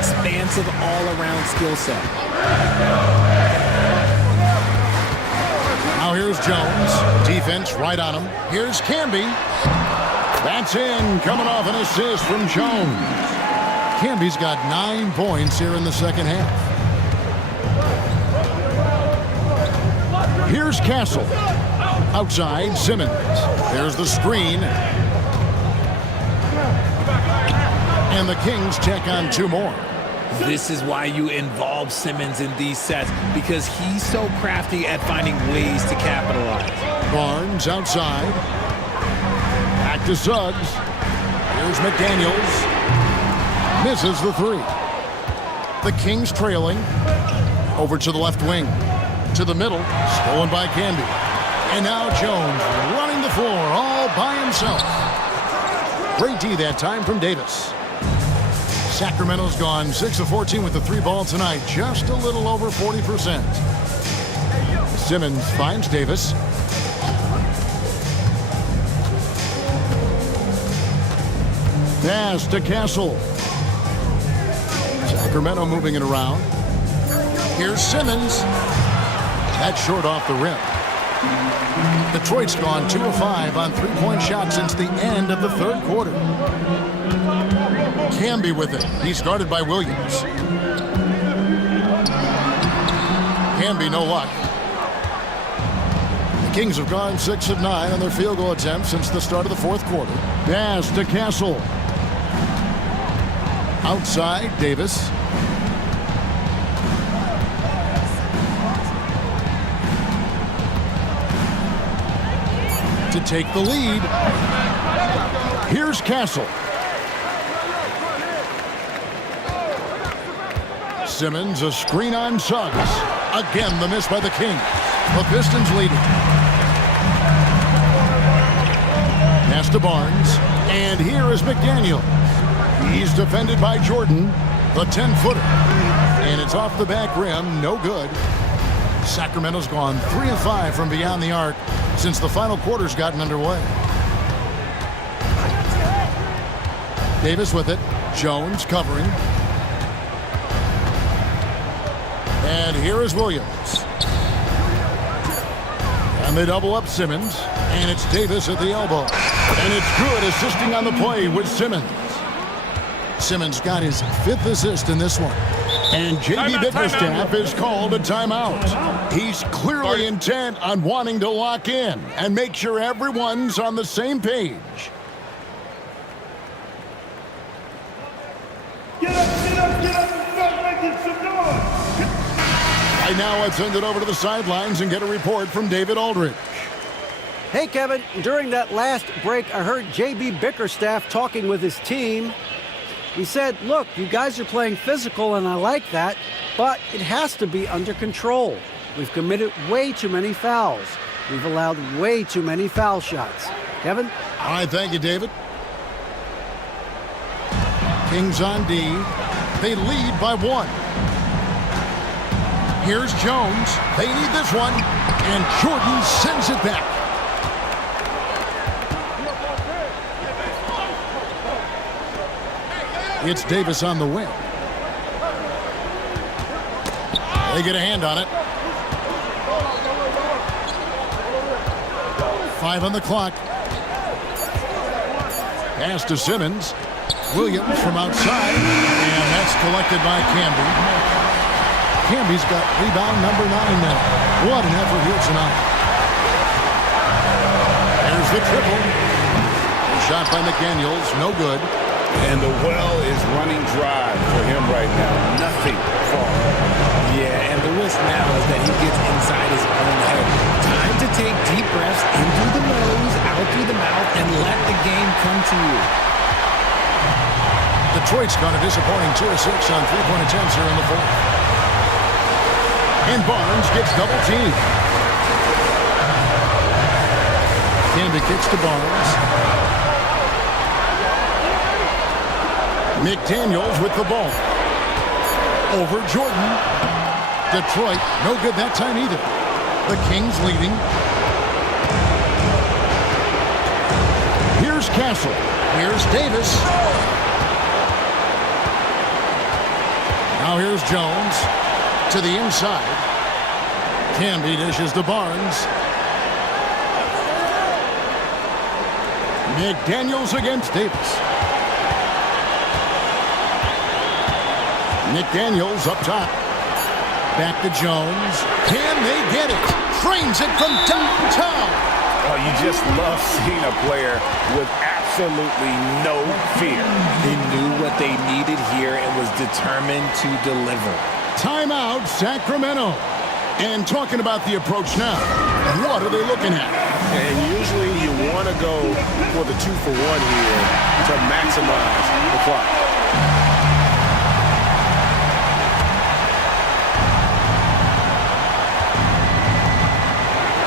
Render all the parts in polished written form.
expansive all-around skill set. Now here's Jones. Defense right on him. Here's Camby. That's in, coming off an assist from Jones. Camby's got 9 points here in the second half. Here's Castle. Outside, Simmons. There's the screen. And the Kings check on 2 more. This is why you involve Simmons in these sets, because he's so crafty at finding ways to capitalize. Barnes outside. Back to Suggs. Here's McDaniels. Misses the 3. The Kings trailing. Over to the left wing. To the middle. Stolen by Camby. And now Jones running the floor all by himself. Great D that time from Davis. Sacramento's gone 6 of 14 with the 3 ball tonight. Just a little over 40%. Simmons finds Davis. Pass to Castle. Sacramento moving it around. Here's Simmons. That's short off the rim. Detroit's gone 2 of 5 on 3-point shots since the end of the 3rd quarter. Camby with it. He's guarded by Williams. Camby, no luck. The Kings have gone 6 of 9 on their field goal attempts since the start of the 4th quarter. Pass to Castle. Outside, Davis. To take the lead. Here's Castle. Simmons, a screen on Suggs. Again, the miss by the Kings. The Pistons leading. Pass to Barnes. And here is McDaniel. He's defended by Jordan, the 10-footer. And it's off the back rim, no good. Sacramento's gone 3 of 5 from beyond the arc since the final quarter's gotten underway. Davis with it. Jones covering. And here is Williams. And they double up Simmons. And it's Davis at the elbow. And it's good, assisting on the play with Simmons. Simmons got his 5th assist in this one. And J.B. Bickerstaff is called a timeout. He's clearly intent on wanting to lock in and make sure everyone's on the same page. Get up, and start making some noise. Right now, let's send it over to the sidelines and get a report from David Aldridge. Hey, Kevin, during that last break, I heard J.B. Bickerstaff talking with his team. He said, look, you guys are playing physical, and I like that, but it has to be under control. We've committed way too many fouls. We've allowed way too many foul shots. Kevin? All right, thank you, David. Kings on D. They lead by 1. Here's Jones. They need this one. And Jordan sends it back. It's Davis on the wing. They get a hand on it. 5 on the clock. Pass to Simmons. Williams from outside. And that's collected by Camby. Camby's got rebound number 9 now. What an effort here tonight. There's the triple. Shot by McDaniels. No good. And the well is running dry for him right now. Nothing falling. Yeah, and the risk now is that he gets inside his own head. Time to take deep breaths in through the nose, out through the mouth, and let the game come to you. Detroit's got a disappointing 2 of 6 on 3-point attempts here in the 4th. And Barnes gets double teamed. Camby kicks to Barnes. McDaniels with the ball. Over Jordan. Detroit, no good that time either. The Kings leading. Here's Castle. Here's Davis. Now here's Jones to the inside. Canby dishes to Barnes. McDaniels against Davis. McDaniels up top. Back to Jones. Can they get it? Trains it from downtown. Oh, you just love seeing a player with absolutely no fear. They knew what they needed here and was determined to deliver. Timeout, Sacramento. And talking about the approach now, what are they looking at? And usually you want to go for the 2-for-1 here to maximize the clock.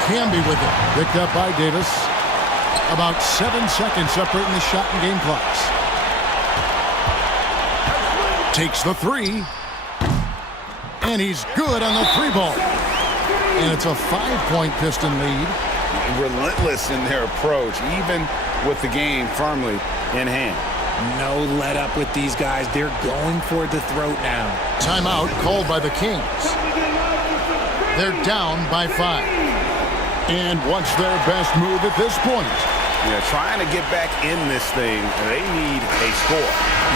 Canby with it. Picked up by Davis. About 7 seconds separating the shot and game clocks. Takes the three. And he's good on the three ball. And it's a 5-point Piston lead. Relentless in their approach, even with the game firmly in hand. No let up with these guys. They're going for the throat now. Timeout called by the Kings. They're down by 5. And what's their best move at this point? Yeah, trying to get back in this thing, they need a score.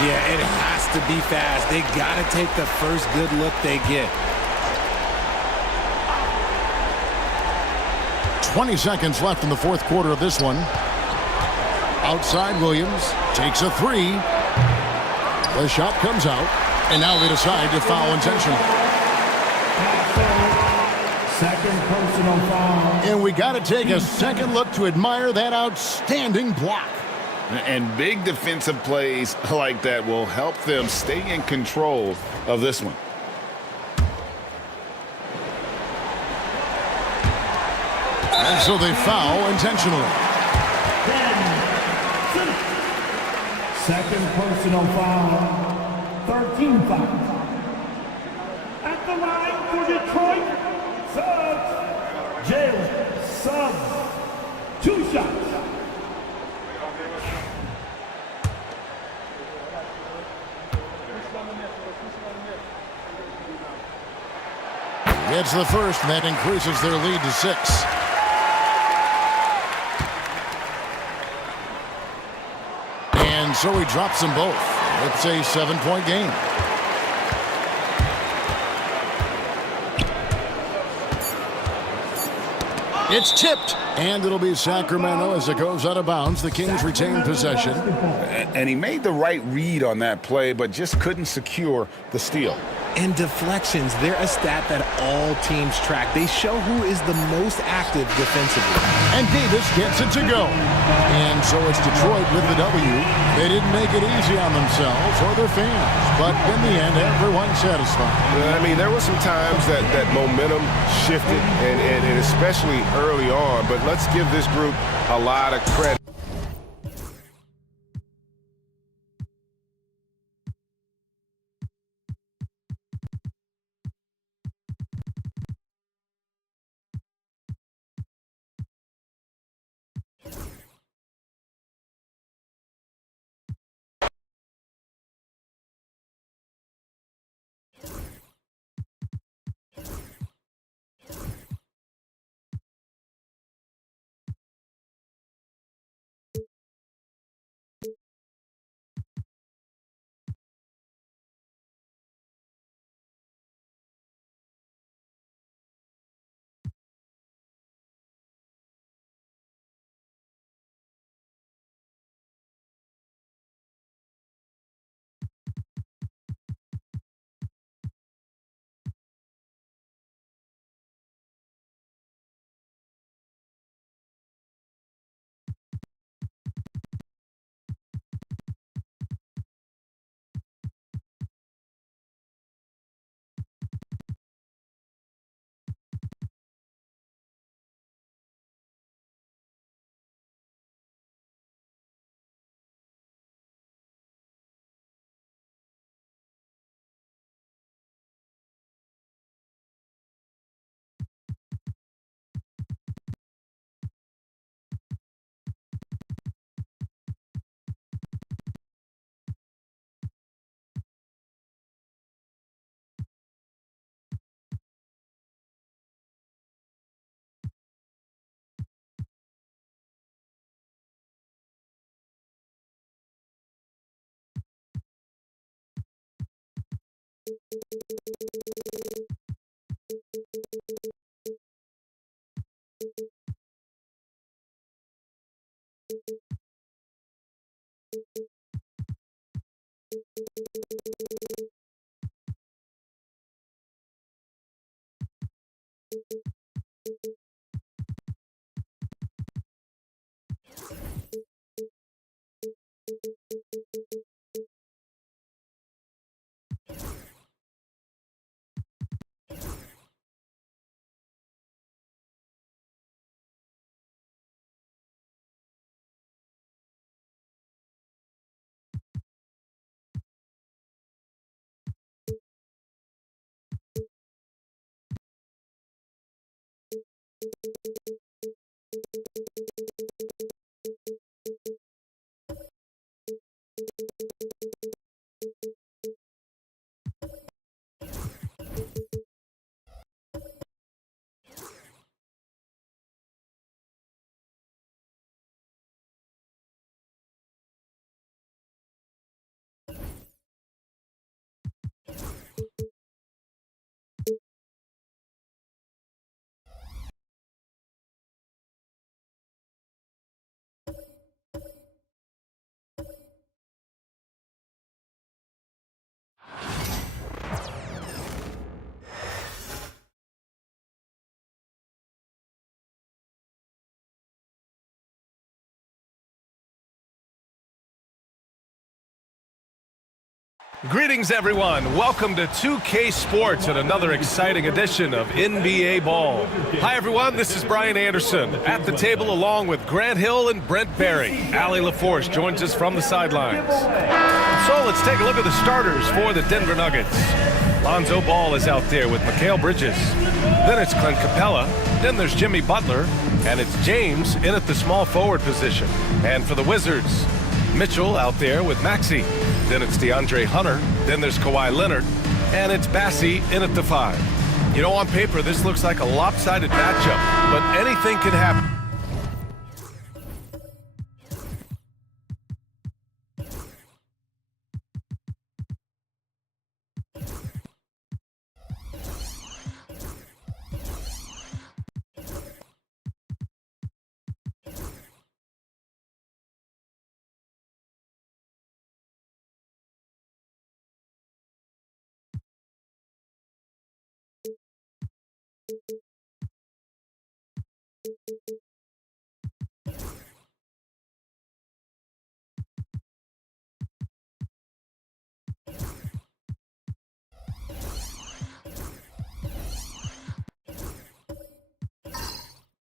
Yeah, it has to be fast. They got to take the first good look they get. 20 seconds left in the fourth quarter of this one. Outside Williams takes a three. The shot comes out, and now they decide to foul intentionally. Second personal foul. And we got to take a second look to admire that outstanding block. And big defensive plays like that will help them stay in control of this one. And so they foul intentionally. Second personal foul. 13 fouls. At the line for Detroit, Suggs. Jalen Suggs. 2 shots. Gets the first, and that increases their lead to 6. And so he drops them both. It's a 7-point game. It's tipped, and it'll be Sacramento as it goes out of bounds. The Kings retain possession. And he made the right read on that play, but just couldn't secure the steal. And deflections, they're a stat that all teams track. They show who is the most active defensively. And Davis gets it to go. And so it's Detroit with the W. They didn't make it easy on themselves or their fans. But in the end, everyone's satisfied. I mean, there were some times that momentum shifted, and especially early on. But let's give this group a lot of credit. Greetings, everyone. Welcome to 2K Sports and another exciting edition of NBA Ball. Hi, everyone. This is Brian Anderson at the table along with Grant Hill and Brent Barry. Allie LaForce joins us from the sidelines. So let's take a look at the starters for the Denver Nuggets. Lonzo Ball is out there with Mikal Bridges. Then it's Clint Capella. Then there's Jimmy Butler. And it's James in at the small forward position. And for the Wizards, Mitchell out there with Maxey. Then it's DeAndre Hunter. Then there's Kawhi Leonard. And it's Bassie in at the 5. You know, on paper, this looks like a lopsided matchup, but anything can happen.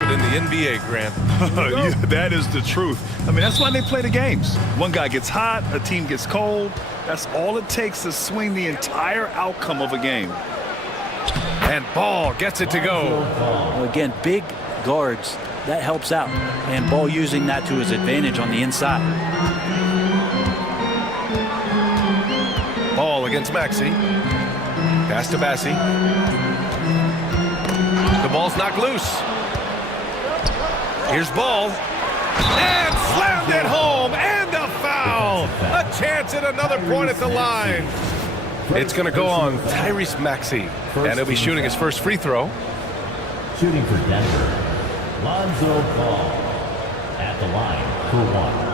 In the NBA, Grant. Yeah, that is the truth. I mean, that's why they play the games. One guy gets hot, a team gets cold. That's all it takes to swing the entire outcome of a game. And Ball gets it to go. Well, again, big guards, that helps out. And Ball using that to his advantage on the inside. Ball against Maxey. Pass to Bassie. The ball's knocked loose. Here's Ball. And slammed it home. And a foul. A chance at another point at the line. It's going to go on Tyrese Maxey. And he'll be shooting his first free throw. Shooting for Denver, Lonzo Ball at the line for 1.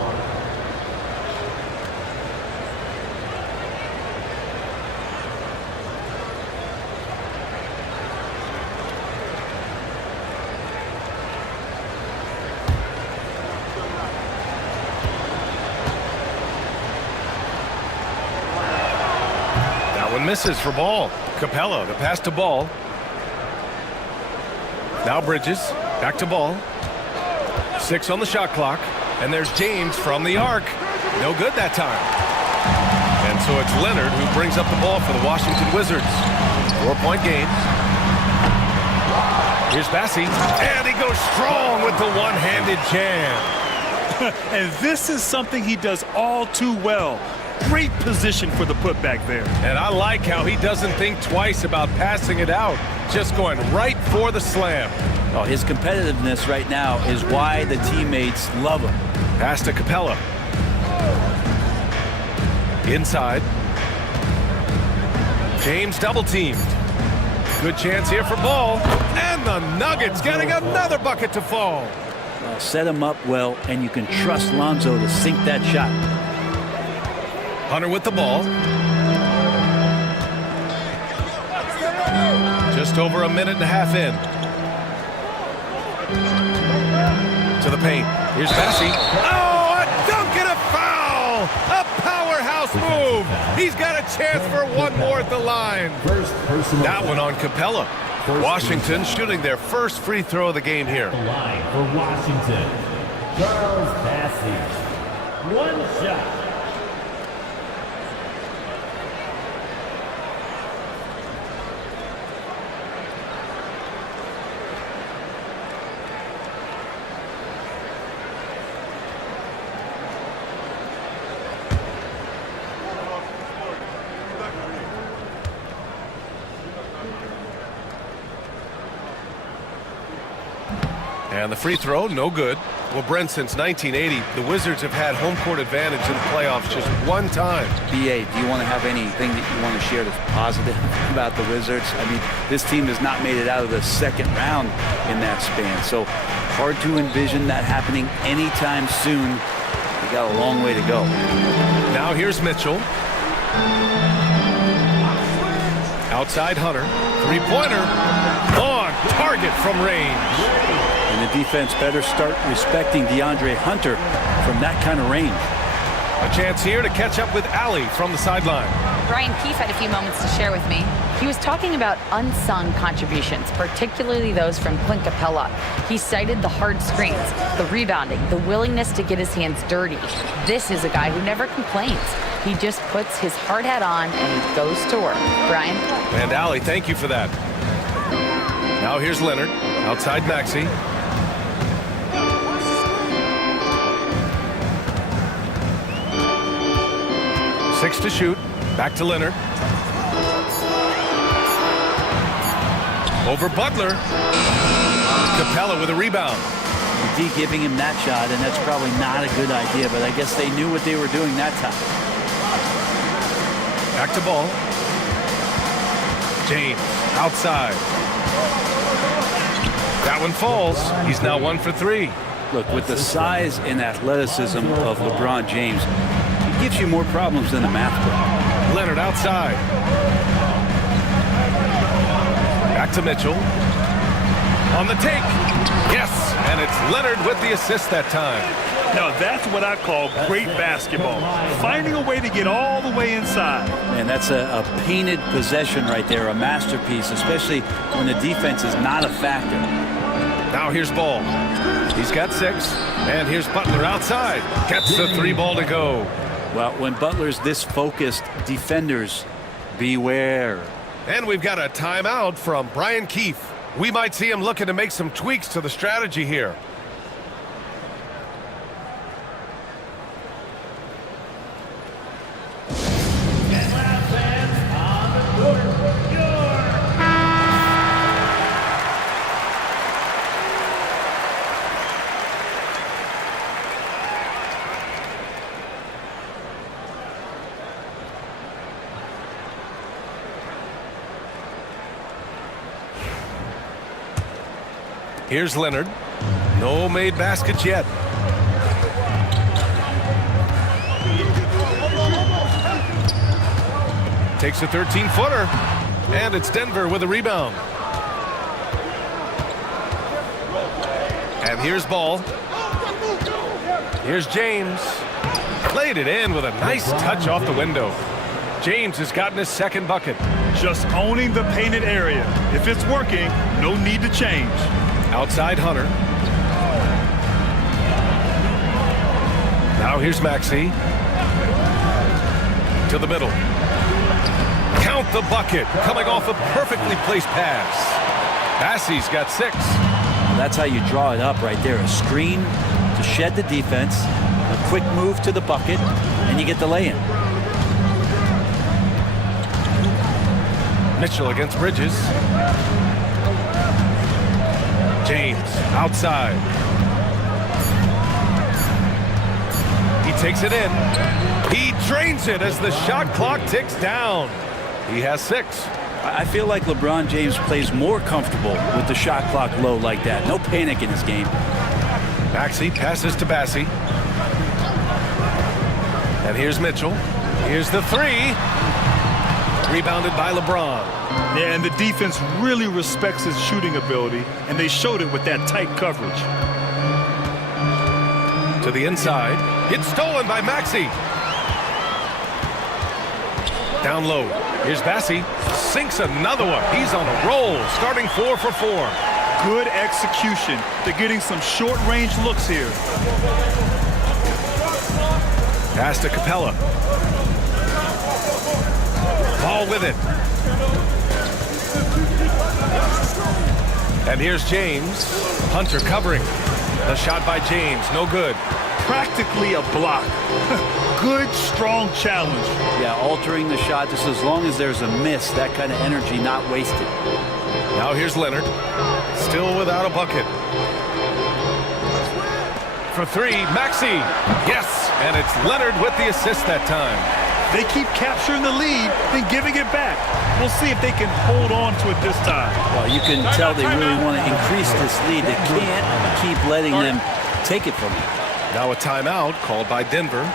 Misses for Ball. Capella, the pass to Ball. Now Bridges, back to Ball. 6 on the shot clock. And there's James from the arc. No good that time. And so it's Leonard who brings up the ball for the Washington Wizards. 4-point game. Here's Bassie. And he goes strong with the one-handed jam. And this is something he does all too well. Great position for the putback there. And I like how he doesn't think twice about passing it out, just going right for the slam. Oh, his competitiveness right now is why the teammates love him. Pass to Capella. Inside. James double teamed. Good chance here for Ball. And the Nuggets getting another bucket to fall. Set him up well, and you can trust Lonzo to sink that shot. Hunter with the ball. Just over a minute and a half in. To the paint. Here's Bessie. Oh, a dunk and a foul! A powerhouse move! He's got a chance for one more at the line. That one on Capella. Washington shooting their first free throw of the game here. The line for Washington, Charles Bassey. One shot. And the free throw, no good. Well, Brent, since 1980, the Wizards have had home court advantage in the playoffs just one time. BA, do you want to have anything that you want to share that's positive about the Wizards? I mean, this team has not made it out of the second round in that span, so hard to envision that happening anytime soon. We got a long way to go. Now here's Mitchell. Outside Hunter. Three-pointer. On target from range. And the defense better start respecting DeAndre Hunter from that kind of range. A chance here to catch up with Allie from the sideline. Brian Keefe had a few moments to share with me. He was talking about unsung contributions, particularly those from Clint Capella. He cited the hard screens, the rebounding, the willingness to get his hands dirty. This is a guy who never complains. He just puts his hard hat on and he goes to work. Brian? And Allie, thank you for that. Now here's Leonard. Outside Maxey. Six to shoot. Back to Leonard. Over Butler. Capella with a rebound. D giving him that shot, and that's probably not a good idea, but I guess they knew what they were doing that time. Back to Ball. James outside. That one falls. He's now 1 for 3. Look, with the size and athleticism of LeBron James, he gives you more problems than a math book. Leonard outside. Back to Mitchell. On the take. Yes, and it's Leonard with the assist that time. Now that's what I call great basketball. Finding a way to get all the way inside. And that's a painted possession right there, a masterpiece, especially when the defense is not a factor. Now here's Ball. He's got 6. And here's Butler outside. Gets the 3 ball to go. Well, when Butler's this focused, defenders beware. And we've got a timeout from Brian Keefe. We might see him looking to make some tweaks to the strategy here. Here's Leonard. No made baskets yet. Takes a 13-footer. And it's Denver with a rebound. And here's Ball. Here's James. Played it in with a nice touch off the window. James has gotten his second bucket. Just owning the painted area. If it's working, no need to change. Outside Hunter. Now here's Maxey. To the middle. Count the bucket. Coming off a perfectly placed pass. Bassey's got 6. That's how you draw it up right there. A screen to shed the defense. A quick move to the bucket. And you get the lay-in. Mitchell against Bridges. James outside. He takes it in. He drains it as the shot clock ticks down. He has 6. I feel like LeBron James plays more comfortable with the shot clock low like that. No panic in his game. Maxey passes to Bassie. And here's Mitchell. Here's the 3. Rebounded by LeBron. Yeah, and the defense really respects his shooting ability, and they showed it with that tight coverage. To the inside. It's stolen by Maxey. Down low. Here's Bassie. Sinks another one. He's on a roll, starting 4 for 4. Good execution. They're getting some short-range looks here. Pass to Capella. Ball with it. And here's James. Hunter covering. The shot by James. No good. Practically a block. Good, strong challenge. Yeah, altering the shot just as long as there's a miss. That kind of energy not wasted. Now here's Leonard. Still without a bucket. For 3, Maxey. Yes, and it's Leonard with the assist that time. They keep capturing the lead and giving it back. We'll see if they can hold on to it this time. Well, you can tell they really want to increase this lead. They can't keep letting them take it from them. Now a timeout called by Denver.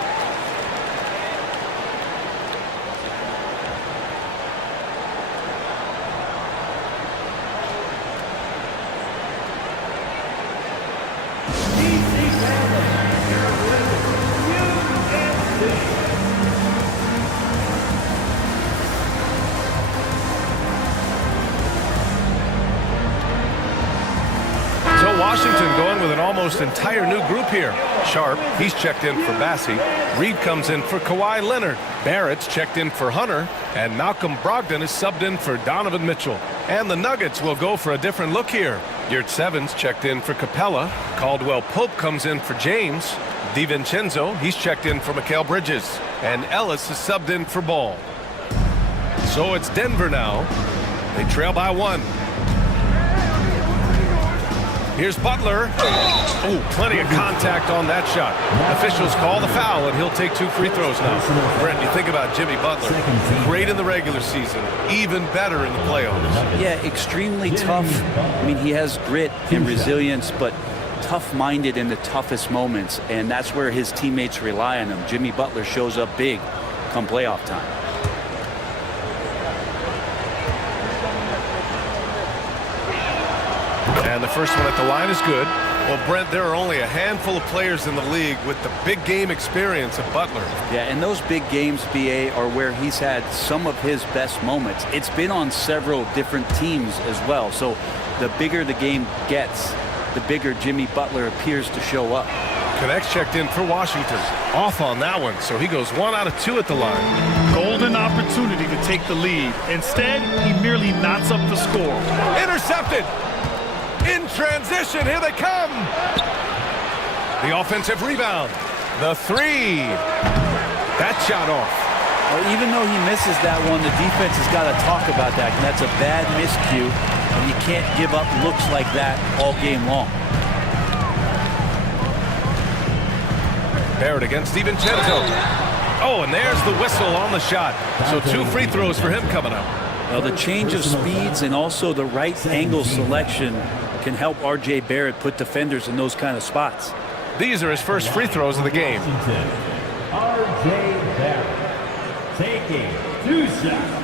Washington going with an almost entire new group here. Sharp, he's checked in for Bassie. Reed comes in for Kawhi Leonard. Barrett's checked in for Hunter. And Malcolm Brogdon is subbed in for Donovan Mitchell. And the Nuggets will go for a different look here. Yurtseven's checked in for Capella. Caldwell Pope comes in for James. DiVincenzo, he's checked in for Mikal Bridges. And Ellis is subbed in for Ball. So it's Denver now. They trail by 1. Here's Butler. Oh, plenty of contact on that shot. Officials call the foul, and he'll take 2 free throws now. Brent, you think about Jimmy Butler. Great in the regular season, even better in the playoffs. Yeah, extremely tough. I mean, he has grit and resilience, but tough-minded in the toughest moments, and that's where his teammates rely on him. Jimmy Butler shows up big come playoff time. And the first one at the line is good. Well, Brent, there are only a handful of players in the league with the big game experience of Butler. Yeah, and those big games, BA, are where he's had some of his best moments. It's been on several different teams as well. So the bigger the game gets, the bigger Jimmy Butler appears to show up. Connects checked in for Washington. Off on that one, so he goes 1 out of 2 at the line. Golden opportunity to take the lead. Instead, he merely knots up the score. Intercepted! In transition, here they come. The offensive rebound. The 3. That shot off. Well, even though he misses that one, the defense has got to talk about that. And that's a bad miscue, and you can't give up looks like that all game long. Barrett against DiVincenzo. Oh, and there's the whistle on the shot. So 2 free throws for him coming up. Well, the change of speeds and also the right angle selection can help R.J. Barrett put defenders in those kind of spots. These are his first free throws of the game. R.J. Barrett taking 2 shots.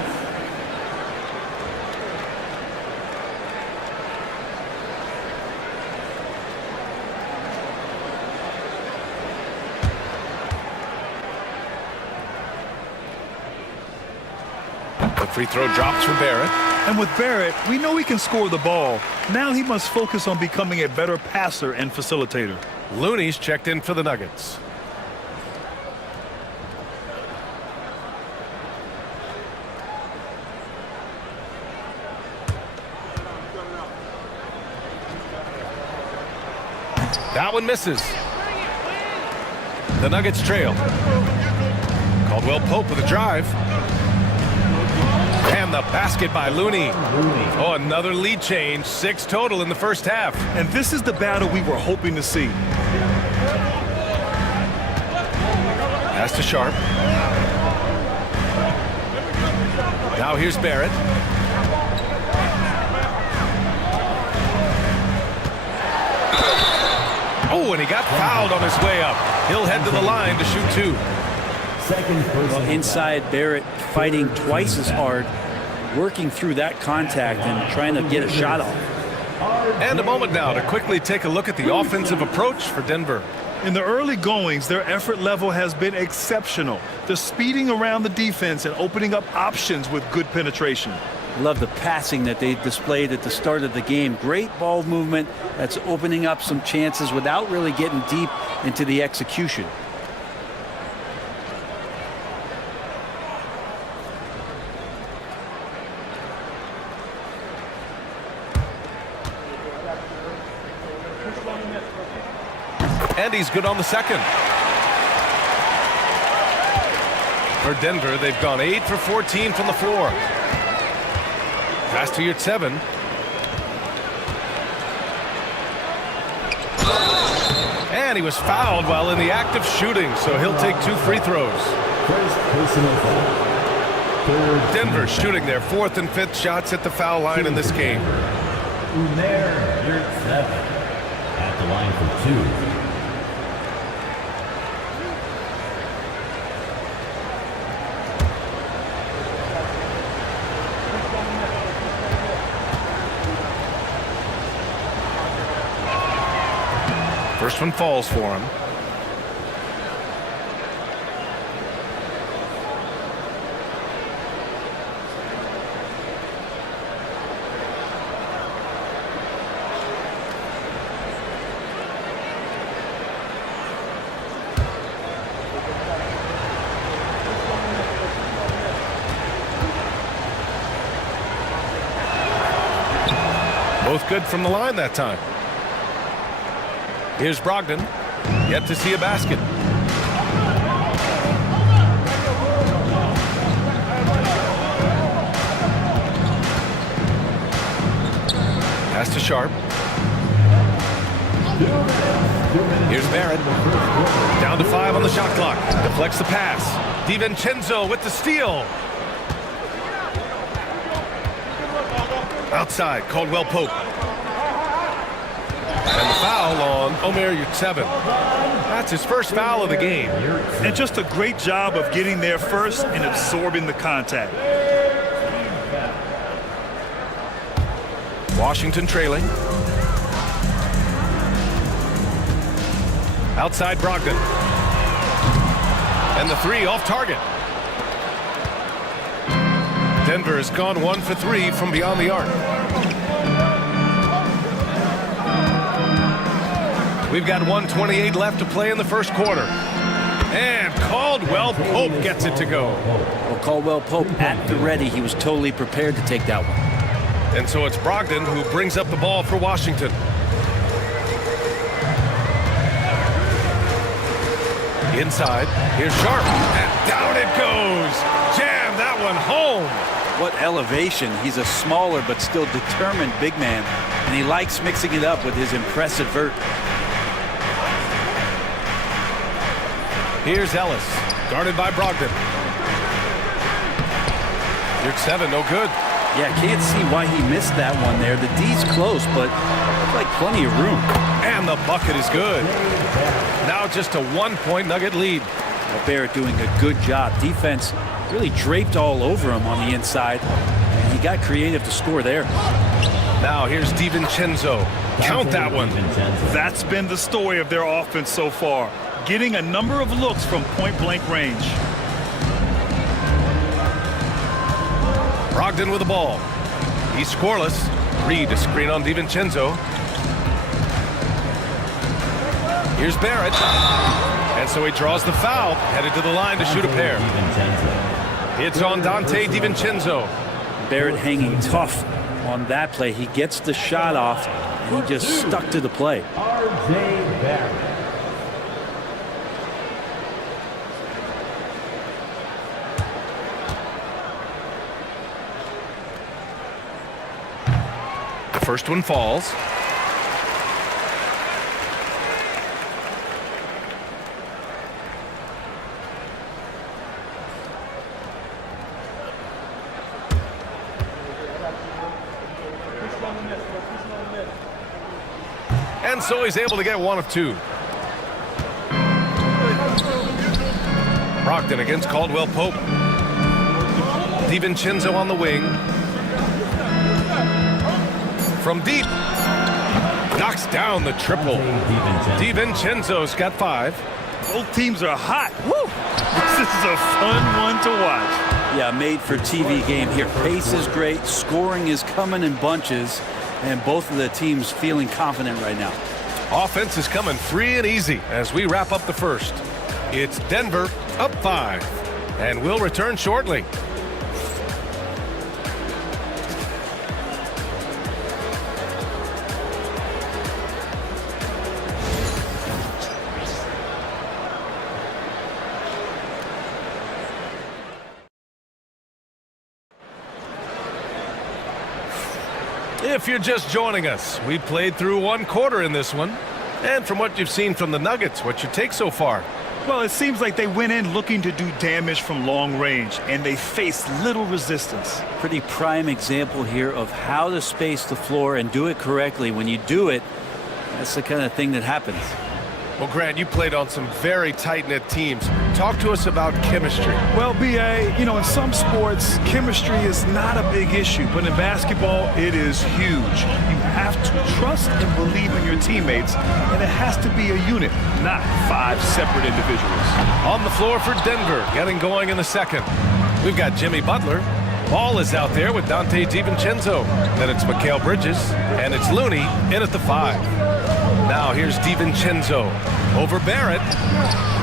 The free throw drops for Barrett. And with Barrett, we know he can score the ball. Now he must focus on becoming a better passer and facilitator. Looney's checked in for the Nuggets. That one misses. The Nuggets trail. Caldwell Pope with a drive. And the basket by Looney. Oh, another lead change. 6 total in the first half. And this is the battle we were hoping to see. Pass to Sharp. Now here's Barrett. Oh, and he got fouled on his way up. He'll head to the line to shoot 2. Well, inside, Barrett fighting twice as hard, working through that contact and trying to get a shot off. And a moment now to quickly take a look at the offensive approach for Denver. In the early goings, their effort level has been exceptional. They're speeding around the defense and opening up options with good penetration. Love the passing that they displayed at the start of the game. Great ball movement that's opening up some chances without really getting deep into the execution. And he's good on the second. For Denver, they've gone 8 for 14 from the floor. Pass to Yurtseven. And he was fouled while in the act of shooting, so he'll take 2 free throws. Denver shooting their 4th and 5th shots at the foul line in this game. Yurtseven at the line for 2. First one falls for him. Both good from the line that time. Here's Brogdon, yet to see a basket. Pass to Sharp. Here's Barrett. Down to 5 on the shot clock. Deflects the pass. DiVincenzo with the steal. Outside, Caldwell Pope. And the foul on Omer Yurtseven. That's his first foul of the game. And just a great job of getting there first and absorbing the contact. Washington trailing. Outside Brogdon. And the 3 off target. Denver has gone 1 for 3 from beyond the arc. We've got 1:28 left to play in the first quarter. And Caldwell Pope gets it to go. Well, Caldwell Pope at the ready. He was totally prepared to take that one. And so it's Brogdon who brings up the ball for Washington. Inside, here's Sharp, and down it goes. Jam that one home. What elevation. He's a smaller but still determined big man, and he likes mixing it up with his impressive vert. Here's Ellis, guarded by Brogdon. Yurtseven, no good. Yeah, can't see why he missed that one there. The D's close, but looks like plenty of room. And the bucket is good. Now just a 1-point Nugget lead. Well, Barrett doing a good job. Defense really draped all over him on the inside, and he got creative to score there. Now here's DiVincenzo. Count that one. That's been the story of their offense so far, getting a number of looks from point-blank range. Brogdon with the ball. He's scoreless. Reed, a screen on DiVincenzo. Here's Barrett. And so he draws the foul, headed to the line to shoot a pair. It's on Dante DiVincenzo. Barrett hanging tough on that play. He gets the shot off, and he just stuck to the play. R.J. Barrett. The first one falls. And so he's able to get one of two. Brogdon against Caldwell Pope. DiVincenzo on the wing. From deep. Knocks down the triple. DiVincenzo's got 5. Both teams are hot. Woo! This is a fun one to watch. Yeah, made for TV game here. Pace is great. Scoring is coming in bunches. And both of the teams feeling confident right now. Offense is coming free and easy as we wrap up the first. It's Denver up 5. And we'll return shortly. If you're just joining us, we played through 1 quarter in this one. And from what you've seen from the Nuggets, what's your take so far? Well, it seems like they went in looking to do damage from long range, and they faced little resistance. Pretty prime example here of how to space the floor and do it correctly. When you do it, that's the kind of thing that happens. Well, Grant, you played on some very tight-knit teams. Talk to us about chemistry. Well, B.A., you know, in some sports, chemistry is not a big issue, but in basketball, it is huge. You have to trust and believe in your teammates, and it has to be a unit, not 5 separate individuals. On the floor for Denver, getting going in the second. We've got Jimmy Butler. Ball is out there with Dante DiVincenzo. Then it's Mikal Bridges, and it's Looney in at the 5. Now here's DiVincenzo over Barrett.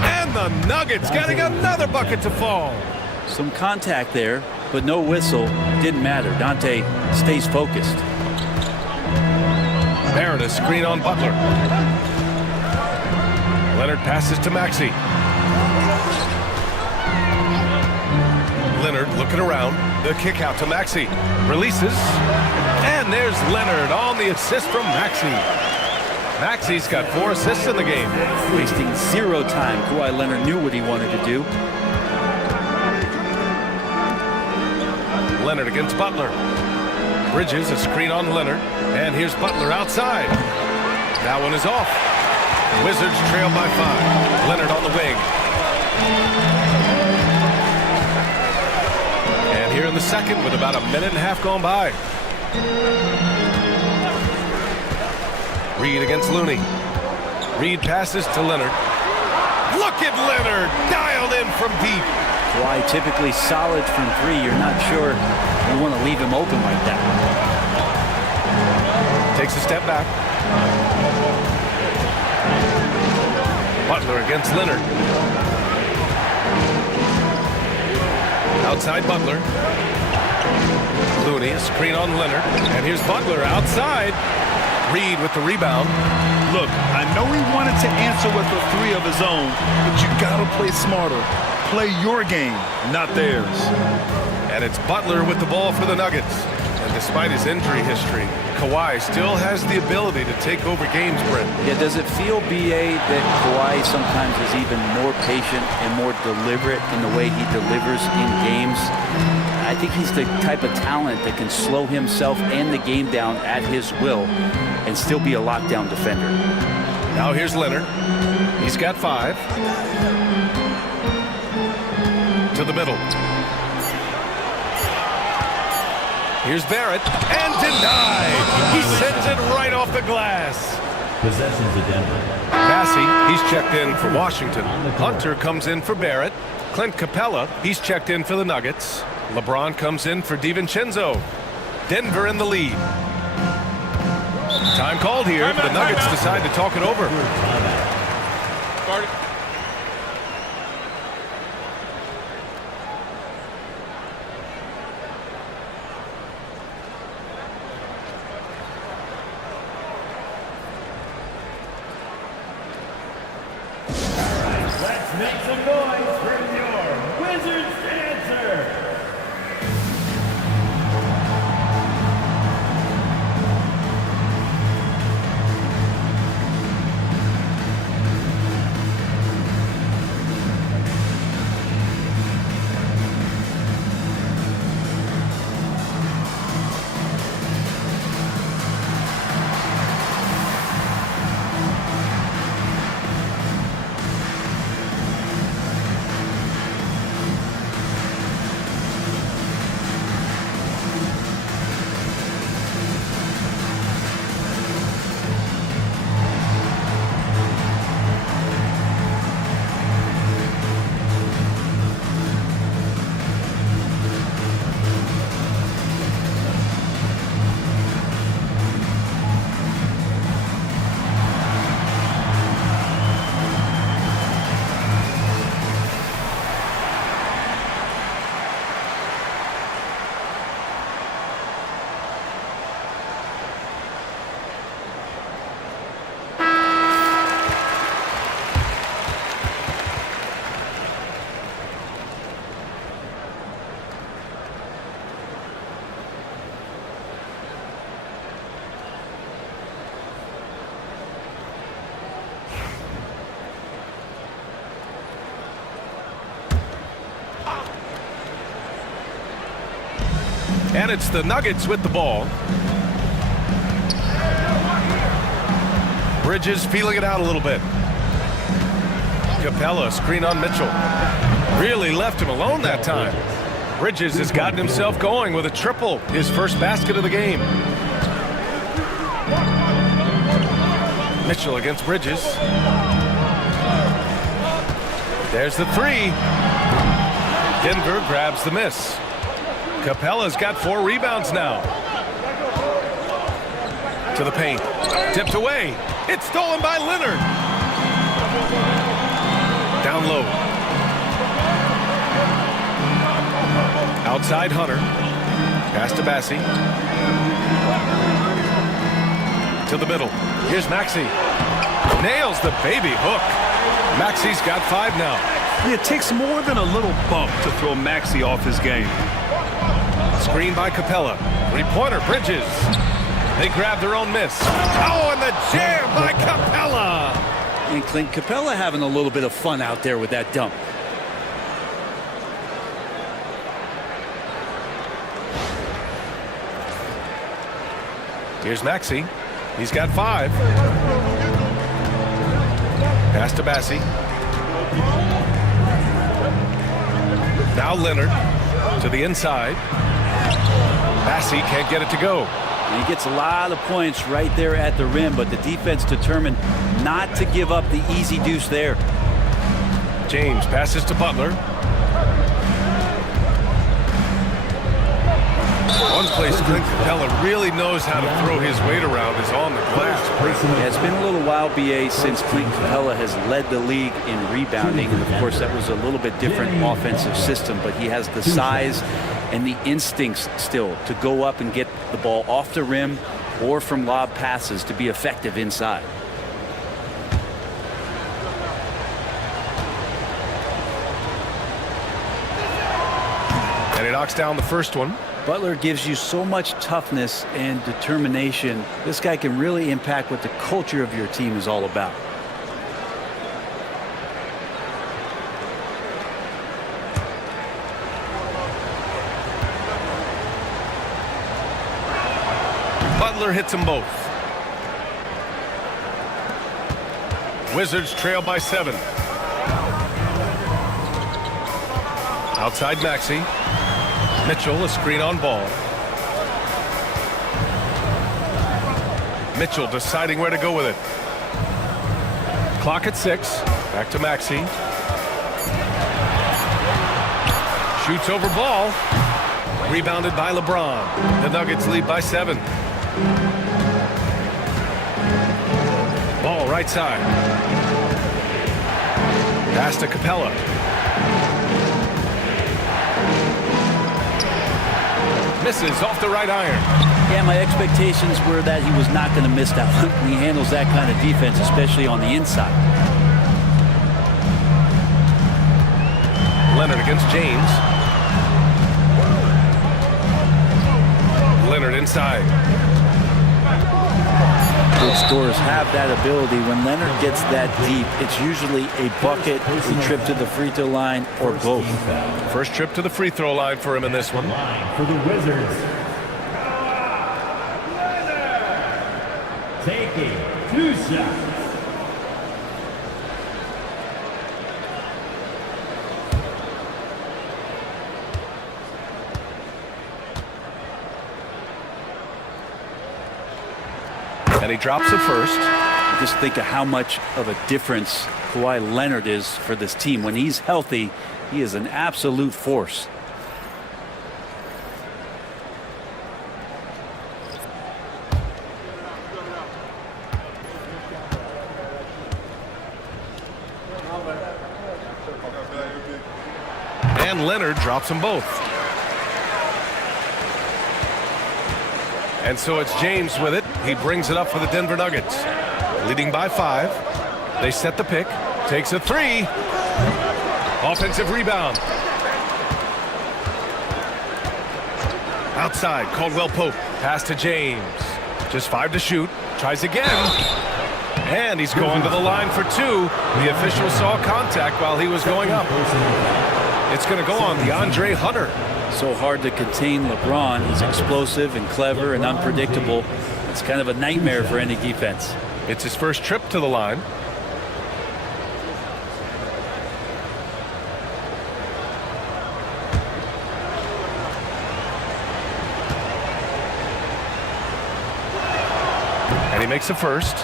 And the Nuggets getting another bucket to fall. Some contact there, but no whistle. Didn't matter. Dante stays focused. Barrett a screen on Butler. Leonard passes to Maxey. Leonard looking around. The kick out to Maxey. Releases. And there's Leonard on the assist from Maxey. Maxey's got 4 assists in the game. Wasting 0 time. Kawhi Leonard knew what he wanted to do. Leonard against Butler. Bridges a screen on Leonard. And here's Butler outside. That one is off. Wizards trail by 5. Leonard on the wing. And here in the second with about a minute and a half gone by. Reed against Looney. Reed passes to Leonard. Look at Leonard, dialed in from deep. Kawhi typically solid from 3. You're not sure you want to leave him open like that. Takes a step back. Butler against Leonard. Outside Butler. Looney, a screen on Leonard. And here's Butler outside. Reed with the rebound. Look, I know he wanted to answer with a 3 of his own, but you gotta play smarter. Play your game, not theirs. And it's Butler with the ball for the Nuggets. And despite his injury history, Kawhi still has the ability to take over games, Brent. Yeah, does it feel, B.A., that Kawhi sometimes is even more patient and more deliberate in the way he delivers in games? I think he's the type of talent that can slow himself and the game down at his will and still be a lockdown defender. Now here's Leonard. He's got 5. To the middle. Here's Barrett, and denied. He sends it right off the glass. Possession to Denver. Massey, he's checked in for Washington. Hunter comes in for Barrett. Clint Capella, he's checked in for the Nuggets. LeBron comes in for DiVincenzo. Denver in the lead. Time called here. The Nuggets decide to talk it over. Let's make some noise for your Wizards dancer. And it's the Nuggets with the ball. Bridges feeling it out a little bit. Capella, screen on Mitchell. Really left him alone that time. Bridges has gotten himself going with a triple, his first basket of the game. Mitchell against Bridges. There's the three. Denver grabs the miss. Capella's got 4 rebounds now. To the paint. Tipped away. It's stolen by Leonard. Down low. Outside Hunter. Pass to Bassi. To the middle. Here's Maxey. Nails the baby hook. Maxey's got 5 now. It takes more than a little bump to throw Maxey off his game. Screen by Capella. 3-pointer, Bridges. They grab their own miss. Oh, and the jam by Capella. And Clint Capella having a little bit of fun out there with that dump. Here's Maxey. He's got 5. Pass to Bassi. Now Leonard to the inside. Bassi can't get it to go. And he gets a lot of points right there at the rim, but the defense determined not to give up the easy deuce there. James passes to Butler. One place Clint Capella really knows how to throw his weight around is on the glass. Yeah, it's been a little while, BA, since Clint Capella has led the league in rebounding. And, of course, that was a little bit different offensive system, but he has the size and the instincts still to go up and get the ball off the rim or from lob passes to be effective inside. And he knocks down the first one. Butler gives you so much toughness and determination. This guy can really impact what the culture of your team is all about. Butler hits them both. Wizards trail by 7. Outside Maxey. Mitchell, a screen on ball. Mitchell deciding where to go with it. Clock at 6. Back to Maxey. Shoots over ball. Rebounded by LeBron. The Nuggets lead by 7. Ball right side. Pass to Capella. Misses off the right iron. Yeah, my expectations were that he was not going to miss that one. He handles that kind of defense, especially on the inside. Leonard against James. Leonard inside. Good scorers have that ability. When Leonard gets that deep, it's usually a bucket, a trip to the free throw line, or both. First trip to the free throw line for him in this one. For the Wizards. Taking 2 shots. And he drops the first. Just think of how much of a difference Kawhi Leonard is for this team. When he's healthy, he is an absolute force. And Leonard drops them both. And so it's James with it. He brings it up for the Denver Nuggets. Leading by 5. They set the pick. Takes a 3. Offensive rebound. Outside, Caldwell Pope. Pass to James. Just 5 to shoot. Tries again. And he's going to the line for 2. The official saw contact while he was going up. It's going to go on DeAndre Hunter. So hard to contain LeBron. He's explosive and clever and unpredictable. It's kind of a nightmare for any defense. It's his first trip to the line. And he makes the first.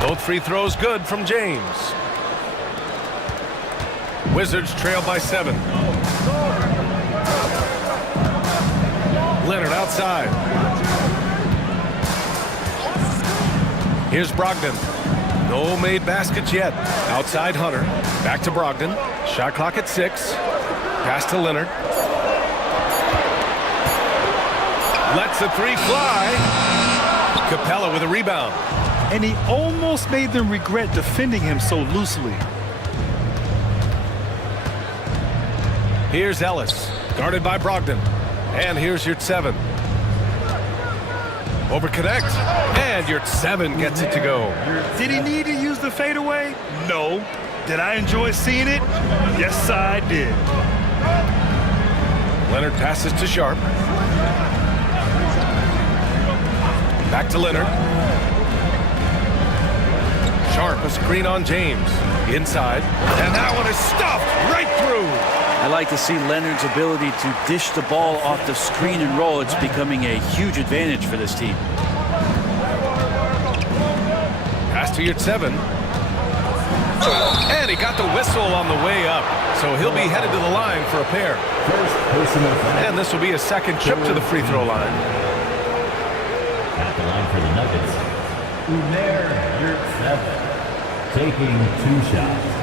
Both free throws good from James. Wizards trail by 7. Leonard outside. Here's Brogdon. No made baskets yet. Outside Hunter. Back to Brogdon. Shot clock at 6. Pass to Leonard. Lets the 3 fly. Capella with a rebound. And he almost made them regret defending him so loosely. Here's Ellis, guarded by Brogdon. And here's your 7. Over connect, and your 7 gets it to go. Did he need to use the fadeaway? No. Did I enjoy seeing it? Yes, I did. Leonard passes to Sharp. Back to Leonard. Sharp, a screen on James. Inside, and that one is stuffed right through. I like to see Leonard's ability to dish the ball off the screen and roll. It's becoming a huge advantage for this team. Pass to your 7. And he got the whistle on the way up. So he'll be headed to the line for a pair. And this will be a second trip to the free throw line. At the line for the Nuggets, Umair Yurtseven, taking 2 shots.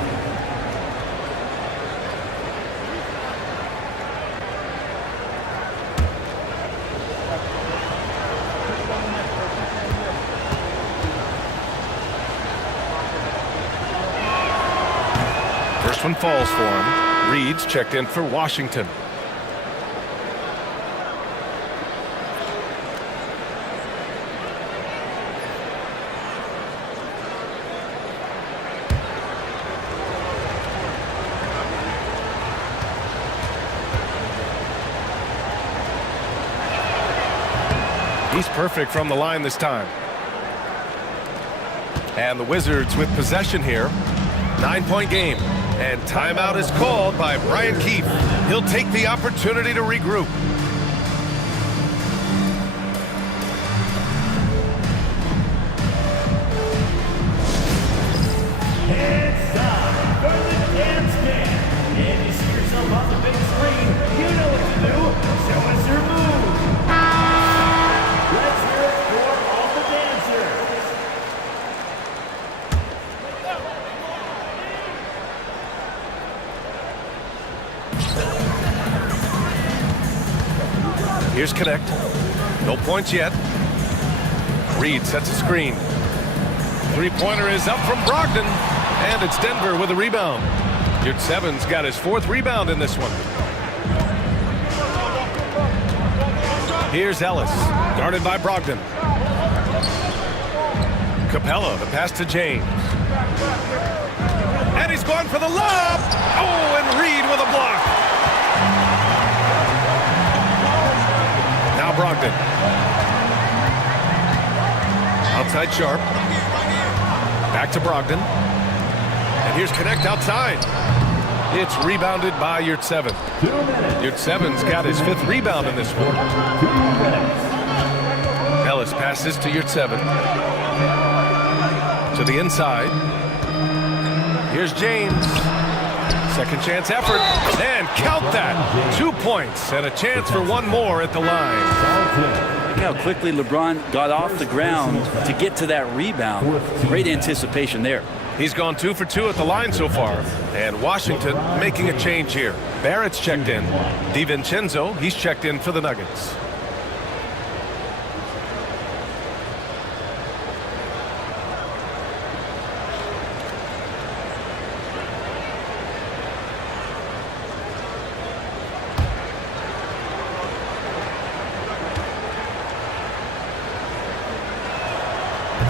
First one falls for him. Reed's checked in for Washington. He's perfect from the line this time. And the Wizards with possession here. 9-point game. And timeout is called by Brian Keefe. He'll take the opportunity to regroup. It's time for the dance band. And you see yourself on the big screen, you know what to do. Show us your move. Let's hear it for all the dancers. Here's Connect. No points yet. Reed sets a screen. Three-pointer is up from Brogdon. And it's Denver with a rebound. Yurtseven's got his 4th rebound in this one. Here's Ellis, guarded by Brogdon. Capella, the pass to James. And he's going for the lob. Oh, and Reed with a block. Now Brogdon. Outside Sharp. Back to Brogdon. And here's Connect outside. It's rebounded by Yurtseven. Yurtseven's got his 5th rebound in this one. Ellis passes to Yurtseven. To the inside. Here's James. Second chance effort. And count that. 2 points and a chance for one more at the line. Look how quickly LeBron got off the ground to get to that rebound. Great anticipation there. He's gone 2 for 2 at the line so far. And Washington making a change here. Barrett's checked in. DiVincenzo, he's checked in for the Nuggets.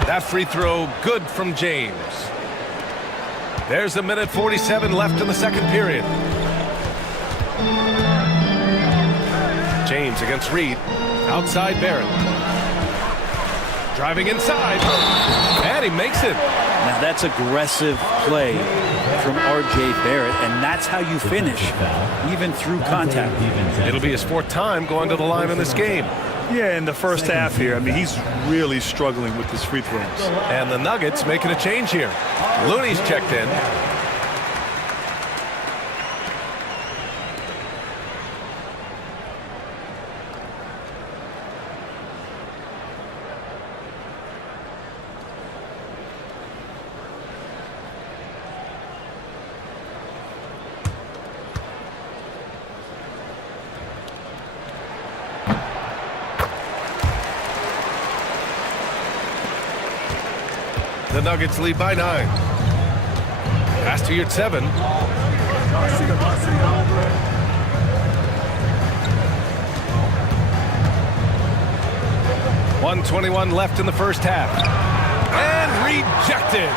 That free throw good from James. There's a minute 47 left in the second period. James against Reed. Outside Barrett. Driving inside. And he makes it. Now that's aggressive play from R.J. Barrett, and that's how you finish, even through contact. It'll be his fourth time going to the line in this game. Yeah, in the first half here, I mean, he's really struggling with his free throws. And the Nuggets making a change here. Looney's checked in. The Nuggets lead by 9. Pass to Yurtseven. .121 left in the first half. And rejected.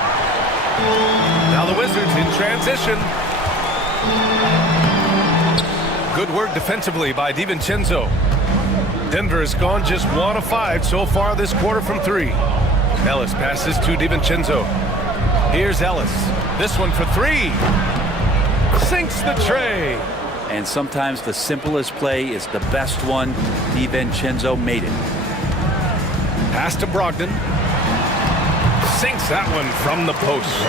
Now the Wizards in transition. Good work defensively by DiVincenzo. Denver has gone just 1 of 5 so far this quarter from 3. Ellis passes to DiVincenzo. Here's Ellis. This one for 3. Sinks the tray. And sometimes the simplest play is the best one. DiVincenzo made it. Pass to Brogdon. Sinks that one from the post.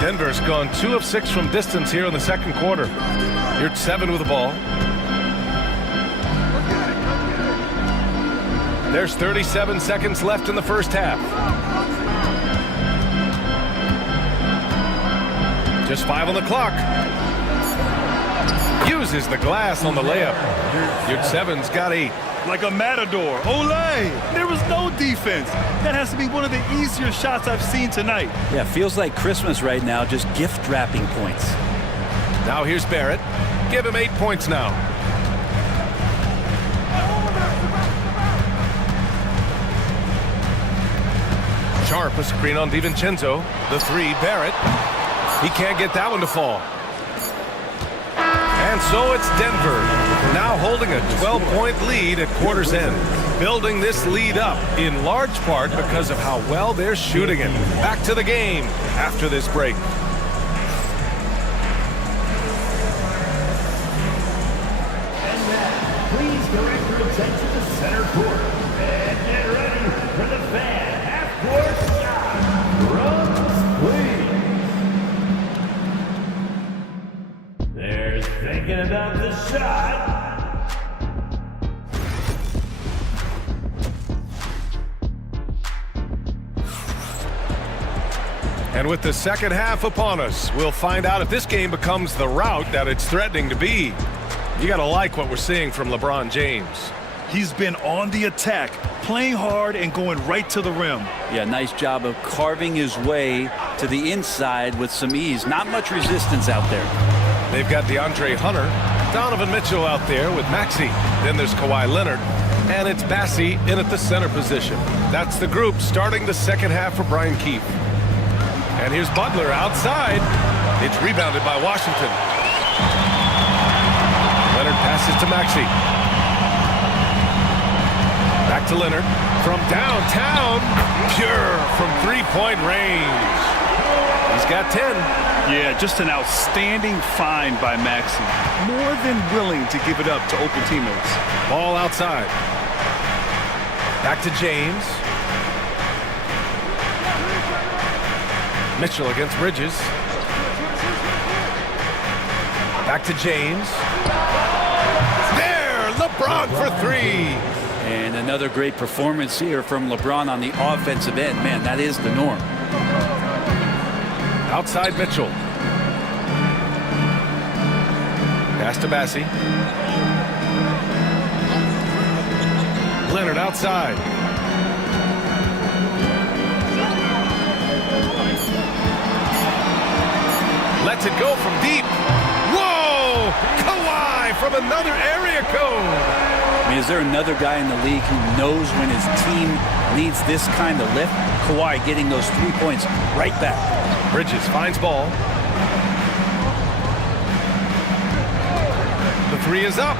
Denver's gone 2 of 6 from distance here in the second quarter. Yurtseven with the ball. There's 37 seconds left in the first half. Just 5 on the clock. Uses the glass on the layup. Yurtseven's got 8. Like a matador. Olay! There was no defense. That has to be one of the easier shots I've seen tonight. Yeah, feels like Christmas right now, just gift wrapping points. Now here's Barrett. Give him 8 points now. Sharp, a screen on DiVincenzo. The 3, Barrett. He can't get that one to fall. And so it's Denver, now holding a 12-point lead at quarter's end. Building this lead up in large part because of how well they're shooting it. Back to the game after this break. And now, please direct your attention to center court. And get ready for the fan half-court shot. Runs, please. There's thinking about the shot. And with the second half upon us, we'll find out if this game becomes the rout that it's threatening to be. You got to like what we're seeing from LeBron James. He's been on the attack, playing hard and going right to the rim. Yeah, nice job of carving his way to the inside with some ease. Not much resistance out there. They've got DeAndre Hunter, Donovan Mitchell out there with Maxey. Then there's Kawhi Leonard, and it's Bassey in at the center position. That's the group starting the second half for Brian Keefe. And here's Butler outside. It's rebounded by Washington. Leonard passes to Maxey. Back to Leonard from downtown. Pure from three-point range. He's got 10. Yeah, just an outstanding find by Maxey. More than willing to give it up to open teammates. Ball outside. Back to James. Mitchell against Bridges. Back to James. There! LeBron for 3. And another great performance here from LeBron on the offensive end. Man, that is the norm. Outside Mitchell. Pass to Bassey. Leonard outside. Lets it go from deep. Whoa! Kawhi from another area code. I mean, is there another guy in the league who knows when his team needs this kind of lift? Kawhi getting those 3 points right back. Bridges finds ball. The three is up.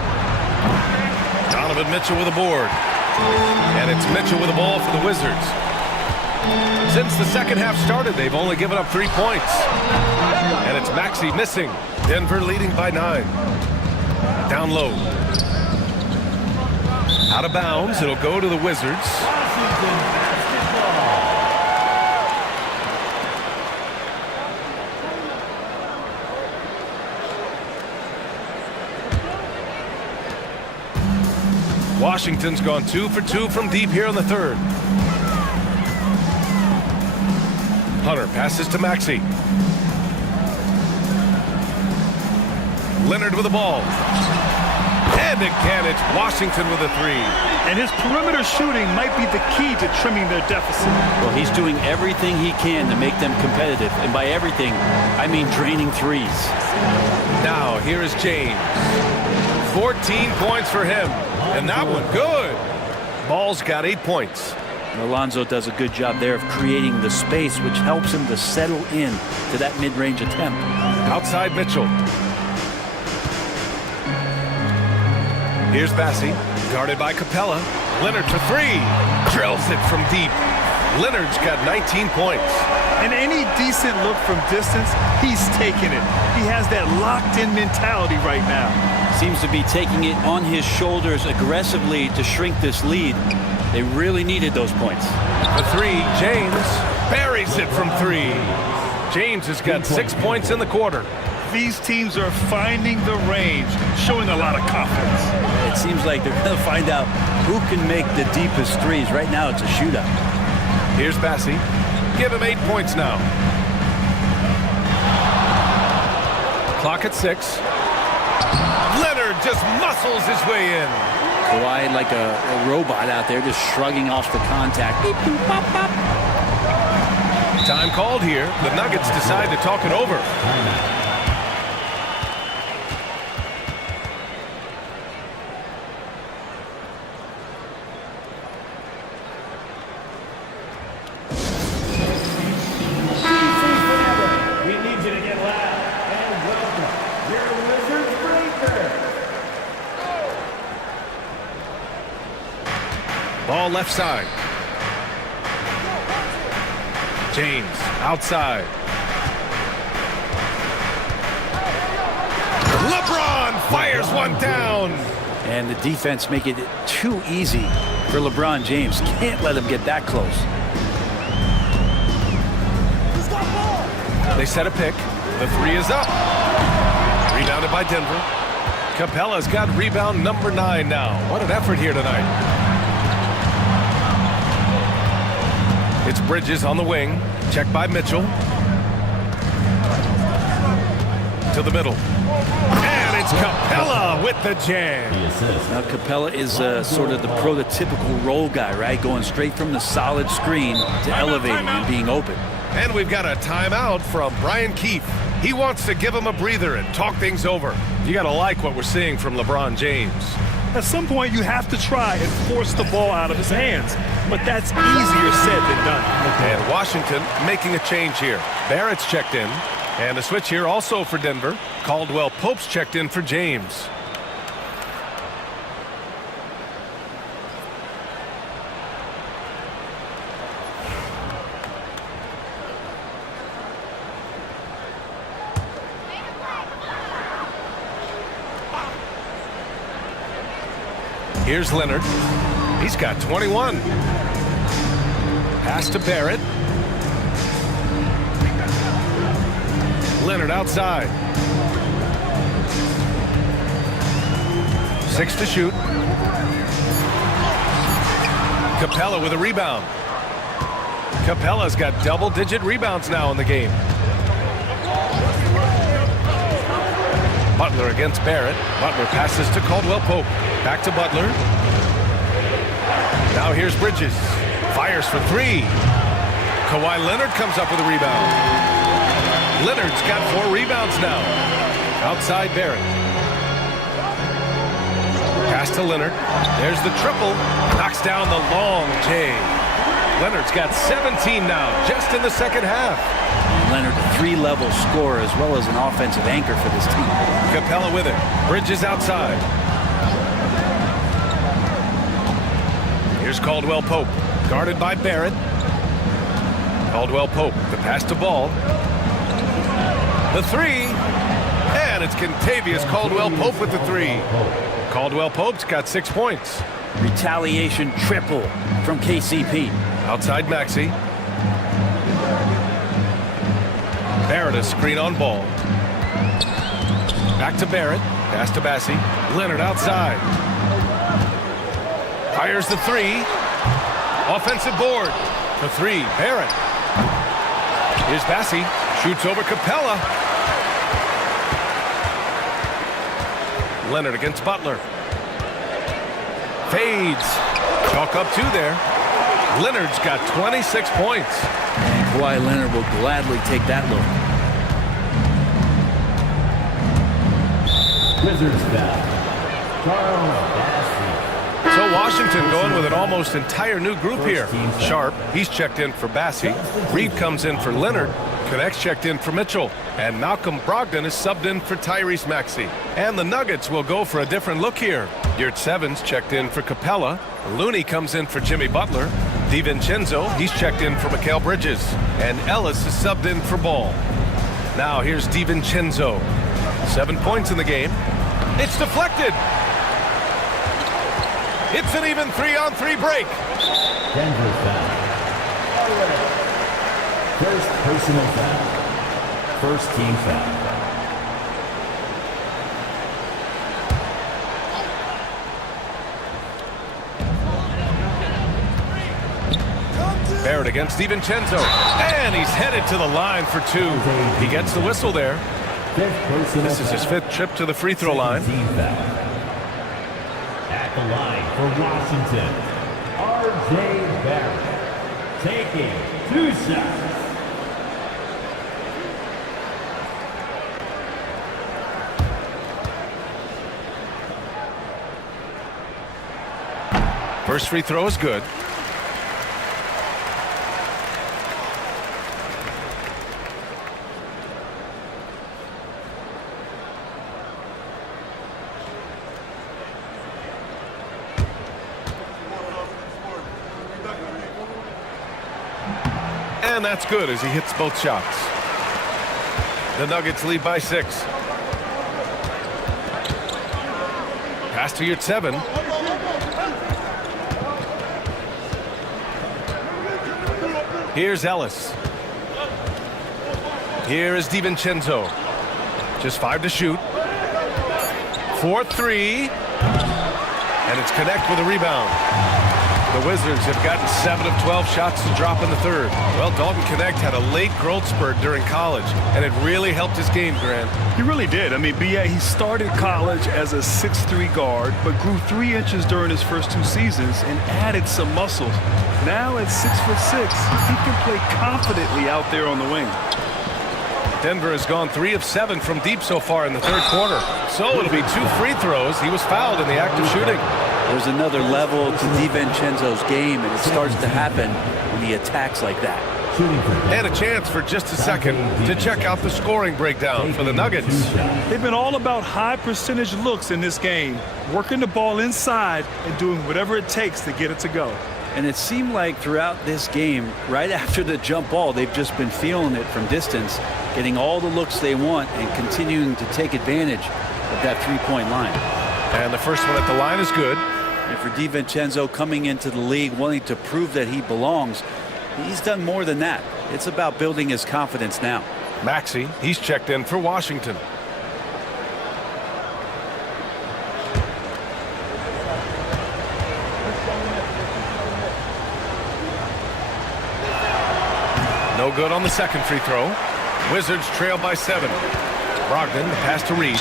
Donovan Mitchell with a board. And it's Mitchell with the ball for the Wizards. Since the second half started, they've only given up 3 points. And it's Maxey missing. Denver leading by 9. Down low. Out of bounds. It'll go to the Wizards. Washington's gone 2 for 2 from deep here in the third. Hunter passes to Maxey. Leonard with the ball. And again, it's Washington with a three. And his perimeter shooting might be the key to trimming their deficit. Well, he's doing everything he can to make them competitive. And by everything, I mean draining threes. Now, here is James. 14 points for him. And that one good. Ball's got 8 points. Alonzo does a good job there of creating the space, which helps him to settle in to that mid-range attempt. Outside Mitchell. Here's Bassi, guarded by Capella. Leonard for three. Drills it from deep. Leonard's got 19 points. And any decent look from distance, he's taking it. He has that locked-in mentality right now. Seems to be taking it on his shoulders aggressively to shrink this lead. They really needed those points. The three, James buries it from three. James has got 6 points in the quarter. These teams are finding the range, showing a lot of confidence. It seems like they're going to find out who can make the deepest threes. Right now, it's a shootout. Here's Bassi. Give him 8 points now. Clock at 6. Leonard just muscles his way in. Kawhi like a robot out there, just shrugging off the contact. Beep, boop, bop, bop. Time called here. The Nuggets decide to talk it over. We need you to get loud and welcome your Wizards breaker. Ball left side. James outside. LeBron fires one down. And the defense make it too easy for LeBron James. Can't let him get that close. They set a pick. The three is up. Rebounded by Denver. Capella's got rebound number 9 now. What an effort here tonight. It's Bridges on the wing. Checked by Mitchell. To the middle. And it's Capella with the jam. Now Capella is sort of the prototypical role guy, right? Going straight from the solid screen to elevating and being open. And we've got a timeout from Brian Keefe. He wants to give him a breather and talk things over. You got to like what we're seeing from LeBron James. At some point, you have to try and force the ball out of his hands. But that's easier said than done. And Washington making a change here. Barrett's checked in. And a switch here also for Denver. Caldwell Pope's checked in for James. Here's Leonard. He's got 21. Pass to Barrett. Leonard outside. 6 to shoot. Capella with a rebound. Capella's got double-digit rebounds now in the game. Butler against Barrett. Butler passes to Caldwell Pope. Back to Butler. Now here's Bridges. Fires for three. Kawhi Leonard comes up with a rebound. Leonard's got 4 rebounds now. Outside Barrett. Pass to Leonard. There's the triple. Knocks down the long J. Leonard's got 17 now, just in the second half. Leonard, a 3-level scorer as well as an offensive anchor for this team. Capella with it. Bridges outside. Here's Caldwell Pope, guarded by Barrett. Caldwell Pope, the pass to Ball. The three, and it's Kentavious Caldwell Pope with the three. Caldwell Pope's got 6 points. Retaliation triple from KCP. Outside Maxey. Barrett a screen on Ball. Back to Barrett. Pass to Bassie. Leonard outside. Fires the three. Offensive board. The three. Barrett. Here's Bassie. Shoots over Capella. Leonard against Butler. Fades. Chalk up two there. Leonard's got 26 points. And Kawhi Leonard will gladly take that look. Wizards foul. Charles Bassey. So Washington going with an almost entire new group here. Sharp, he's checked in for Bassie. Reed comes in for Leonard. Connect's checked in for Mitchell. And Malcolm Brogdon is subbed in for Tyrese Maxey. And the Nuggets will go for a different look here. Yurtseven's checked in for Capella. Looney comes in for Jimmy Butler. DiVincenzo, he's checked in for Mikal Bridges. And Ellis is subbed in for Ball. Now here's DiVincenzo. 7 points in the game. It's deflected. It's an even 3-on-3 break. Denver foul. First personal foul. First team foul. Barrett against DiVincenzo. And he's headed to the line for two. He gets the whistle there. This is his 5th trip to the free throw line. At the line for Washington, R.J. Barrett, taking 2 shots. First free throw is good. And that's good as he hits both shots. The Nuggets lead by 6. Pass to Yurtseven. Here's Ellis. Here is DiVincenzo. Just 5 to shoot. 4-3. And it's Connect with a rebound. The Wizards have gotten 7 of 12 shots to drop in the third. Well, Dalton Connect had a late growth spurt during college, and it really helped his game, Grant. He really did. I mean, B.A., he started college as a 6'3" guard, but grew 3 inches during his first 2 seasons and added some muscles. Now at 6'6", he can play confidently out there on the wing. Denver has gone 3 of 7 from deep so far in the third quarter. So it'll be 2 free throws. He was fouled in the act of shooting. There's another level to DiVincenzo's game, and it starts to happen when he attacks like that. And a chance for just a second to check out the scoring breakdown for the Nuggets. They've been all about high percentage looks in this game, working the ball inside and doing whatever it takes to get it to go. And it seemed like throughout this game, right after the jump ball, they've just been feeling it from distance, getting all the looks they want and continuing to take advantage of that three-point line. And the first one at the line is good. And for DiVincenzo coming into the league wanting to prove that he belongs, he's done more than that. It's about building his confidence now. Maxey, he's checked in for Washington. No good on the second free throw. Wizards trail by 7. Brogdon, the pass to Reed.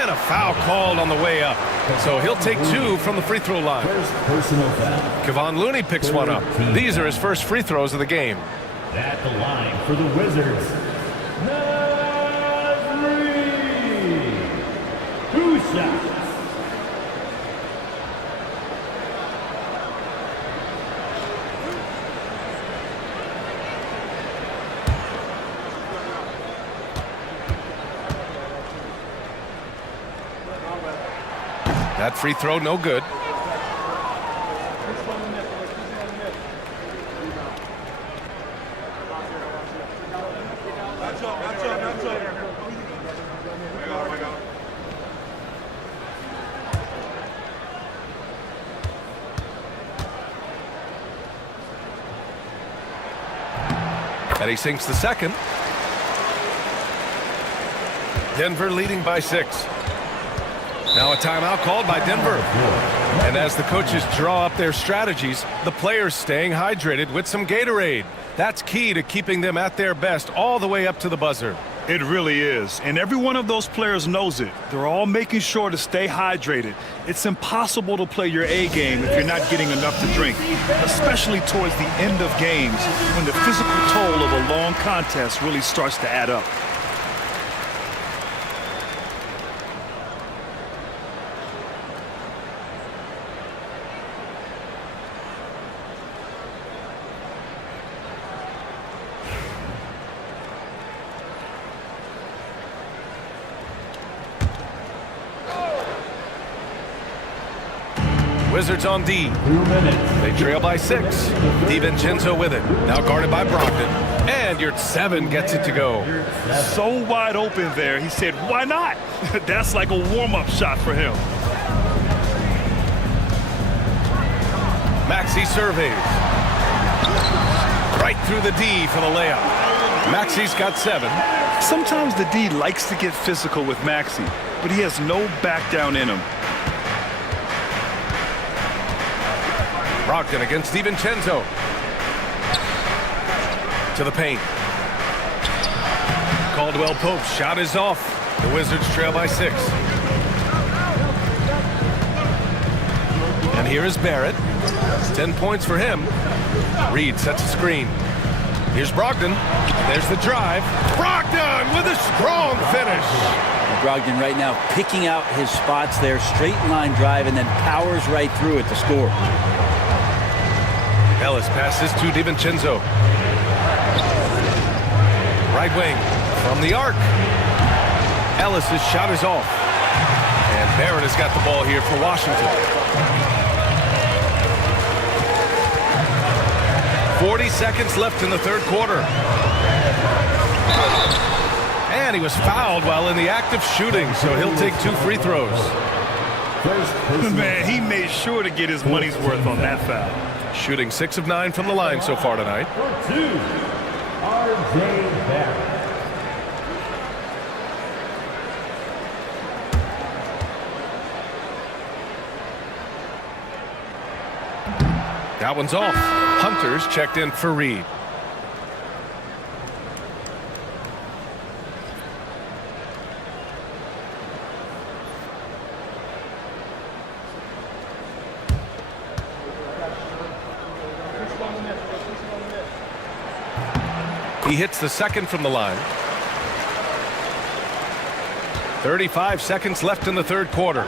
And a foul called on the way up. So he'll take 2 from the free throw line. Personal foul. Kevon Looney picks one up. These are his first free throws of the game. At the line for the Wizards, Naz Reid. 2 shots. That free throw, no good. And he sinks the second. Denver leading by 6. Now a timeout called by Denver. And as the coaches draw up their strategies, the players staying hydrated with some Gatorade. That's key to keeping them at their best all the way up to the buzzer. It really is. And every one of those players knows it. They're all making sure to stay hydrated. It's impossible to play your A game if you're not getting enough to drink, especially towards the end of games when the physical toll of a long contest really starts to add up. Wizards on D. They trail by 6. DiVincenzo with it. Now guarded by Brogdon. And your 7 gets it to go. So wide open there. He said, why not? That's like a warm-up shot for him. Maxey surveys. Right through the D for the layup. Maxey's got 7. Sometimes the D likes to get physical with Maxey, but he has no back down in him. Brogdon against DiVincenzo. To the paint. Caldwell Pope's shot is off. The Wizards trail by 6. And here is Barrett. 10 points for him. Reed sets a screen. Here's Brogdon. There's the drive. Brogdon with a strong finish. Brogdon right now picking out his spots there. Straight line drive and then powers right through it to score. Ellis passes to DiVincenzo. Right wing from the arc. Ellis's shot is off. And Barrett has got the ball here for Washington. 40 seconds left in the third quarter. And he was fouled while in the act of shooting, so he'll take 2 free throws. Man, he made sure to get his money's worth on that foul. Shooting 6 of 9 from the line so far tonight. For 2, R.J. Barrett. That one's off. Hunter's checked in for Reed. He hits the second from the line. 35 seconds left in the third quarter.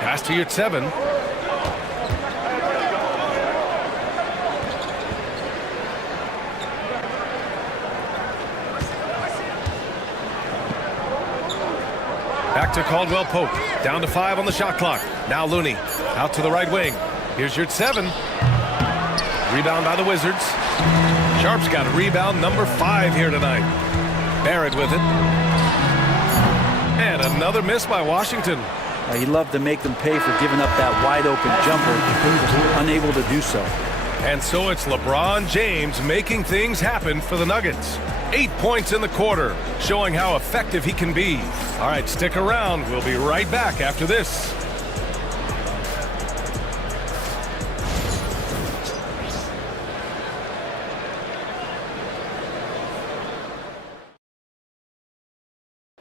Pass to your 7. Back to Caldwell Pope. Down to 5 on the shot clock. Now Looney out to the right wing. Here's your 7. Rebound by the Wizards. Sharp's got a rebound number 5 here tonight. Barrett with it. And another miss by Washington. He loved to make them pay for giving up that wide open jumper. He was unable to do so. And so it's LeBron James making things happen for the Nuggets. 8 points in the quarter, showing how effective he can be. All right, stick around. We'll be right back after this.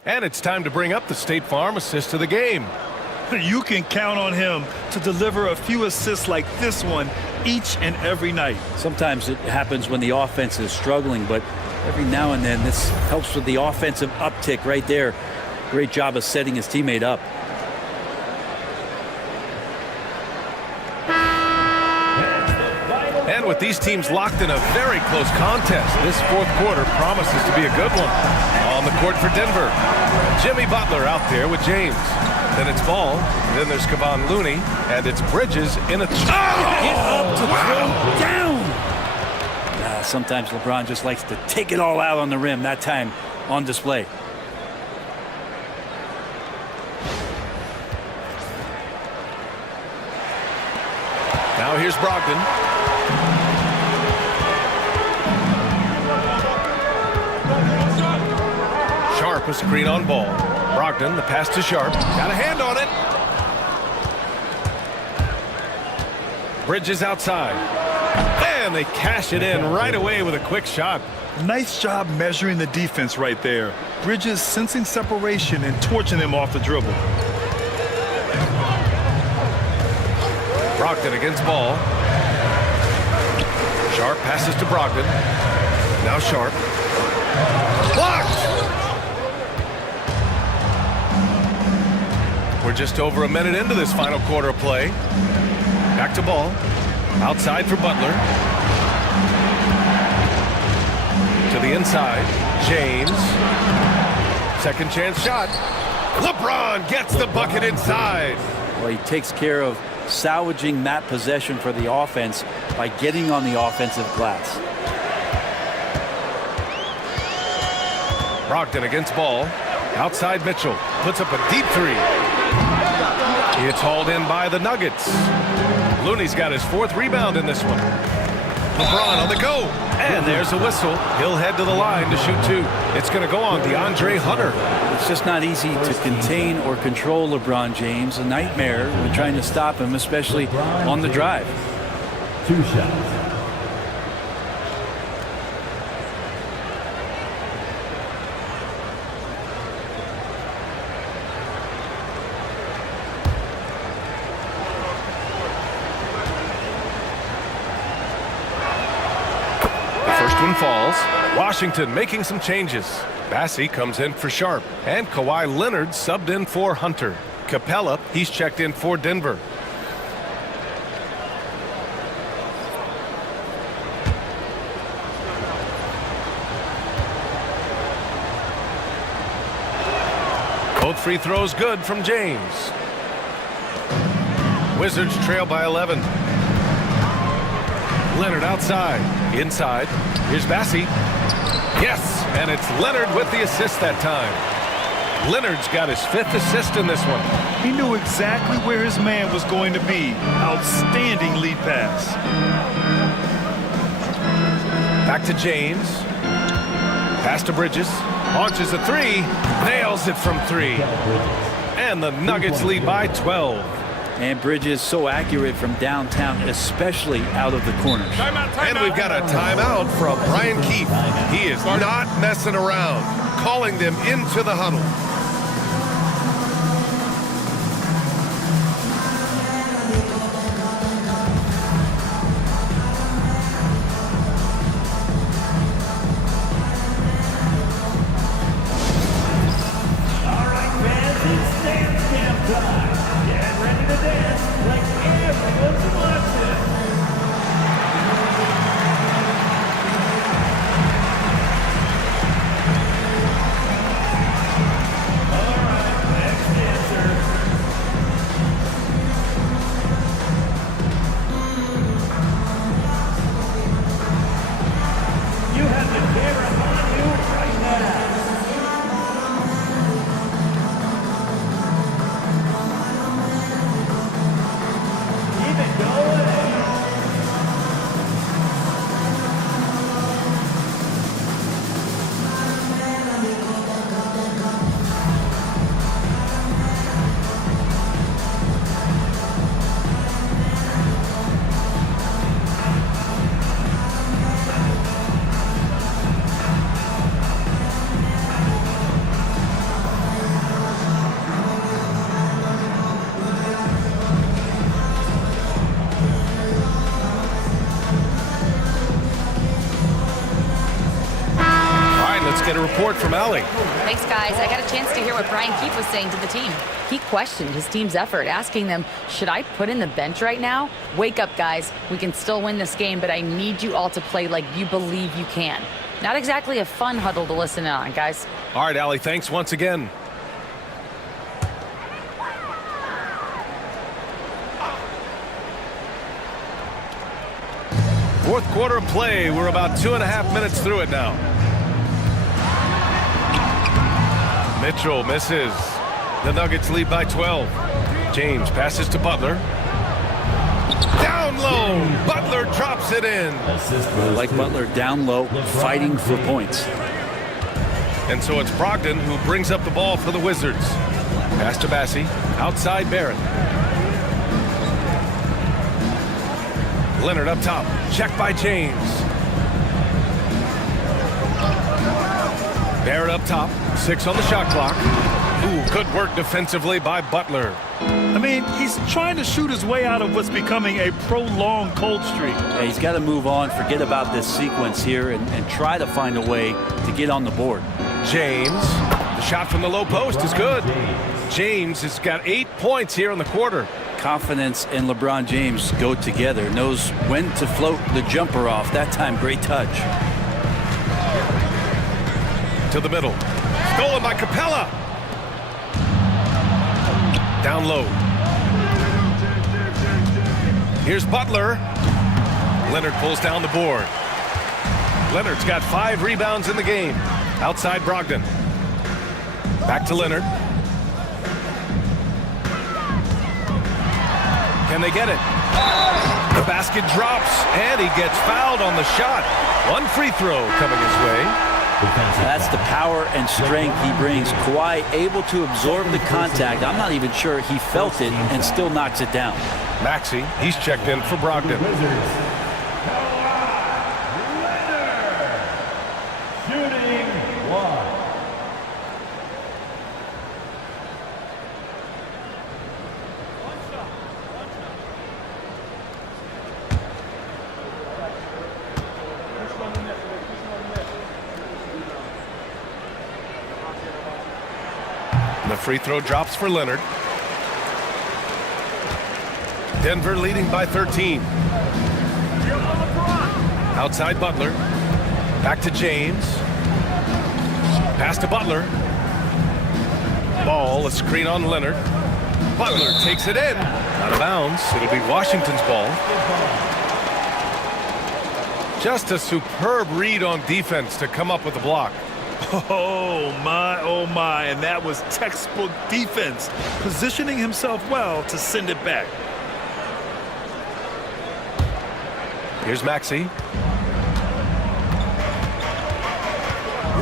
And it's time to bring up the State Farm assist of the game. You can count on him to deliver a few assists like this one each and every night. Sometimes it happens when the offense is struggling, but every now and then this helps with the offensive uptick right there. Great job of setting his teammate up. And with these teams locked in a very close contest, this fourth quarter promises to be a good one. On the court for Denver, Jimmy Butler out there with James. Then it's Ball. Then there's Kevon Looney. And it's Bridges in a... Get up to throw down. Sometimes LeBron just likes to take it all out on the rim. That time on display. Now here's Brogdon. Sharp a screen on Ball. Brogdon, the pass to Sharp. Got a hand on it. Bridges outside. And they cash it in right away with a quick shot. Nice job measuring the defense right there. Bridges sensing separation and torching them off the dribble. Brogdon against Ball. Sharp passes to Brogdon. Now Sharp. Blocked! We're just over a minute into this final quarter of play. Back to Ball. Outside for Butler. To the inside. James. Second chance shot. LeBron gets the bucket inside. Well, he takes care of salvaging that possession for the offense by getting on the offensive glass. Brogdon against Ball. Outside Mitchell. Puts up a deep three. It's hauled in by the Nuggets. Looney's got his 4th rebound in this one. LeBron on the go. And there's a whistle. He'll head to the line to shoot 2. It's going to go on DeAndre Hunter. It's just not easy to contain or control LeBron James. A nightmare when trying to stop him, especially on the drive. 2 shots. One falls. Washington making some changes. Bassey comes in for Sharp. And Kawhi Leonard subbed in for Hunter. Capella, he's checked in for Denver. Both free throws good from James. Wizards trail by 11. Leonard outside. Inside. Here's Bassey. Yes, and it's Leonard with the assist that time. Leonard's got his 5th assist in this one. He knew exactly where his man was going to be. Outstanding lead pass. Back to James. Pass to Bridges. Launches a 3. Nails it from 3. And the Nuggets lead by 12. And Bridges so accurate from downtown, especially out of the corners. And we've got a timeout from Brian Keefe. He is not messing around, calling them into the huddle. All right, fans, it's dance camp time. Get ready to dance like everyone's watching. All right, next dancer. You have the camera on you right now. Keep it going. Get a report from Allie. Thanks, guys. I got a chance to hear what Brian Keefe was saying to the team. He questioned his team's effort, asking them, should I put in the bench right now? Wake up, guys. We can still win this game, but I need you all to play like you believe you can. Not exactly a fun huddle to listen in on, guys. All right, Allie, thanks once again. Fourth quarter of play. We're about 2.5 minutes through it now. Mitchell misses. The Nuggets lead by 12. James passes to Butler. Down low. Butler drops it in. Like Butler down low, fighting for points. And so it's Brogdon who brings up the ball for the Wizards. Pass to Bassie. Outside Barrett. Leonard up top. Check by James. Barrett up top. 6 on the shot clock. Ooh, good work defensively by Butler. I mean, he's trying to shoot his way out of what's becoming a prolonged cold streak. Yeah, he's got to move on, forget about this sequence here, and try to find a way to get on the board. James. The shot from the low post is good. James has got 8 points here in the quarter. Confidence and LeBron James go together. Knows when to float the jumper off. That time, great touch. To the middle. Stolen by Capella. Down low. Here's Butler. Leonard pulls down the board. Leonard's got 5 rebounds in the game. Outside Brogdon. Back to Leonard. Can they get it? The basket drops, and he gets fouled on the shot. 1 free throw coming his way. That's the power and strength he brings. Kawhi able to absorb the contact. I'm not even sure he felt it and still knocks it down. Maxey, he's checked in for Brogdon. Shooting 1. The free throw drops for Leonard. Denver leading by 13. Outside Butler. Back to James. Pass to Butler. Ball, a screen on Leonard. Butler takes it in. Out of bounds. It'll be Washington's ball. Just a superb read on defense to come up with the block. Oh my, and that was textbook defense, positioning himself well to send it back. Here's Maxey.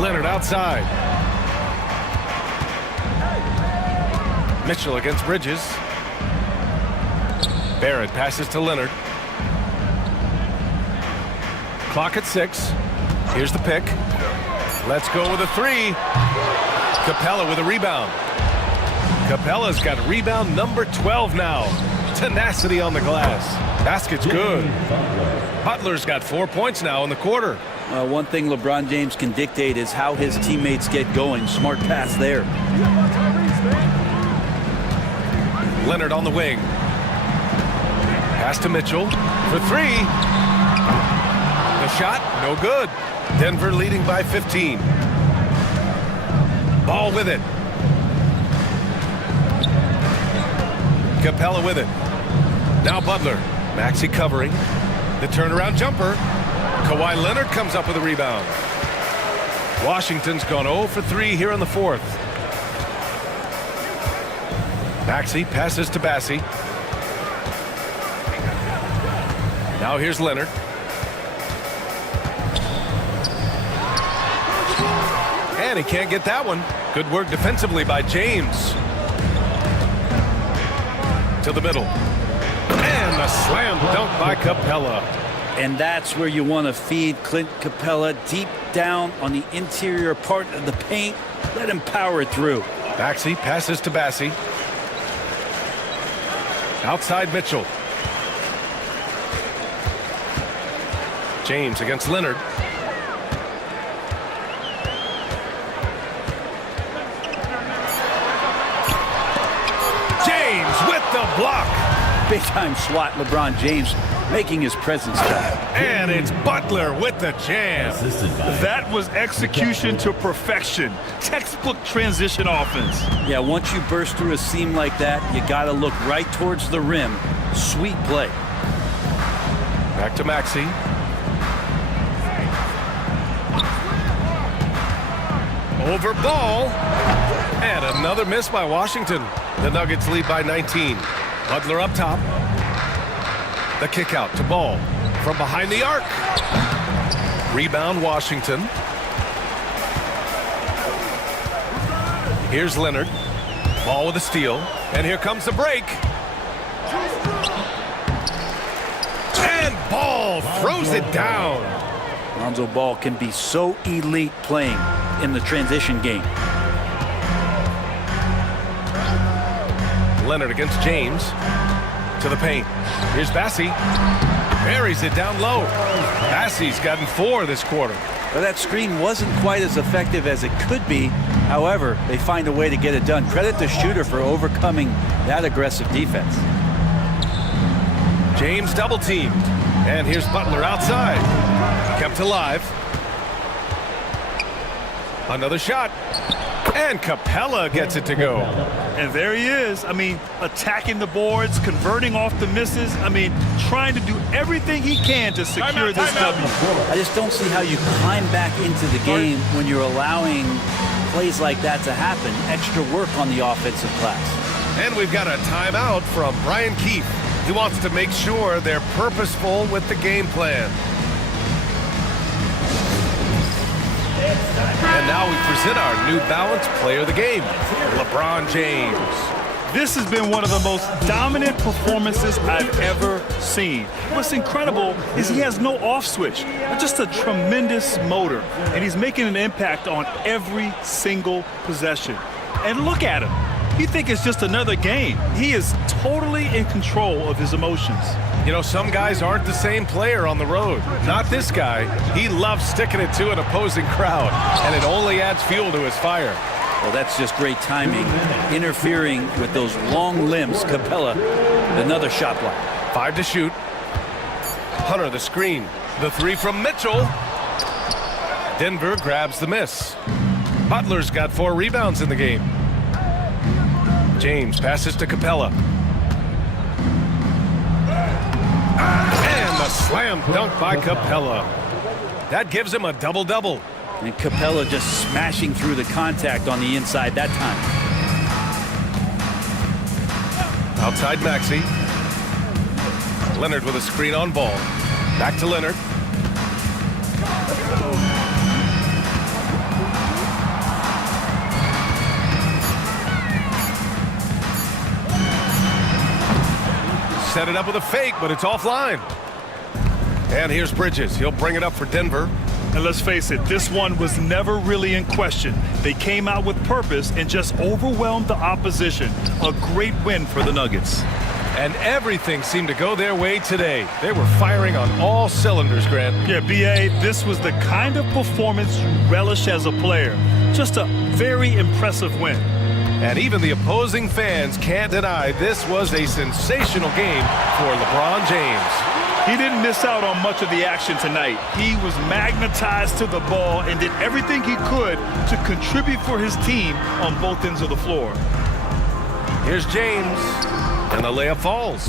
Leonard outside. Mitchell against Bridges. Barrett passes to Leonard. Clock at 6. Here's the pick. Let's go with a 3. Capella with a rebound. Capella's got rebound number 12 now. Tenacity on the glass. Basket's good. Butler's got 4 points now in the quarter. One thing LeBron James can dictate is how his teammates get going. Smart pass there. Leonard on the wing. Pass to Mitchell for 3. The shot, no good. Denver leading by 15. Ball with it. Capella with it. Now Butler. Maxey covering. The turnaround jumper. Kawhi Leonard comes up with a rebound. Washington's gone 0 for 3 here in the fourth. Maxey passes to Bassie. Now here's Leonard. And he can't get that one. Good work defensively by James. To the middle. And a slam dunk by Capella. And that's where you want to feed Clint Capella, deep down on the interior part of the paint. Let him power through. Maxey passes to Bassie. Outside Mitchell. James against Leonard. The block. Big time swat. LeBron James making his presence felt. And it's Butler with the jam. That was execution to perfection. Textbook transition offense. Yeah, once you burst through a seam like that, you got to look right towards the rim. Sweet play. Back to Maxey. Over Ball. And another miss by Washington. The Nuggets lead by 19. Butler up top. The kick out to Ball from behind the arc. Rebound Washington. Here's Leonard. Ball with a steal. And here comes the break. And Ball throws it down. Lonzo Ball can be so elite playing in the transition game. Leonard against James. To the paint. Here's Bassi. Buries it down low. Bassi's gotten 4 this quarter. Well, that screen wasn't quite as effective as it could be. However, they find a way to get it done. Credit the shooter for overcoming that aggressive defense. James double teamed. And here's Butler outside. Kept alive. Another shot. And Capella gets it to go. And there he is. I mean, attacking the boards, converting off the misses. I mean, trying to do everything he can to secure this W. I just don't see how you climb back into the game when you're allowing plays like that to happen. Extra work on the offensive glass. And we've got a timeout from Brian Keefe. He wants to make sure they're purposeful with the game plan. And now we present our New Balance Player of the Game, LeBron James. This has been one of the most dominant performances I've ever seen. What's incredible is he has no off switch, just a tremendous motor, and he's making an impact on every single possession. And look at him. You think it's just another game. He is totally in control of his emotions. You know, some guys aren't the same player on the road. Not this guy. He loves sticking it to an opposing crowd, and it only adds fuel to his fire. Well, that's just great timing. Interfering with those long limbs. Capella, another shot block. 5 to shoot. Hunter the screen. The 3 from Mitchell. Denver grabs the miss. Butler's got 4 rebounds in the game. James passes to Capella. And the slam dunk by Capella. That gives him a double-double. And Capella just smashing through the contact on the inside that time. Outside Maxey. Leonard with a screen on Ball. Back to Leonard. Set it up with a fake, but it's offline. And here's Bridges. He'll bring it up for Denver. And let's face it, this one was never really in question. They came out with purpose and just overwhelmed the opposition. A great win for the Nuggets. And everything seemed to go their way today. They were firing on all cylinders, Grant. Yeah, B.A., this was the kind of performance you relish as a player. Just a very impressive win. And even the opposing fans can't deny this was a sensational game for LeBron James. He didn't miss out on much of the action tonight. He was magnetized to the ball and did everything he could to contribute for his team on both ends of the floor. Here's James, and the layup falls.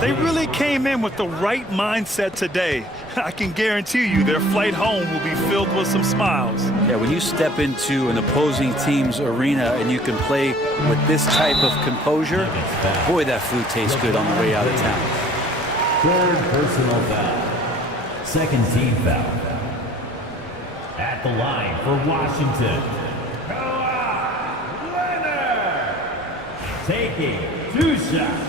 They really came in with the right mindset today. I can guarantee you their flight home will be filled with some smiles. Yeah, when you step into an opposing team's arena and you can play with this type of composure, boy, that food tastes good on the way out of town. Third personal foul. Second team foul. At the line for Washington, Kawhi Leonard. Taking 2 shots.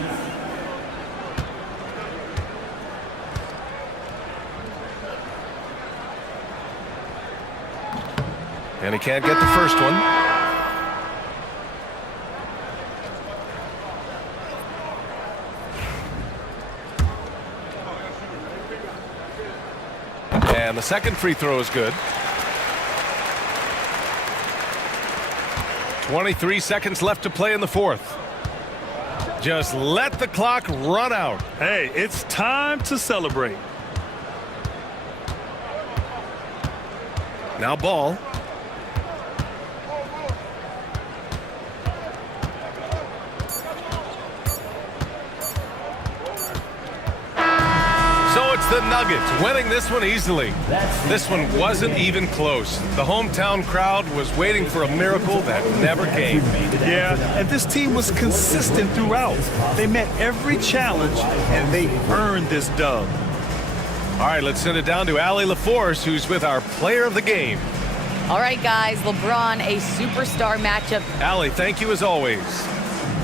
And he can't get the first one. And the second free throw is good. 23 seconds left to play in the fourth. Just let the clock run out. Hey, it's time to celebrate. Now Ball. the Nuggets, winning this one easily. This one wasn't even close. The hometown crowd was waiting for a miracle that never came. Yeah, and this team was consistent throughout. They met every challenge, and they earned this dub. All right, let's send it down to Allie LaForce, who's with our player of the game. All right, guys, LeBron, a superstar matchup. Allie, thank you as always.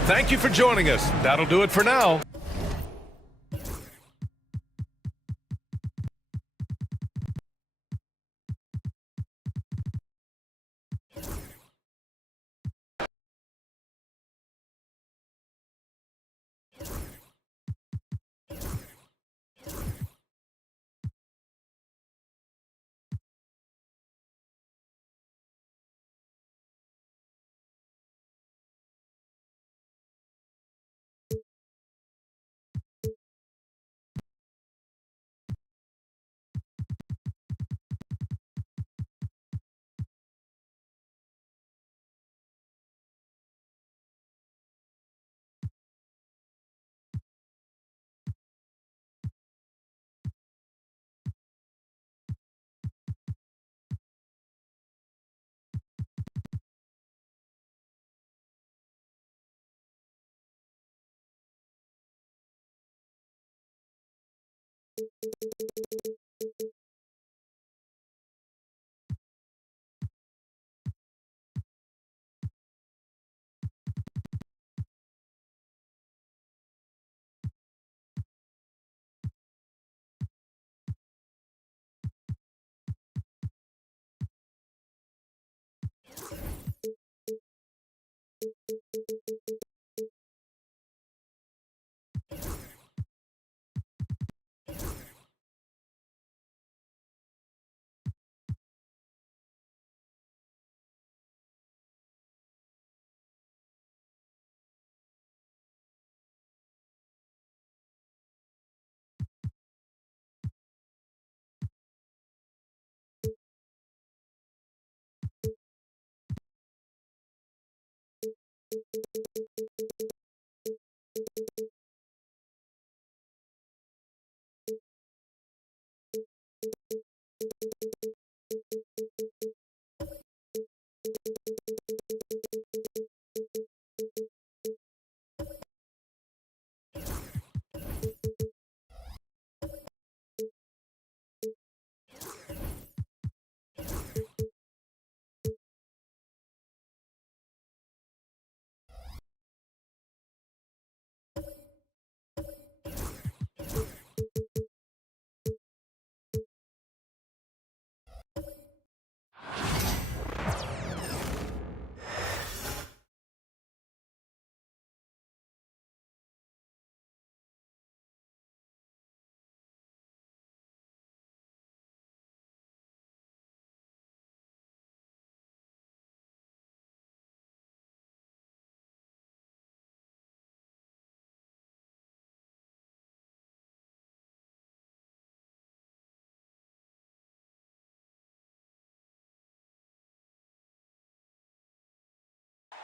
Thank you for joining us. That'll do it for now.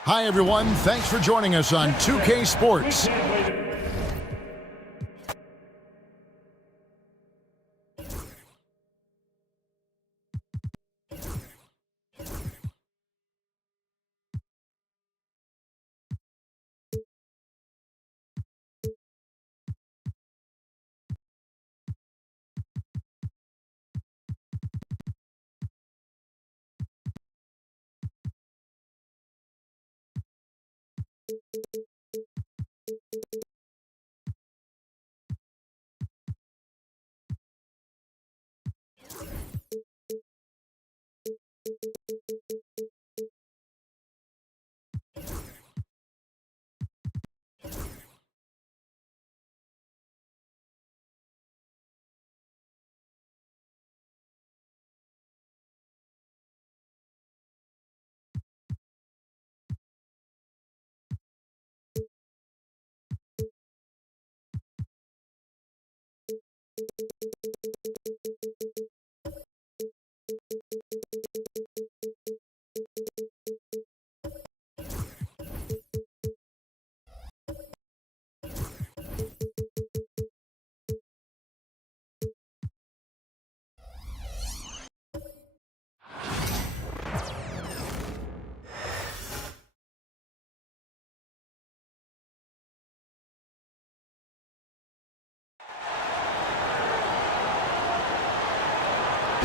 Hi, everyone. Thanks for joining us on 2K Sports.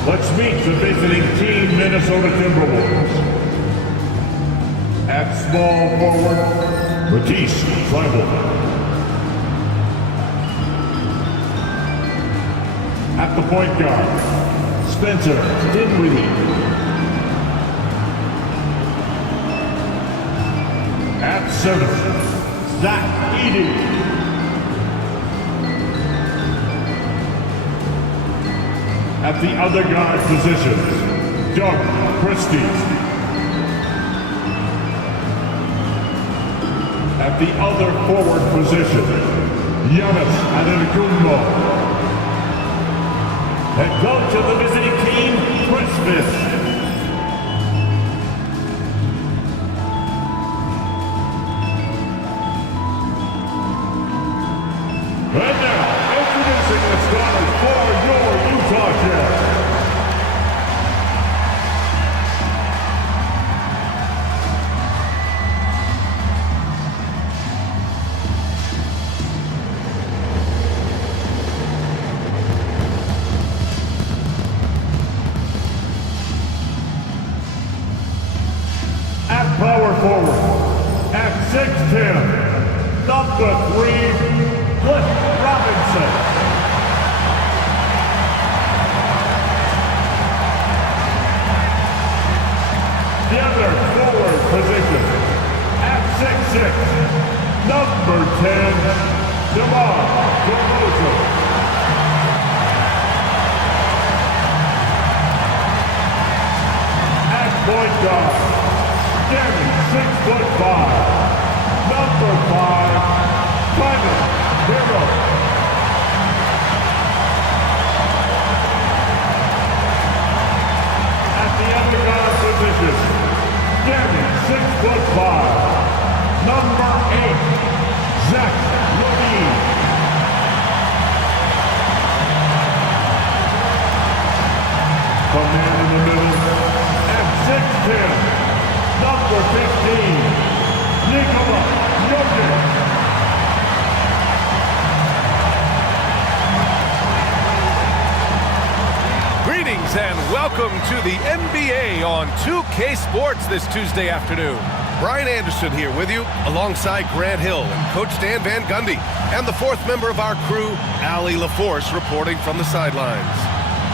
Let's meet the visiting team, Minnesota Timberwolves. At small forward, Matisse Thybulle. At the point guard, Spencer Dinwiddie. At center, Zach Edey. At the other guard positions, Doug Christie. At the other forward position, Giannis Antetokounmpo. Head coach of the visiting team, Chris Smith. And now, introducing the starters for your Utah Jazz. At power forward, at 6'10", number 3, Cliff Robinson. The other forward position, at 6'6", number 10, DeMar DeRozan. At point guard, standing 6'5", number 5, Tyler Hero. At the other guard position, standing 6'5", number 8, Zach LaVine. The man in the middle, at 6'10", number 15, Nikola Jokic. Greetings and welcome to the NBA on 2K Sports this Tuesday afternoon. Brian Anderson here with you alongside Grant Hill and Coach Dan Van Gundy and the fourth member of our crew, Allie LaForce, reporting from the sidelines.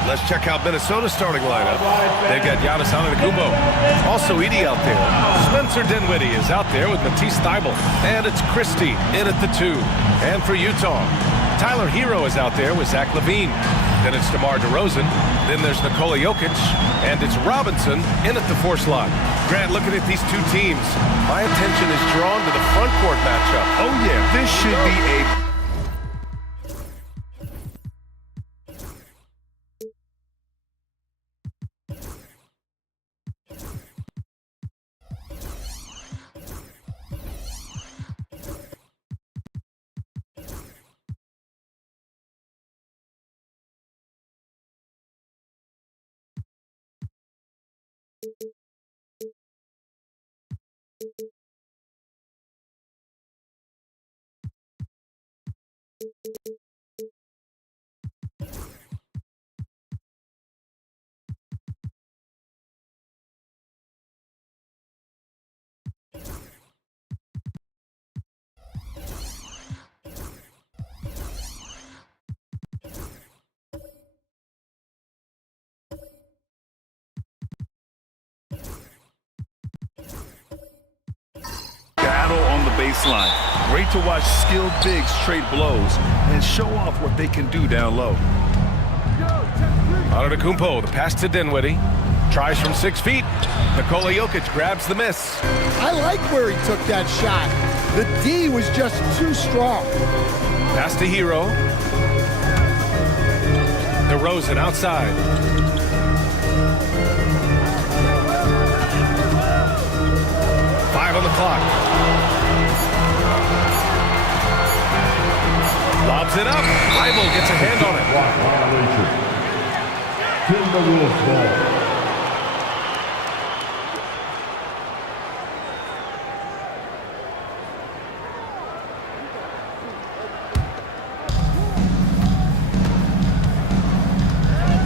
Let's check out Minnesota's starting lineup. They've got Giannis Antetokounmpo, also Edey out there. Spencer Dinwiddie is out there with Matisse Thybulle, and it's Christie in at the 2. And for Utah, Tyler Hero is out there with Zach LaVine. Then it's DeMar DeRozan. Then there's Nikola Jokic, and it's Robinson in at the 4 slot. Grant, looking at these two teams, my attention is drawn to the front court matchup. Oh yeah, this should be a battle on the baseline. Great to watch skilled bigs trade blows and show off what they can do down low. Antetokounmpo, the pass to Dinwiddie. Tries from 6 feet. Nikola Jokic grabs the miss. I like where he took that shot. The D was just too strong. Pass to Hero. DeRozan outside. Five on the clock. Lobs it up. Thybulle gets a hand on it. Violation. Timberwolves ball.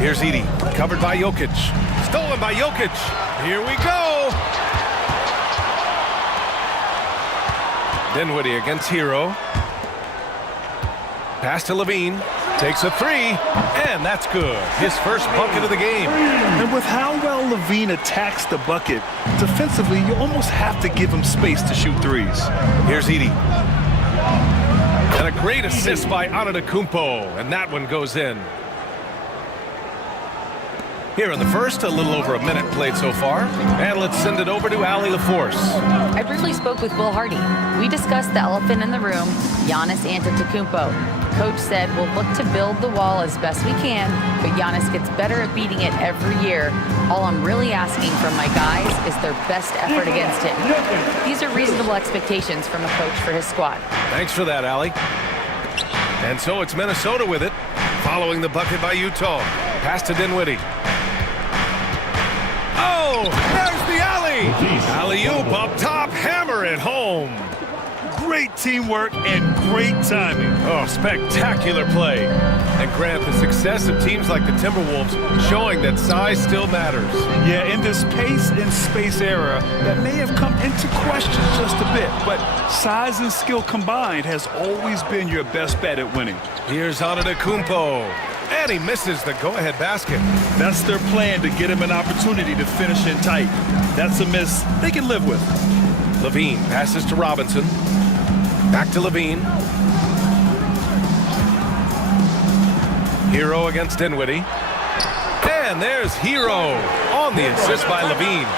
Here's Edey, covered by Jokic. Stolen by Jokic. Here we go. Dinwiddie against Hero. Pass to Levine. Takes a three, and that's good. His first bucket of the game. And with how well Levine attacks the bucket, defensively, you almost have to give him space to shoot threes. Here's Edey. And a great assist by Antetokounmpo, and that one goes in. Here in the first, a little over a minute played so far. And let's send it over to Allie LaForce. I briefly spoke with Will Hardy. We discussed the elephant in the room, Giannis Antetokounmpo. Coach said we'll look to build the wall as best we can, but Giannis gets better at beating it every year. All I'm really asking from my guys is their best effort against him. These are reasonable expectations from a coach for his squad. Thanks for that, Allie. And so it's Minnesota with it, following the bucket by Utah. Pass to Dinwiddie. Oh, there's the alley. Alley-oop up top, hammer it home. Great teamwork and great timing. Oh, spectacular play. And Grant, the success of teams like the Timberwolves showing that size still matters. Yeah, in this pace and space era, that may have come into question just a bit, but size and skill combined has always been your best bet at winning. Here's Antetokounmpo. And he misses the go-ahead basket. That's their plan, to get him an opportunity to finish in tight. That's a miss they can live with. Levine passes to Robinson. Back to Levine. Hero against Dinwiddie. And there's Hero on the assist by Levine.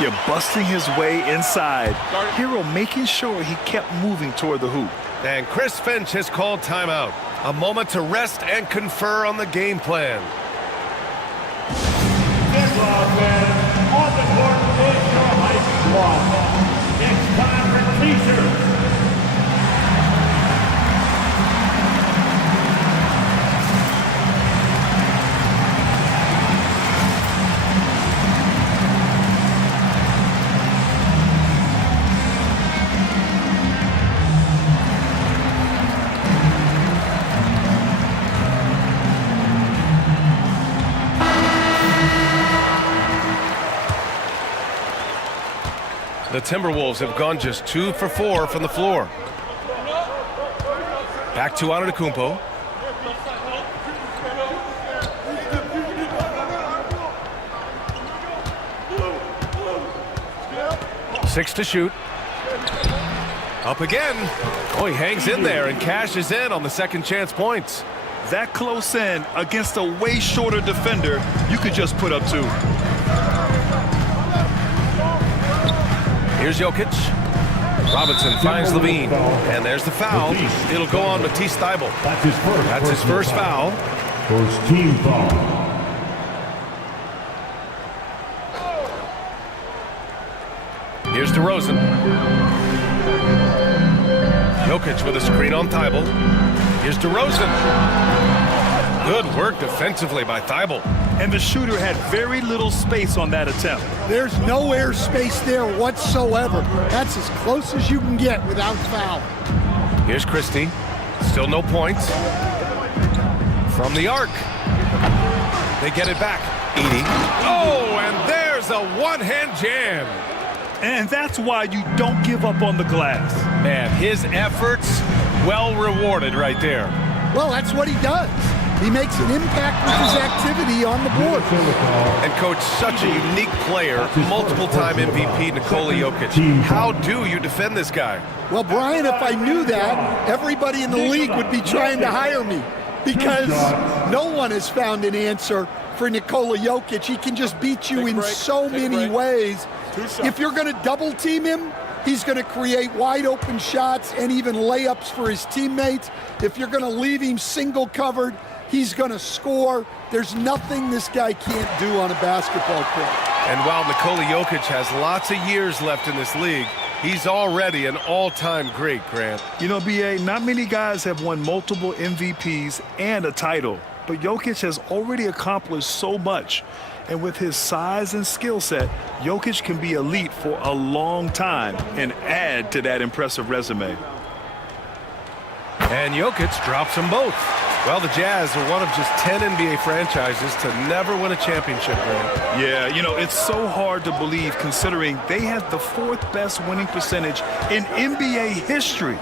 You're busting his way inside. Hero making sure he kept moving toward the hoop. And Chris Finch has called timeout. A moment to rest and confer on the game plan. Get fans on the court is your high squad. It's time for t-shirts. The Timberwolves have gone just 2 for 4 from the floor. Back to Antetokounmpo. Six to shoot. Up again. Oh, he hangs in there and cashes in on the second chance points. That close in against a way shorter defender, you could just put up 2. Here's Jokic. Robinson finds Levine. And there's the foul. It'll go on Matisse Thybulle. That's his first foul. First team foul. Here's DeRozan. Jokic with a screen on Thybulle. Here's DeRozan. Good work defensively by Thybulle. And the shooter had very little space on that attempt. There's no air space there whatsoever. That's as close as you can get without foul. Here's Christie. Still no points. From the arc. They get it back. Edey. Oh, and there's a one-hand jam. And that's why you don't give up on the glass. Man, his efforts well rewarded right there. Well, that's what he does. He makes an impact with his activity on the board. And coach, such a unique player, multiple-time MVP Nikola Jokic. How do you defend this guy? Well, Brian, if I knew that, everybody in the league would be trying to hire me, because no one has found an answer for Nikola Jokic. He can just beat you in so many ways. If you're going to double team him, he's going to create wide open shots and even layups for his teammates. If you're going to leave him single covered, he's going to score. There's nothing this guy can't do on a basketball court. And while Nikola Jokic has lots of years left in this league, he's already an all-time great, Grant. You know, B.A., not many guys have won multiple MVPs and a title, but Jokic has already accomplished so much. And with his size and skill set, Jokic can be elite for a long time and add to that impressive resume. And Jokic drops them both. Well, the Jazz are one of just 10 NBA franchises to never win a championship, Grant. Yeah, you know, it's so hard to believe considering they had the 4th best winning percentage in NBA history.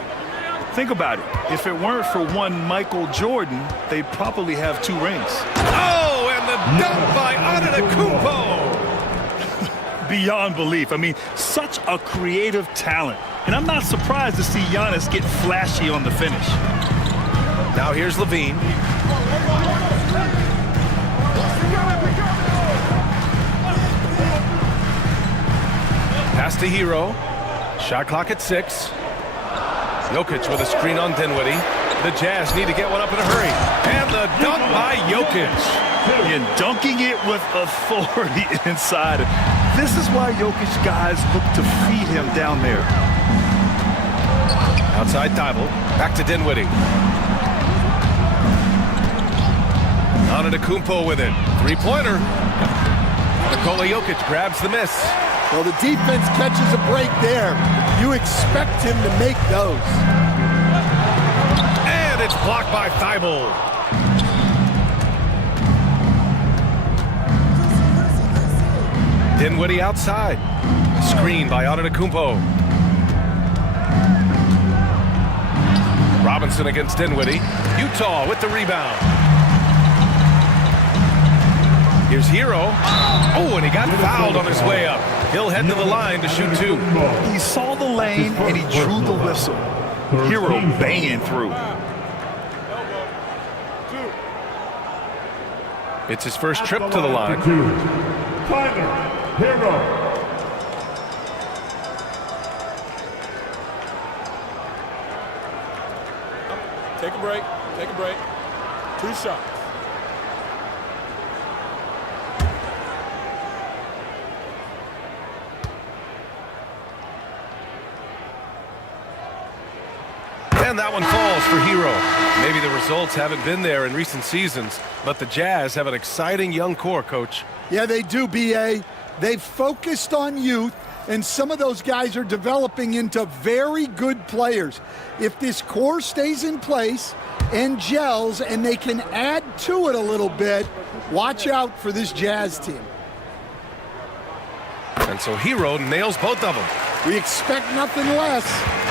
Think about it. If it weren't for one Michael Jordan, they'd probably have 2 rings. Oh, and the dunk by Antetokounmpo. Beyond belief. I mean, such a creative talent. And I'm not surprised to see Giannis get flashy on the finish. Now here's Levine. Pass to Hero. Shot clock at 6. Jokic with a screen on Dinwiddie. The Jazz need to get one up in a hurry. And the dunk by Jokic. And dunking it with authority inside. This is why Jokic guys look to feed him down there. Outside Thibault. Back to Dinwiddie. Antetokounmpo with it. 3-pointer. Nikola Jokic grabs the miss. Well, the defense catches a break there. You expect him to make those. And it's blocked by Thibault. Dinwiddie outside. Screen by Antetokounmpo. Robinson against Dinwiddie. Utah with the rebound. Here's Hero. Oh, and he got fouled on his way up. He'll head to the line to shoot 2. He saw the lane and he drew the whistle. Hero banging through. It's his first trip to the line. Tyler Hero. Take a break. Take a break. 2 shots. And that one falls for Hero. Maybe the results haven't been there in recent seasons, but the Jazz have an exciting young core, Coach. Yeah, they do, B.A. They've focused on youth, and some of those guys are developing into very good players. If this core stays in place and gels and they can add to it a little bit, watch out for this Jazz team. And so Hero nails both of them. We expect nothing less.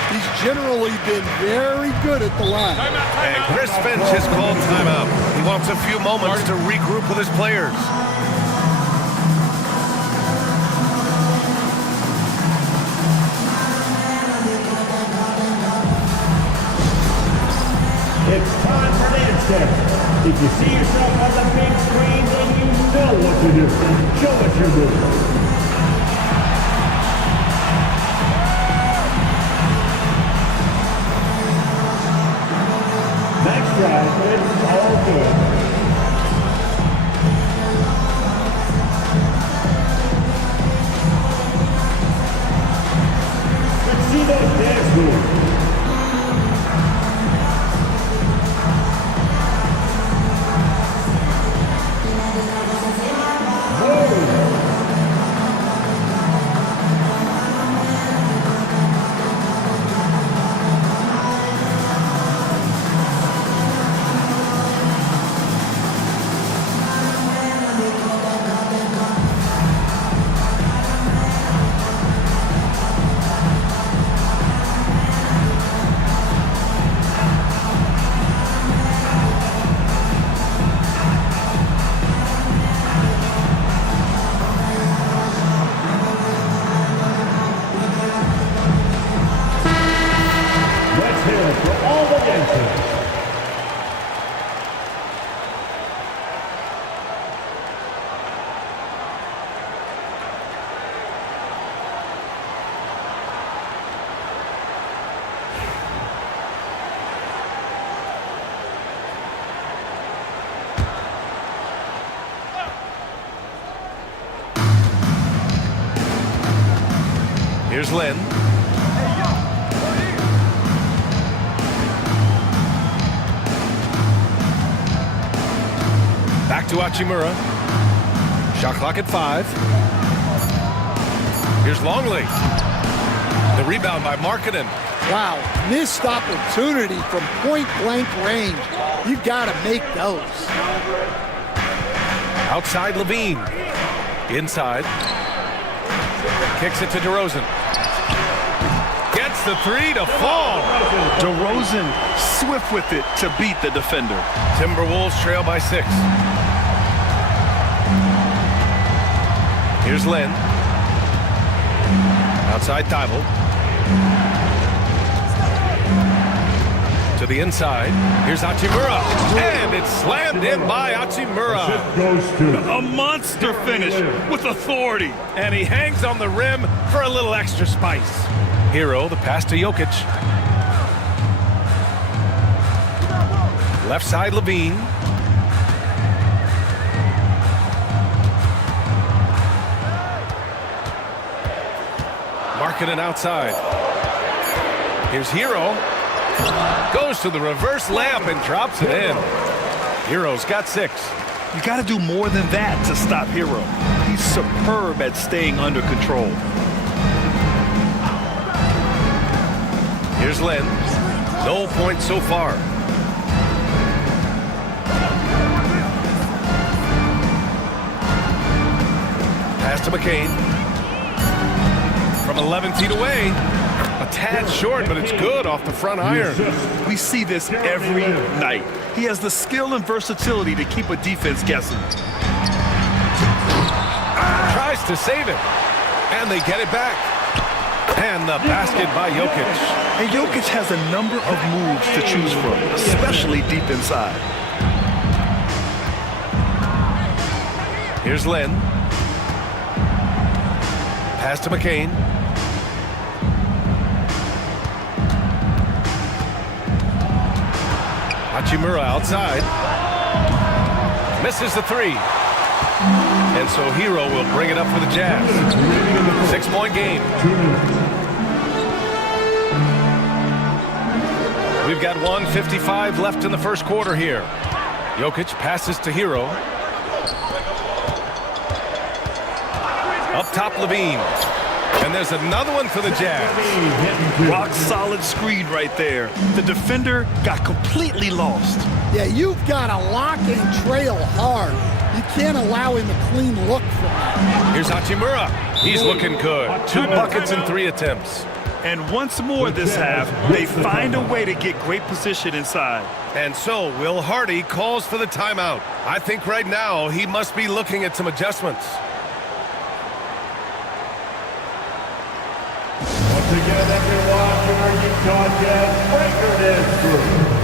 He's generally been very good at the line. And Chris Finch has called timeout. He wants a few moments to regroup with his players. It's time for an answer. If you see yourself on the big screen, then you know what to do. Show us your move. Next drive, it's all good. Let's see those dance moves. Here's Lynn. Back to Hachimura. Shot clock at 5. Here's Longley. The rebound by Markkanen. Wow, missed opportunity from point-blank range. You got to make those. Outside Levine. Inside. Kicks it to DeRozan. Gets the three to fall. DeRozan swift with it to beat the defender. Timberwolves trail by 6. Here's Lynn. Outside Thibault. To the inside. Here's Hachimura. And it's slammed in by Hachimura. A monster finish with authority. And he hangs on the rim for a little extra spice. Hero, the pass to Jokic. Left side Levine. Marking it outside. Here's Hero. Goes to the reverse layup and drops it in. Hero's got 6. You got to do more than that to stop Hero. He's superb at staying under control. Here's Lynn. No points so far. Pass to McCain. From 11 feet away. A tad short, but it's good off the front iron. We see this every night. He has the skill and versatility to keep a defense guessing. Tries to save it. And they get it back. And the basket by Jokic. And Jokic has a number of moves to choose from, especially deep inside. Here's Lynn. Pass to McCain. Hachimura outside. Misses the 3. And so Hero will bring it up for the Jazz. 6-point game. We've got 1:55 left in the first quarter here. Jokic passes to Hero. Up top Levine. And there's another one for the Jazz. Rock solid screen right there. The defender got completely lost. Yeah, you've got to lock and trail hard. You can't allow him a clean look from that. Here's Hachimura. He's looking good. 2 buckets and 3 attempts. And once more this half, they find a way to get great position inside. And so Will Hardy calls for the timeout. I think right now he must be looking at some adjustments. Once again, everyone watching our Utah Jazz Breaker Dance Group.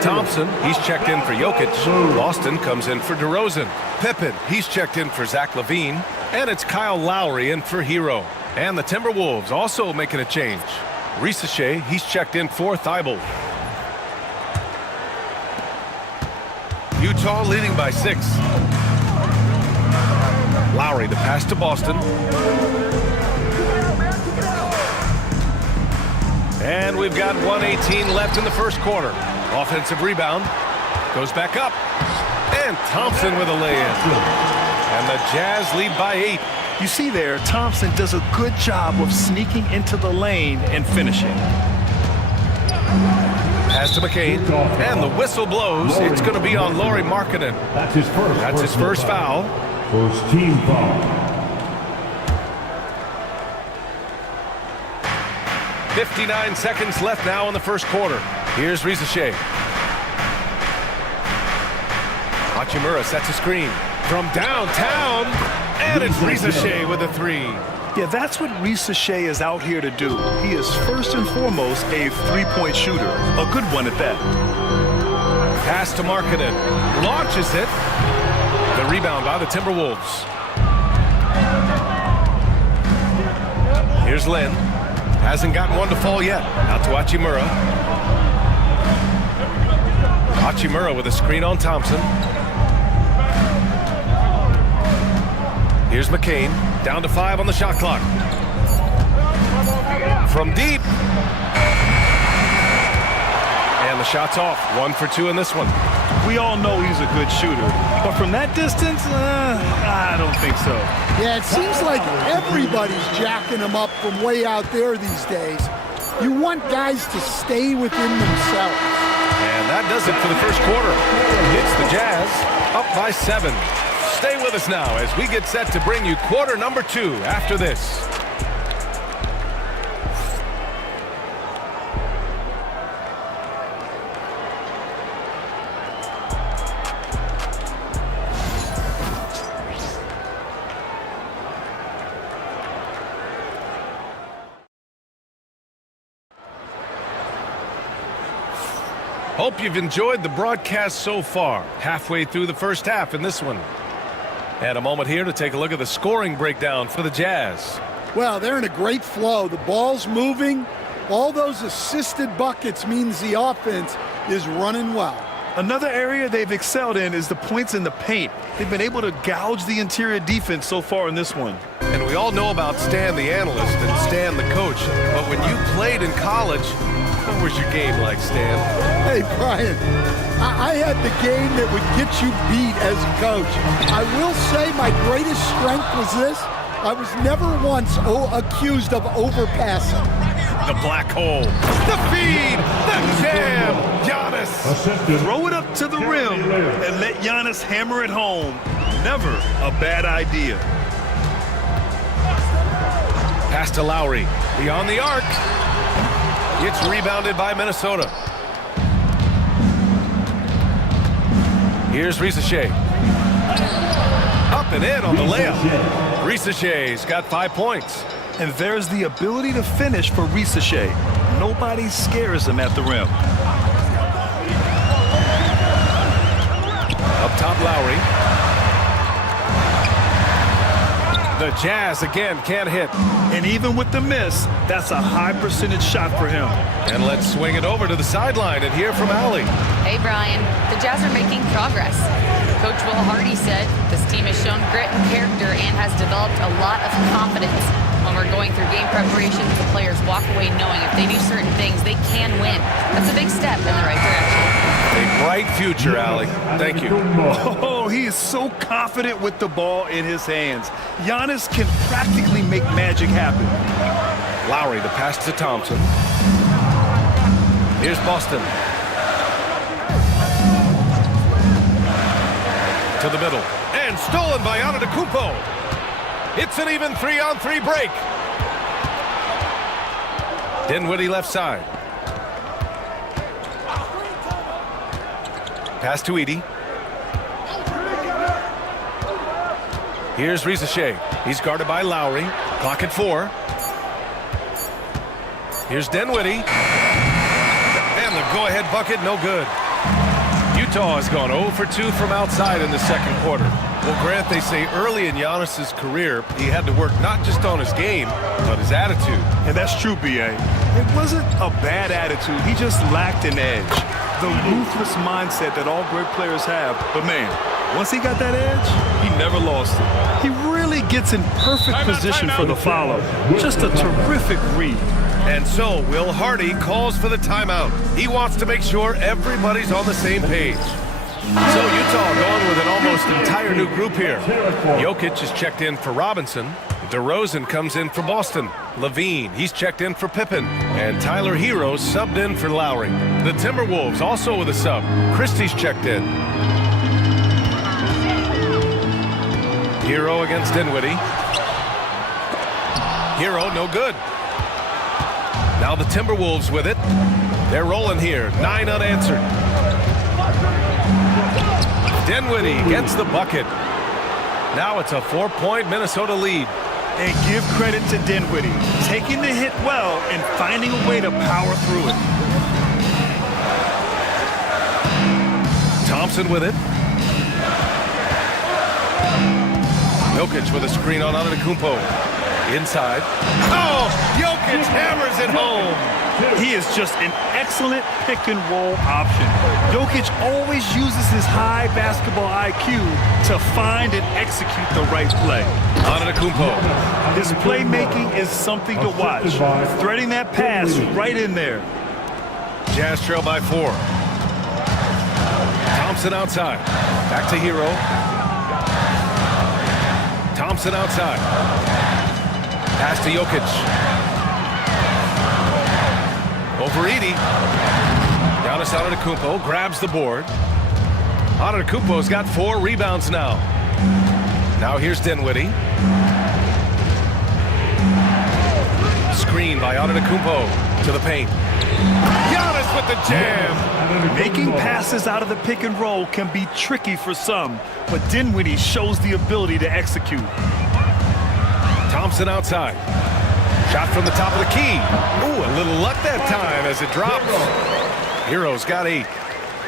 Thompson, he's checked in for Jokic. Boston comes in for DeRozan. Pippen, he's checked in for Zach LaVine. And it's Kyle Lowry in for Hero. And the Timberwolves also making a change. Risache, he's checked in for Thibault. Utah leading by 6. Lowry, the pass to Boston. And we've got 1:18 left in the first quarter. Offensive rebound. Goes back up. And Thompson with a lay-in. And the Jazz lead by 8. You see there, Thompson does a good job of sneaking into the lane and finishing. Pass to McCain, and the whistle blows. It's going to be on Lauri Markkanen. That's his first. That's his first foul. First team foul. 59 seconds left now in the first quarter. Here's Risache. Hachimura sets a screen from downtown, and it's Risache with a three. Yeah, that's what Risache is out here to do. He is first and foremost a three-point shooter. A good one at that. Pass to Markkanen. Launches it. The rebound by the Timberwolves. Here's Lynn. Hasn't gotten one to fall yet. Out to Hachimura. Hachimura with a screen on Thompson. Here's McCain. Down to 5 on the shot clock. From deep. And the shot's off. 1 for 2 in this one. We all know he's a good shooter, but from that distance, I don't think so. Yeah, it seems like everybody's jacking him up from way out there these days. You want guys to stay within themselves. And that does it for the first quarter. It's the Jazz up by 7. Stay with us now as we get set to bring you quarter number 2 after this. Hope you've enjoyed the broadcast so far. Halfway through the first half in this one. And a moment here to take a look at the scoring breakdown for the Jazz. Well, they're in a great flow. The ball's moving. All those assisted buckets means the offense is running well. Another area they've excelled in is the points in the paint. They've been able to gouge the interior defense so far in this one. And we all know about Stan the analyst and Stan the coach. But when you played in college, what was your game like, Stan? Hey, Brian, I had the game that would get you beat as a coach. I will say my greatest strength was this. I was never once accused of overpassing. The black hole, the feed, the jam, Giannis. Throw it up to the rim and let Giannis hammer it home. Never a bad idea. Pass to Lowry, beyond the arc. It's rebounded by Minnesota. Here's Risache. Up and in on the layup. Risache's got 5 points. And there's the ability to finish for Risache. Nobody scares him at the rim. Up top, Lowry. The Jazz again can't hit. And even with the miss, that's a high percentage shot for him. And let's swing it over to the sideline and hear from Allie. Hey, Brian. The Jazz are making progress. Coach Will Hardy said this team has shown grit and character and has developed a lot of confidence. When we're going through game preparations, the players walk away knowing if they do certain things, they can win. That's a big step in the right direction. A bright future, Allie. Thank you. Oh, he is so confident with the ball in his hands. Giannis can practically make magic happen. Lowry, the pass to Thompson. Here's Boston. To the middle. And stolen by Antetokounmpo. It's an even 3-on-3 break. Dinwiddie left side. Pass to Edey. Here's Risache. He's guarded by Lowry. Clock at 4. Here's Dinwiddie. And the go-ahead bucket, no good. Utah has gone 0 for 2 from outside in the second quarter. Well, Grant, they say early in Giannis's career, he had to work not just on his game, but his attitude. And that's true, B.A. It wasn't a bad attitude. He just lacked an edge. The ruthless mindset that all great players have. But, man, once he got that edge, he never lost it. He really gets in perfect position for the follow. Just a terrific read. And so Will Hardy calls for the timeout. He wants to make sure everybody's on the same page. So Utah going with an almost entire new group here. Jokic is checked in for Robinson. DeRozan comes in for Boston. Levine, he's checked in for Pippen. And Tyler Hero subbed in for Lowry. The Timberwolves also with a sub. Christie's checked in. Hero against Dinwiddie. Hero, no good. Now the Timberwolves with it. They're rolling here. 9 unanswered. Dinwiddie gets the bucket. Now it's a 4-point Minnesota lead. And give credit to Dinwiddie, taking the hit well and finding a way to power through it. Thompson with it. Jokic with a screen on Antetokounmpo. Inside. Oh, Jokic hammers it home. He is just an excellent pick-and-roll option. Jokic always uses his high basketball IQ to find and execute the right play. Antetokounmpo. His playmaking is something to watch. Threading that pass right in there. Jazz trail by 4. Thompson outside. Back to Hero. Thompson outside. Pass to Jokic. Over Edey. Giannis Antetokounmpo grabs the board. Antetokounmpo's got 4 rebounds now. Now here's Dinwiddie. Screen by Antetokounmpo to the paint. Giannis with the jam. Making passes out of the pick and roll can be tricky for some, but Dinwiddie shows the ability to execute. Thompson outside. Shot from the top of the key. Ooh, a little luck that time as it drops. Hero's got 8.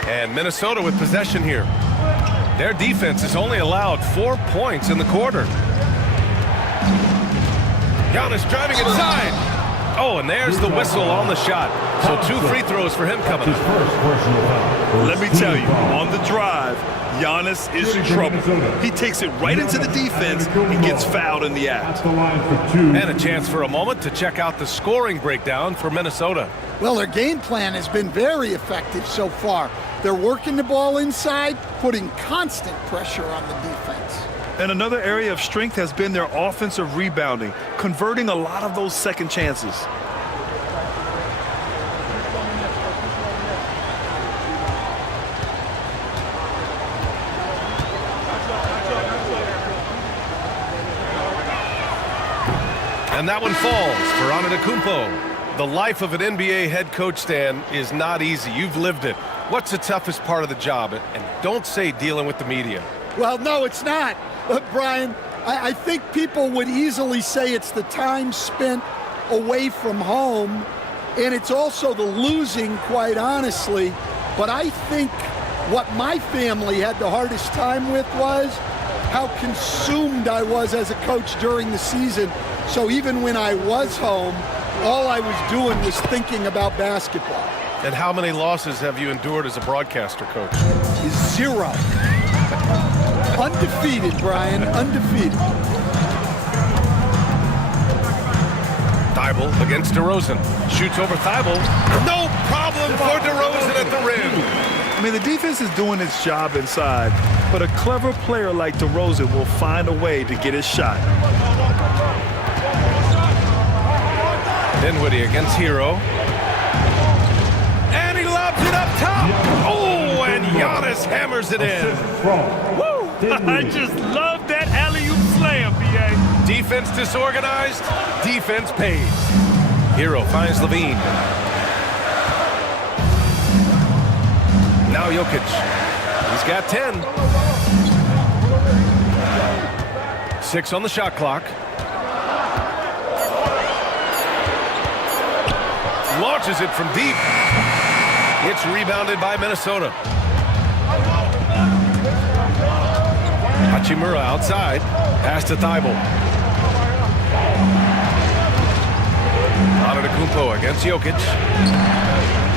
And Minnesota with possession here. Their defense has only allowed 4 points in the quarter. Giannis driving inside. Oh, and there's the whistle on the shot. So 2 free throws for him coming up. Let me tell you, on the drive, Giannis is in trouble. He takes it right into the defense and gets fouled in the act. And a chance for a moment to check out the scoring breakdown for Minnesota. Well, their game plan has been very effective so far. They're working the ball inside, putting constant pressure on the defense. And another area of strength has been their offensive rebounding, converting a lot of those second chances. And that one falls for Antetokounmpo. The life of an NBA head coach, Stan, is not easy. You've lived it. What's the toughest part of the job? And don't say dealing with the media. Well, no, it's not. Brian, I think people would easily say it's the time spent away from home, and it's also the losing, quite honestly. But I think what my family had the hardest time with was how consumed I was as a coach during the season. So even when I was home, all I was doing was thinking about basketball. And how many losses have you endured as a broadcaster, Coach? 0. Undefeated, Brian, undefeated. Thibault against DeRozan. Shoots over Thibault. No problem for DeRozan at the rim. I mean, the defense is doing its job inside, but a clever player like DeRozan will find a way to get his shot. Dinwiddie against Hero. And he lobs it up top. Oh, and Giannis hammers it in. Woo! I just love that alley-oop slam, B.A. Defense disorganized. Defense pays. Hero finds Levine. Now Jokic. He's got 10. 6 on the shot clock. Launches it from deep. It's rebounded by Minnesota. Hachimura outside. Pass to Thibault. Antetokounmpo against Jokic.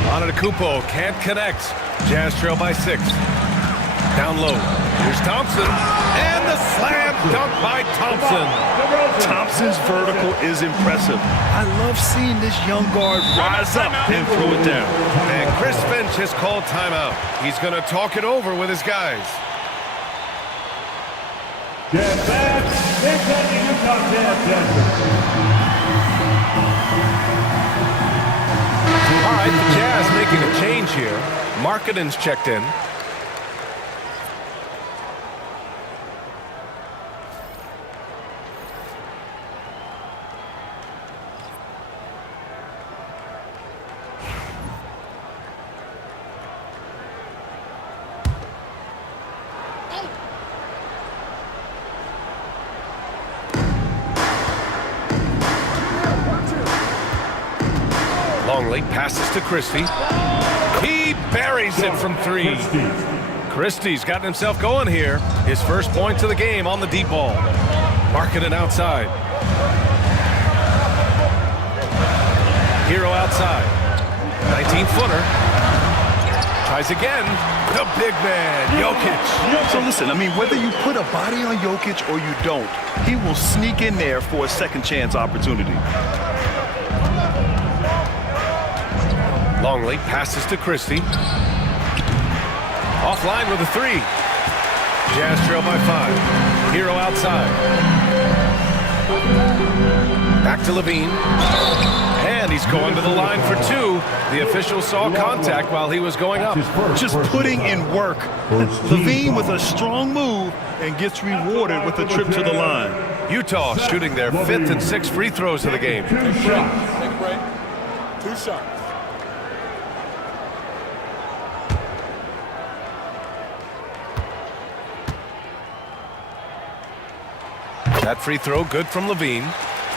Antetokounmpo can't connect. Jazz trail by 6. Down low. Here's Thompson. And the slam dunk by Thompson. Thompson's vertical is impressive. I love seeing this young guard rise up and throw it down. And Chris Finch has called timeout. He's going to talk it over with his guys. Get back. It's on the Utah Jazz. All right, the Jazz making a change here. Markkanen's checked in. Longley passes to Christie. He buries it from three. Christie's gotten himself going here. His first points of the game on the deep ball. Markkanen outside. Hero outside. 19-footer. Tries again. The big man, Jokic. So listen, I mean, whether you put a body on Jokic or you don't, he will sneak in there for a second chance opportunity. Longley passes to Christie. Offline with a three. Jazz trail by 5. Hero outside. Back to Levine. And he's going to the line for 2. The official saw contact while he was going up. Just putting in work. Levine with a strong move and gets rewarded with a trip to the line. Utah shooting their 5th and 6th free throws of the game. 2 shots. Take a break. 2 shots. That free throw good from Levine.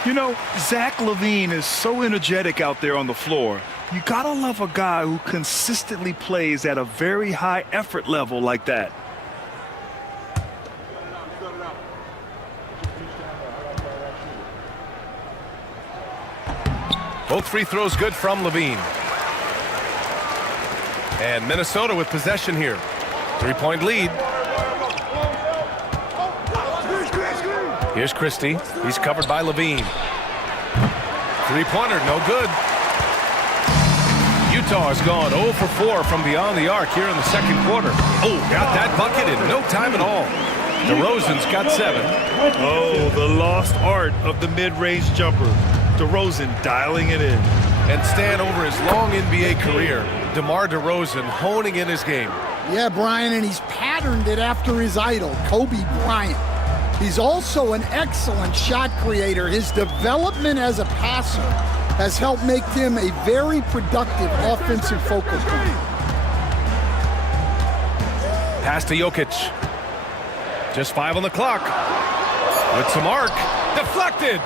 You know, Zach LaVine is so energetic out there on the floor. You gotta love a guy who consistently plays at a very high effort level like that. Both free throws good from Levine. And Minnesota with possession here. 3-point lead. Here's Christie. He's covered by Levine. Three-pointer, no good. Utah has gone 0 for 4 from beyond the arc here in the second quarter. Oh, got that bucket in no time at all. DeRozan's got 7. Oh, the lost art of the mid-range jumper. DeRozan dialing it in. And Stan, over his long NBA career, DeMar DeRozan honing in his game. Yeah, Brian, and he's patterned it after his idol, Kobe Bryant. He's also an excellent shot creator. His development as a passer has helped make him a very productive offensive focal point. Pass to Jokic. Just 5 on the clock. With some arc. Deflected.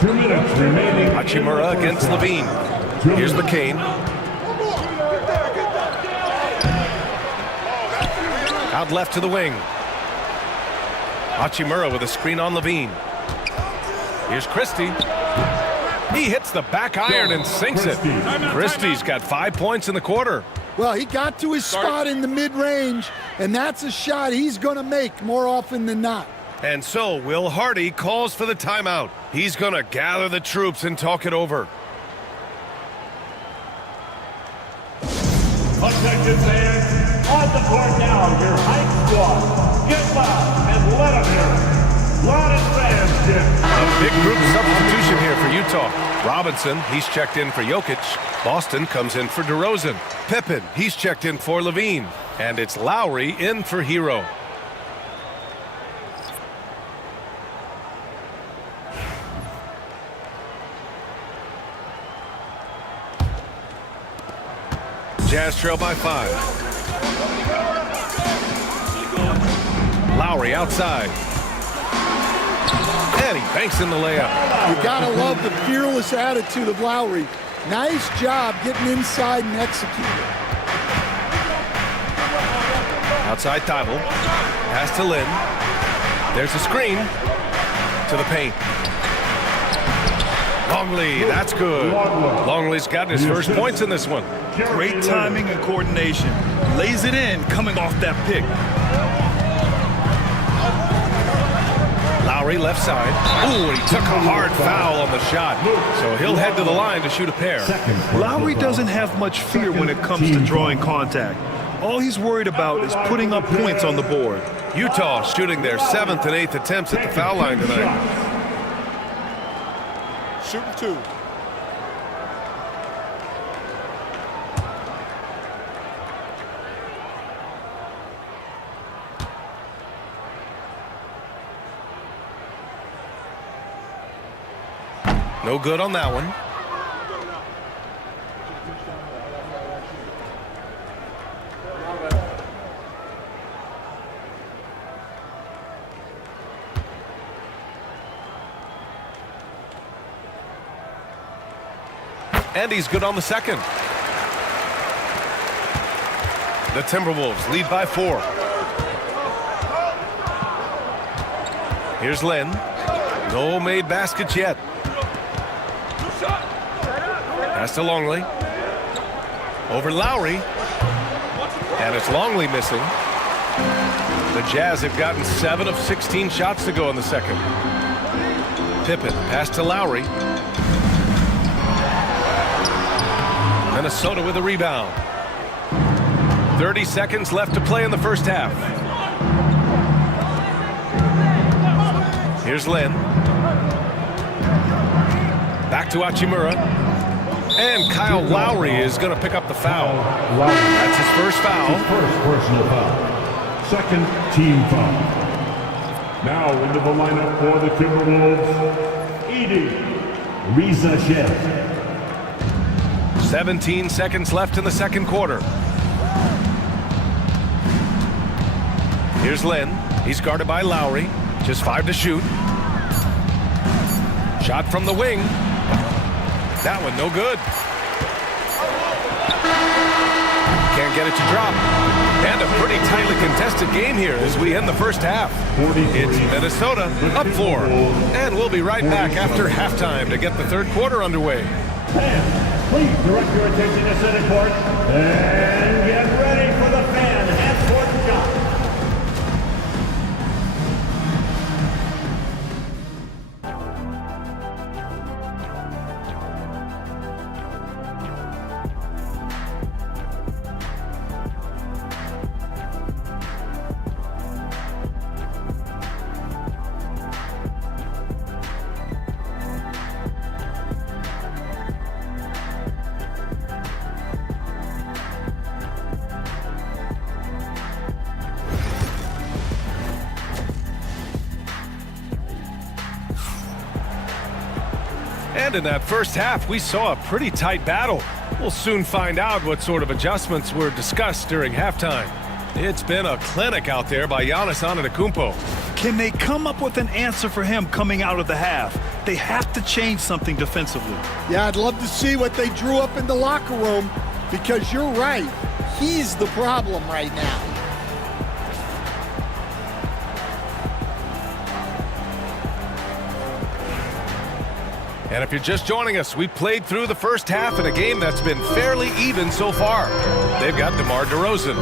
2 minutes remaining. Hachimura against Levine. Here's McCain. Out left to the wing. Hachimura with a screen on Levine. Here's Christie. He hits the back iron and sinks it. Christie's got 5 points in the quarter. Well, he got to his spot in the mid-range, and that's a shot he's going to make more often than not. And so Will Hardy calls for the timeout. He's going to gather the troops and talk it over. Attention fans, on the court now, your hype squad. Get loud and let them hear it. Loudest fans, Jim. A big group substitution here for Utah. Robinson, he's checked in for Jokic. Boston comes in for DeRozan. Pippen, he's checked in for Levine. And it's Lowry in for Hero. Jazz trail by 5. Lowry outside. And he banks in the layup. You gotta love the fearless attitude of Lowry. Nice job getting inside and executing. Outside Thibault. Pass to Lynn. There's a screen. To the paint. Longley, that's good. Longley's gotten his first points in this one. Great timing and coordination. Lays it in coming off that pick. Lowry left side. Ooh, he took a hard foul on the shot. So he'll head to the line to shoot a pair. Lowry doesn't have much fear when it comes to drawing contact. All he's worried about is putting up points on the board. Utah shooting their 7th and 8th attempts at the foul line tonight. Shooting 2. No good on that one. And he's good on the second. The Timberwolves lead by 4. Here's Lynn. No made baskets yet. Pass to Longley. Over Lowry. And it's Longley missing. The Jazz have gotten 7 of 16 shots to go in the second. Pippen, pass to Lowry. Minnesota with a rebound. 30 seconds left to play in the first half. Here's Lynn. Back to Hachimura. And Kyle Lowry is going to pick up the foul. That's his first foul. His first personal foul. Second team foul. Now into the lineup for the Timberwolves, Edie Rizashev. 17 seconds left in the second quarter. Here's Lynn. He's guarded by Lowry. Just 5 to shoot. Shot from the wing. That one no good. Can't get it to drop. And a pretty tightly contested game here as we end the first half. It's Minnesota up 4. And we'll be right back after halftime to get the third quarter underway. Fans, please direct your attention to center court and get ready for the fan half-court shot. And in that first half, we saw a pretty tight battle. We'll soon find out what sort of adjustments were discussed during halftime. It's been a clinic out there by Giannis Antetokounmpo. Can they come up with an answer for him coming out of the half? They have to change something defensively. Yeah, I'd love to see what they drew up in the locker room, because you're right. He's the problem right now. And if you're just joining us, we played through the first half in a game that's been fairly even so far. They've got DeMar DeRozan.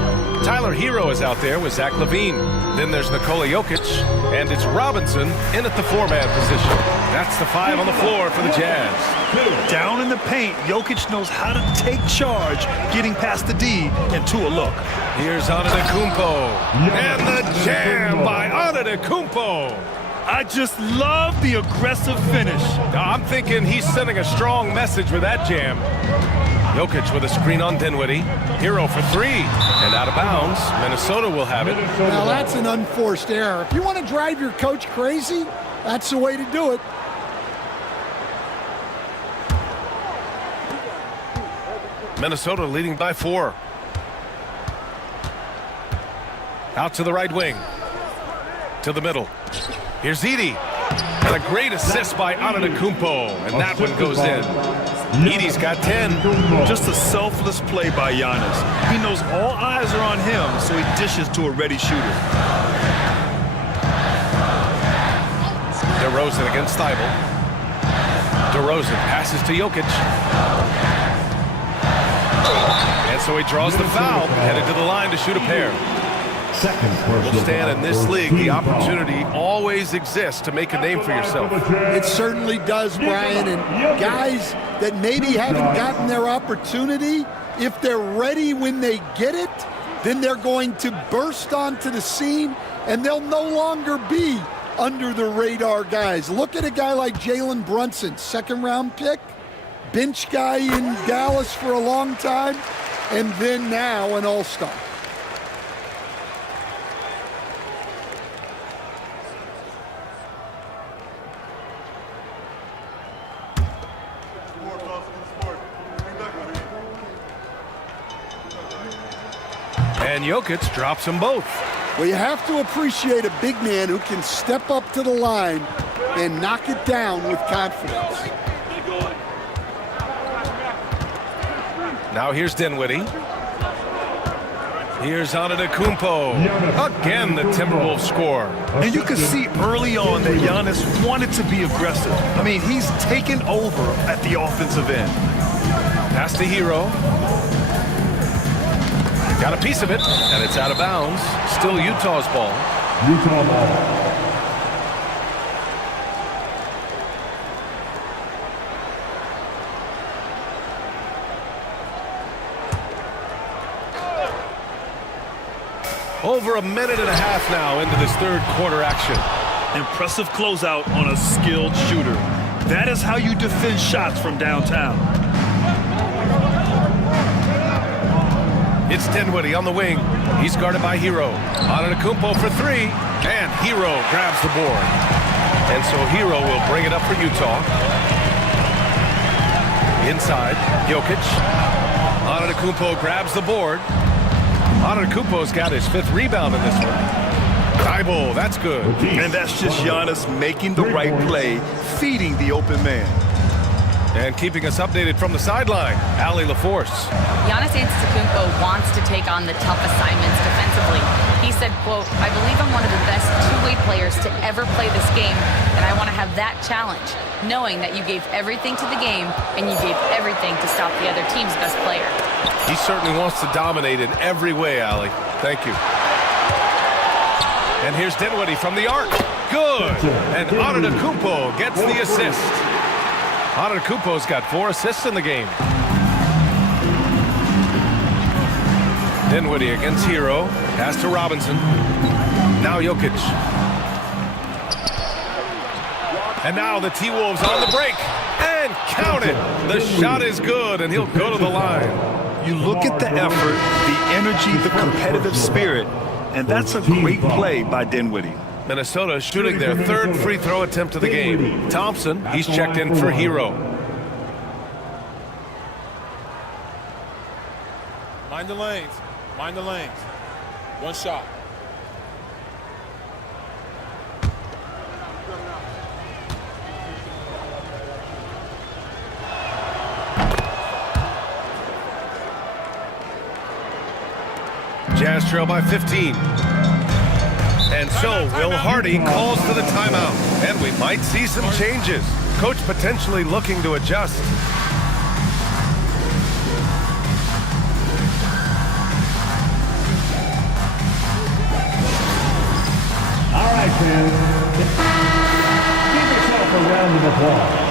Tyler Hero is out there with Zach LaVine. Then there's Nikola Jokic, and it's Robinson in at the 4-man position. That's the 5 on the floor for the Jazz. Down in the paint, Jokic knows how to take charge, getting past the D and to a look. Here's Antetokounmpo. And the jam by Antetokounmpo. I just love the aggressive finish. I'm thinking he's sending a strong message with that jam. Jokic with a screen on Dinwiddie. Hero for 3. And out of bounds. Minnesota will have it. Now that's an unforced error. If you want to drive your coach crazy, that's the way to do it. Minnesota leading by 4. Out to the right wing. To the middle. Here's Edie. And a great assist by Antetokounmpo. And that one goes in. Edie's got 10. Just a selfless play by Giannis. He knows all eyes are on him, so he dishes to a ready shooter. DeRozan against Thibault. DeRozan passes to Jokic. And so he draws the foul, headed to the line to shoot a pair. Second personal Well, Stan, in this foul for league, the team foul. opportunity always exists to make a name for yourself. It certainly does, Brian. And guys that maybe haven't gotten their opportunity, if they're ready when they get it, then they're going to burst onto the scene, and they'll no longer be under the radar guys. Look at a guy like Jalen Brunson, second-round pick, bench guy in Dallas for a long time, and then now an all-star. And Jokic drops them both. Well, you have to appreciate a big man who can step up to the line and knock it down with confidence. Now here's Dinwiddie. Here's Antetokounmpo. Again, the Timberwolves score. And you can see early on that Giannis wanted to be aggressive. I mean, he's taken over at the offensive end. Pass to Hero. Got a piece of it, and it's out of bounds. Still Utah's ball. Utah ball. Over a minute and a half now into this third quarter action. Impressive closeout on a skilled shooter. That is how you defend shots from downtown. It's Dinwiddie on the wing. He's guarded by Hero. Antetokounmpo for three, and Hero grabs the board. And so Hero will bring it up for Utah. Inside, Jokic. Antetokounmpo grabs the board. Antetokounmpo's got his fifth rebound in this one. Thibault, that's good. And that's just Giannis making the right play, feeding the open man. And keeping us updated from the sideline, Allie LaForce. Giannis Antetokounmpo wants to take on the tough assignments defensively. He said, quote, "I believe I'm one of the best two-way players to ever play this game, and I want to have that challenge, knowing that you gave everything to the game and you gave everything to stop the other team's best player." He certainly wants to dominate in every way, Allie. Thank you. And here's Dinwiddie from the arc. Good. And Antetokounmpo gets the assist. Antetokounmpo's got 4 assists in the game. Dinwiddie against Hero. Pass to Robinson. Now Jokic. And now the T-Wolves on the break. And count it. The shot is good, and he'll go to the line. You look at the effort, the energy, the competitive spirit, and that's a great play by Dinwiddie. Minnesota shooting their third free throw attempt of the game. Thompson, he's checked in for Hero. Mind the lanes. Mind the lanes. One shot. Jazz trail by 15. And so Will Hardy calls for the timeout. And we might see some changes. Coach potentially looking to adjust. All right, fans. Give yourself a round of applause.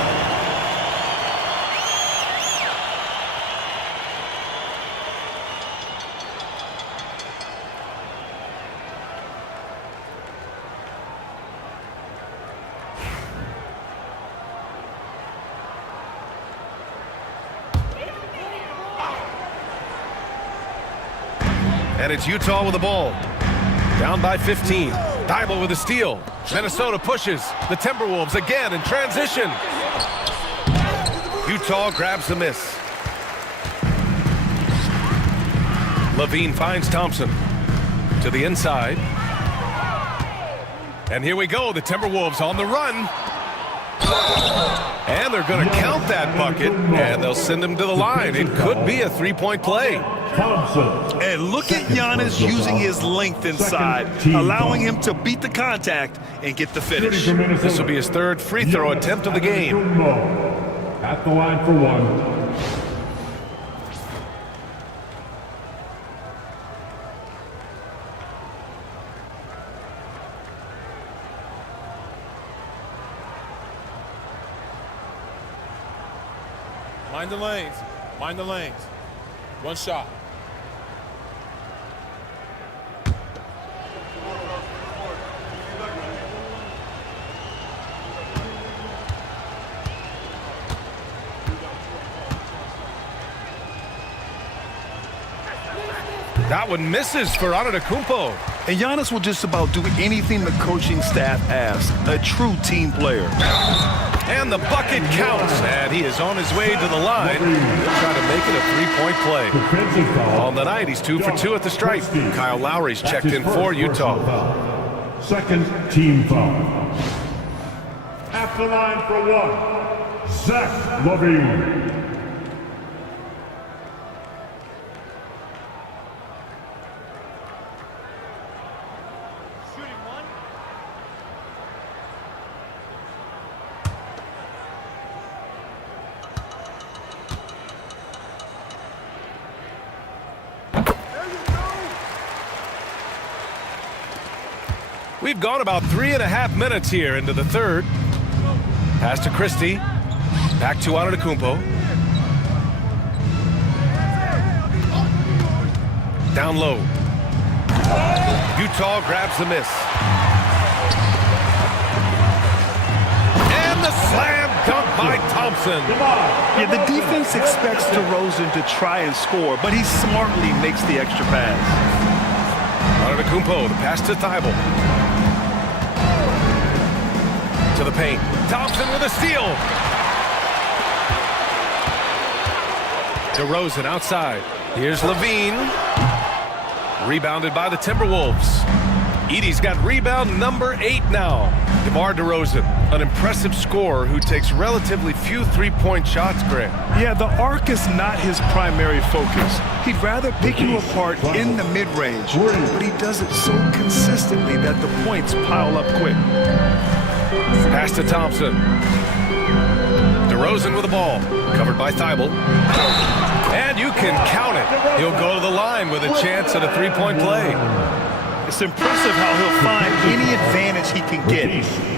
And it's Utah with the ball. Down by 15. Thibault with a steal. Minnesota pushes. The Timberwolves again in transition. Utah grabs the miss. Levine finds Thompson. To the inside. And here we go. The Timberwolves on the run. And they're going to count that bucket. And they'll send him to the line. It could be a three-point play. And look at Giannis using his length inside, allowing him to beat the contact and get the finish. This will be his third free throw attempt of the game. At the line for one. Mind the lanes. Mind the lanes. One shot. That one misses for Antetokounmpo. And Giannis will just about do anything the coaching staff asks. A true team player. And the bucket counts, and he is on his way to the line. He'll try to make it a three-point play. On the night, he's 2 for 2 at the stripe. Kyle Lowry's checked in for Utah. Second team foul. At the line for one, Zach LaVine. We've gone about 3.5 minutes here into the third. Pass to Christie. Back to Antetokounmpo. Down low. Utah grabs the miss. And the slam dunk by Thompson. Yeah, the defense expects DeRozan to try and score, but he smartly makes the extra pass. Antetokounmpo, the pass to Thibault. To the paint. Thompson with a steal. DeRozan outside. Here's LaVine. Rebounded by the Timberwolves. Edey's got rebound number 8 now. DeMar DeRozan, an impressive scorer who takes relatively few three-point shots, Grant. Yeah, the arc is not his primary focus. He'd rather pick you apart in the mid-range, but he does it so consistently that the points pile up quick. Pass to Thompson. DeRozan with the ball. Covered by Thibault. And you can count it. He'll go to the line with a chance at a three-point play. It's impressive how he'll find any advantage he can get.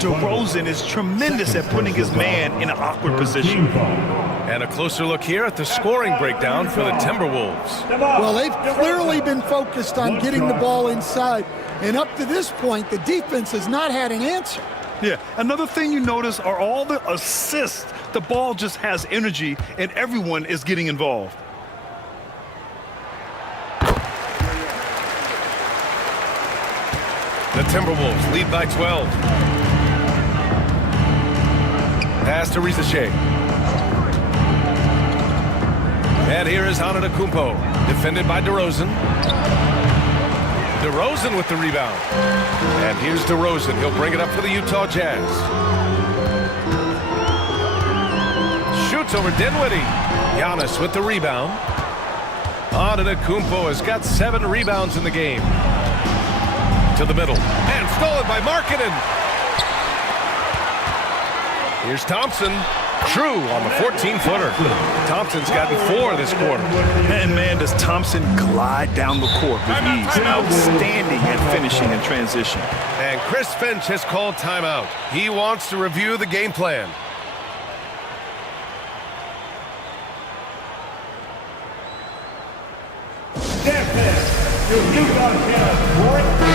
DeRozan is tremendous at putting his man in an awkward position. And a closer look here at the scoring breakdown for the Timberwolves. Well, they've clearly been focused on getting the ball inside. And up to this point, the defense has not had an answer. Yeah, another thing you notice are all the assists. The ball just has energy, and everyone is getting involved. The Timberwolves lead by 12. Pass to Rizachet. And here is Antetokounmpo, defended by DeRozan. DeRozan with the rebound. And here's DeRozan. He'll bring it up for the Utah Jazz. Shoots over Dinwiddie. Giannis with the rebound. Antetokounmpo has got 7 rebounds in the game. To the middle. And stolen by Markkanen. Here's Thompson. True on the 14-footer. Thompson's gotten 4 this quarter. And man, does Thompson glide down the court with ease. Outstanding at finishing in transition. And Chris Finch has called timeout. He wants to review the game plan.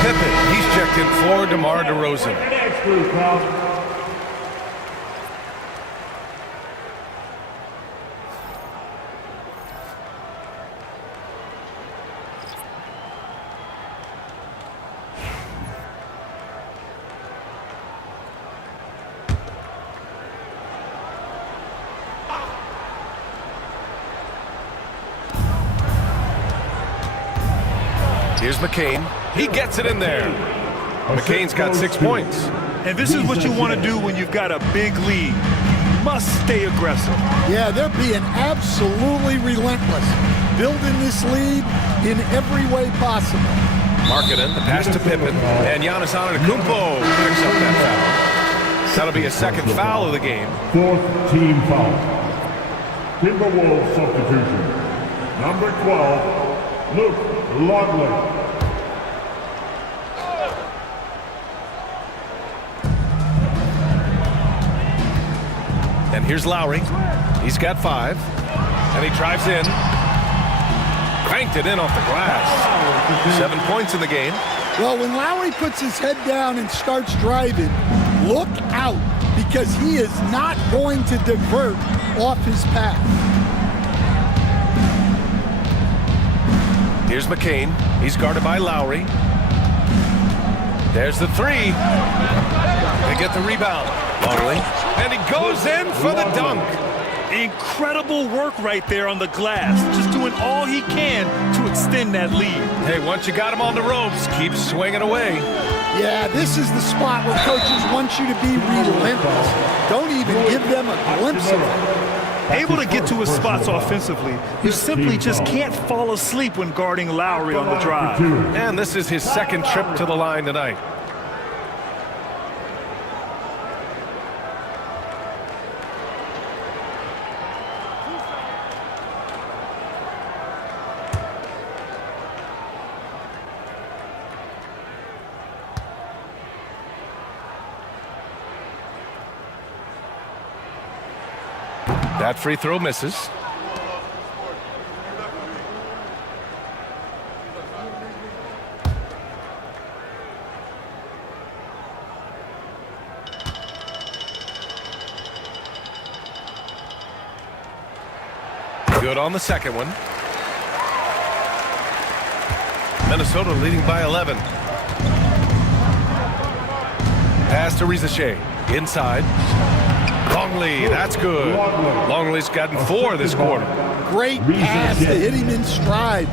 Pippen, he's checked in for DeMar DeRozan. Here's McCain. He gets it in there. McCain's got 6 points. And this is what you want to do when you've got a big lead. You must stay aggressive. Yeah, they're being absolutely relentless, building this lead in every way possible. Markkanen, the pass to Pippen, and Giannis Antetokounmpo picks up that foul. That'll be a second foul of the game. 4th team foul. Timberwolves substitution. Number 12, Luke Longley. And here's Lowry. He's got 5. And he drives in. Cranked it in off the glass. 7 points in the game. Well, when Lowry puts his head down and starts driving, look out, because he is not going to divert off his path. Here's McCain. He's guarded by Lowry. There's the three. They get the rebound. Longley. And he goes in for the dunk. Incredible work right there on the glass. Just doing all he can to extend that lead. Hey, once you got him on the ropes, keep swinging away. Yeah, this is the spot where coaches want you to be relentless. Don't even give them a glimpse of it. Able to get to his spots offensively, you simply just can't fall asleep when guarding Lowry on the drive. And this is his second trip to the line tonight. That free throw misses. Good on the second one. Minnesota leading by 11. Pass to Rizachet. Inside. Longley, that's good. Longley's gotten 4 this quarter. Great pass to hit him in stride.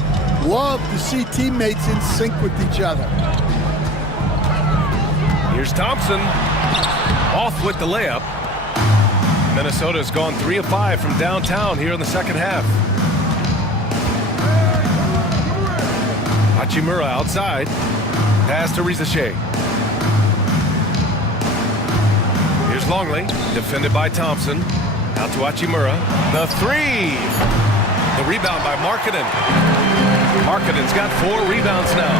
Love to see teammates in sync with each other. Here's Thompson. Off with the layup. Minnesota's gone 3 of 5 from downtown here in the second half. Hachimura outside. Pass to Rizachet. Here's Longley, defended by Thompson. Out to Hachimura. The three. The rebound by Markkanen. Markkanen's got 4 rebounds now.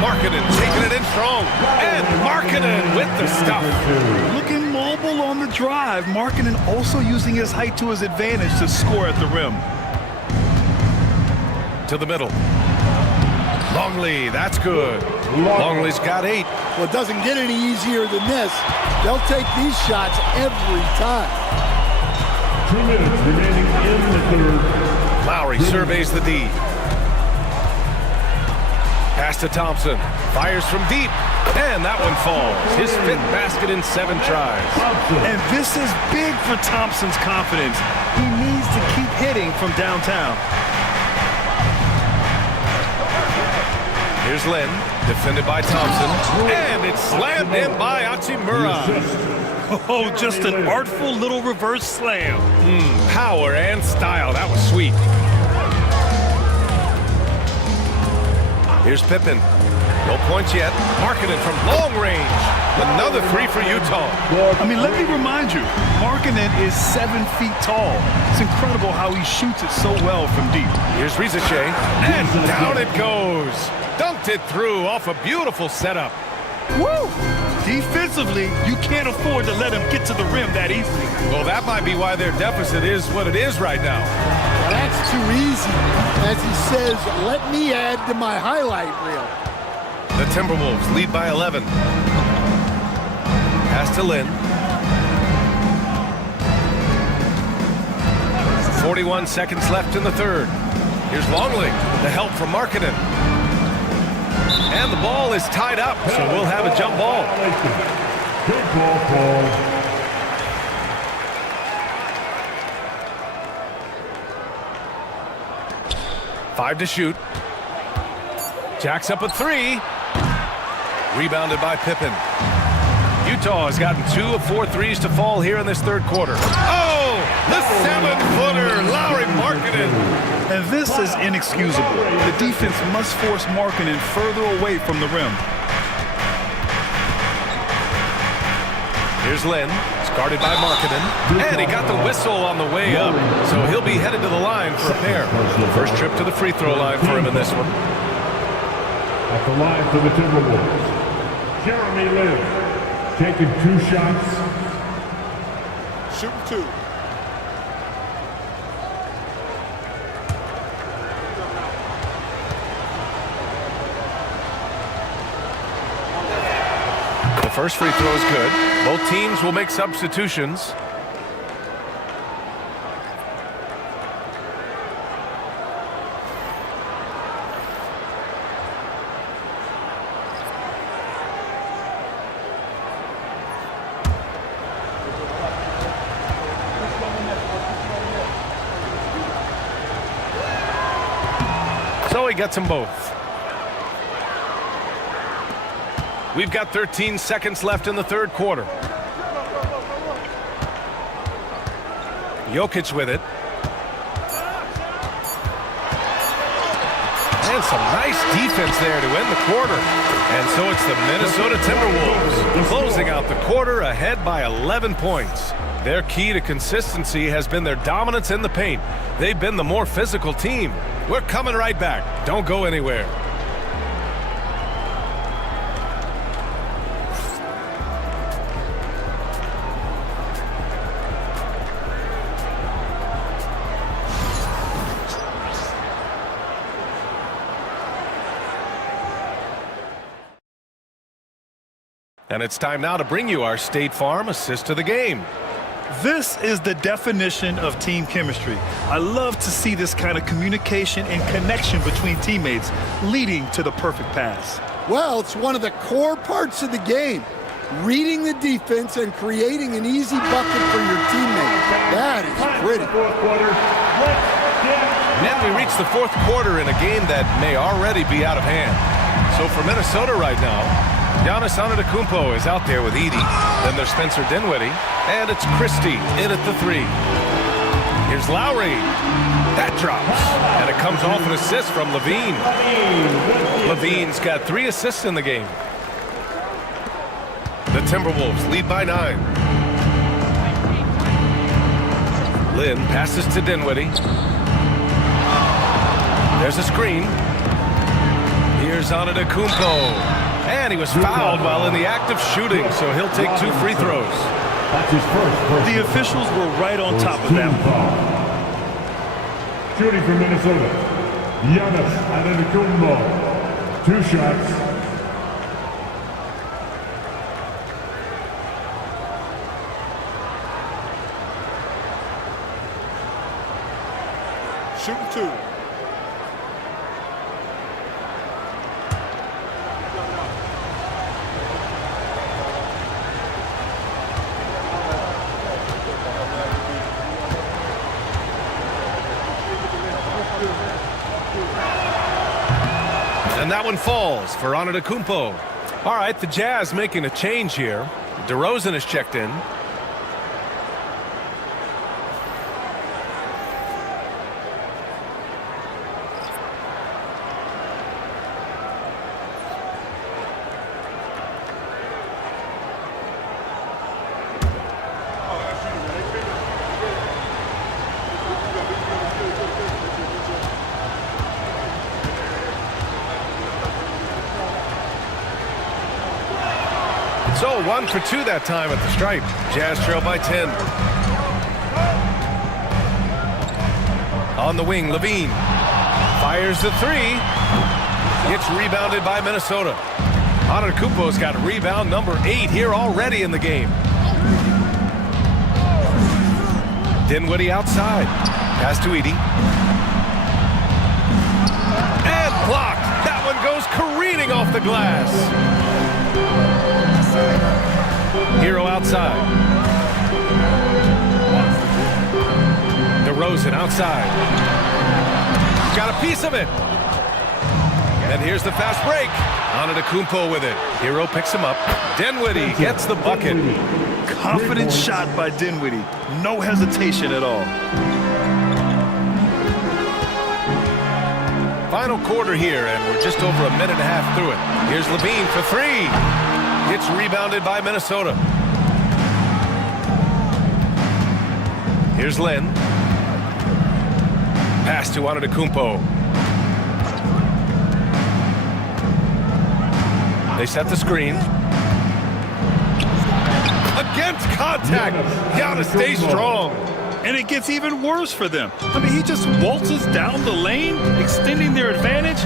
Markkanen taking it in strong. And Markkanen with the stuff. Looking mobile on the drive. Markkanen also using his height to his advantage to score at the rim. To the middle. Longley, that's good. Longley's got 8. Well, it doesn't get any easier than this. They'll take these shots every time. 2 minutes remaining in the third. Lowry surveys the D. Pass to Thompson. Fires from deep. And that one falls. His 5th basket in 7 tries. And this is big for Thompson's confidence. He needs to keep hitting from downtown. Here's Lynn, defended by Thompson. And it's slammed in by Hachimura. Oh, just an artful little reverse slam. Power and style. That was sweet. Here's Pippen. No points yet. Markkanen from long range. Another 3 for Utah. I mean, let me remind you, Markkanen is 7 feet tall. It's incredible how he shoots it so well from deep. Here's Rizachet. And down it goes. Dunked it through off a beautiful setup. Woo! Defensively, you can't afford to let him get to the rim that easily. Well, that might be why their deficit is what it is right now. Well, that's too easy. As he says, let me add to my highlight reel. The Timberwolves lead by 11. Pass to Lynn. 41 seconds left in the third. Here's Longley. The help from Markkanen. And the ball is tied up, so we'll have a jump ball. Good ball call. Five to shoot. Jacks up a 3. Rebounded by Pippen. Utah has gotten 2 of 4 threes to fall here in this third quarter. Oh, the 7-footer, Lauri Markkanen. And this is inexcusable. The defense must force Markkanen further away from the rim. Here's Lynn. It's guarded by Markkanen. And he got the whistle on the way up. So he'll be headed to the line for a pair. First trip to the free throw line for him in this one. At the line for the Timberwolves, Jeremy Lin, taking 2 shots. Shooting 2. The first free throw is good. Both teams will make substitutions. So he gets them both. We've got 13 seconds left in the third quarter. Jokic with it. And some nice defense there to end the quarter. And so it's the Minnesota Timberwolves closing out the quarter ahead by 11 points. Their key to consistency has been their dominance in the paint. They've been the more physical team. We're coming right back. Don't go anywhere. And it's time now to bring you our State Farm assist of the game. This is the definition of team chemistry. I love to see this kind of communication and connection between teammates leading to the perfect pass. Well, it's one of the core parts of the game. Reading the defense and creating an easy bucket for your teammate. That is pretty. And we reach the fourth quarter in a game that may already be out of hand. So for Minnesota right now, Giannis Antetokounmpo is out there with Edey. Then there's Spencer Dinwiddie. And it's Christie in at the 3. Here's Lowry. That drops. And it comes off an assist from Levine. Levine's got 3 assists in the game. The Timberwolves lead by 9. Lin passes to Dinwiddie. There's a screen. Here's Antetokounmpo. And he was fouled while in the act of shooting, so he'll take 2 free throws. That's his first. The officials were right on top of that. Shooting for Minnesota, Giannis Antetokounmpo. 2 shots. Shooting 2. And that one falls for Antetokounmpo. All right, the Jazz making a change here. DeRozan is checked in. So 1 for 2 that time at the stripe. Jazz trail by 10. On the wing, Levine fires the 3. Gets rebounded by Minnesota. Antetokounmpo's got rebound number 8 here already in the game. Dinwiddie outside. Pass to Edey. And blocked. That one goes careening off the glass. Hero outside. DeRozan outside. Got a piece of it. And here's the fast break. Antetokounmpo with it. Hero picks him up. Dinwiddie gets the bucket. Confident shot by Dinwiddie. No hesitation at all. Final quarter here, and we're just over a minute and a half through it. Here's Levine for 3. Gets rebounded by Minnesota. Here's Lin. Pass to Antetokounmpo. They set the screen. Against contact. Gotta stay strong. And it gets even worse for them. I mean, he just waltzes down the lane, extending their advantage.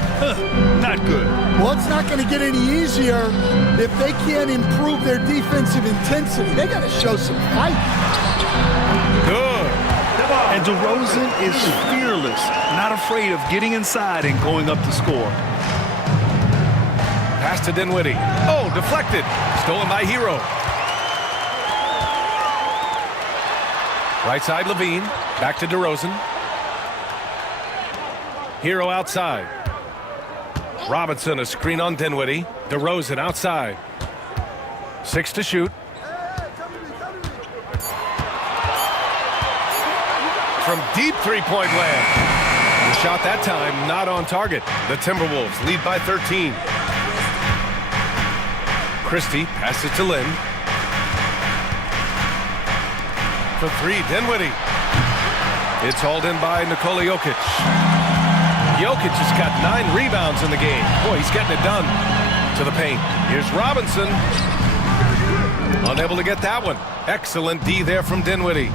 Not good. Well, it's not going to get any easier if they can't improve their defensive intensity. They got to show some fight. Good. And DeRozan is fearless, not afraid of getting inside and going up to score. Pass to Dinwiddie. Oh, deflected. Stolen by Hero. Right side, Levine. Back to DeRozan. Hero outside. Robinson, a screen on Dinwiddie. DeRozan outside. 6 to shoot. From deep three-point land. The shot that time not on target. The Timberwolves lead by 13. Christie passes to Lynn. For 3, Dinwiddie. It's hauled in by Nikola Jokic. Jokic has got 9 rebounds in the game. Boy, he's getting it done. To the paint. Here's Robinson. Unable to get that one. Excellent D there from Dinwiddie.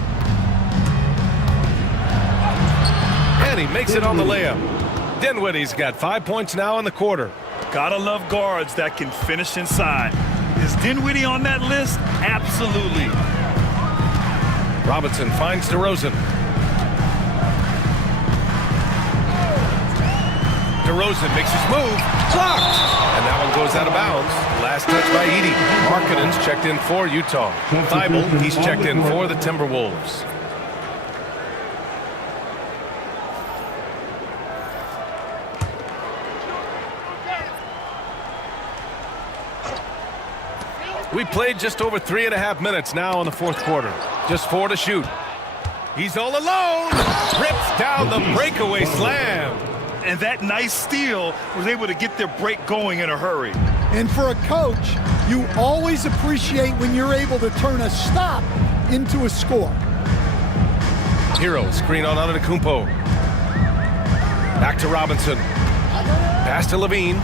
And he makes it on the layup. Dinwiddie's got 5 points now in the quarter. Gotta love guards that can finish inside. Is Dinwiddie on that list? Absolutely. Robinson finds DeRozan. DeRozan makes his move. Blocked! And that one goes out of bounds. Last touch by Edey. Markkanen's checked in for Utah. Thibault, he's checked in for the Timberwolves. We played just over 3.5 minutes now in the fourth quarter. Just 4 to shoot. He's all alone. Rips down the breakaway slam. And that nice steal was able to get their break going in a hurry. And for a coach, you always appreciate when you're able to turn a stop into a score. Hero, screen on Antetokounmpo. Back to Robinson. Pass to Levine.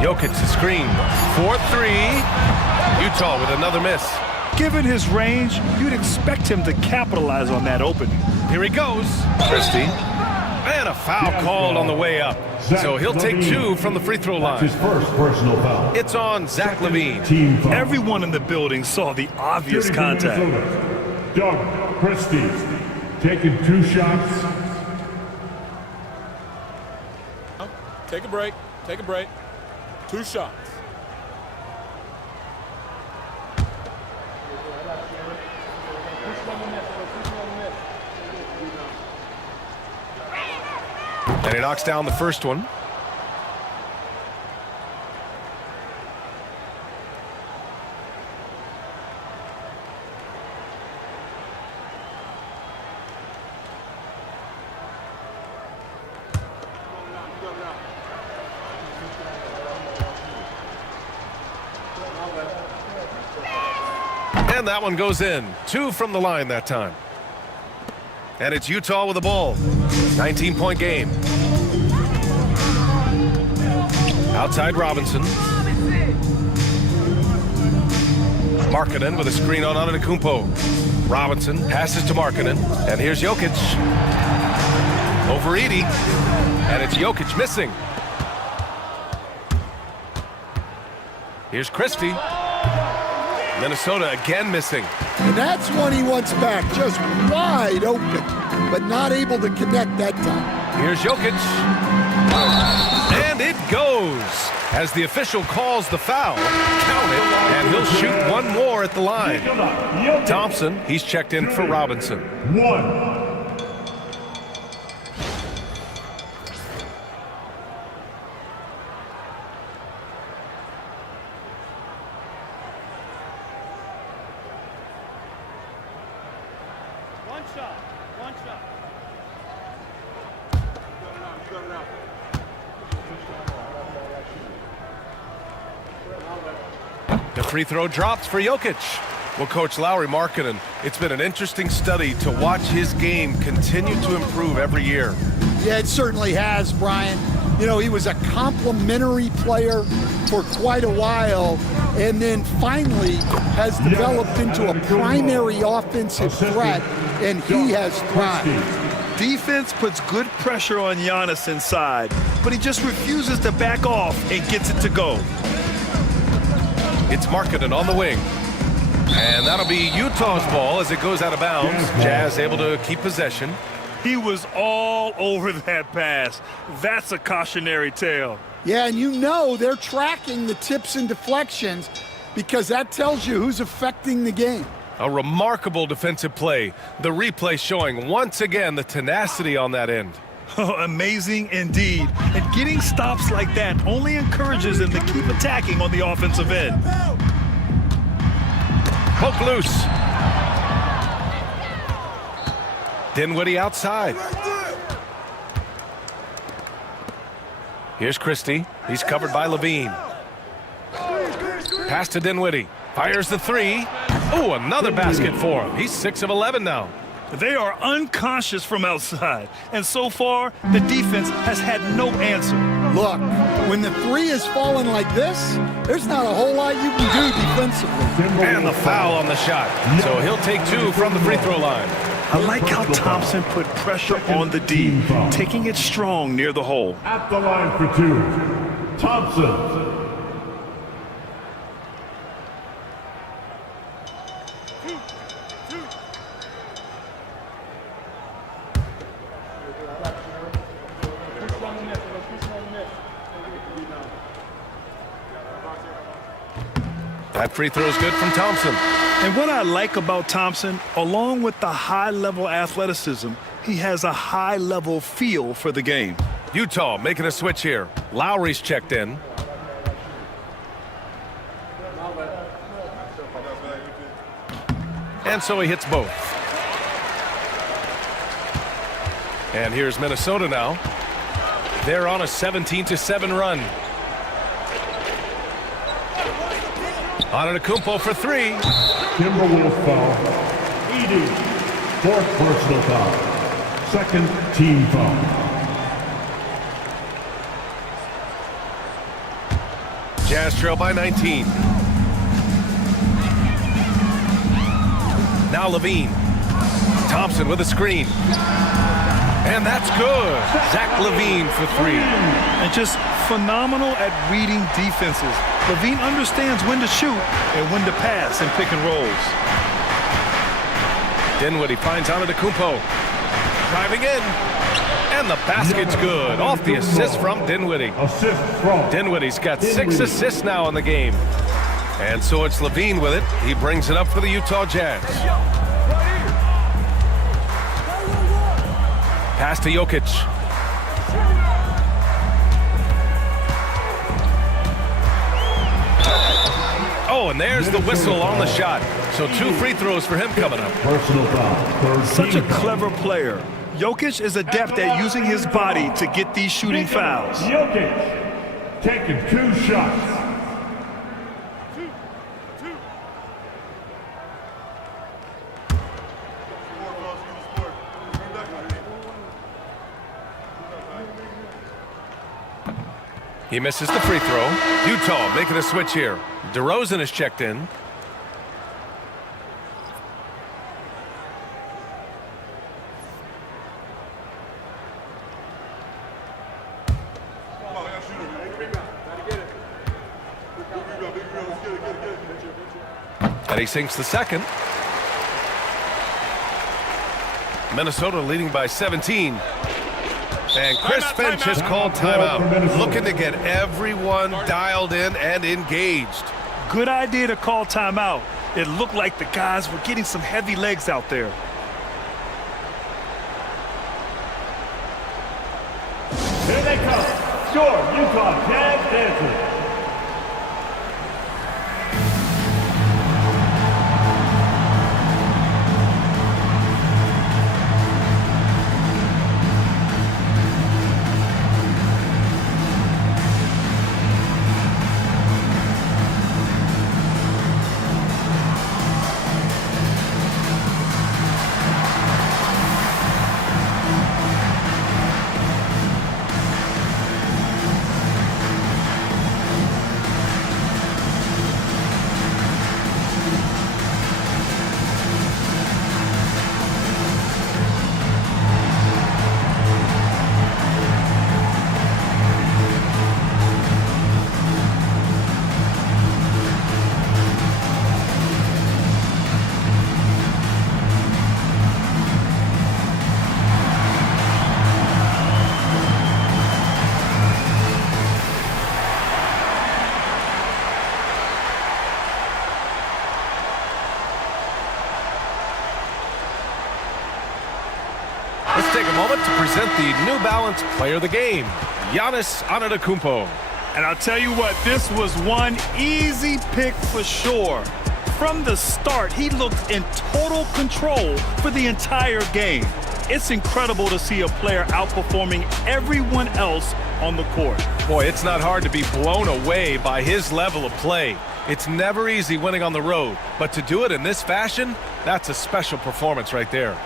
Jokic the screen. 4-3. Utah with another miss. Given his range, you'd expect him to capitalize on that opening. Here he goes. Christie. And a foul called on the way up. So he'll take 2 from the free throw line. His first personal foul. It's on Zach LaVine. Team foul. Everyone in the building saw the obvious contact. Doug Christie taking 2 shots. Take a break. Take a break. 2 shots. And he knocks down the first one. And that one goes in. 2 from the line that time. And it's Utah with the ball. 19-point game. Outside Robinson. Markkanen with a screen on Antetokounmpo. Robinson passes to Markkanen. And here's Jokic. Over Edey. And it's Jokic missing. Here's Christie. Minnesota again missing. And that's one he wants back, just wide open, but not able to connect that time. Here's Jokic. And it goes. As the official calls the foul, count it, and he'll shoot 1 more at the line. Thompson, he's checked in for Robinson. 1. The free throw drops for Jokic. Well, Coach Lowry Markkanen, it's been an interesting study to watch his game continue to improve every year. Yeah, it certainly has, Brian. You know, he was a complimentary player for quite a while, and then finally has developed into a primary offensive threat, and he has thrived. Defense puts good pressure on Giannis inside, but he just refuses to back off and gets it to go. It's Markkanen on the wing. And that'll be Utah's ball as it goes out of bounds. Jazz able to keep possession. He was all over that pass. That's a cautionary tale. Yeah, and you know they're tracking the tips and deflections because that tells you who's affecting the game. A remarkable defensive play. The replay showing once again the tenacity on that end. Oh, amazing indeed. And getting stops like that only encourages them to keep attacking on the offensive end. Poke loose. Dinwiddie outside. Here's Christie. He's covered by Levine. Pass to Dinwiddie. Fires the three. Oh, another basket for him. He's 6 of 11 now. They are unconscious from outside, and so far, the defense has had no answer. Look, when the three is falling like this, there's not a whole lot you can do defensively. And the foul on the shot. So he'll take 2 from the free throw line. I like how Thompson put pressure on the D, taking it strong near the hole. At the line for 2, Thompson. That free throw is good from Thompson. And what I like about Thompson, along with the high-level athleticism, he has a high-level feel for the game. Utah making a switch here. Lowry's checked in. And so he hits both. And here's Minnesota now. They're on a 17-7 run. Antetokounmpo for 3. Timberwolves foul. Edey. 4th personal foul. 2nd team foul. Jazz trail by 19. Now Levine. Thompson with a screen. And that's good. Zach Levine for 3. And just phenomenal at reading defenses. Levine understands when to shoot and when to pass and pick and rolls. Dinwiddie finds Antetokounmpo. Driving in. And the basket's good. Off the assist from Dinwiddie. Dinwiddie's got 6 assists now in the game. And so it's Levine with it. He brings it up for the Utah Jazz. Pass to Jokic. Oh, and there's the whistle on the shot. So 2 free throws for him coming up. Personal foul. Such a clever player. Jokic is adept at using his body to get these shooting fouls. Jokic taking 2 shots. He misses the free throw. Utah making a switch here. DeRozan is checked in. And he sinks the second. Minnesota leading by 17. And Chris Finch has called timeout, looking to get everyone dialed in and engaged. Good idea to call timeout. It looked like the guys were getting some heavy legs out there. Here they come. Score, Utah Jazz dancers. Let's take a moment to present the New Balance Player of the Game, Giannis Antetokounmpo. And I'll tell you what, this was one easy pick for sure. From the start, he looked in total control for the entire game. It's incredible to see a player outperforming everyone else on the court. Boy, it's not hard to be blown away by his level of play. It's never easy winning on the road, but to do it in this fashion, that's a special performance right there.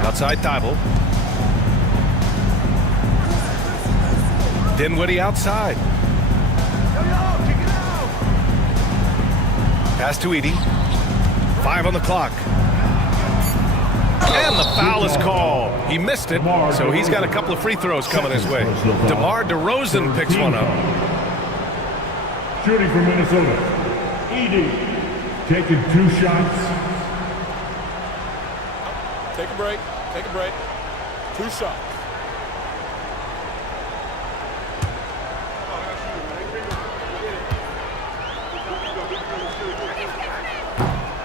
Outside Thibault. Dinwiddie outside. Pass to Edey. 5 on the clock. And the foul is called. He missed it, so he's got a couple of free throws coming his way. DeMar DeRozan picks one up. Shooting for Minnesota, Edey, taking 2 shots. Take a break. Take a break. 2 shots.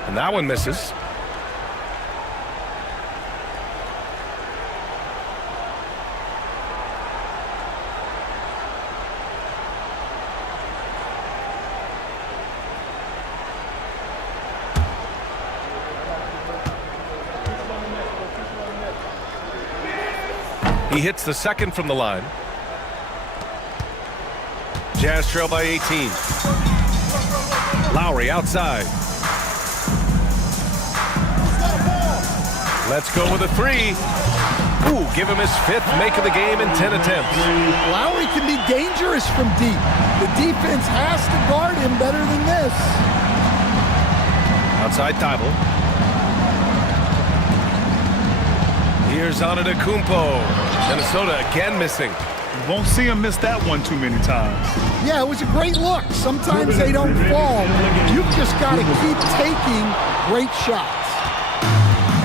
And that one misses. He hits the second from the line. Jazz trail by 18. Lowry outside. Let's go with a 3. Ooh, give him his 5th make of the game in 10 attempts. Lowry can be dangerous from deep. The defense has to guard him better than this. Outside Thibault. Here's Antetokounmpo. Minnesota again missing. You won't see him miss that one too many times. Yeah, it was a great look. Sometimes they don't fall. You've just got to keep taking great shots.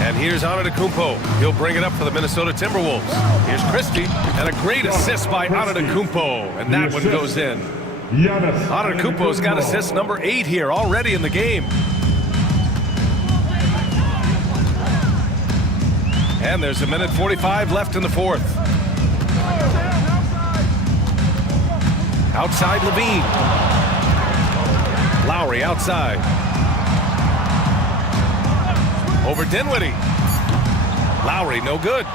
And here's Antetokounmpo. He'll bring it up for the Minnesota Timberwolves. Here's Christie, and a great assist by Antetokounmpo, and that one goes in. Antetokounmpo's got assist number 8 here already in the game. And there's 1:45 left in the 4th. Outside Levine. Lowry outside. Over Dinwiddie. Lowry no good.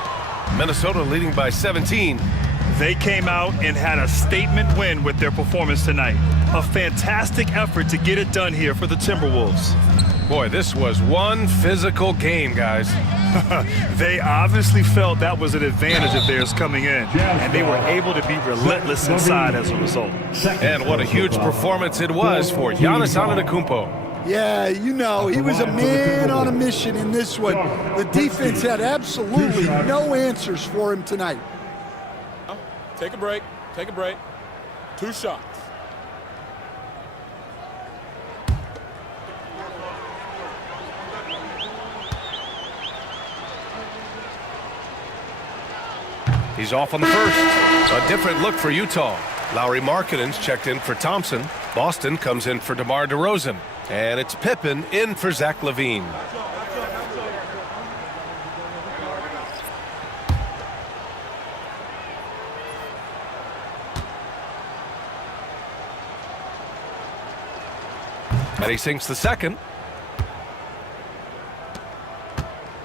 Minnesota leading by 17. They came out and had a statement win with their performance tonight. A fantastic effort to get it done here for the Timberwolves. Boy, this was one physical game, guys. They obviously felt that was an advantage of theirs coming in, and they were able to be relentless inside as a result. And what a huge performance it was for Giannis Antetokounmpo. Yeah, you know, he was a man on a mission in this one. The defense had absolutely no answers for him tonight. Take a break. Take a break. 2 shots. He's off on the first. A different look for Utah. Lauri Markkanen's checked in for Thompson. Boston comes in for DeMar DeRozan. And it's Pippen in for Zach LaVine. And he sinks the second.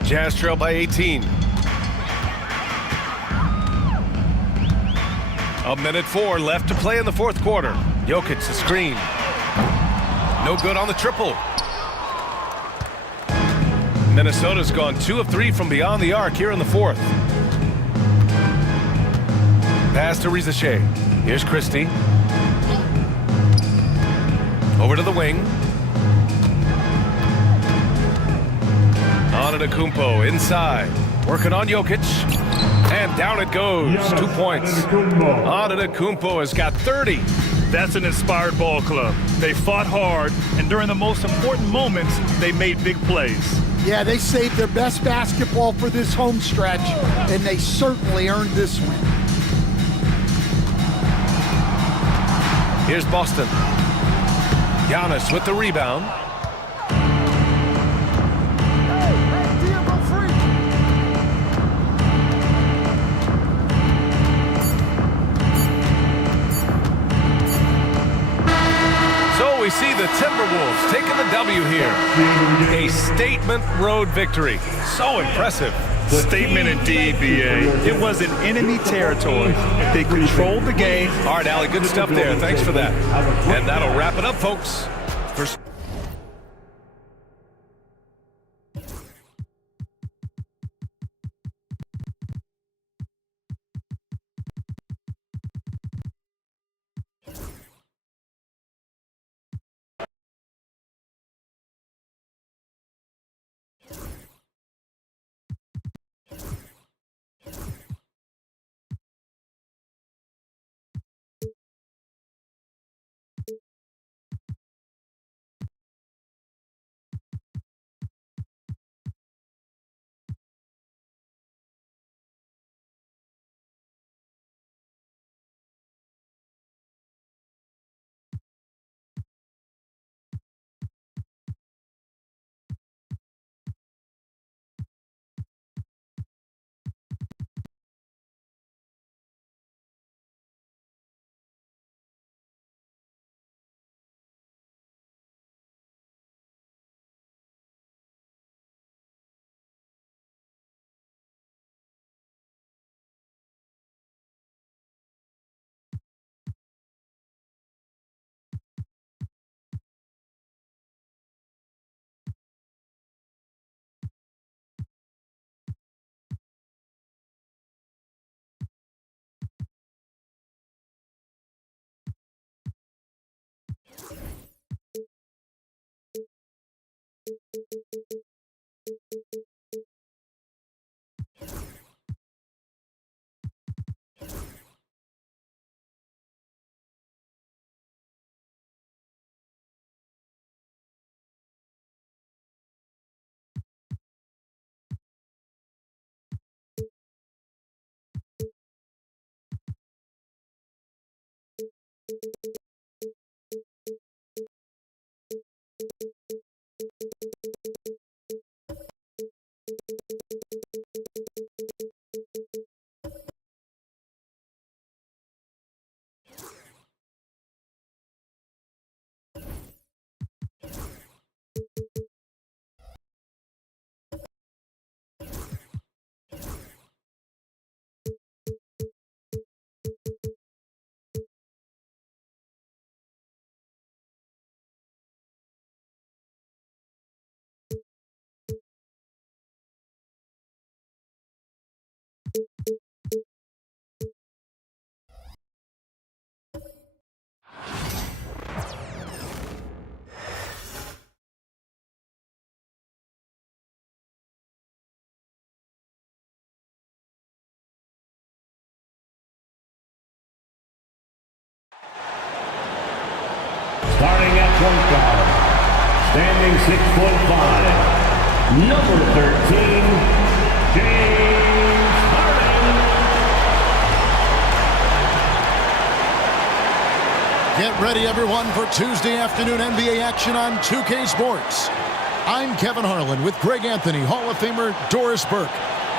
Jazz trail by 18. 1:04 left to play in the 4th quarter. Jokic the screen. No good on the triple. Minnesota's gone 2 of 3 from beyond the arc here in the 4th. Pass to Rizachet. Here's Christie. Over to the wing. Antetokounmpo inside. Working on Jokic. And down it goes. 2 points. Antetokounmpo has got 30. That's an inspired ball club. They fought hard, and during the most important moments, they made big plays. Yeah, they saved their best basketball for this home stretch, and they certainly earned this win. Here's Boston. Giannis with the rebound. So we see the Timberwolves taking the W here. A statement road victory. So impressive. Statement indeed, BA. It was in enemy territory. They controlled the game. All right, Allie, good stuff there. Thanks for that. And that'll wrap it up, folks. Starting at point guard, standing 6'5", number 13, James Harden. Get ready, everyone, for Tuesday afternoon NBA action on 2K Sports. I'm Kevin Harlan with Greg Anthony, Hall of Famer Doris Burke,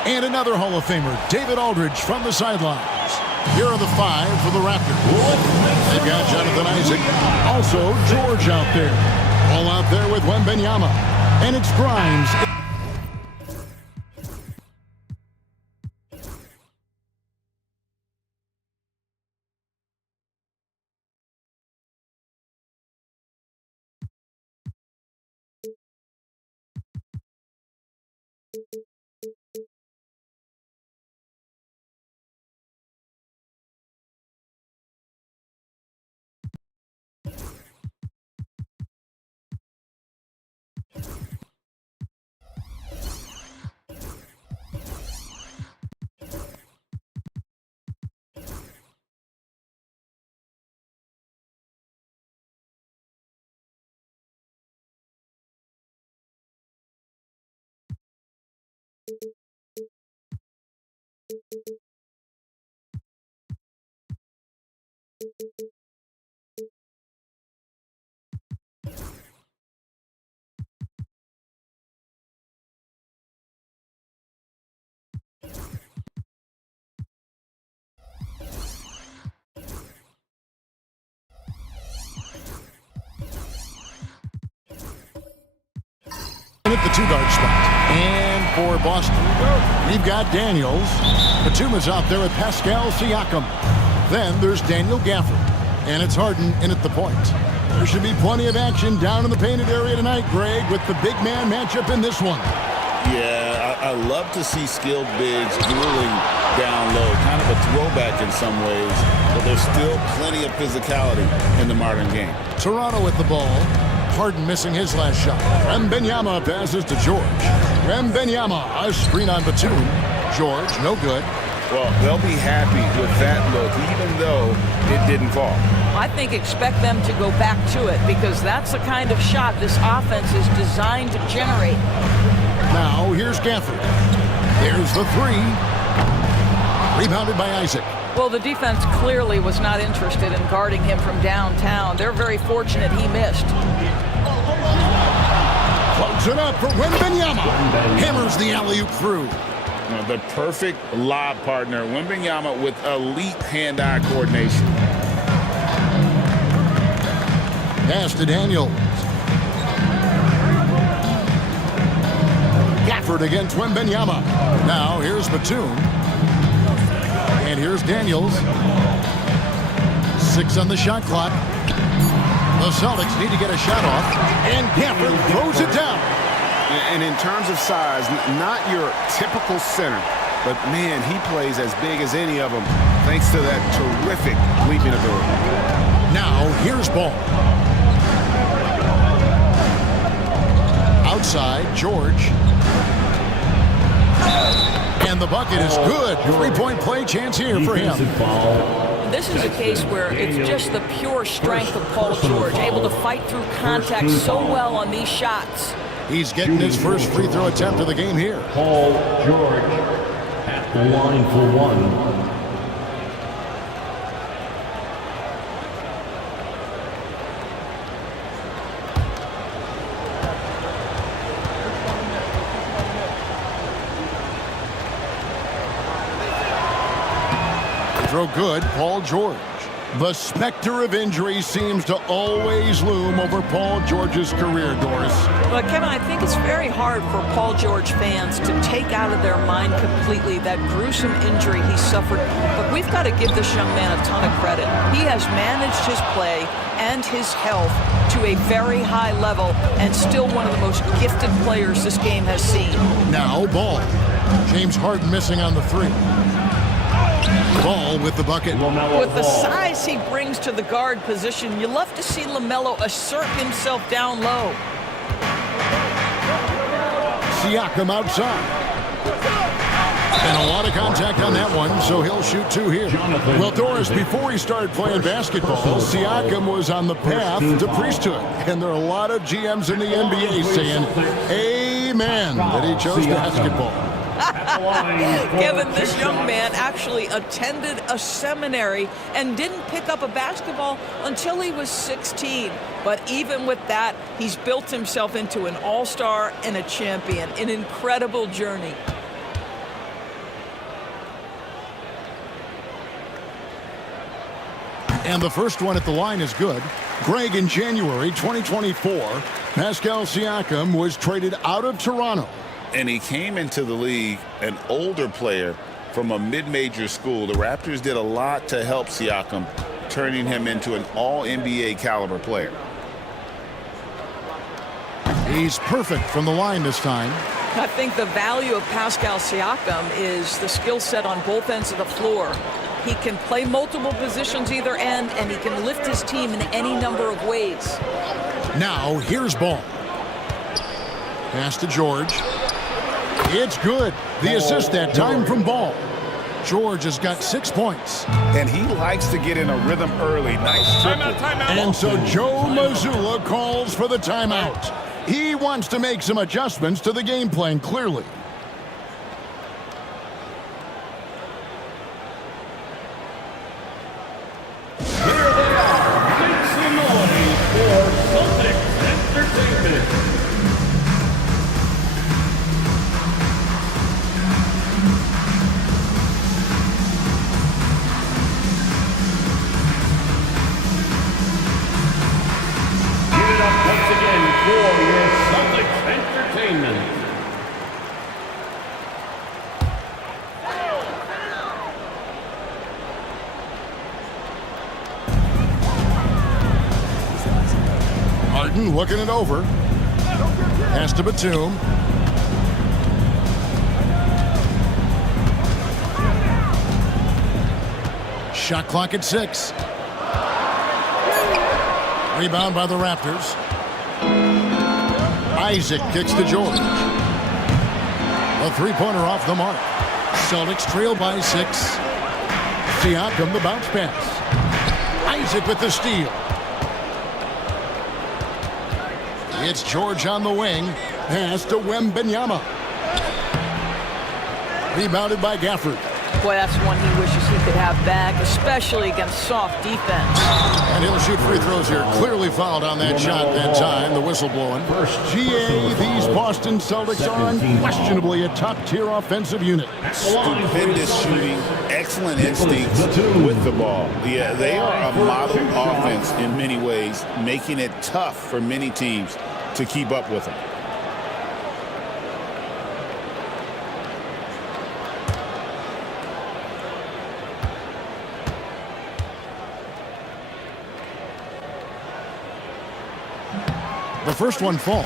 and another Hall of Famer, David Aldridge, from the sidelines. Here are the five for the Raptors. They've got Jonathan Isaac, also George out there. All out there with Wembanyama. And it's Grimes. the two-guard spot. And for Boston, we've got Daniels. Batum is out there with Pascal Siakam. Then there's Daniel Gafford. And it's Harden in at the point. There should be plenty of action down in the painted area tonight, Greg, with the big man matchup in this one. Yeah, I love to see skilled bigs dueling down low. Kind of a throwback in some ways, but there's still plenty of physicality in the modern game. Toronto with the ball. Harden missing his last shot. Wembanyama passes to George. Wembanyama, a screen on Batum. George, no good. Well, they'll be happy with that look, even though it didn't fall. I think expect them to go back to it because that's the kind of shot this offense is designed to generate. Now, here's Gafford. There's the three. Rebounded by Isaac. Well, the defense clearly was not interested in guarding him from downtown. They're very fortunate he missed. Close it up for Wembanyama. Hammers the alley-oop through. The perfect lob partner, Wembanyama, with elite hand-eye coordination. Pass to Daniels. Gafford against Wembanyama. Now here's Batum. And here's Daniels. 6 on the shot clock. The Celtics need to get a shot off. And Gafford throws it down. And in terms of size, not your typical center, but man, he plays as big as any of them thanks to that terrific leaping ability. Now, here's Ball. Outside, George. And the bucket is good. 3-point play chance here for him. This is a case where it's just the pure strength of Paul George, able to fight through contact so well on these shots. He's getting his first free throw attempt of the game here. Paul George at the line for one. Throw good, Paul George. The specter of injury seems to always loom over Paul George's career, Doris. But Kevin, I think it's very hard for Paul George fans to take out of their mind completely that gruesome injury he suffered. But we've got to give this young man a ton of credit. He has managed his play and his health to a very high level and still one of the most gifted players this game has seen. Now Ball. James Harden missing on the three. Ball with the bucket. With the size he brings to the guard position, you love to see LaMelo assert himself down low. Siakam outside. And a lot of contact on that one, so he'll shoot 2 here. Well, Doris, before he started playing basketball, Siakam was on the path to priesthood. And there are a lot of GMs in the NBA saying, amen, that he chose basketball. Kevin, this young man actually attended a seminary and didn't pick up a basketball until he was 16. But even with that, he's built himself into an all-star and a champion. An incredible journey. And the first one at the line is good. Greg, in January 2024, Pascal Siakam was traded out of Toronto. And he came into the league an older player from a mid-major school. The Raptors did a lot to help Siakam, turning him into an all-NBA caliber player. He's perfect from the line this time. I think the value of Pascal Siakam is the skill set on both ends of the floor. He can play multiple positions either end, and he can lift his team in any number of ways. Now, here's Ball. Pass to George. It's good. The assist that time from Ball. George has got 6 points. And he likes to get in a rhythm early. Nice triple. And so Joe Mazzulla calls for the timeout. He wants to make some adjustments to the game plan, clearly. Here they are. Make some noise for Celtics Entertainment. Give it up once again for your Celtics Entertainment. assignment. Harden looking it over. Pass to Batum. Shot clock at 6. Rebound by the Raptors. Isaac kicks to George. A three-pointer off the mark. Celtics trail by 6. Siakam the bounce pass. Isaac with the steal. It's George on the wing. Pass to Wembanyama. Rebounded by Gafford. Boy, that's one he wishes he could have back, especially against soft defense. And he'll shoot free throws here. Clearly fouled on that shot that time. The whistle blowing. GA, these Boston Celtics are unquestionably a top-tier offensive unit. Stupendous shooting, excellent instincts with the ball. Yeah, they are a model offense in many ways, making it tough for many teams to keep up with them. The first one falls.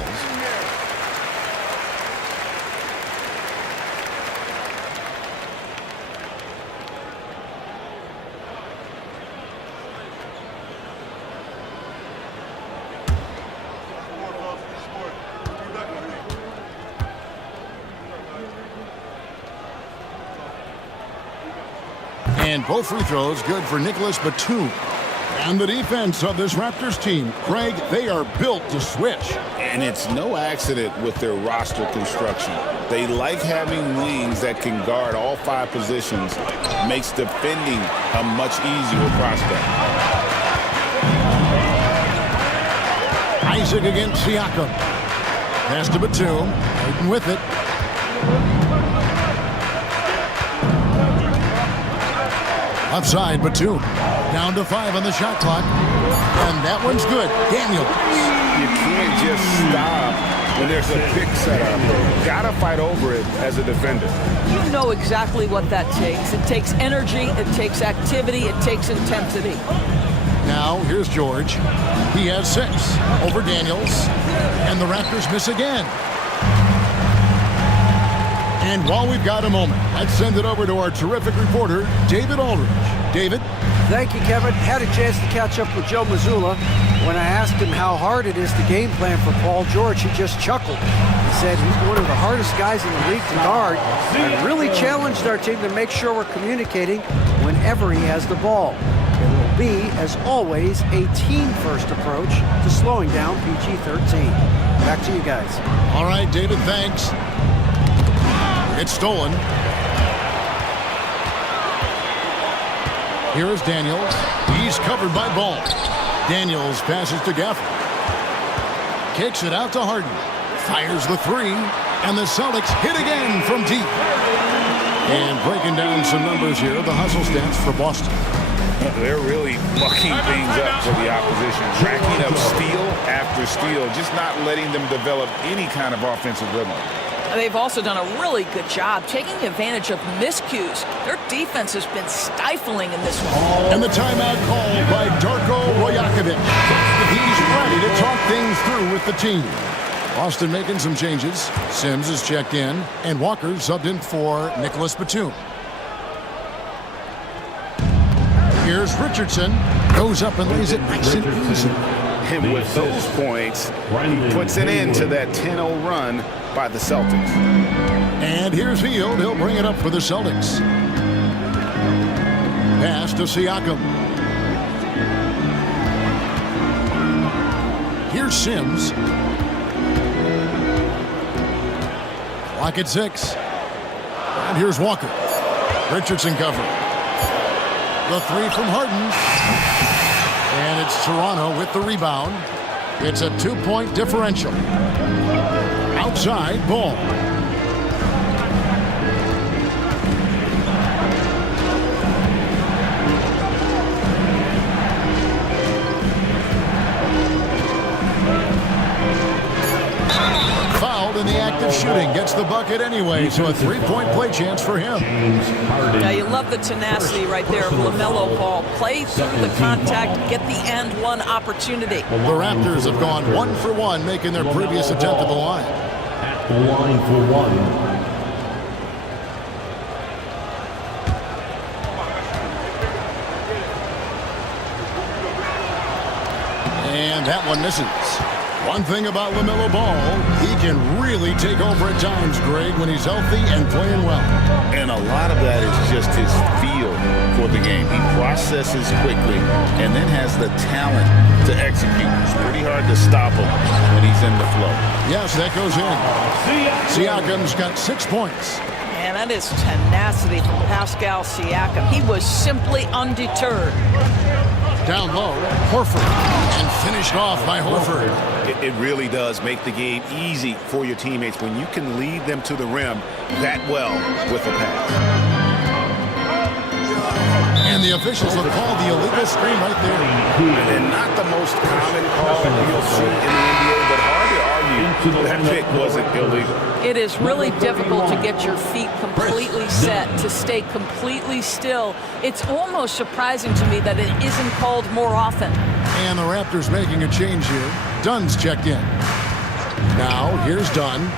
And both free throws good for Nicholas Batum. And the defense of this Raptors team, Craig, they are built to switch. And it's no accident with their roster construction. They like having wings that can guard all 5 positions. Makes defending a much easier prospect. Isaac against Siakam. Pass to Batum. Hayden with it. Upside, Batum. Down to 5 on the shot clock. And that one's good. Daniels. You can't just stop when there's a pick set up. Gotta fight over it as a defender. You know exactly what that takes. It takes energy, it takes activity, it takes intensity. Now, here's George. He has 6 over Daniels. And the Raptors miss again. And while we've got a moment, let's send it over to our terrific reporter, David Aldridge. David? Thank you, Kevin. Had a chance to catch up with Joe Mazzulla. When I asked him how hard it is to game plan for Paul George, he just chuckled. He said he's one of the hardest guys in the league to guard and really challenged our team to make sure we're communicating whenever he has the ball. It will be, as always, a team-first approach to slowing down PG-13. Back to you guys. All right, David, thanks. It's stolen. Here is Daniels. He's covered by Ball. Daniels passes to Gafford. Kicks it out to Harden. Fires the 3. And the Celtics hit again from deep. And breaking down some numbers here, the hustle stats for Boston. They're really mucking things up for the opposition. Racking up steal after steal, just not letting them develop any kind of offensive rhythm. They've also done a really good job taking advantage of miscues. Their defense has been stifling in this one. And the timeout called by Darko Rajakovic. He's ready to talk things through with the team. Boston making some changes. Sims is checked in, and Walker subbed in for Nicholas Batum. Here's Richardson. Goes up and lays it nice and easy. And with those points, he puts an end to that 10-0 run by the Celtics. And here's Hield. He'll bring it up for the Celtics. Pass to Siakam. Here's Sims. Clock at 6. And here's Walker. Richardson cover. The 3 from Harden. And it's Toronto with the rebound. It's a 2-point differential. Outside, Ball. Fouled in the act shooting, gets the bucket anyway, so a three-point play chance for him. Yeah, you love the tenacity right there of LaMelo Ball. Play through the contact, get the and one opportunity. The Raptors have gone 1 for 1, making their previous attempt at the line. At the line for one. And that one misses. One thing about LaMelo Ball, he can really take over at times, Greg, when he's healthy and playing well. And a lot of that is just his feel for the game. He processes quickly and then has the talent to execute. It's pretty hard to stop him when he's in the flow. Yes, that goes in. Siakam's got 6 points. Man, that is tenacity from Pascal Siakam. He was simply undeterred. Down low, Horford, and finished off by Horford. It really does make the game easy for your teammates when you can lead them to the rim that well with a pass. And the officials have called the illegal screen right there. And not the most common call you'll see in the NBA, but hard to argue that pick wasn't illegal. It is really difficult to get your feet completely set, to stay completely still. It's almost surprising to me that it isn't called more often. And the Raptors making a change here. Dunn's checked in. Now, here's Dunn.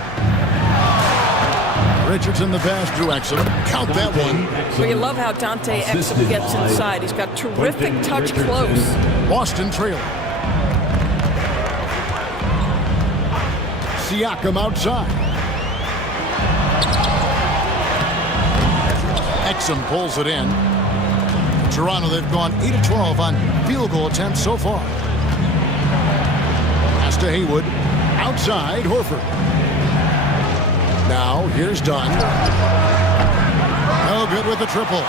Richardson the pass to Exum. Count that one. We love how Dante Exum gets inside. He's got terrific touch close. Boston trailing. Siakam outside. Exum pulls it in. Toronto, they've gone 8 of 12 on field goal attempts so far. Pass to Haywood. Outside, Horford. Now, here's Dunn. No good with the triple.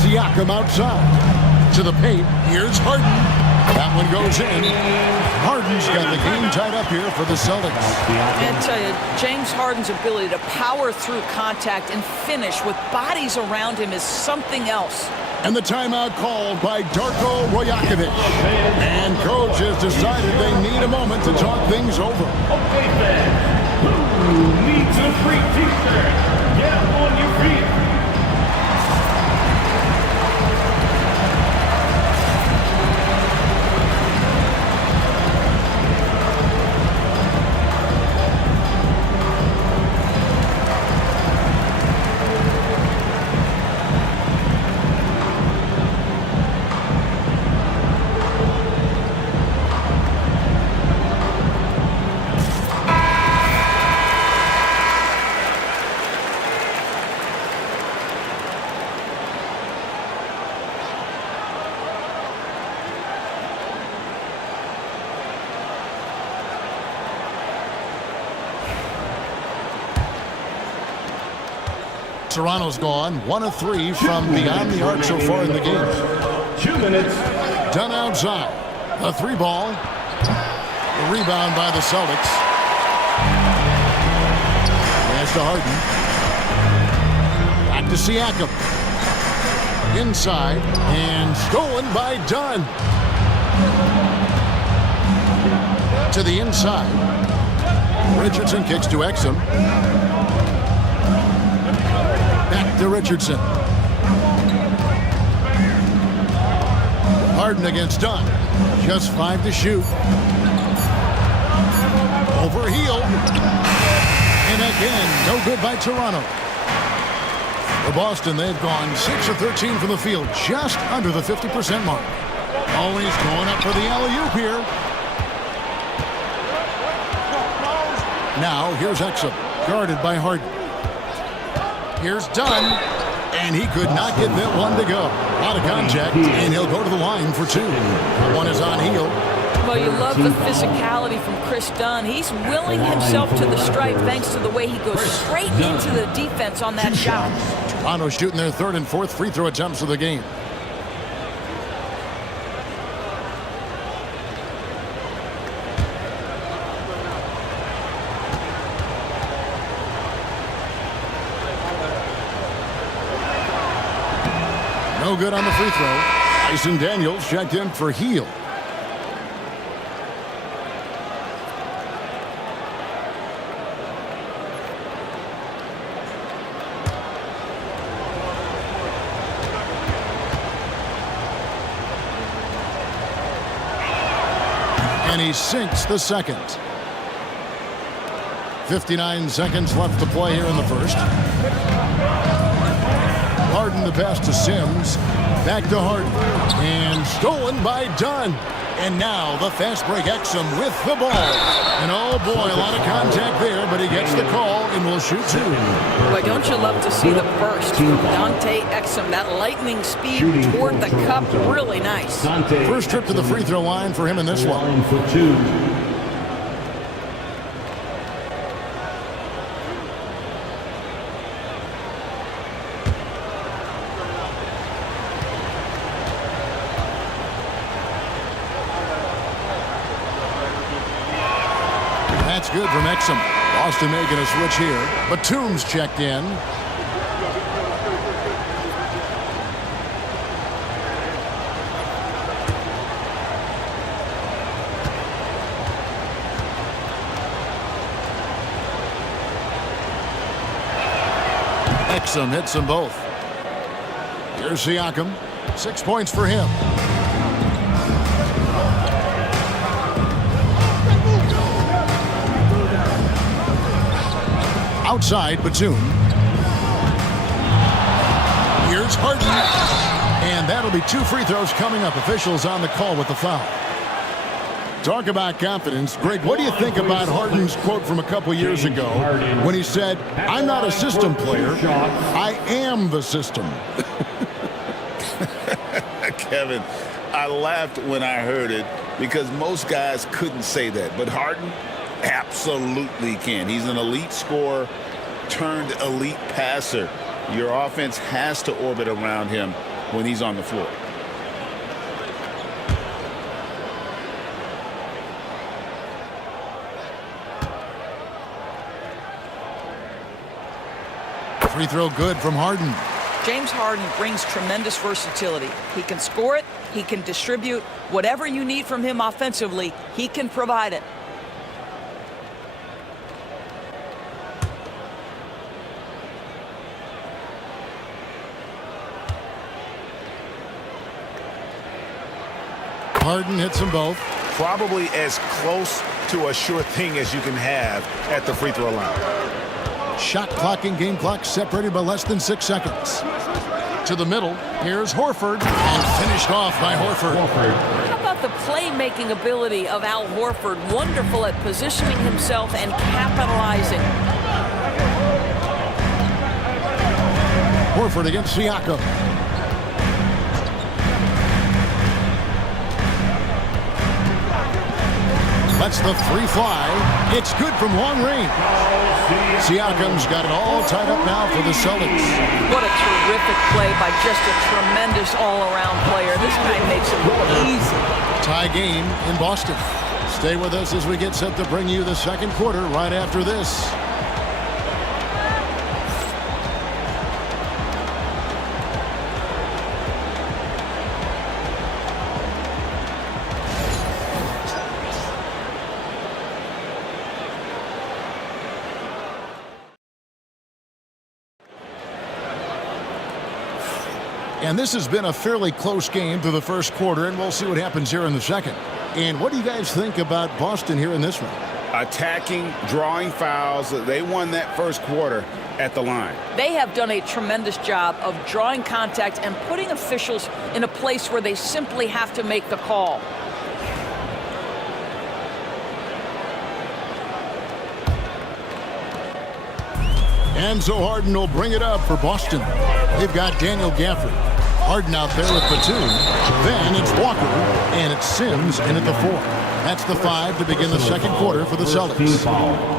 Siakam outside. To the paint. Here's Harden. That one goes in. Harden's got the game tied up here for the Celtics. And I tell you, James Harden's ability to power through contact and finish with bodies around him is something else. And the timeout called by Darko Rajakovic. And coach has decided they need a moment to talk things over. Okay, fans, who needs a free t-shirt? Get on your feet. Toronto's gone 1 of 3 from beyond the arc so far in the game. 2 minutes. Dunn outside. A 3-ball. A rebound by the Celtics. Pass to Harden. Back to Siakam. Inside and stolen by Dunn. To the inside. Richardson kicks to Exum. Back to Richardson. Harden against Dunn. Just 5 to shoot. Overhealed. And again, no good by Toronto. For Boston, they've gone 6 of 13 from the field, just under the 50% mark. Always going up for the alley-oop here. Now, here's Exum, guarded by Harden. Here's Dunn, and he could not get that one to go. Out of contact, and he'll go to the line for 2. One is on heel. Well, you love the physicality from Chris Dunn. He's willing himself to the stripe thanks to the way he goes straight into the defense on that shot. Toronto shooting their 3rd and 4th free throw attempts of the game. No good on the free throw. Tyson Daniels checked in for Heel. And he sinks the second. 59 seconds left to play here in the first. Harden the pass to Sims. Back to Harden. And stolen by Dunn. And now the fast break Exum with the ball. And oh boy, a lot of contact there, but he gets the call and will shoot two. Boy, don't you love to see the burst from Dante Exum. That lightning speed toward the cup, really nice. First trip to the free throw line for him in this one. For two. That's good from Exum. Boston making a switch here. Batum's checked in. Exum hits them both. Here's Siakam. 6 points for him. Outside, Batum. Here's Harden. And that'll be 2 free throws coming up. Officials on the call with the foul. Talk about confidence. Greg, what do you think about Harden's quote from a couple years ago when he said, "I'm not a system player, I am the system"? Kevin, I laughed when I heard it because most guys couldn't say that. But Harden absolutely can. He's an elite scorer turned elite passer. Your offense has to orbit around him when he's on the floor. Free throw good from Harden. James Harden brings tremendous versatility. He can score it, he can distribute. Whatever you need from him offensively, he can provide it. Harden hits them both. Probably as close to a sure thing as you can have at the free throw line. Shot clock and game clock separated by less than 6 seconds. To the middle, here's Horford, and finished off by Horford. How about the playmaking ability of Al Horford? Wonderful at positioning himself and capitalizing. Horford against Siakam. Lets the three fly. It's good from long range. Siakam's got it all tied up now for the Celtics. What a terrific play by just a tremendous all-around player. This guy makes it look easy. Tie game in Boston. Stay with us as we get set to bring you the second quarter right after this. And this has been a fairly close game through the first quarter, and we'll see what happens here in the second. And what do you guys think about Boston here in this one? Attacking, drawing fouls. They won that first quarter at the line. They have done a tremendous job of drawing contact and putting officials in a place where they simply have to make the call. And so Harden will bring it up for Boston. They've got Daniel Gafford. Harden out there with Batum. Then it's Walker, and it's Sims in at the 4. That's the 5 to begin the second quarter for the Celtics.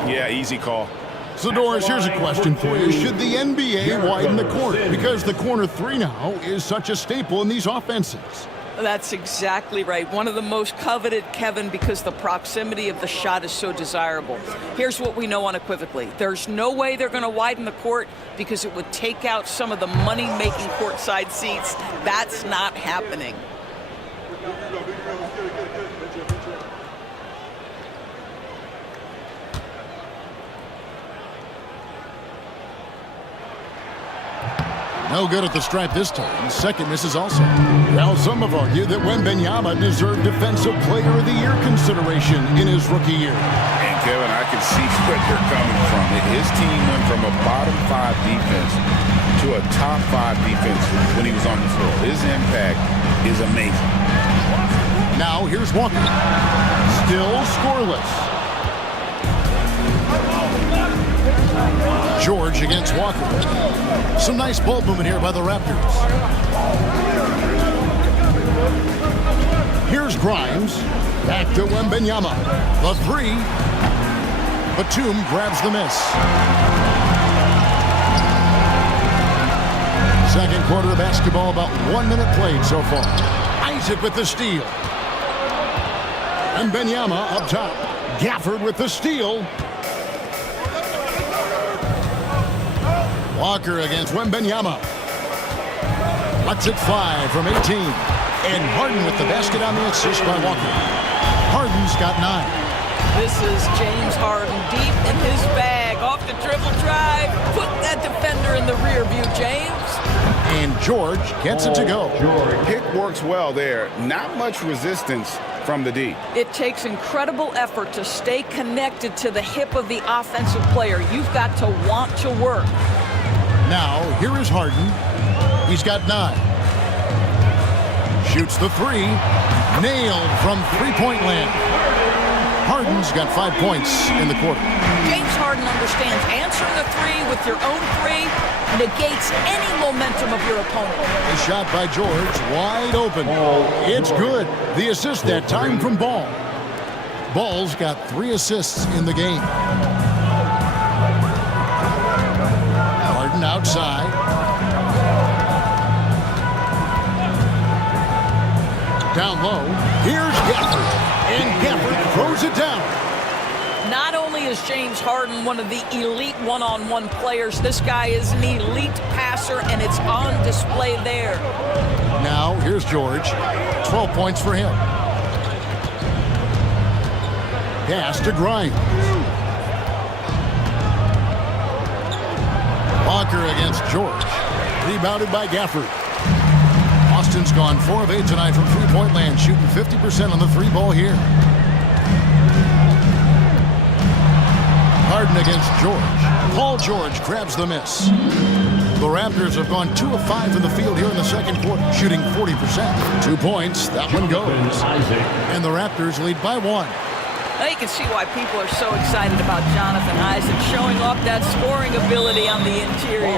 Yeah, easy call. So, Doris, here's a question for you. Should the NBA widen the corner? Because the corner 3 now is such a staple in these offenses. That's exactly right. One of the most coveted, Kevin, because the proximity of the shot is so desirable. Here's what we know unequivocally. There's no way they're going to widen the court because it would take out some of the money-making courtside seats. That's not happening. No good at the stripe this time. Second misses also. Now some have argued that Wembanyama deserved Defensive Player of the Year consideration in his rookie year. And Kevin, I can see where they're coming from. His team went from a bottom 5 defense to a top 5 defense when he was on the floor. His impact is amazing. Now here's Walker. Still scoreless. George against Walker. Some nice ball movement here by the Raptors. Here's Grimes. Back to Wembanyama. The three. Batum grabs the miss. Second quarter of basketball, about 1 minute played so far. Isaac with the steal. Wembanyama up top. Gafford with the steal. Walker against Wembanyama. Lets it fly from 18. And Harden with the basket on the assist by Walker. Harden's got 9. This is James Harden deep in his bag. Off the dribble drive. Put that defender in the rear view, James. And George gets it to go. Pick works well there. Not much resistance from the D. It takes incredible effort to stay connected to the hip of the offensive player. You've got to want to work. Now, here is Harden. He's got 9. Shoots the 3. Nailed from three-point land. Harden's got 5 points in the quarter. James Harden understands answering a 3 with your own 3 negates any momentum of your opponent. A shot by George, wide open. It's good. The assist that time from Ball. Ball's got 3 assists in the game. Outside. Down low. Here's Gafford. And Gafford throws it down. Not only is James Harden one of the elite one-on-one players, this guy is an elite passer, and it's on display there. Now, here's George. 12 points for him. Pass to Grimes. Walker against George. Rebounded by Gafford. Austin's gone 4 of 8 tonight from three-point land, shooting 50% on the 3-ball here. Harden against George. Paul George grabs the miss. The Raptors have gone 2 of 5 from the field here in the second quarter, shooting 40%. 2 points, that one goes. And the Raptors lead by 1. Now you can see why people are so excited about Jonathan Isaac showing off that scoring ability on the interior.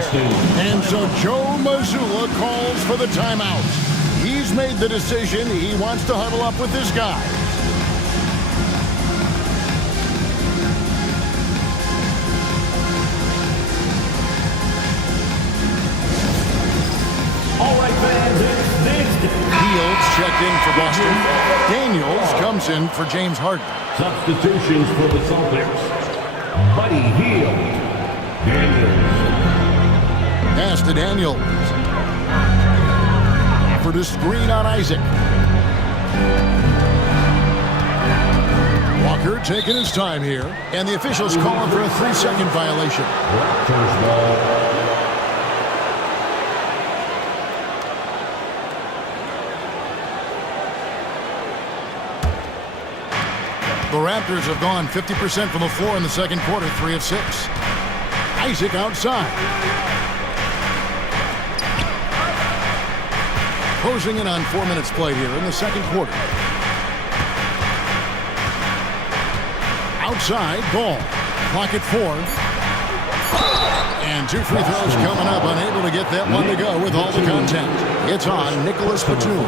And so Joe Mazzulla calls for the timeout. He's made the decision. He wants to huddle up with this guy. All right, fans, it's this. Fields checked in for Boston. Daniels comes in for James Harden. Substitutions for the Celtics. Buddy Hield. Daniels. Pass to Daniels. For the screen on Isaac. Walker taking his time here. And the officials calling for a 3-second violation. Raptors ball. The Raptors have gone 50% from the floor in the second quarter, 3 of 6. Isaac outside. Closing in on 4 minutes played here in the second quarter. Outside, Ball. Clock at 4. And 2 free throws coming up, unable to get that one to go with all the content. It's on Nicholas Batum.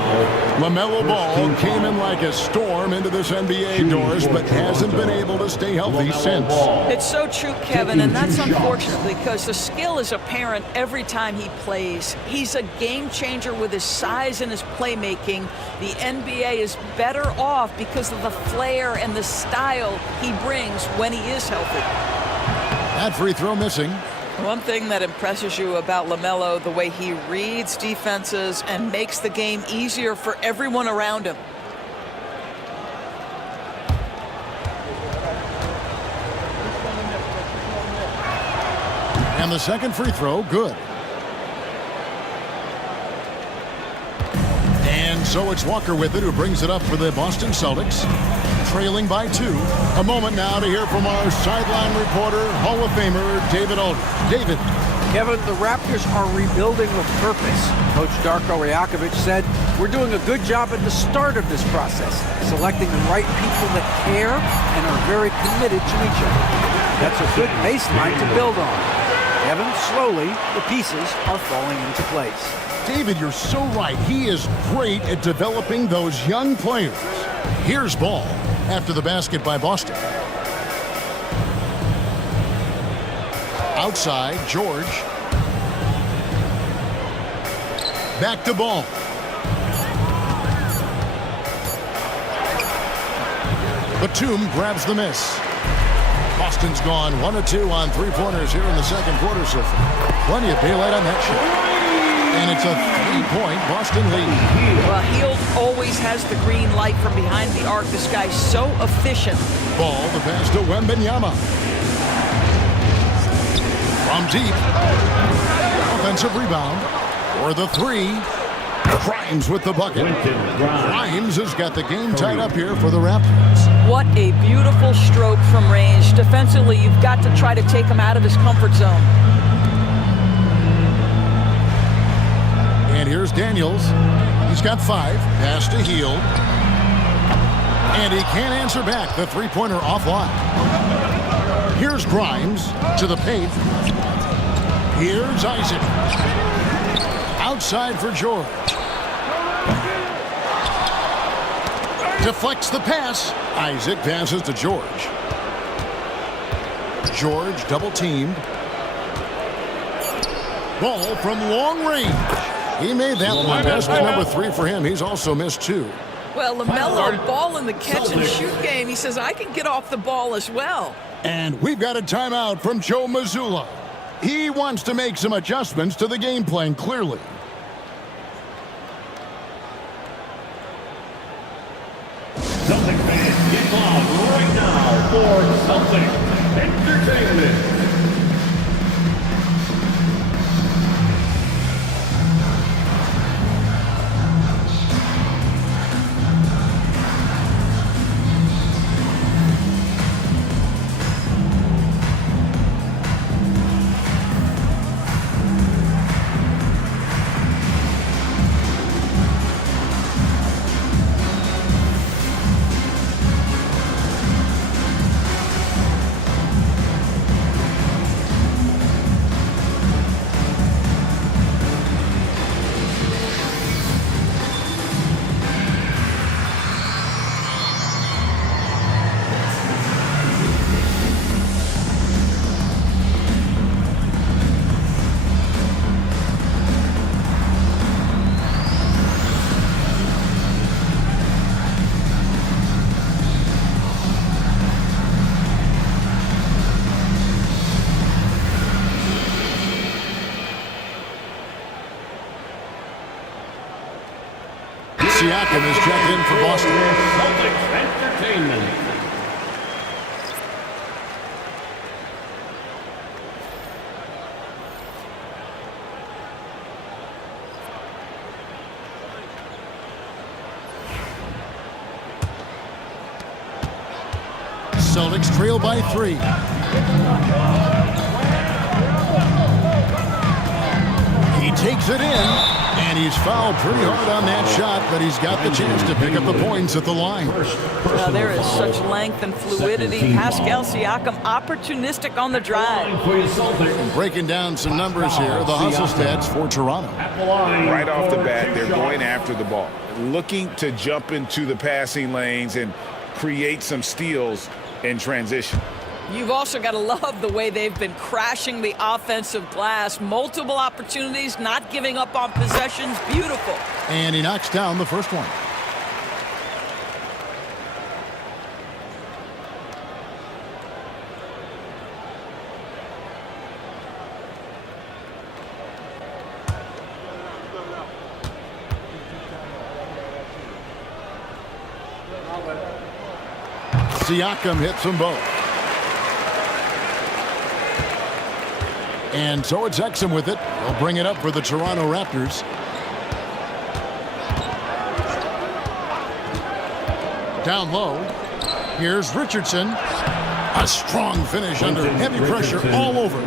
LaMelo Ball came in like a storm into this NBA doors, but hasn't been able to stay healthy since. It's so true, Kevin, and that's unfortunate because the skill is apparent every time he plays. He's a game changer with his size and his playmaking. The NBA is better off because of the flair and the style he brings when he is healthy. That free throw missing. One thing that impresses you about LaMelo, the way he reads defenses and makes the game easier for everyone around him. And the second free throw, good. And so it's Walker with it, who brings it up for the Boston Celtics, trailing by 2. A moment now to hear from our sideline reporter, Hall of Famer David Aldridge. David. Kevin, the Raptors are rebuilding with purpose. Coach Darko Rajakovic said, "We're doing a good job at the start of this process, selecting the right people that care and are very committed to each other." That's a good baseline to build on. Kevin, slowly, the pieces are falling into place. David, you're so right. He is great at developing those young players. Here's ball after the basket by Boston. Outside, George. Back to ball. Batum grabs the miss. Boston's gone 1 of 2 on three-pointers here in the second quarter so far. Plenty of daylight on that shot. And it's a 3-point Boston lead. Well, Hield always has the green light from behind the arc. This guy's so efficient. Ball, the pass to Wembanyama. From deep. Offensive rebound. For the 3. Grimes with the bucket. Grimes has got the game tied up here for the Raptors. What a beautiful stroke from range. Defensively, you've got to try to take him out of his comfort zone. And here's Daniels. He's got 5. Pass to Hield. And he can't answer back. The three-pointer offline. Here's Grimes to the paint. Here's Isaac. Outside for George. Deflects the pass. Isaac passes to George. George double-teamed. Ball from long range. He made that one. Basket number 3 for him. He's also missed 2. Well, LaMelo, ball in the catch-and-shoot game. He says, I can get off the ball as well. And we've got a timeout from Joe Mazzulla. He wants to make some adjustments to the game plan, clearly. Celtic fans, get on right now for Celtic Entertainment. Siakam is checked in for Boston. Celtics Entertainment. Celtics trail by 3. He takes it in. And he's fouled pretty hard on that shot, but he's got the chance to pick up the points at the line. There is such length and fluidity. Pascal Siakam opportunistic on the drive. Breaking down some numbers here, the hustle stats for Toronto. Right off the bat, they're going after the ball, looking to jump into the passing lanes and create some steals in transition. You've also got to love the way they've been crashing the offensive glass. Multiple opportunities, not giving up on possessions. Beautiful. And he knocks down the first one. Siakam hits them both. And so it's Exum with it. He'll bring it up for the Toronto Raptors. Down low. Here's Richardson. A strong finish under heavy pressure all over.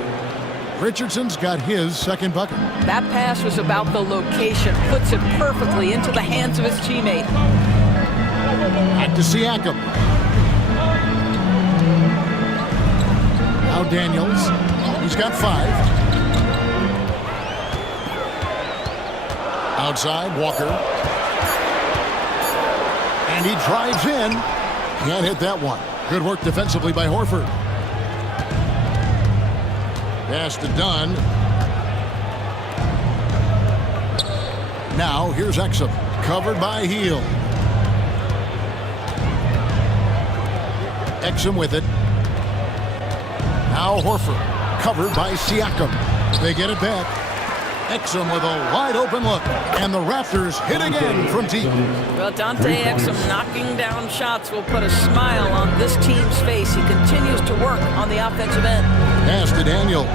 Richardson's got his second bucket. That pass was about the location. Puts it perfectly into the hands of his teammate. Back to Siakam. Now Daniels. He's got 5. Outside, Walker. And he drives in. Can't hit that one. Good work defensively by Horford. Pass to Dunn. Now here's Exum. Covered by Heel. Exum with it. Now Horford. Covered by Siakam. They get it back. Exum with a wide open look. And the Raptors hit again from deep. Well, Dante Exum knocking down shots will put a smile on this team's face. He continues to work on the offensive end. Pass to Daniels.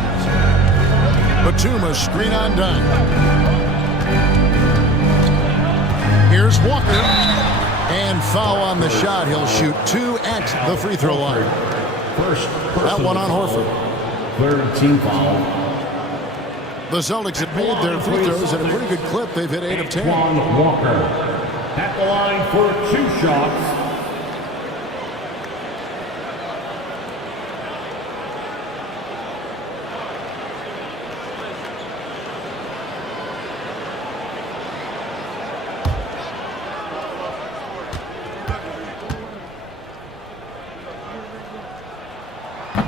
Batum, a screen on Dunn. Here's Walker. And foul on the shot. He'll shoot 2 at the free throw line. That one on Horford. Third team foul. The Celtics have made their free throws at a pretty good clip. They've hit 8 of 10. Walker at the line for 2 shots.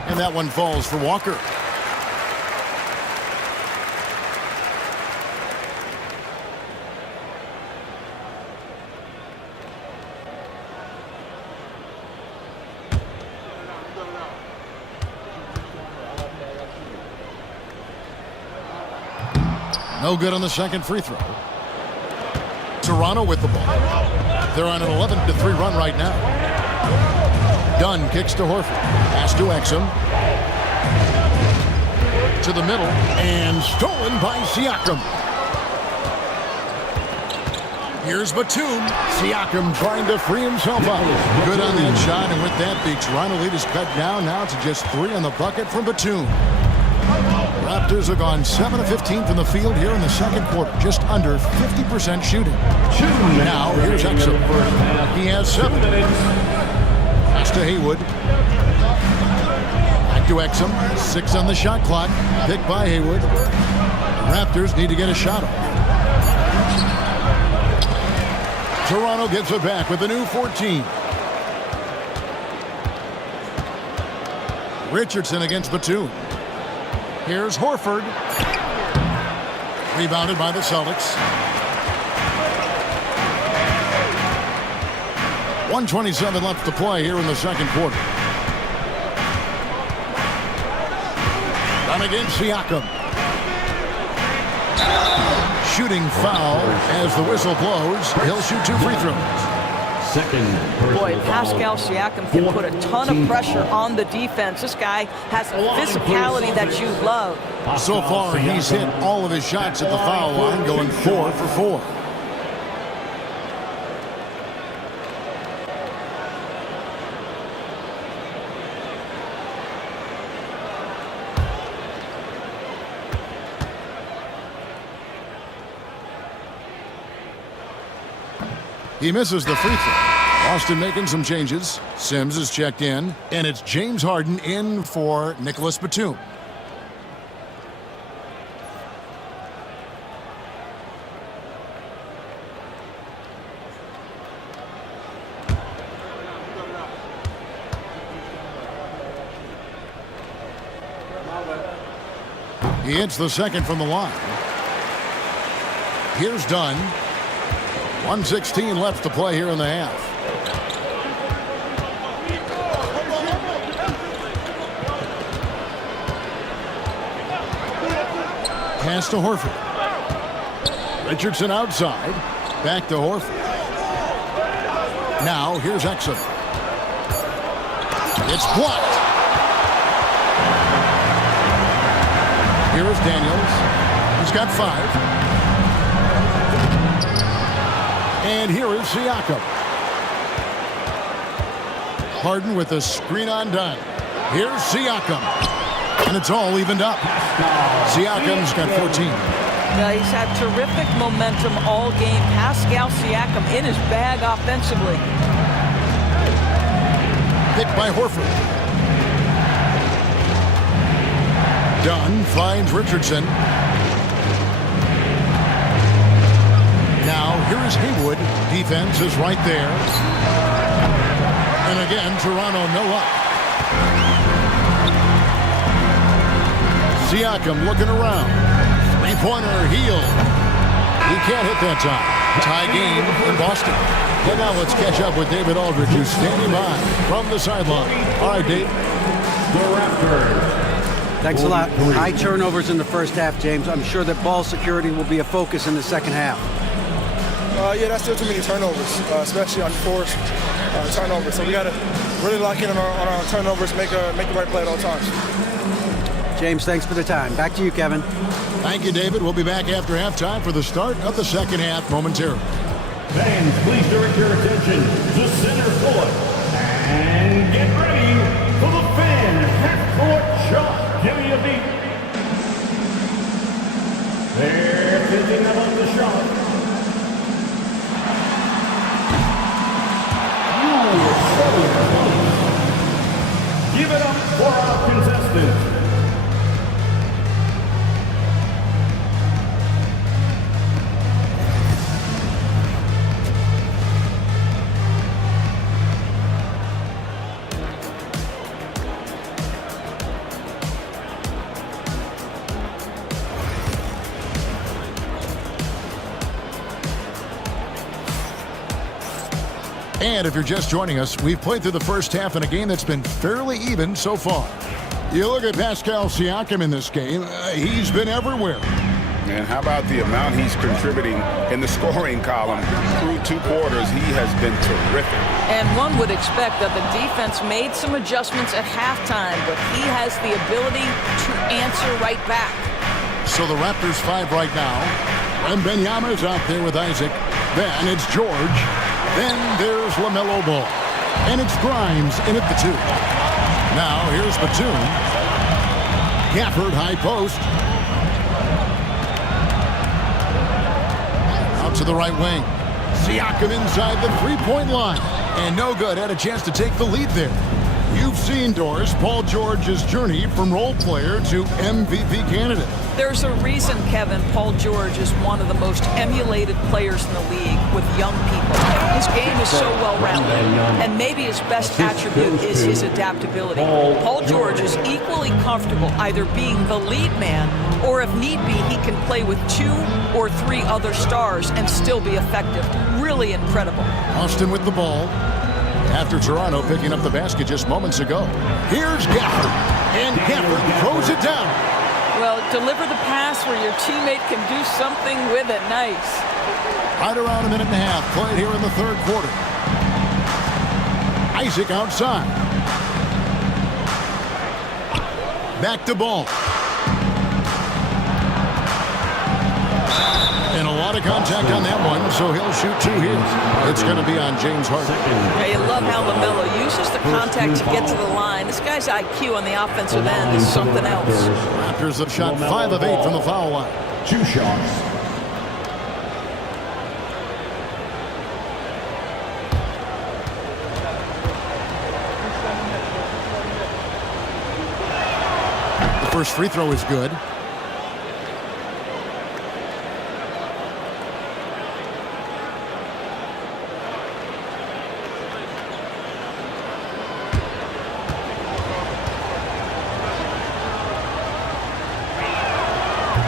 And that one falls for Walker. No good on the second free throw. Toronto with the ball. They're on an 11-3 run right now. Dunn kicks to Horford. Pass to Exum. To the middle. And stolen by Siakam. Here's Batum. Siakam trying to free himself up. Good on that shot. And with that, the Toronto lead is cut down now to just 3 on the bucket from Batum. Raptors have gone 7 of 15 from the field here in the second quarter. Just under 50% shooting. Now, here's Exum. He has 7. Pass to Haywood. Back to Exum. 6 on the shot clock. Picked by Haywood. The Raptors need to get a shot off. Toronto gets it back with a new 14. Richardson against Batum. Here's Horford. Rebounded by the Celtics. 1:27 left to play here in the second quarter. Done against Siakam. Shooting foul as the whistle blows. He'll shoot 2 free throws. Boy, Pascal Siakam can put a ton of pressure on the defense. This guy has a physicality that you love. So far, he's hit all of his shots at the foul line, going 4 for 4. He misses the free throw. Boston making some changes. Sims is checked in, and it's James Harden in for Nicholas Batum. He hits the second from the line. Here's Dunn. 1:16 left to play here in the half. Pass to Horford. Richardson outside. Back to Horford. Now here's Exum. It's blocked. Here is Daniels. He's got 5. And here is Siakam. Harden with the screen on done. Here's Siakam. And it's all evened up. Siakam's got 14. Yeah, he's had terrific momentum all game. Pascal Siakam in his bag offensively. Picked by Horford. Dunn finds Richardson. Now, here is Haywood. Defense is right there. And again, Toronto no up. Siakam looking around. Three-pointer, heel. He can't hit that time. Tie game in Boston. And now let's catch up with David Aldridge, who's standing by from the sideline. All right, Dave. The Raptors. Thanks a lot. High turnovers in the first half, James. I'm sure that ball security will be a focus in the second half. Yeah, that's still too many turnovers, especially on forced turnovers. So we got to really lock in on our turnovers, make the right play at all times. James, thanks for the time. Back to you, Kevin. Thank you, David. We'll be back after halftime for the start of the second half momentarily. Fans, please direct your attention to center court. And get ready for the fan half-court shot. Give me a beat. They're thinking about the shot. Give it up for our contestants. And if you're just joining us, we've played through the first half in a game that's been fairly even so far. You look at Pascal Siakam in this game, he's been everywhere. And how about the amount he's contributing in the scoring column? Through 2 quarters, he has been terrific. And one would expect that the defense made some adjustments at halftime, but he has the ability to answer right back. So the Raptors 5 right now. And Wembanyama's out there with Isaac. Then it's George. Then there's LaMelo Ball. And it's Grimes in at the 2. Now here's Batum. Gafford high post. Out to the right wing. Siakam inside the three-point line. And no good. Had a chance to take the lead there. You've seen, Doris, Paul George's journey from role player to MVP candidate. There's a reason, Kevin, Paul George is one of the most emulated players in the league with young people. His game is so well-rounded, and maybe his best attribute is his adaptability. Paul George is equally comfortable either being the lead man, or if need be, he can play with 2 or 3 other stars and still be effective. Really incredible. Austin with the ball. After Toronto picking up the basket just moments ago. Here's Gafford. And Gafford throws it down. Well, deliver the pass where your teammate can do something with it. Nice. Right around a minute and a half played here in the third quarter. Isaac outside. Back to Ball. And a lot of contact on that one, so he'll shoot 2 here. It's going to be on James Harden. Yeah, you love how LaMelo uses the contact to get to the line. This guy's IQ on the offensive end is something else. Raptors have shot 5 of 8 from the foul line. 2 shots. The first free throw is good.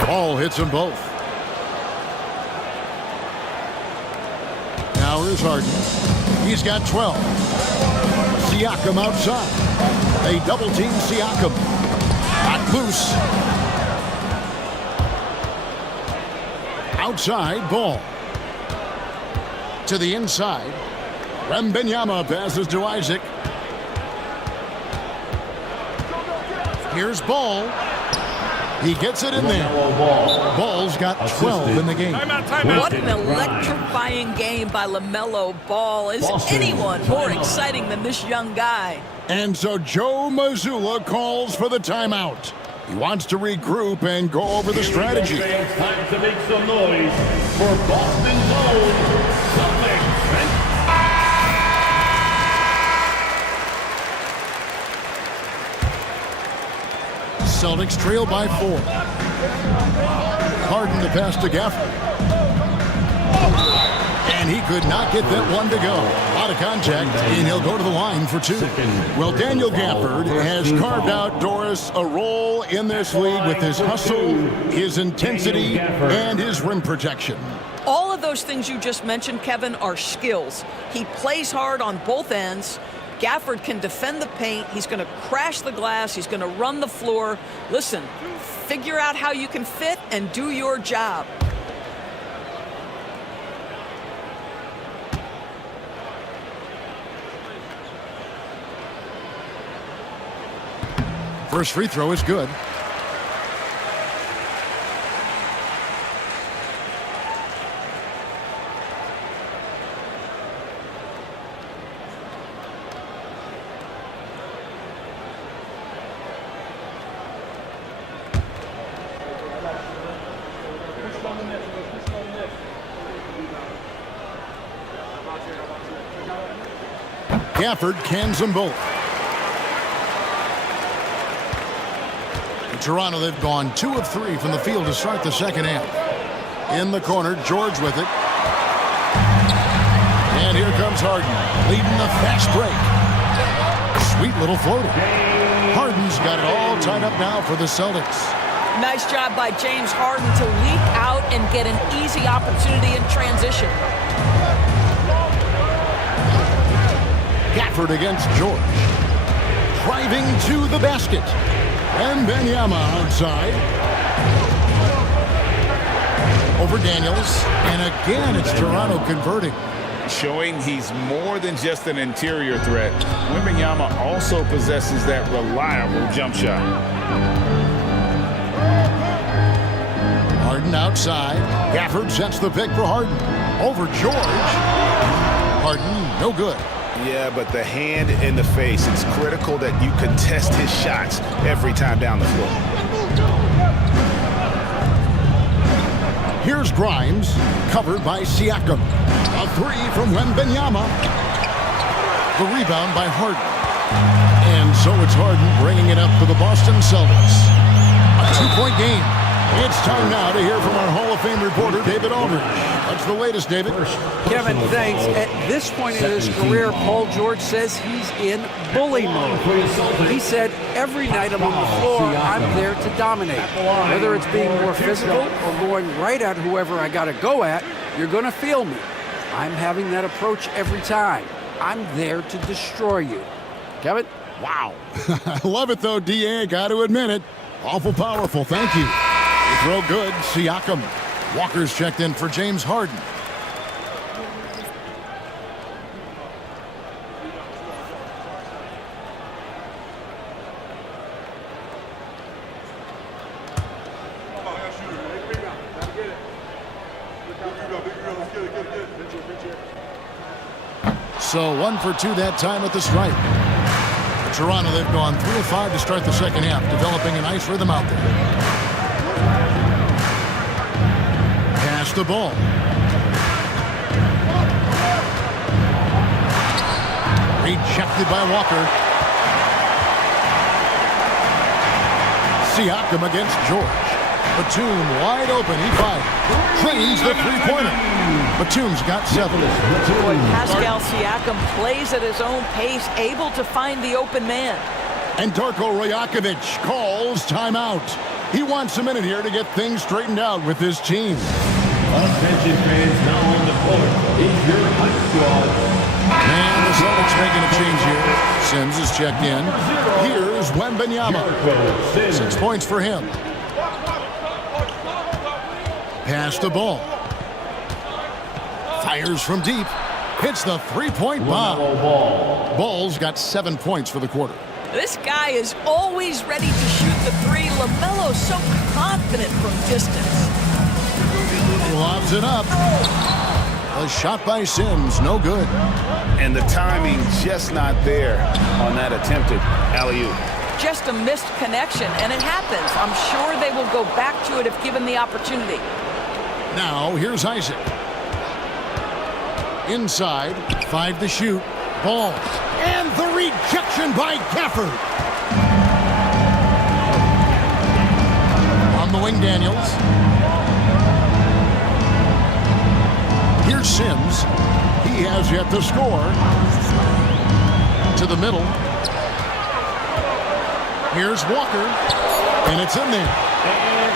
Ball hits them both. Now here's Harden. He's got 12. Siakam outside. They double team Siakam. Not loose. Outside, Ball. To the inside. Wembanyama passes to Isaac. Here's Ball. He gets it in there. Ball's got 12 in the game. What an electrifying carrying game by LaMelo Ball. Is anyone more exciting than this young guy? And so Joe Mazzulla calls for the timeout. He wants to regroup and go over the strategy. It's time to make some noise for Boston's own Celtics. Celtics trail by 4. Harden the pass to Gafford. And he could not get that one to go. Out of contact, and he'll go to the line for 2. Well, Daniel Gafford has carved out, Doris, a role in this league with his hustle, his intensity, and his rim protection. All of those things you just mentioned, Kevin, are skills. He plays hard on both ends. Gafford can defend the paint. He's going to crash the glass. He's going to run the floor. Listen, figure out how you can fit and do your job. First free throw is good. Gafford cans them both. In Toronto, they've gone 2 of 3 from the field to start the second half. In the corner, George with it. And here comes Harden, leading the fast break. Sweet little floater. Harden's got it all tied up now for the Celtics. Nice job by James Harden to leap out and get an easy opportunity in transition. Gafford against George. Driving to the basket. And Wembanyama outside. Over Daniels. And again, it's Toronto converting. Showing he's more than just an interior threat. Wembanyama also possesses that reliable jump shot. Harden outside. Gafford sets the pick for Harden. Over George. Harden, no good. Yeah, but the hand in the face, it's critical that you contest his shots every time down the floor. Here's Grimes, covered by Siakam. A 3 from Wembanyama. The rebound by Harden. And so it's Harden bringing it up for the Boston Celtics. A 2-point game. It's time now to hear from our Hall of Fame reporter, David Aldridge. What's the latest, David? Kevin, thanks. At this point in his career, Paul George says he's in bully mode. He said, every night I'm on the floor, I'm there to dominate. Whether it's being more physical or going right at whoever I got to go at, you're going to feel me. I'm having that approach every time. I'm there to destroy you. Kevin? Wow. I love it, though, D.A. Got to admit it. Awful powerful. Thank you. Throw good. Siakam. Walker's checked in for James Harden. So 1 for 2 that time at the stripe. For Toronto, they've gone 3 of 5 to start the second half, developing a nice rhythm out there. Pass the ball. Rejected by Walker. Siakam against George. Batum wide open. He fired. Trains the three-pointer. Batum's got 7. Boy, Pascal Siakam plays at his own pace, able to find the open man. And Darko Rajakovic calls timeout. He wants a minute here to get things straightened out with his team. Attention fans, now on the court is your hot squad. And the Celtics making a change here. Sims is checked in. Here's Wembanyama. 6 points for him. Pass the ball. Fires from deep. Hits the three-point bomb. Ball's got 7 points for the quarter. This guy is always ready to shoot the three. LaMelo's so confident from distance. He lobs it up. The A shot by Sims, no good. And the timing just not there on that attempted alley-oop. Just a missed connection, and it happens. I'm sure they will go back to it if given the opportunity. Now, here's Isaac. Inside, 5 to shoot. Ball. And the rejection by Gafford. On the wing, Daniels. Here's Sims. He has yet to score. To the middle. Here's Walker. And it's in there.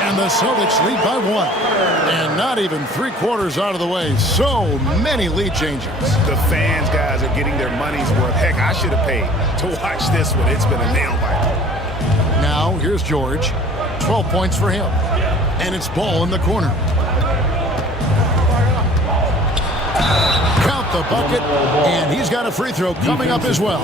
And the Celtics lead by 1. And not even 3/4 out of the way. So many lead changes. The fans, guys, are getting their money's worth. Heck, I should have paid to watch this one. It's been a nail biter. Now, here's George. 12 points for him. And it's Ball in the corner. Count the bucket. And he's got a free throw coming up as well.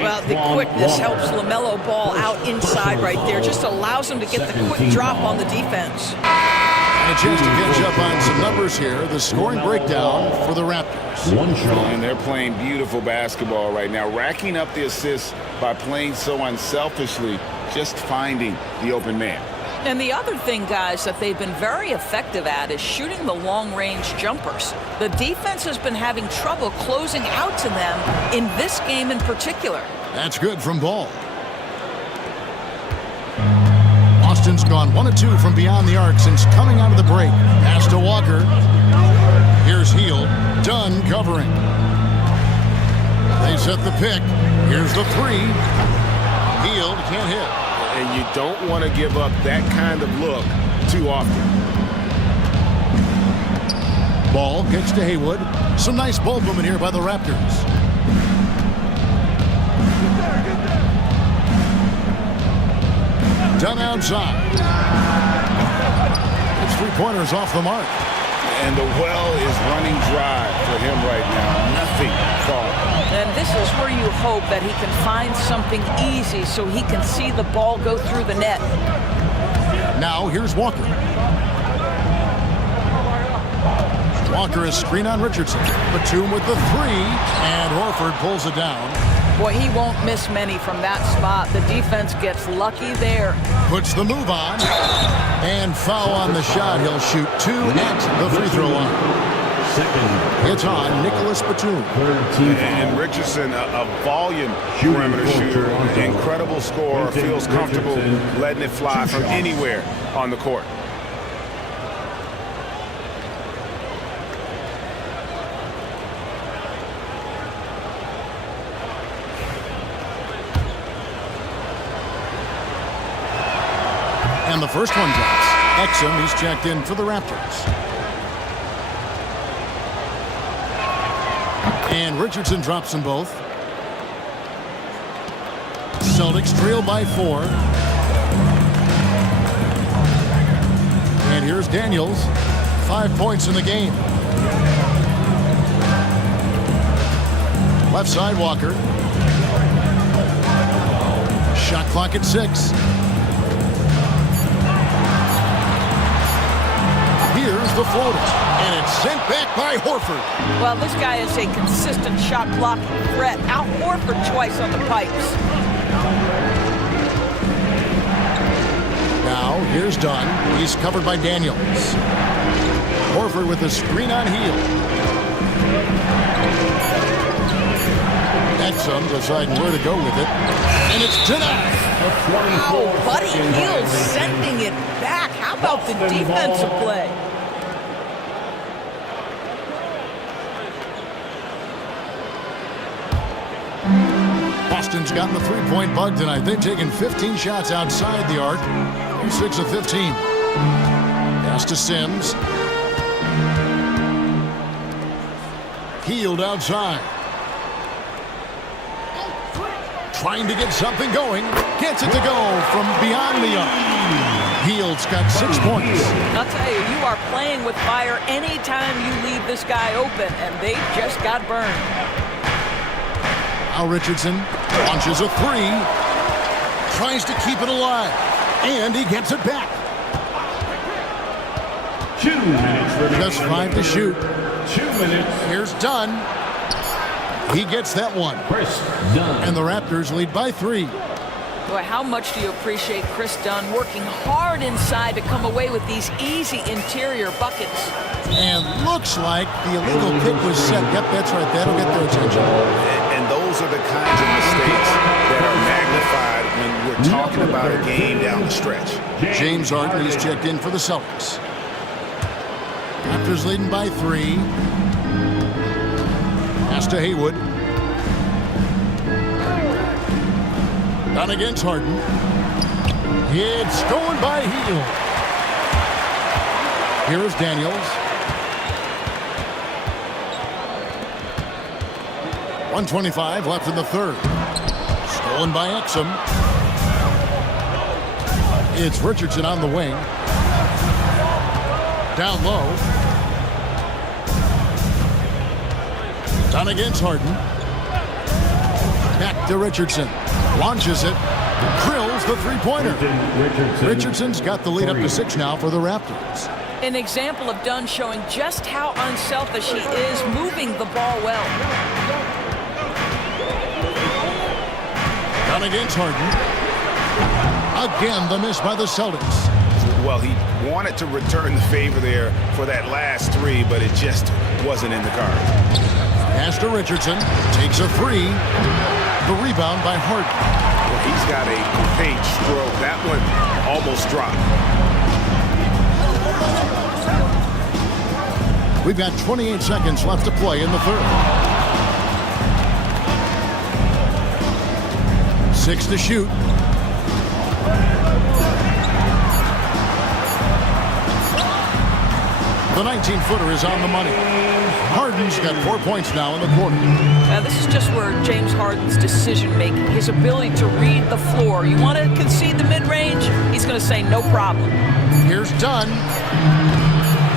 Well, the quickness helps LaMelo Ball out inside right there. Just allows him to get the quick drop on the defense. And a chance to catch up on some numbers here. The scoring breakdown for the Raptors. And they're playing beautiful basketball right now, racking up the assists by playing so unselfishly, just finding the open man. And the other thing, guys, that they've been very effective at is shooting the long-range jumpers. The defense has been having trouble closing out to them in this game in particular. That's good from Ball. Austin's gone 1 of 2 from beyond the arc since coming out of the break. Pass to Walker. Here's Hield. Dunn covering. They set the pick. Here's the 3. Hield can't hit. And you don't want to give up that kind of look too often. Ball gets to Haywood. Some nice ball movement here by the Raptors. Done outside. It's 3-pointers off the mark. And the well is running dry for him right now. Nothing falling. And this is where you hope that he can find something easy so he can see the ball go through the net. Now here's Walker. Walker is screen on Richardson. Batum with the 3, and Horford pulls it down. Boy, he won't miss many from that spot. The defense gets lucky there. Puts the move on. And foul on the shot. He'll shoot 2 at the free throw line. It's on Nicholas Batum. And Richardson, a volume perimeter shooter. Incredible scorer. Feels comfortable letting it fly from anywhere on the court. And the first one drops. Exum, he's checked in for the Raptors. And Richardson drops them both. Celtics trail by 4. And here's Daniels. 5 points in the game. Left side, Walker. Shot clock at 6. Here's the floater, and it's sent back by Horford. Well, this guy is a consistent shot blocking threat. Out Horford twice on the pipes. Now, here's Dunn. He's covered by Daniels. Horford with the screen on Hield. Exum deciding where to go with it. And it's denied. Oh, Buddy Hield sending it back. How about the defensive play? Boston's gotten the 3-point bug tonight. They've taken 15 shots outside the arc. 6 of 15. Pass to Sims. Hield outside. Trying to get something going. Gets it to go from beyond the arc. Hield's got 6 points. I'll tell you, you are playing with fire anytime you leave this guy open, and they just got burned. Now Richardson launches a 3. Tries to keep it alive. And he gets it back. 2 minutes remaining. Just 5 to shoot. 2 minutes. Here's Dunn. He gets that one. Chris Dunn. And the Raptors lead by 3. Boy, how much do you appreciate Chris Dunn working hard inside to come away with these easy interior buckets? And looks like the illegal pick was set. Yep, that's right. That'll get their attention. And those are the kinds of mistakes that are magnified when we're talking about a game down the stretch. James Harden is checked in for the Celtics. Raptors leading by 3. Pass to Haywood. Done against Harden. It's stolen by Hield. Here's Daniels. 1:25 left in the third. Stolen by Exum. It's Richardson on the wing. Down low. Done against Harden. Back to Richardson. Launches it. Drills the three-pointer. Richardson's got the lead up to 6 now for the Raptors. An example of Dunn showing just how unselfish he is, moving the ball well. Done against Harden. Again, the miss by the Celtics. Well, he wanted to return the favor there for that last 3, but it just wasn't in the card. Pass to Richardson. Takes a 3. The rebound by Harden. Well, he's got a paint stroke. That one almost dropped. We've got 28 seconds left to play in the third. 6 to shoot. The 19-footer is on the money. Harden's got 4 points now in the quarter. Now, this is just where James Harden's decision-making, his ability to read the floor. You want to concede the mid-range? He's going to say no problem. Here's Dunn.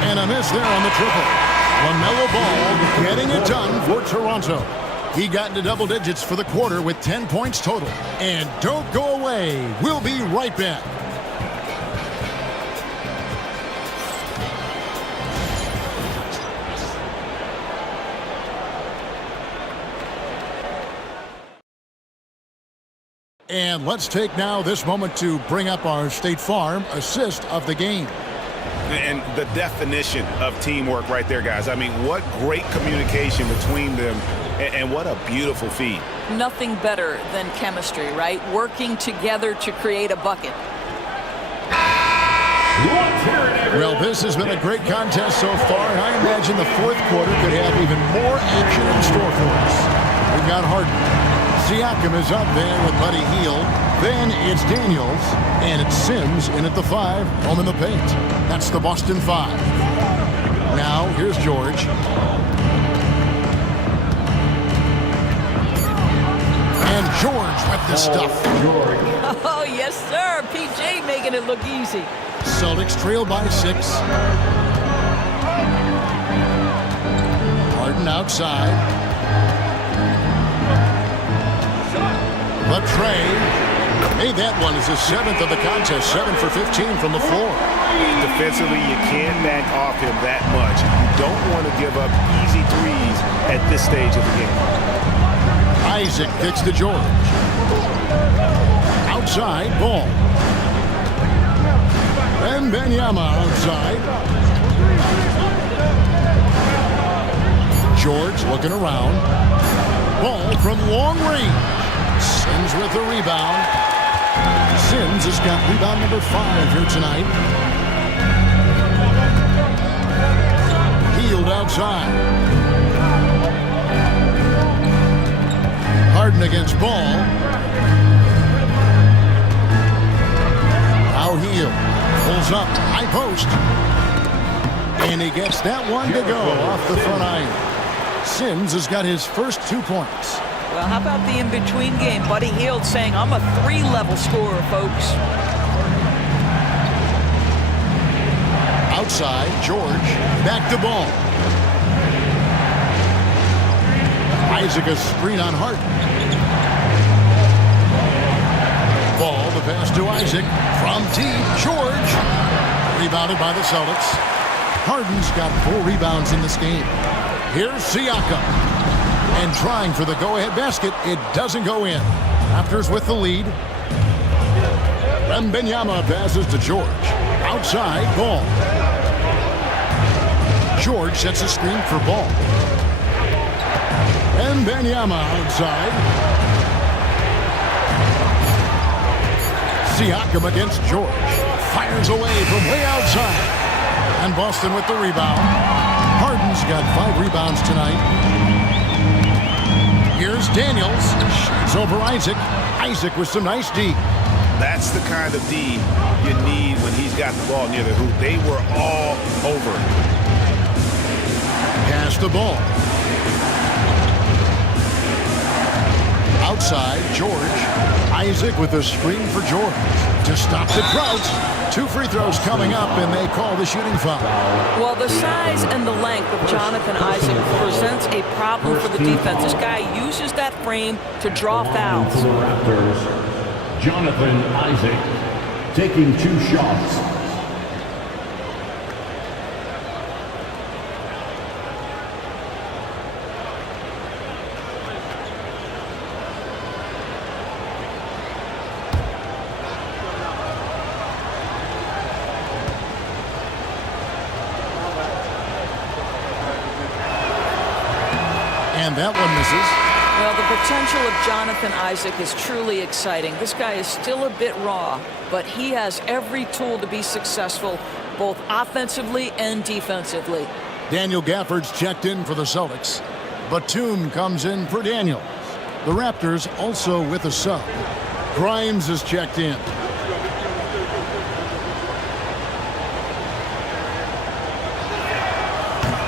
And a miss there on the triple. LaMelo Ball getting it done for Toronto. He got into double digits for the quarter with 10 points total. And don't go away. We'll be right back. And let's take now this moment to bring up our State Farm assist of the game. And the definition of teamwork right there, guys. I mean, what great communication between them, and what a beautiful feed. Nothing better than chemistry, right? Working together to create a bucket. Well, this has been a great contest so far, and I imagine the fourth quarter could have even more action in store for us. We've got Harden. Siakam is up there with Buddy Hield. Then it's Daniels, and it's Sims in at the 5, home in the paint. That's the Boston 5. Now, here's George. And George with the stuff. Oh, yes, sir. PJ making it look easy. Celtics trail by 6. Harden outside. But Trey made that one as his 7th of the contest, 7 for 15 from the floor. Defensively, you can't back off him that much. You don't want to give up easy threes at this stage of the game. Isaac kicks to George. Outside, Ball. And Benyama outside. George looking around. Ball from long range. Sims with the rebound. Sims has got rebound number 5 here tonight. Hield outside. Harden against Ball. Now Hield pulls up, high post. And he gets that one to go off the front iron. Sims has got his first 2 points. Well, how about the in-between game? Buddy Hield saying, I'm a 3-level scorer, folks. Outside, George, back to Ball. Isaac a screen on Harden. Ball, the pass to Isaac. From deep, George. Rebounded by the Celtics. Harden's got 4 rebounds in this game. Here's Siakam. And trying for the go-ahead basket. It doesn't go in. Raptors with the lead. Wembanyama passes to George. Outside, Ball. George sets a screen for Ball. Wembanyama outside. Siakam against George. Fires away from way outside. And Boston with the rebound. Harden's got 5 rebounds tonight. Here's Daniels. Shoots over Isaac. Isaac with some nice D. That's the kind of D you need when he's got the ball near the hoop. They were all over it. Pass the ball. Outside, George. Isaac with a screen for George. To stop the drought. 2 free throws coming up, and they call the shooting foul. Well, the size and the length of Jonathan Isaac presents a problem for the defense. This guy uses that frame to draw fouls. For the Raptors, Jonathan Isaac taking 2 shots. And that one misses. Well, the potential of Jonathan Isaac is truly exciting. This guy is still a bit raw, but he has every tool to be successful, both offensively and defensively. Daniel Gafford's checked in for the Celtics. Batum comes in for Daniels. The Raptors also with a sub. Grimes is checked in.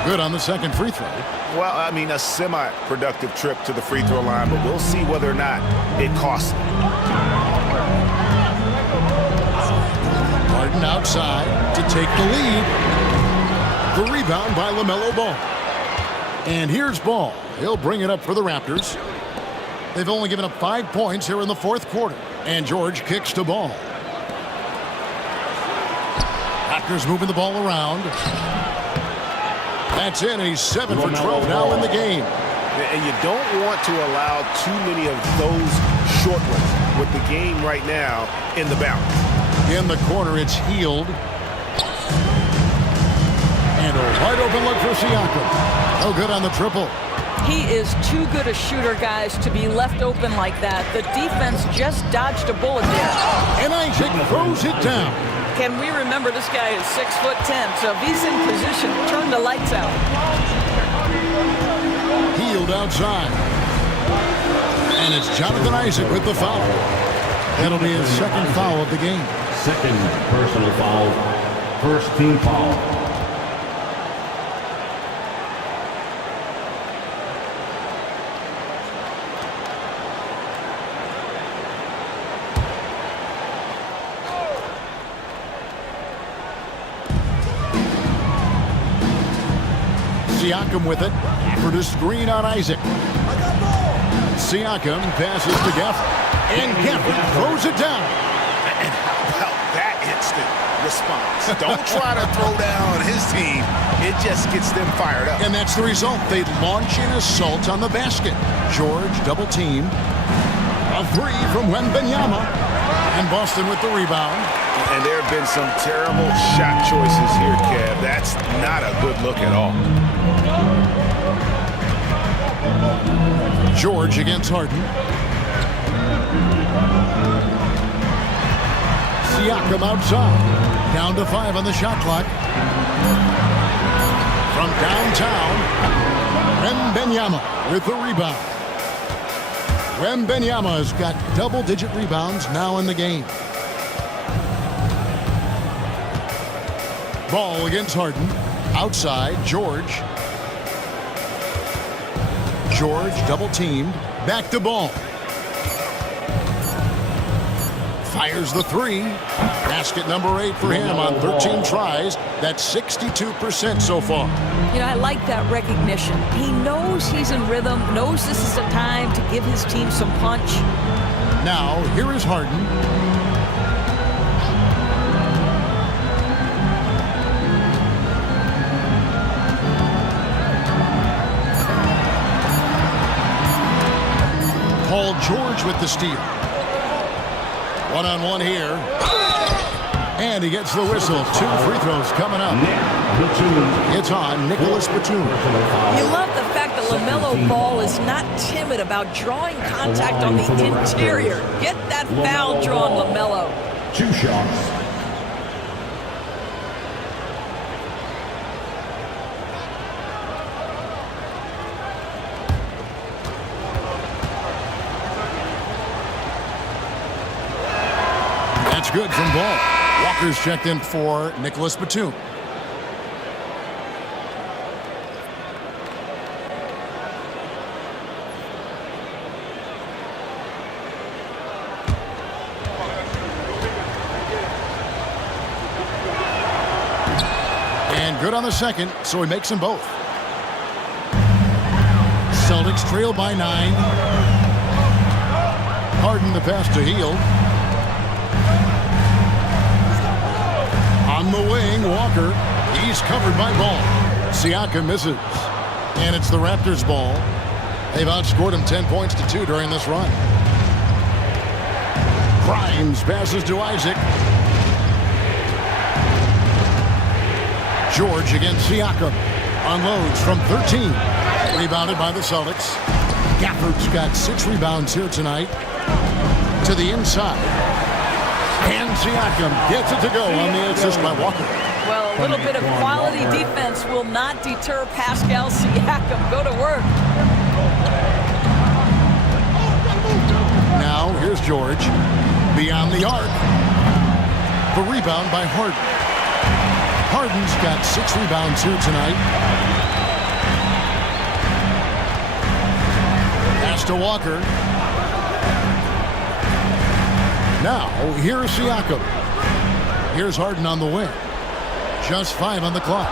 Good on the second free throw. Well, I mean, a semi-productive trip to the free throw line, but we'll see whether or not it costs him. Harden outside to take the lead. The rebound by LaMelo Ball. And here's Ball. He'll bring it up for the Raptors. They've only given up 5 points here in the 4th quarter. And George kicks to Ball. Raptors moving the ball around. That's in. He's 7 for 12 now in the game. And you don't want to allow too many of those short ones with the game right now in the balance. In the corner, it's Healed. And a wide open look for Siakam. Oh, good on the triple. He is too good a shooter, guys, to be left open like that. The defense just dodged a bullet there. And Isaac throws it down. Can we remember this guy is 6'10", so if he's in position, turn the lights out. Healed outside. And it's Jonathan Isaac with the foul. That'll be his 2nd foul of the game. 2nd personal foul. 1st team foul. Siakam with it. For the screen on Isaac. Siakam passes to Gafford. And Gafford throws it down. And how about that instant response? Don't try to throw down his team. It just gets them fired up. And that's the result. They launch an assault on the basket. George double teamed. A 3 from Wembanyama. And Boston with the rebound. And there have been some terrible shot choices here, Kev. That's not a good look at all. George against Harden. Siakam outside. Down to 5 on the shot clock. From downtown, Wembanyama with the rebound. Wembanyama has got double-digit rebounds now in the game. Ball against Harden. Outside, George. George double teamed. Back to Ball. Fires the 3. Basket number 8 for him on 13 tries. That's 62% so far. You know, I like that recognition. He knows he's in rhythm, knows this is the time to give his team some punch. Now, here is Harden. Paul George with the steal. One-on-one here. And he gets the whistle. 2 free throws coming up. It's on Nicholas Batum. You love the fact that LaMelo Ball is not timid about drawing contact on the interior. Get that foul drawn, LaMelo. 2 shots. That's good from Ball. Walker's checked in for Nicholas Batum. And good on the second, so he makes them both. Celtics trail by 9. Harden the pass to Hield. On the wing, Walker. He's covered by Ball. Siakam misses. And it's the Raptors' ball. They've outscored him 10 points to 2 during this run. Grimes passes to Isaac. George against Siakam. Unloads from 13. Rebounded by the Celtics. Gafford's got 6 rebounds here tonight. To the inside. And Siakam gets it to go on the assist by Walker. Well, a little bit of quality defense will not deter Pascal Siakam. Go to work. Now, here's George. Beyond the arc. The rebound by Harden. Harden's got 6 rebounds here tonight. Pass to Walker. Now, here's Siakam. Here's Harden on the wing. Just 5 on the clock.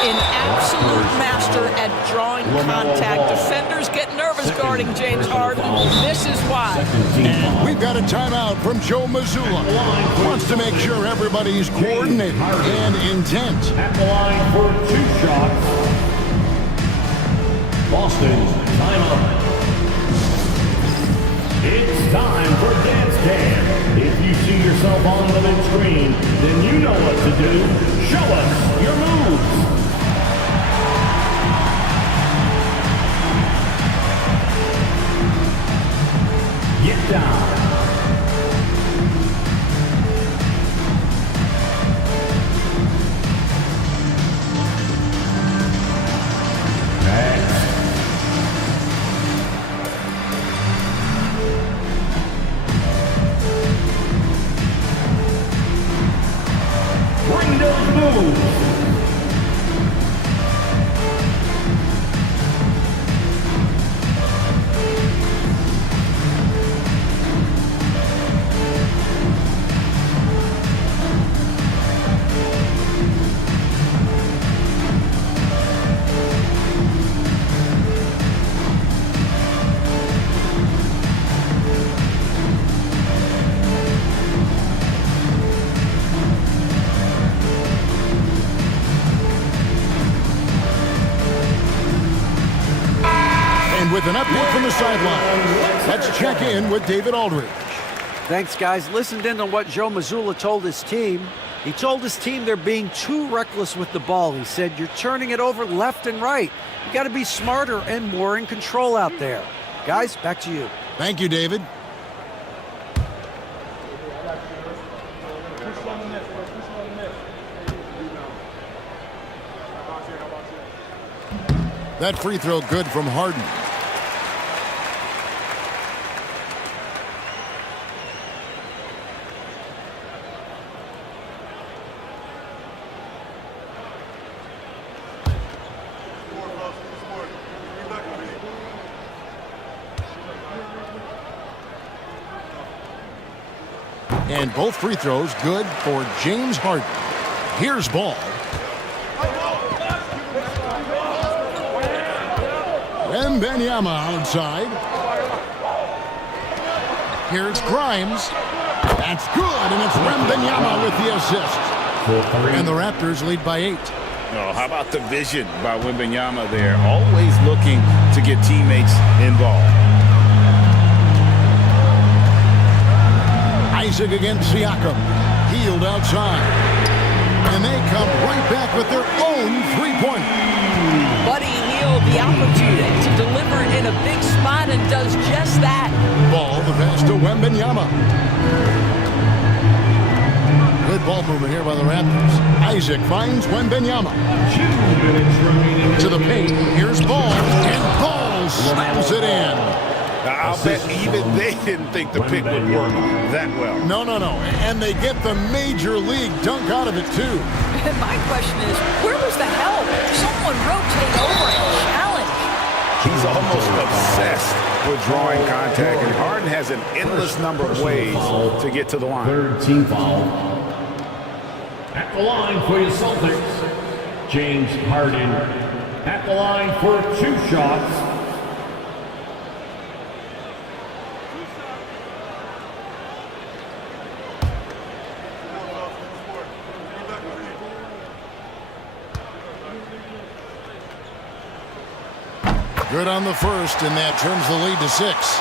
An absolute master at drawing contact. Defenders get nervous guarding James Harden. This is why. And we've got a timeout from Joe Mazzulla. Wants to make sure everybody's coordinated and intent. At the line for 2 shots. Boston's timeout. It's time for Dance Cam. If you see yourself on the big screen, then you know what to do. Show us your moves. Get down. Next. Bring those moves. With an update from the sideline, let's check in with David Aldridge. Thanks, guys. Listened in on what Joe Mazzulla told his team. He told his team they're being too reckless with the ball. He said, you're turning it over left and right. You got to be smarter and more in control out there. Guys, back to you. Thank you, David. That free throw good from Harden. And both free throws good for James Harden. Here's Ball. Wembanyama outside. Here's Grimes. That's good, and it's Wembanyama with the assist. And the Raptors lead by 8. Oh, how about the vision by Wembanyama there? Always looking to get teammates involved. Isaac against Siakam. Healed outside. And they come right back with their own three-point. Buddy Hield the opportunity to deliver in a big spot and does just that. Ball, the pass to Wembanyama. Good ball movement here by the Raptors. Isaac finds Wembanyama. 2 minutes remaining. To the paint. Here's Ball. And Ball slams it in. I'll bet even they didn't think the pick would work that well. No. And they get the major league dunk out of it, too. And my question is, where was the help? Someone rotate over and challenge. He's almost obsessed with drawing contact, and Harden has an endless number of ways to get to the line. Third team foul. At the line for your Celtics, James Harden. At the line for 2 shots. Good on the first, and that turns the lead to 6.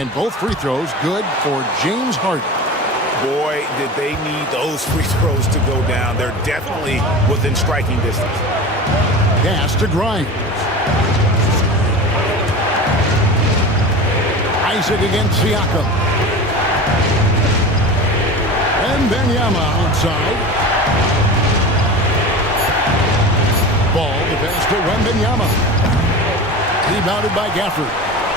And both free throws good for James Harden. Boy, did they need those free throws to go down. They're definitely within striking distance. Pass to Grimes. Isaac against Siakam. And Wembanyama outside. Ball, the pass to Wembanyama. Rebounded by Gafford.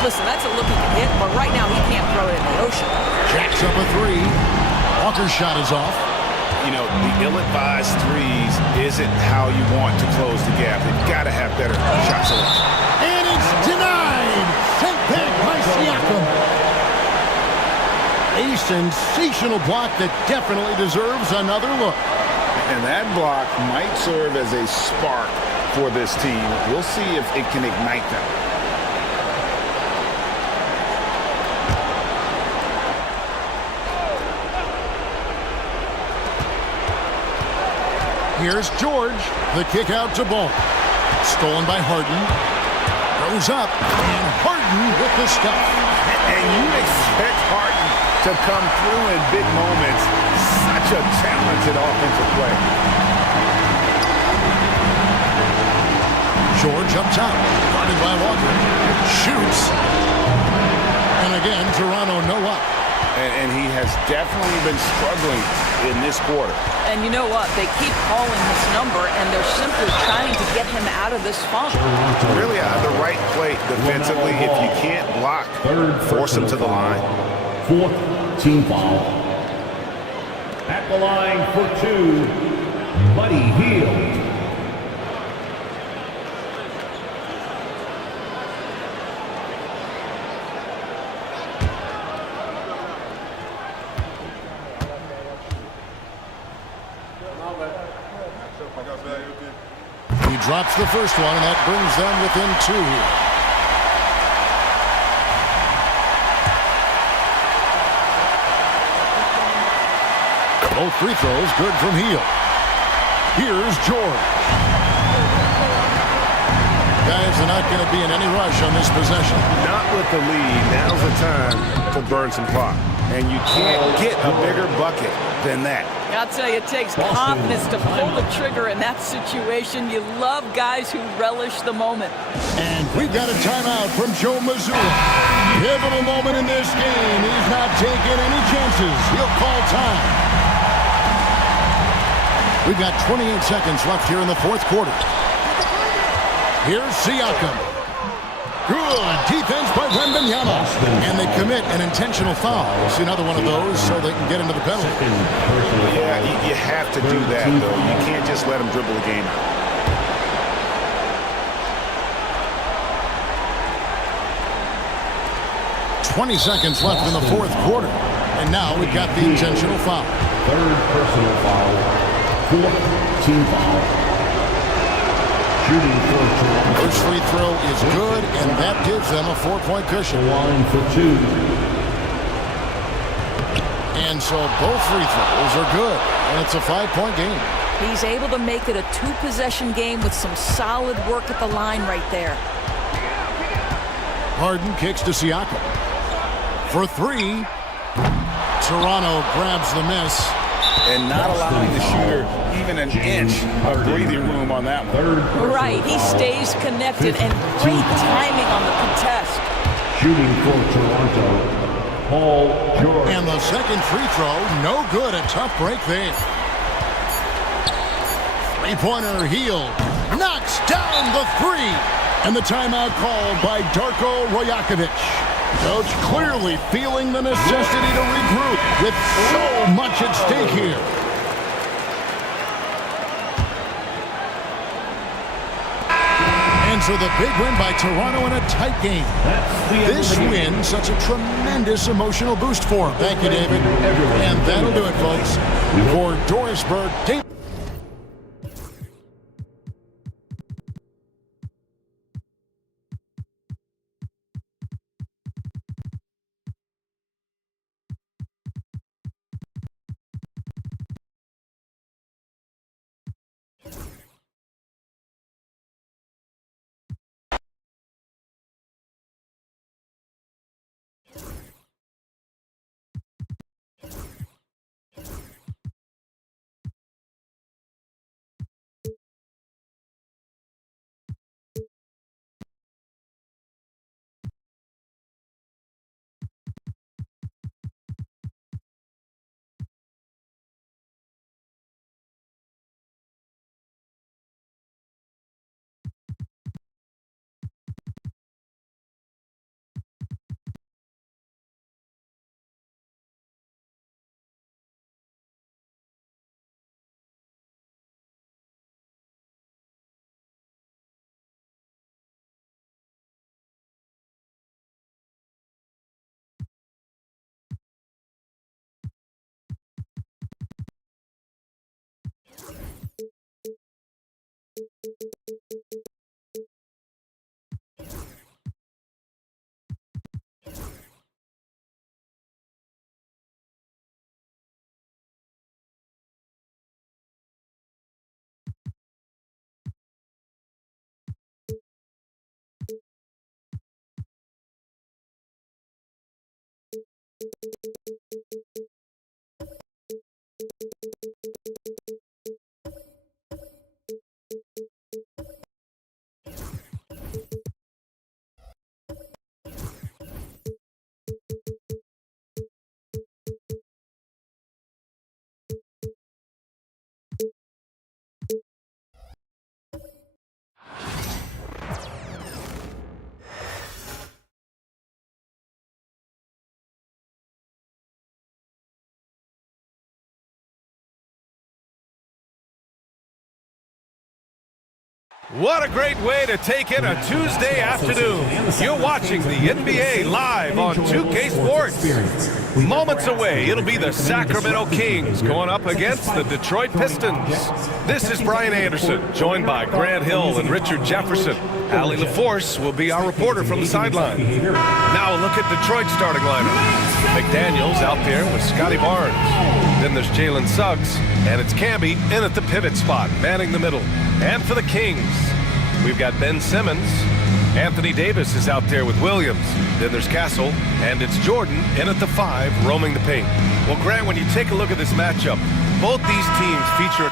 Listen, that's a looking hit, but right now he can't throw it in the ocean. Jacks up a 3. Walker's shot is off. You know, the ill-advised threes isn't how you want to close the gap. They've got to have better shot selection. And it's denied. Sent back by Siakam. A sensational block that definitely deserves another look. And that block might serve as a spark for this team. We'll see if it can ignite them. Here's George. The kick out to Ball. Stolen by Harden. Goes up. And Harden with the stuff. And you'd expect Harden to come through in big moments. Such a talented offensive play. George up top. Guarded by Walker. Shoots. And again, Toronto no up. And he has definitely been struggling in this quarter. And you know what? They keep calling his number, and they're simply trying to get him out of this funk. Really the right play defensively. If you can't block, force him to the line. 4th team foul. At the line for 2, Buddy Hield. He drops the first one, and that brings them within 2 here. Both free throws good from Hield. Here's George. Guys are not going to be in any rush on this possession. Not with the lead. Now's the time to burn some clock. And you can't get a bigger bucket than that. I'll tell you, it takes confidence to pull the trigger in that situation. You love guys who relish the moment. And we've got a timeout from Joe Mazzulla. Pivotal moment in this game. He's not taking any chances. He'll call time. We've got 28 seconds left here in the 4th quarter. Here's Siakam. Good defense by Wembanyama. And they commit an intentional foul. See another one of those so they can get into the penalty. Yeah, you have to do that, though. You can't just let them dribble the game out. 20 seconds left in the 4th quarter. And now we've got the intentional foul. Third personal foul. Fourth team foul. Shooting for Toronto. First free throw is good, and that gives them a 4-point cushion. Line for 2. And so both free throws are good, and it's a 5-point game. He's able to make it a 2-possession game with some solid work at the line right there. Harden kicks to Siakam. For 3. Toronto grabs the miss. And not allowing the shooter even an inch of breathing room on that one. Right, he stays connected, and great timing on the contest. Shooting for Toronto, Paul George. And the second free throw, no good. A tough break there. Three-pointer Heel knocks down the 3. And the timeout called by Darko Rajakovic. Coach clearly feeling the necessity to regroup with so much at stake here. And so the big win by Toronto in a tight game. This win, such a tremendous emotional boost for him. Thank you, David. And that'll do it, folks. For Dorisburg, David. What a great way to take in a Tuesday afternoon. You're watching the NBA live on 2K Sports. Moments away, it'll be the Sacramento Kings going up against the Detroit Pistons. This is Brian Anderson, joined by Grant Hill and Richard Jefferson. Allie LaForce will be our reporter from the sideline. Now a look at Detroit's starting lineup. McDaniels out there with Scotty Barnes. Then there's Jalen Suggs, and it's Camby in at the pivot spot, manning the middle. And for the Kings, we've got Ben Simmons. Anthony Davis is out there with Williams. Then there's Castle, and it's Jordan in at the 5, roaming the paint. Well, Grant, when you take a look at this matchup, both these teams feature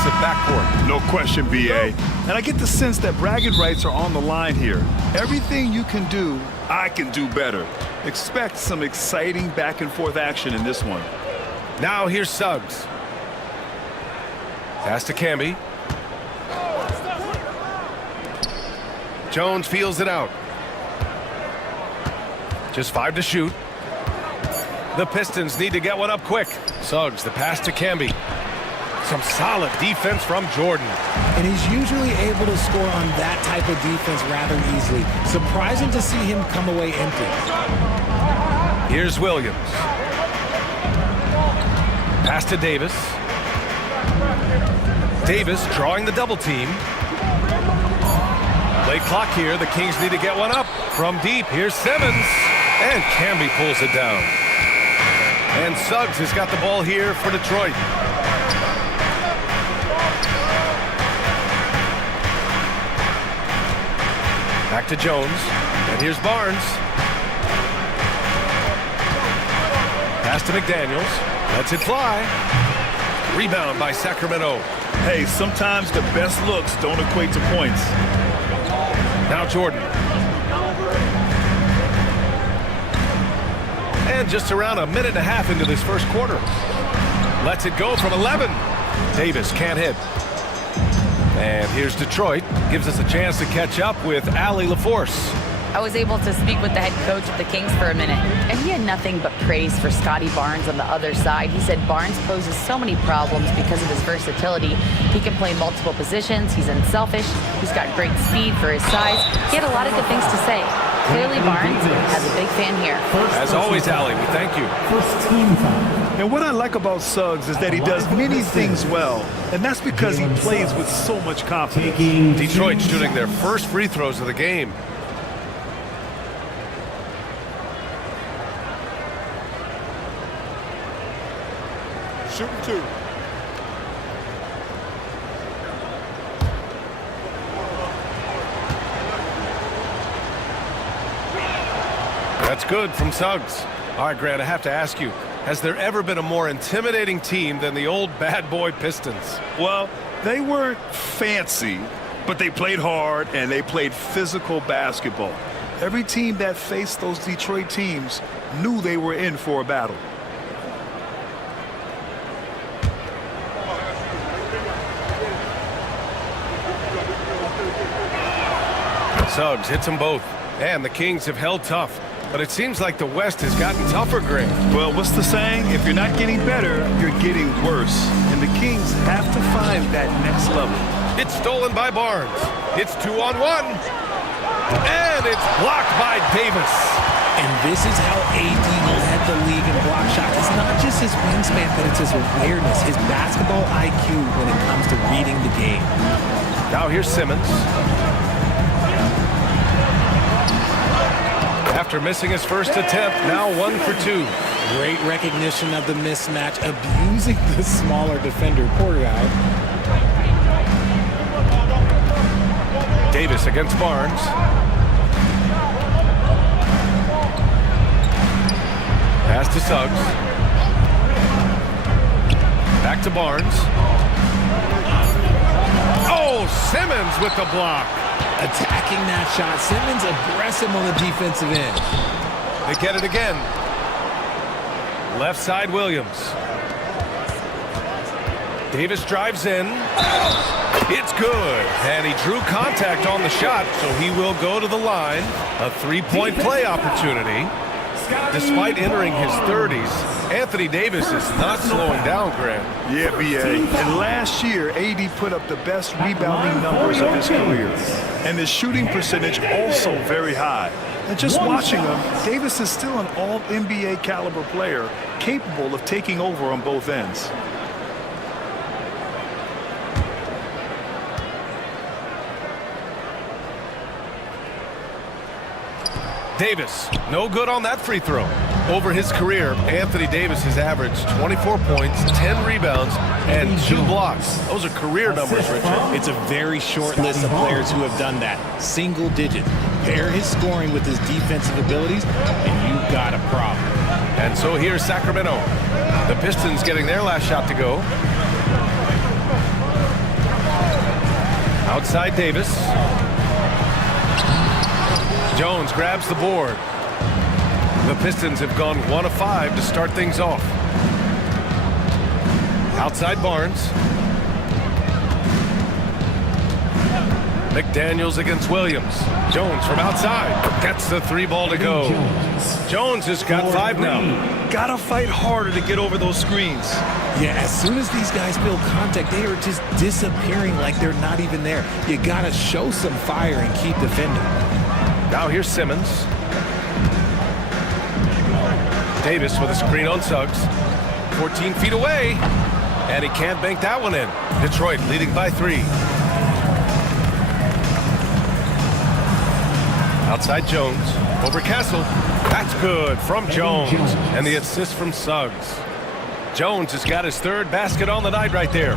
aggressive backcourt. No question, B.A. And I get the sense that bragging rights are on the line here. Everything you can do, I can do better. Expect some exciting back-and-forth action in this one. Now here's Suggs. Pass to Camby. Jones feels it out. Just 5 to shoot. The Pistons need to get one up quick. Suggs, the pass to Camby. Some solid defense from Jordan. And he's usually able to score on that type of defense rather easily. Surprising to see him come away empty. Here's Williams. Pass to Davis. Davis drawing the double team. Late clock here. The Kings need to get one up. From deep, here's Simmons. And Camby pulls it down. And Suggs has got the ball here for Detroit. Back to Jones. And here's Barnes. Pass to McDaniels. Lets it fly. Rebound by Sacramento. Hey, sometimes the best looks don't equate to points. Now Jordan. And just around a minute and a half into this first quarter. Lets it go from 11. Davis can't hit. And here's Detroit. Gives us a chance to catch up with Allie LaForce. I was able to speak with the head coach of the Kings for a minute, and he had nothing but praise for Scotty Barnes on the other side. He said Barnes poses so many problems because of his versatility. He can play multiple positions. He's unselfish. He's got great speed for his size. He had a lot of good things to say. Clearly, Barnes has a big fan here. As always, Allie, we thank you. And what I like about Suggs is that he does many things well, and that's because he plays with so much confidence. Detroit shooting their first free throws of the game. Shooting 2. That's good from Suggs. All right, Grant, I have to ask you, has there ever been a more intimidating team than the old bad boy Pistons? Well, they weren't fancy, but they played hard and they played physical basketball. Every team that faced those Detroit teams knew they were in for a battle. Suggs hits them both, and the Kings have held tough. But it seems like the West has gotten tougher, Grant. Well, what's the saying? If you're not getting better, you're getting worse. And the Kings have to find that next level. It's stolen by Barnes. It's 2-on-1. And it's blocked by Davis. And this is how AD led the league in block shots. It's not just his wingspan, but it's his awareness, his basketball IQ when it comes to reading the game. Now here's Simmons. After missing his first attempt, now 1 for 2. Great recognition of the mismatch, abusing the smaller defender, poor guy. Davis against Barnes. Pass to Suggs. Back to Barnes. Oh, Simmons with the block. Attacking that shot. Simmons aggressive on the defensive end. They get it again. Left side Williams. Davis drives in. It's good. And he drew contact on the shot, so he will go to the line. A three-point play opportunity. Despite entering his 30s, Anthony Davis is not slowing down, Grant. Yeah, B.A. And last year, AD put up the best rebounding numbers of his career. And his shooting percentage also very high. And just watching him, Davis is still an all-NBA caliber player, capable of taking over on both ends. Davis, no good on that free throw. Over his career, Anthony Davis has averaged 24 points, 10 rebounds, and 2 blocks. Those are career numbers, Richard. It's a very short list of players who have done that. Single digit. Pair his scoring with his defensive abilities, and you've got a problem. And so here's Sacramento. The Pistons getting their last shot to go. Outside Davis. Jones grabs the board. The Pistons have gone 1 of 5 to start things off. Outside Barnes. McDaniels against Williams. Jones from outside gets the 3 ball to go. Jones has got 5 now. Gotta fight harder to get over those screens. Yeah, as soon as these guys feel contact, they are just disappearing like they're not even there. You gotta show some fire and keep defending. Now here's Simmons. Davis with a screen on Suggs. 14 feet away. And he can't bank that one in. Detroit leading by 3. Outside Jones. Over Castle. That's good from Jones. And the assist from Suggs. Jones has got his 3rd basket on the night right there.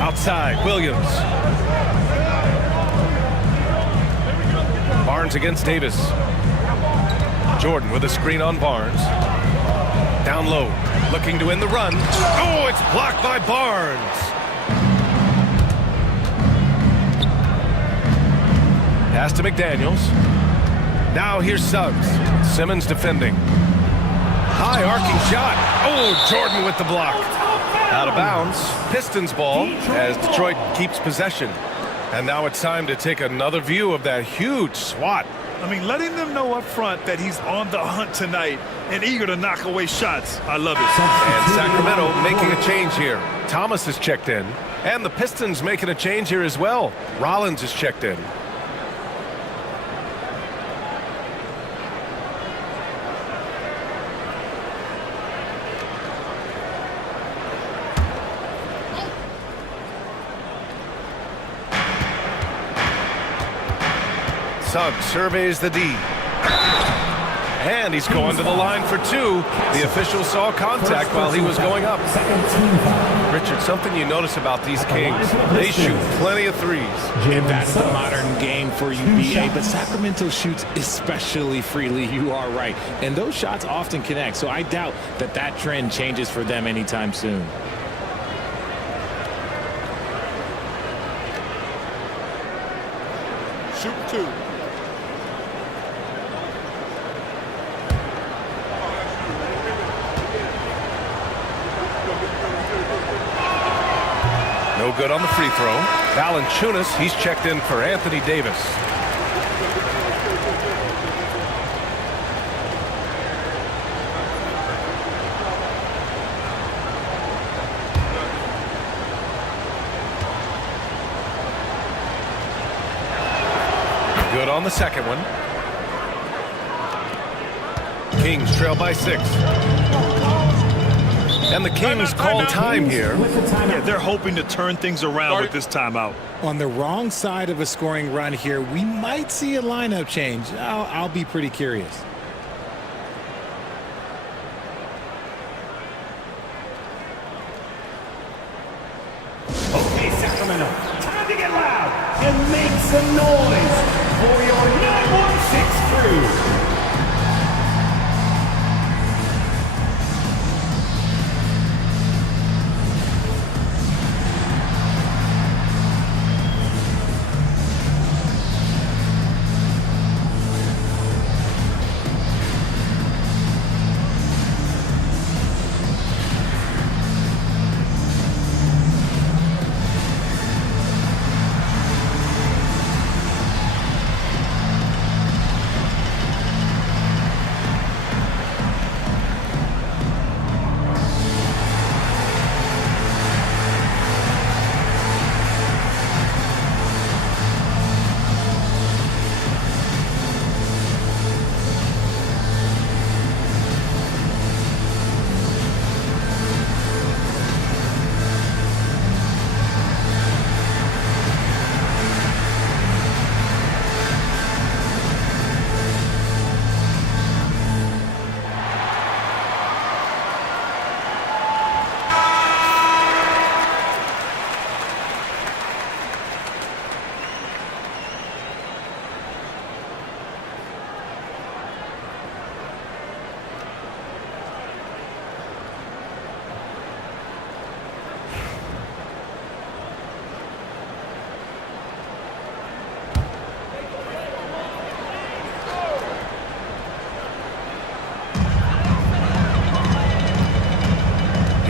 Outside Williams. Barnes against Davis. Jordan with a screen on Barnes. Down low, looking to win the run. Oh, it's blocked by Barnes. Pass to McDaniels. Now here's Suggs. Simmons defending. High arcing shot. Oh, Jordan with the block. Out of bounds. Pistons ball as Detroit keeps possession. And now it's time to take another view of that huge swat. I mean, letting them know up front that he's on the hunt tonight and eager to knock away shots. I love it. And Sacramento making a change here. Thomas is checked in. And the Pistons making a change here as well. Rollins is checked in. Suggs surveys the D. And he's going to the line for 2. The official saw contact while he was going up. Richard, something you notice about these Kings, they shoot plenty of threes. And that's the modern game for you, BA. But Sacramento shoots especially freely. You are right. And those shots often connect. So I doubt that that trend changes for them anytime soon. Shoot 2. No good on the free throw. Valanciunas, he's checked in for Anthony Davis. Good on the second one. Kings trail by 6. And the Kings call time here. Yeah, they're hoping to turn things around with this timeout. On the wrong side of a scoring run here, we might see a lineup change. I'll be pretty curious. Okay, Sacramento, time to get loud and make some noise for your 916 crew.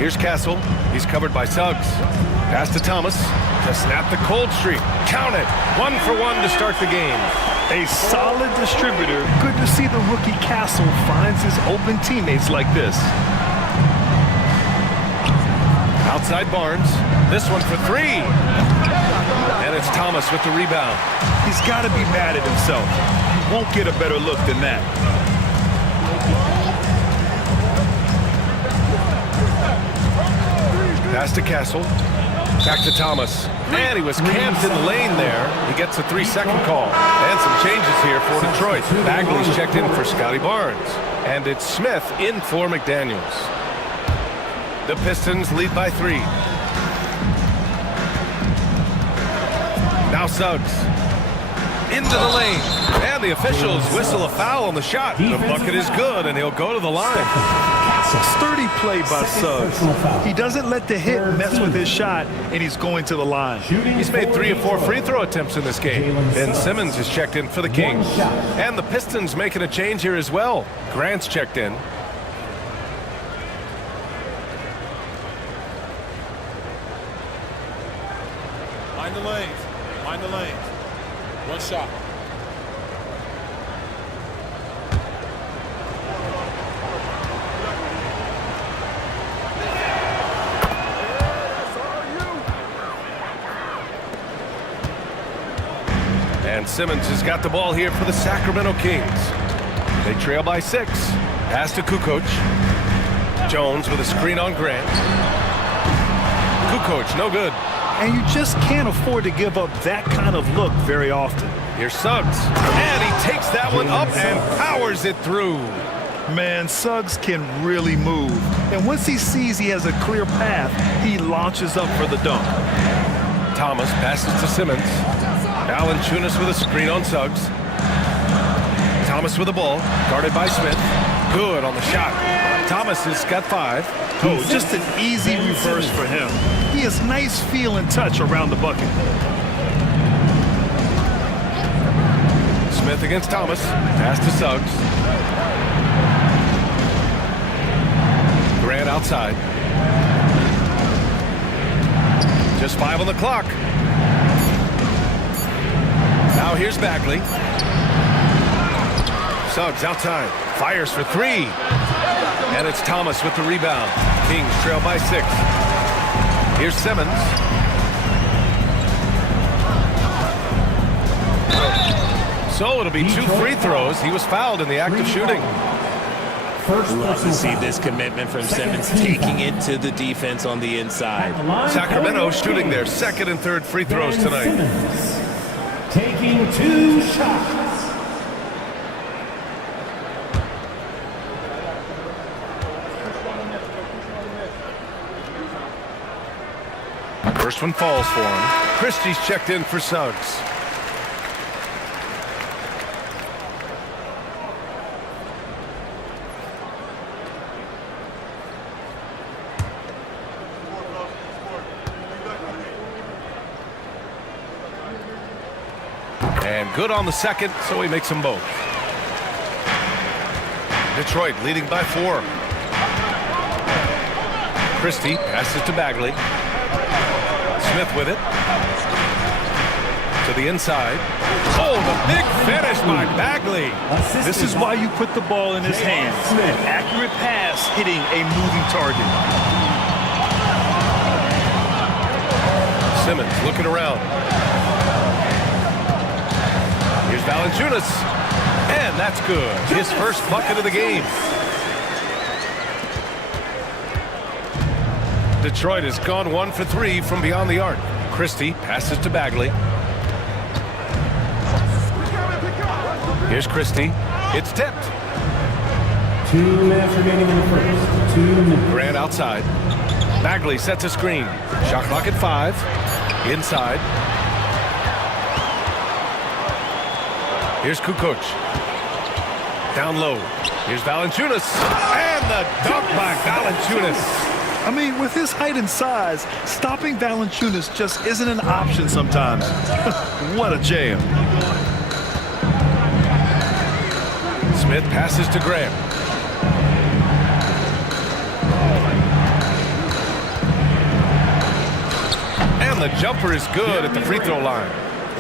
Here's Castle. He's covered by Suggs. Pass to Thomas to snap the cold streak. Count it. 1 for 1 to start the game. A solid distributor. Good to see the rookie Castle finds his open teammates like this. Outside Barnes. This one for 3. And it's Thomas with the rebound. He's got to be mad at himself. He won't get a better look than that. Pass to Castle. Back to Thomas. And he was camped in the lane there. He gets a 3-second call. And some changes here for Detroit. Bagley's checked in for Scotty Barnes. And it's Smith in for McDaniels. The Pistons lead by 3. Now Suggs. Into the lane. And the officials whistle a foul on the shot. The bucket is good, and he'll go to the line. Sturdy play by Suggs. He doesn't let the hit mess with his shot, and he's going to the line. He's made 3 of 4 free throw attempts in this game. Ben Simmons is checked in for the Kings. And the Pistons making a change here as well. Grant's checked in. Mind the lanes. Mind the lanes. 1 shot. And Simmons has got the ball here for the Sacramento Kings. They trail by 6. Pass to Kukoc. Jones with a screen on Grant. Kukoc, no good. And you just can't afford to give up that kind of look very often. Here's Suggs. And he takes that one up and powers it through. Man, Suggs can really move. And once he sees he has a clear path, he launches up for the dunk. Thomas passes to Simmons. Valanciunas with a screen on Suggs. Thomas with the ball, guarded by Smith. Good on the shot. Thomas has got 5. Oh, just an easy reverse for him. He has nice feel and touch around the bucket. Smith against Thomas. Pass to Suggs. Grant outside. Just 5 on the clock. Now here's Bagley. Suggs outside. Fires for 3. And it's Thomas with the rebound. Kings trail by 6. Here's Simmons. So it'll be 2 free throws. He was fouled in the act of shooting. Love to see this commitment from Simmons, taking it to the defense on the inside. Sacramento shooting their 2nd and 3rd free throws tonight. Taking 2 shots. First one falls for him. Christie's checked in for Suggs. And good on the second, so he makes them both. Detroit leading by 4. Christie passes to Bagley. Smith with it. To the inside. Oh, the big finish by Bagley. This is why you put the ball in his hands. An accurate pass hitting a moving target. Simmons looking around. Here's Valanciunas. And that's good. His first bucket of the game. Detroit has gone 1 for 3 from beyond the arc. Christie passes to Bagley. Here's Christie. It's tipped. 2 minutes remaining in the first. 2 minutes. Grant outside. Bagley sets a screen. Shot clock at 5. Inside. Here's Kukoc. Down low. Here's Valanciunas. And the dunk by Valanciunas. I mean, with his height and size, stopping Valanciunas just isn't an option sometimes. What a jam. Smith passes to Graham. And the jumper is good at the free throw line.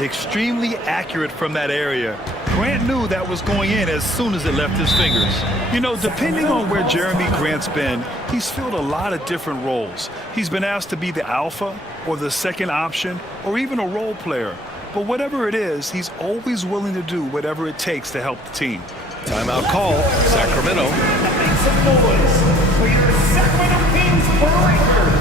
Extremely accurate from that area. Grant knew that was going in as soon as it left his fingers. You know, depending on where Jeremy Grant's been, he's filled a lot of different roles. He's been asked to be the alpha or the second option or even a role player. But whatever it is, he's always willing to do whatever it takes to help the team. Timeout call, Sacramento. Make some noise for your Sacramento Kings breakers.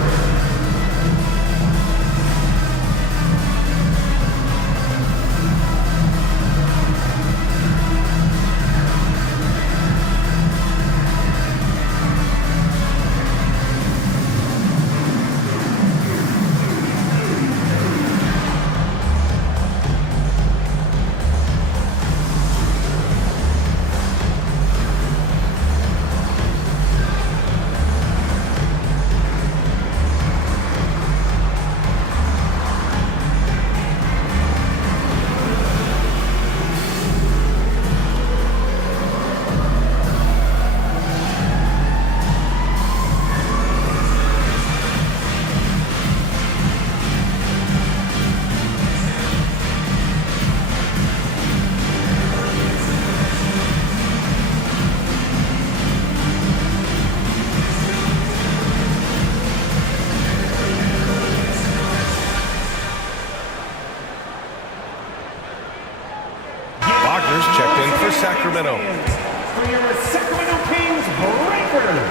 Checked in for Sacramento. For your Sacramento Kings breakers.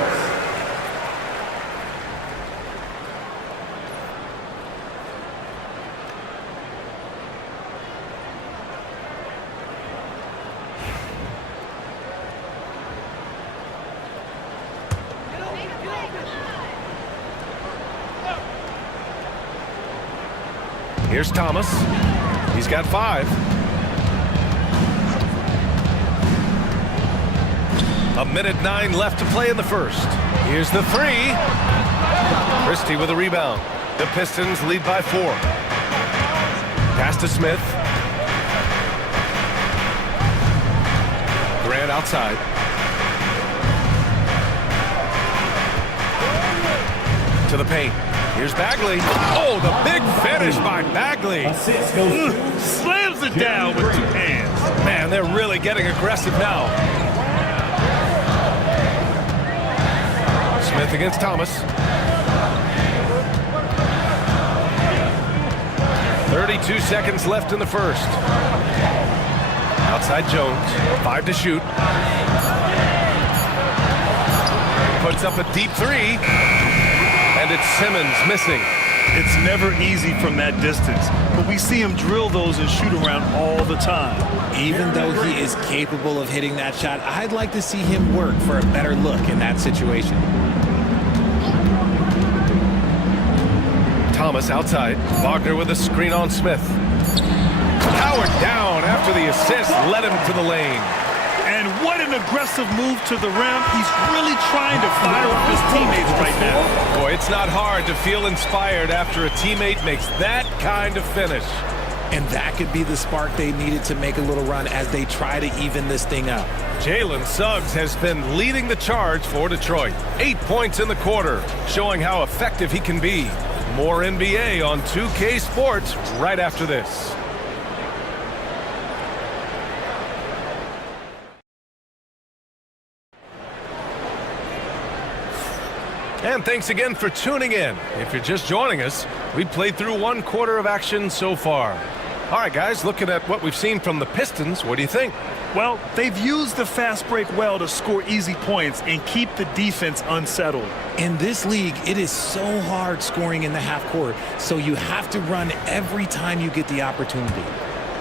Here's Thomas. He's got 5. A minute 9 left to play in the first. Here's the 3. Christie with a rebound. The Pistons lead by 4. Pass to Smith. Grant outside. To the paint. Here's Bagley. Oh, the big finish by Bagley. Slams it down with 2 hands. Man, they're really getting aggressive now. Smith against Thomas. 32 seconds left in the first. Outside Jones. 5 to shoot. Puts up a deep 3. And it's Simmons missing. It's never easy from that distance, but we see him drill those and shoot around all the time. Even though he is capable of hitting that shot, I'd like to see him work for a better look in that situation. Thomas outside. Wagner with a screen on Smith. Howard down after the assist led him to the lane. And what an aggressive move to the rim. He's really trying to fire up his teammates right now. Boy, it's not hard to feel inspired after a teammate makes that kind of finish. And that could be the spark they needed to make a little run as they try to even this thing up. Jalen Suggs has been leading the charge for Detroit. 8 points in the quarter, showing how effective he can be. More NBA on 2K Sports right after this. And thanks again for tuning in. If you're just joining us, we played through 1 quarter of action so far. All right, guys, looking at what we've seen from the Pistons, what do you think? Well, they've used the fast break well to score easy points and keep the defense unsettled. In this league, it is so hard scoring in the half court, so you have to run every time you get the opportunity.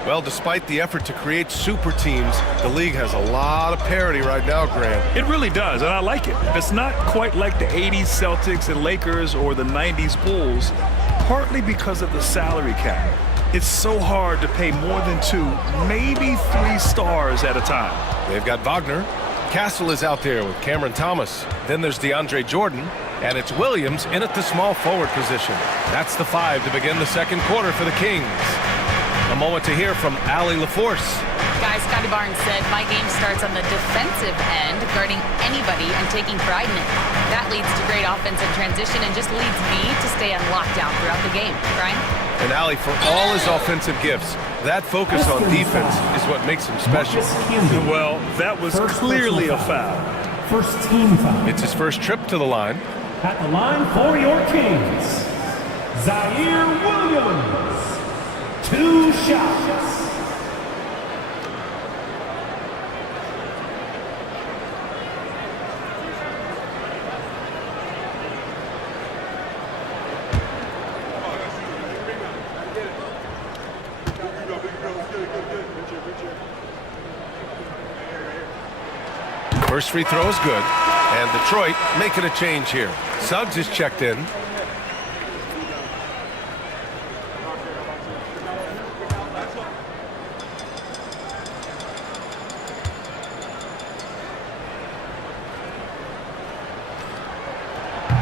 Well, despite the effort to create super teams, the league has a lot of parity right now, Grant. It really does, and I like it. It's not quite like the 80s Celtics and Lakers or the 90s Bulls, partly because of the salary cap. It's so hard to pay more than 2, maybe 3 stars at a time. They've got Wagner. Castle is out there with Cameron Thomas. Then there's DeAndre Jordan. And it's Williams in at the small forward position. That's the 5 to begin the second quarter for the Kings. A moment to hear from Allie LaForce. Guys, Scotty Barnes said, my game starts on the defensive end, guarding anybody and taking pride in it. That leads to great offense in transition and just leads me to stay on lockdown throughout the game. Brian? And Allie, for all his offensive gifts, that focus on defense is what makes him special. Well, that was clearly a foul. First team foul. It's his first trip to the line. At the line for your Kings, Zaire Williams. 2 shots. First free throw is good, and Detroit making a change here. Suggs is checked in.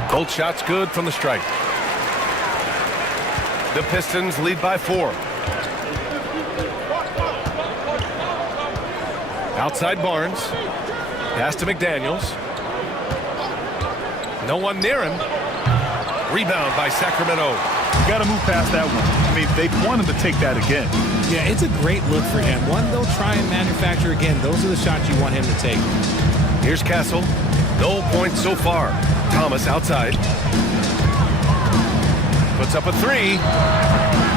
Both shots good from the stripe. The Pistons lead by 4. Outside Barnes. Pass to McDaniels. No one near him. Rebound by Sacramento. You got to move past that one. I mean, they want him to take that again. Yeah, it's a great look for him. One they'll try and manufacture again. Those are the shots you want him to take. Here's Castle. No points so far. Thomas outside. Puts up a 3.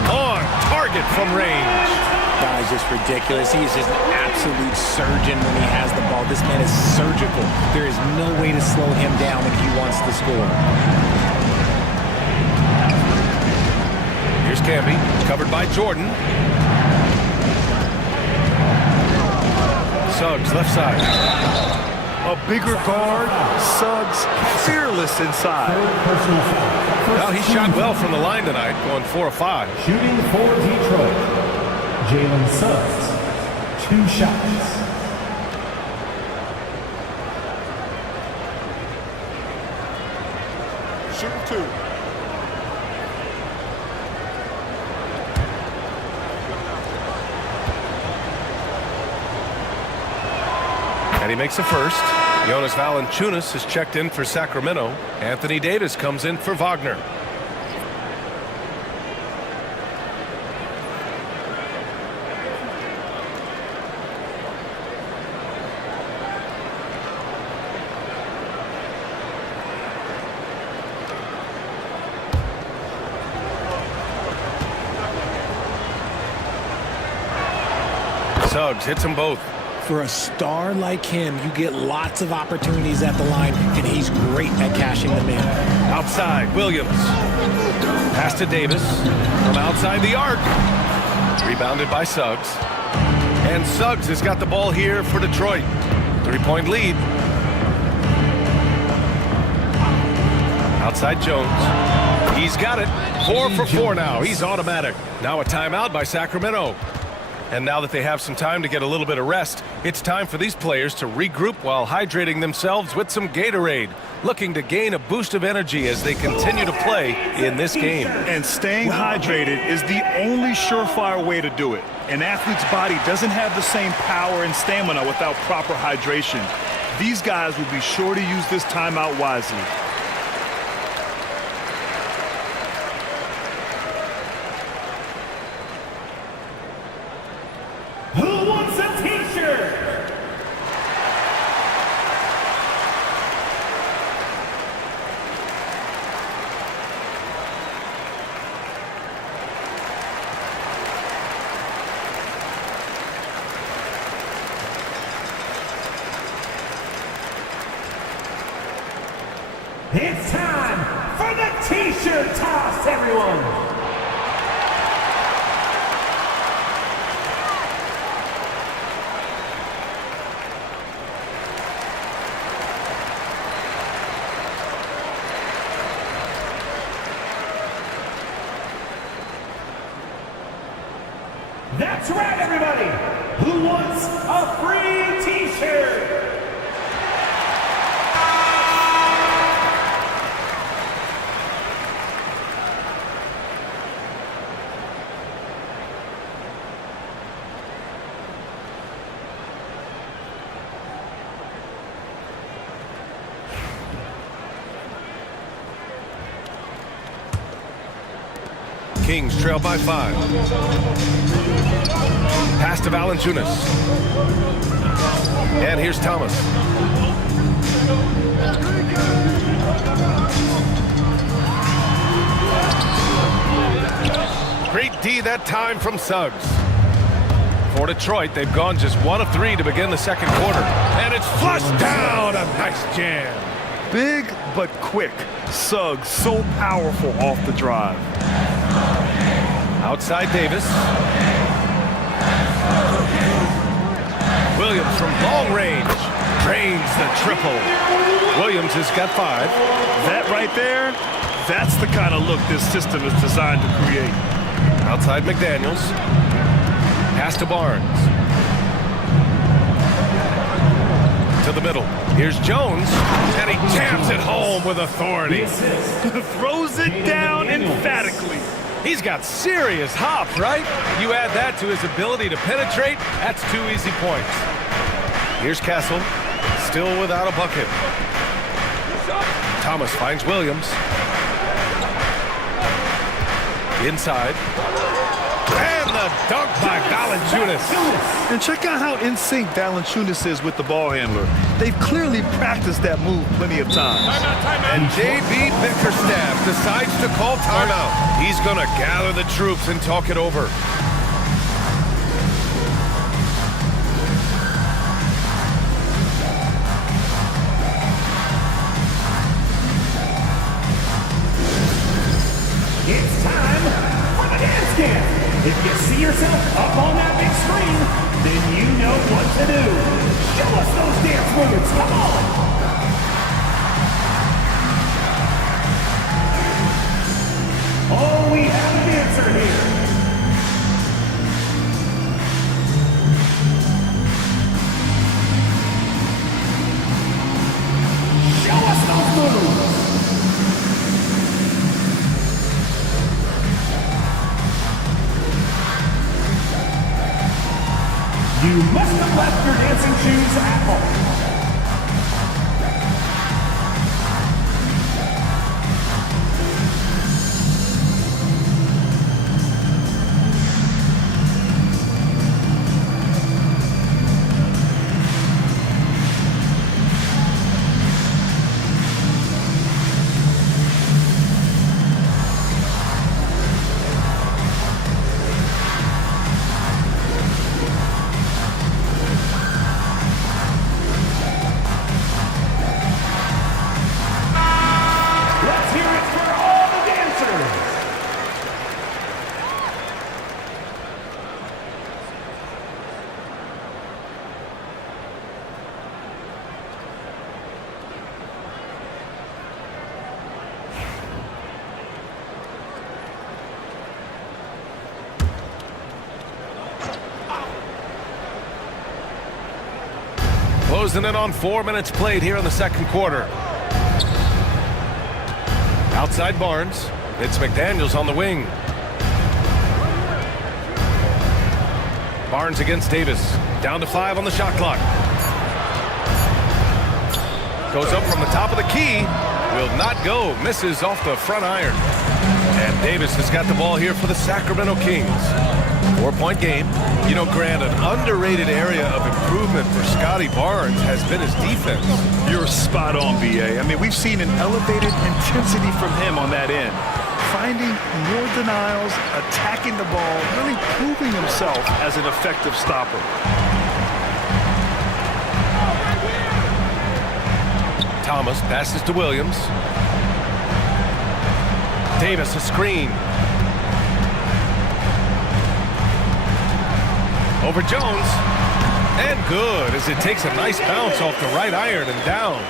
On target from range. Guy's just ridiculous. He is just an absolute surgeon when he has the ball. This man is surgical. There is no way to slow him down when he wants to score. Here's Camby, covered by Jordan. Suggs, left side. A bigger guard, Suggs, fearless inside. Well, he shot well from the line tonight, going 4 of 5. Shooting for Detroit, Jalen Suggs. 2 shots. Shoot 2. And he makes a first. Jonas Valanciunas is checked in for Sacramento. Anthony Davis comes in for Wagner. Suggs hits them both. For a star like him, you get lots of opportunities at the line, and he's great at cashing them in. Outside, Williams. Pass to Davis from outside the arc. Rebounded by Suggs. And Suggs has got the ball here for Detroit. 3-point lead. Outside Jones. He's got it. 4 for 4 now. He's automatic. Now a timeout by Sacramento. And now that they have some time to get a little bit of rest, it's time for these players to regroup while hydrating themselves with some Gatorade, looking to gain a boost of energy as they continue to play in this game. And staying hydrated is the only surefire way to do it. An athlete's body doesn't have the same power and stamina without proper hydration. These guys will be sure to use this timeout wisely. Who wants a t-shirt? It's time for the t-shirt toss, everyone. That's right, everybody. Who wants a free t-shirt? Kings trail by 5. Pass to Valanciunas. And here's Thomas. Great D that time from Suggs. For Detroit, they've gone just 1 of 3 to begin the second quarter. And it's flushed down. A nice jam. Big but quick. Suggs so powerful off the drive. Outside Davis. Williams from long range drains the triple. Williams has got 5. That right there, that's the kind of look this system is designed to create. Outside McDaniels. Pass to Barnes. To the middle. Here's Jones, and he jams it home with authority. Throws it down emphatically. He's got serious hop, right? You add that to his ability to penetrate, that's 2 easy points. Here's Castle, still without a bucket. Thomas finds Williams. Inside. And the dunk by Valanciunas. And check out how in sync Valanciunas is with the ball handler. They've clearly practiced that move plenty of times. And J.B. Bickerstaff decides to call timeout. He's going to gather the troops and talk it over. It's time for the dance camp. If you see yourself up on that big screen, then you know what to do. Show us those dance moves. Come on. Oh, we have a dancer here. Show us those moves. You must have left your dancing shoes at home. Closing in on 4 minutes played here in the second quarter. Outside Barnes. It's McDaniels on the wing. Barnes against Davis. Down to 5 on the shot clock. Goes up from the top of the key. Will not go. Misses off the front iron. And Davis has got the ball here for the Sacramento Kings. 4-point game. You know, Grant, an underrated area of improvement for Scotty Barnes has been his defense. You're spot on, B.A. I mean, we've seen an elevated intensity from him on that end. Finding more denials, attacking the ball, really proving himself as an effective stopper. Thomas passes to Williams. Davis a screen. Over Jones. And good as it takes a nice bounce off the right iron and down.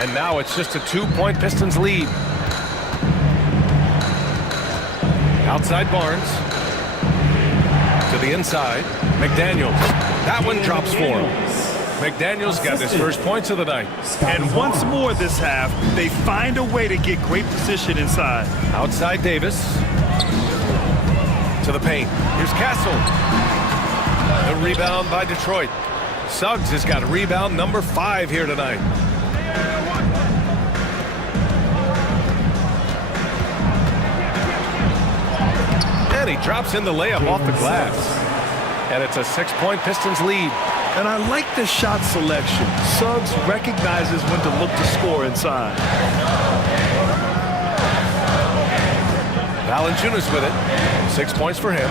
And now it's just a 2-point Pistons lead. Outside Barnes. To the inside. McDaniels. That one drops for him. McDaniels got his first points of the night. And once more this half, they find a way to get great position inside. Outside Davis. To the paint. Here's Castle. A rebound by Detroit. Suggs has got a rebound number 5 here tonight. And he drops in the layup off the glass. And it's a 6-point Pistons lead. And I like the shot selection. Suggs recognizes when to look to score inside. Valanciunas with it. 6 points for him.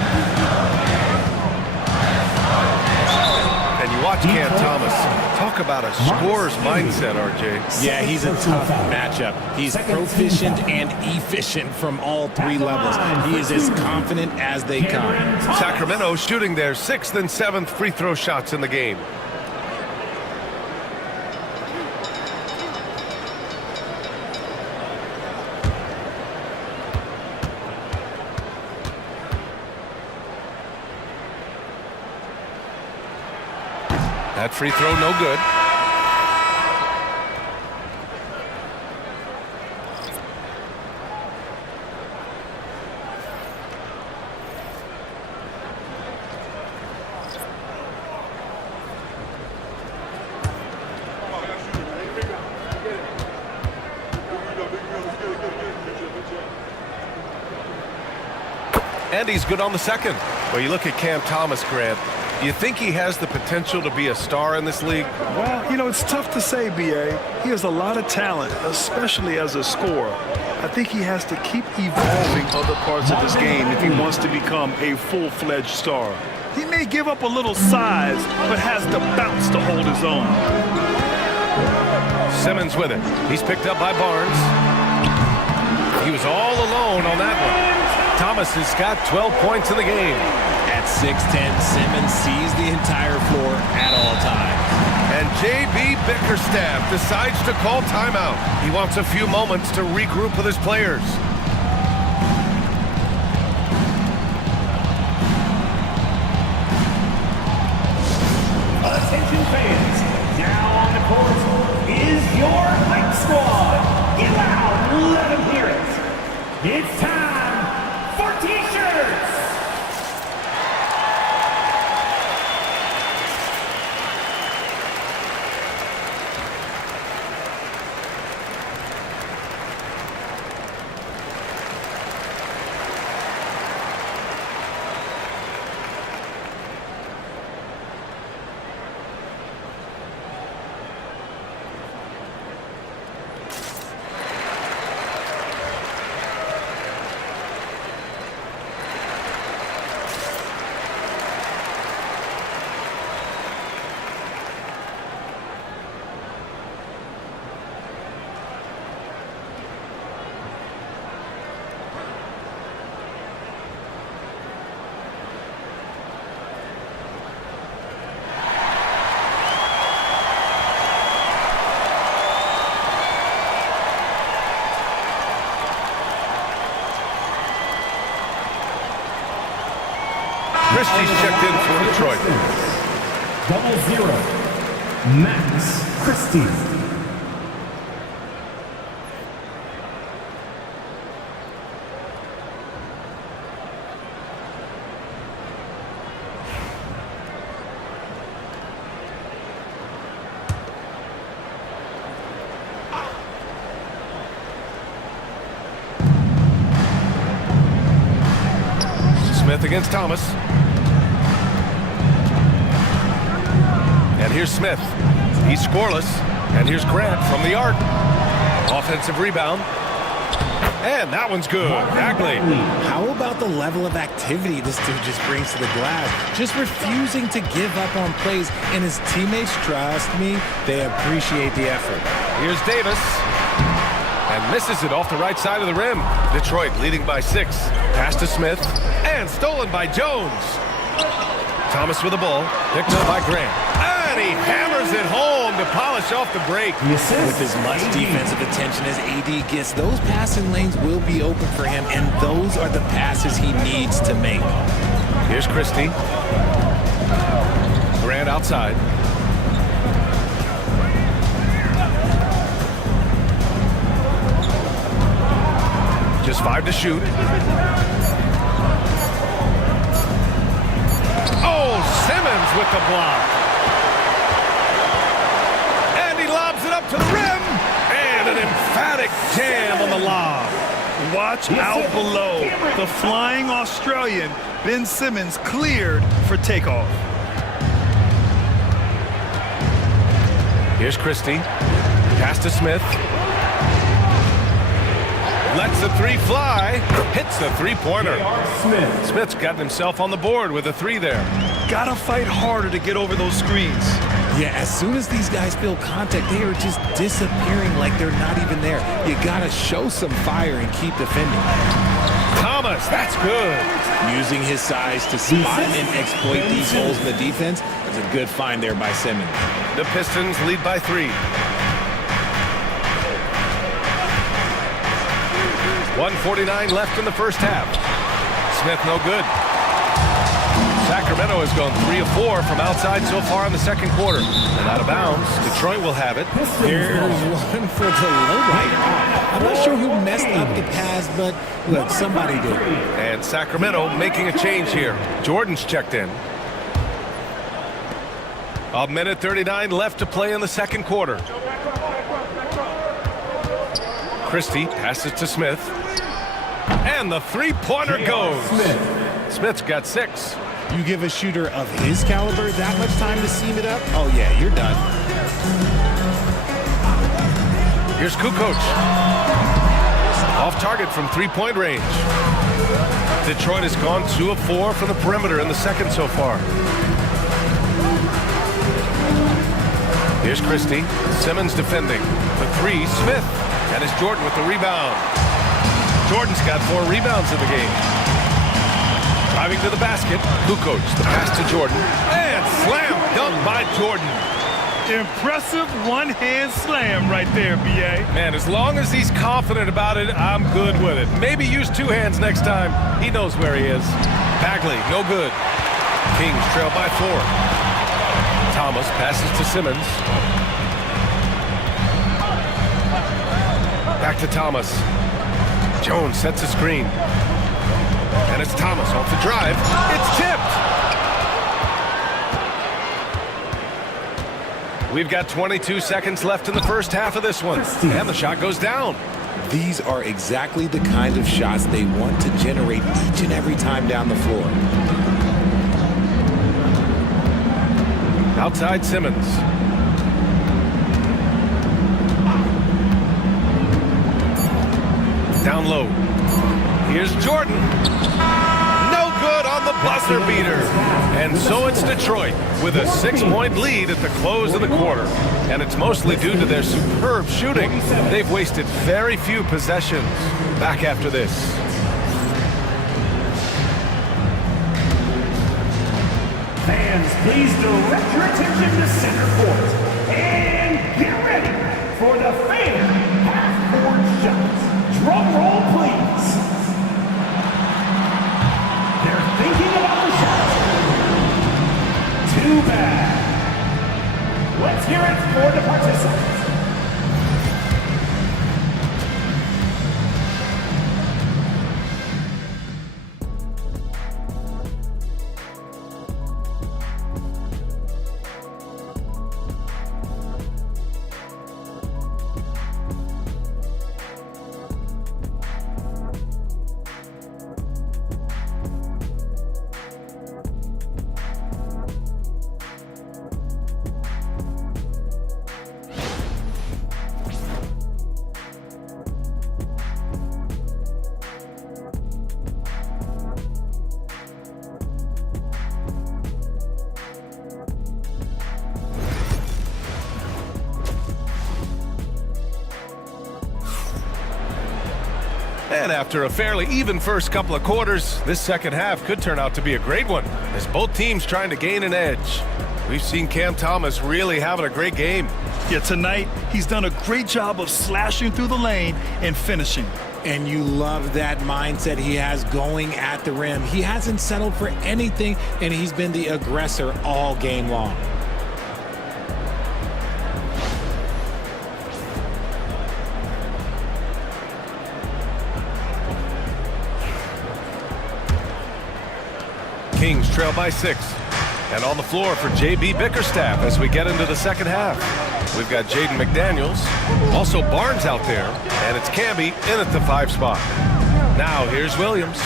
And you watch Cam Thomas. Talk about a scorer's mindset, RJ. Yeah, he's a tough matchup. He's proficient and efficient from all three levels. He is as confident as they come. Sacramento shooting their 6th and 7th free throw shots in the game. That free throw no good. And he's good on the second. Well, you look at Cam Thomas, Grant. Do you think he has the potential to be a star in this league? Well, you know, it's tough to say, B.A. He has a lot of talent, especially as a scorer. I think he has to keep evolving other parts of his game if he wants to become a full-fledged star. He may give up a little size, but has the bounce to hold his own. Simmons with it. He's picked up by Barnes. He was all alone on that one. Thomas has got 12 points in the game. At 6'10", Simmons sees the entire floor at all times. And J.B. Bickerstaff decides to call timeout. He wants a few moments to regroup with his players. Attention fans, now on the court is your hype squad. Get loud, let them hear it. It's time for T-shirts. Christie's checked in for Detroit. 00, Max Christie. Smith against Thomas. And here's Smith. He's scoreless. And here's Grant from the arc. Offensive rebound. And that one's good. Bagley. How about the level of activity this dude just brings to the glass? Just refusing to give up on plays. And his teammates, trust me, they appreciate the effort. Here's Davis. And misses it off the right side of the rim. Detroit leading by 6. Pass to Smith. And stolen by Jones. Thomas with the ball. Picked up by Grant. And he hammers it home to polish off the break. With as much defensive attention as AD gets, those passing lanes will be open for him, and those are the passes he needs to make. Here's Christie. Grant outside. Just 5 to shoot. Oh, Simmons with the block. And he lobs it up to the rim. And an emphatic jam on the lob. Watch out below. The flying Australian, Ben Simmons, cleared for takeoff. Here's Christie. Pass to Smith. Lets the three fly. Hits the three-pointer. Smith's gotten himself on the board with a three there. Gotta fight harder to get over those screens. Yeah, as soon as these guys feel contact, they are just disappearing like they're not even there. You gotta show some fire and keep defending. Thomas, that's good. Using his size to spot and exploit these holes in the defense. That's a good find there by Simmons. The Pistons lead by 3. 1:49 left in the first half. Smith no good. Sacramento has gone 3 of 4 from outside so far in the second quarter. And out of bounds, Detroit will have it. Here's one for the low right. I'm not sure who messed up the pass, but look, somebody did. And Sacramento making a change here. Jordan's checked in. 1:39 left to play in the second quarter. Christie passes to Smith. And the three-pointer goes. Smith's got 6. You give a shooter of his caliber that much time to seam it up? Oh, yeah, you're done. Here's Kukoc. Off target from three-point range. Detroit has gone 2 of 4 from the perimeter in the second so far. Here's Christie. Simmons defending. The three, Smith. And it's Jordan with the rebound. Jordan's got 4 rebounds in the game. Driving to the basket. Kukoc, the pass to Jordan. And slam dunk by Jordan. Impressive one-hand slam right there, B.A. Man, as long as he's confident about it, I'm good with it. Maybe use 2 hands next time. He knows where he is. Bagley, no good. Kings trail by 4. Thomas passes to Simmons. Back to Thomas. Jones sets a screen. And it's Thomas off the drive. It's tipped. We've got 22 seconds left in the first half of this one. And the shot goes down. These are exactly the kind of shots they want to generate each and every time down the floor. Outside Simmons. Down low. Here's Jordan. No good on the buzzer beater. And so it's Detroit with a 6-point lead at the close of the quarter. And it's mostly due to their superb shooting. They've wasted very few possessions. Back after this. Fans, please direct your attention to center court. And get ready for the fan half-court shots. Drum roll, please. They're thinking about the shot. Too bad. Let's hear it for the participants. And after a fairly even first couple of quarters, this second half could turn out to be a great one as both teams trying to gain an edge. We've seen Cam Thomas really having a great game. Yeah, tonight he's done a great job of slashing through the lane and finishing. And you love that mindset he has going at the rim. He hasn't settled for anything, and he's been the aggressor all game long. Kings trail by 6. And on the floor for J.B. Bickerstaff as we get into the second half. We've got Jaden McDaniels, also Barnes out there, and it's Camby in at the 5 spot. Now here's Williams.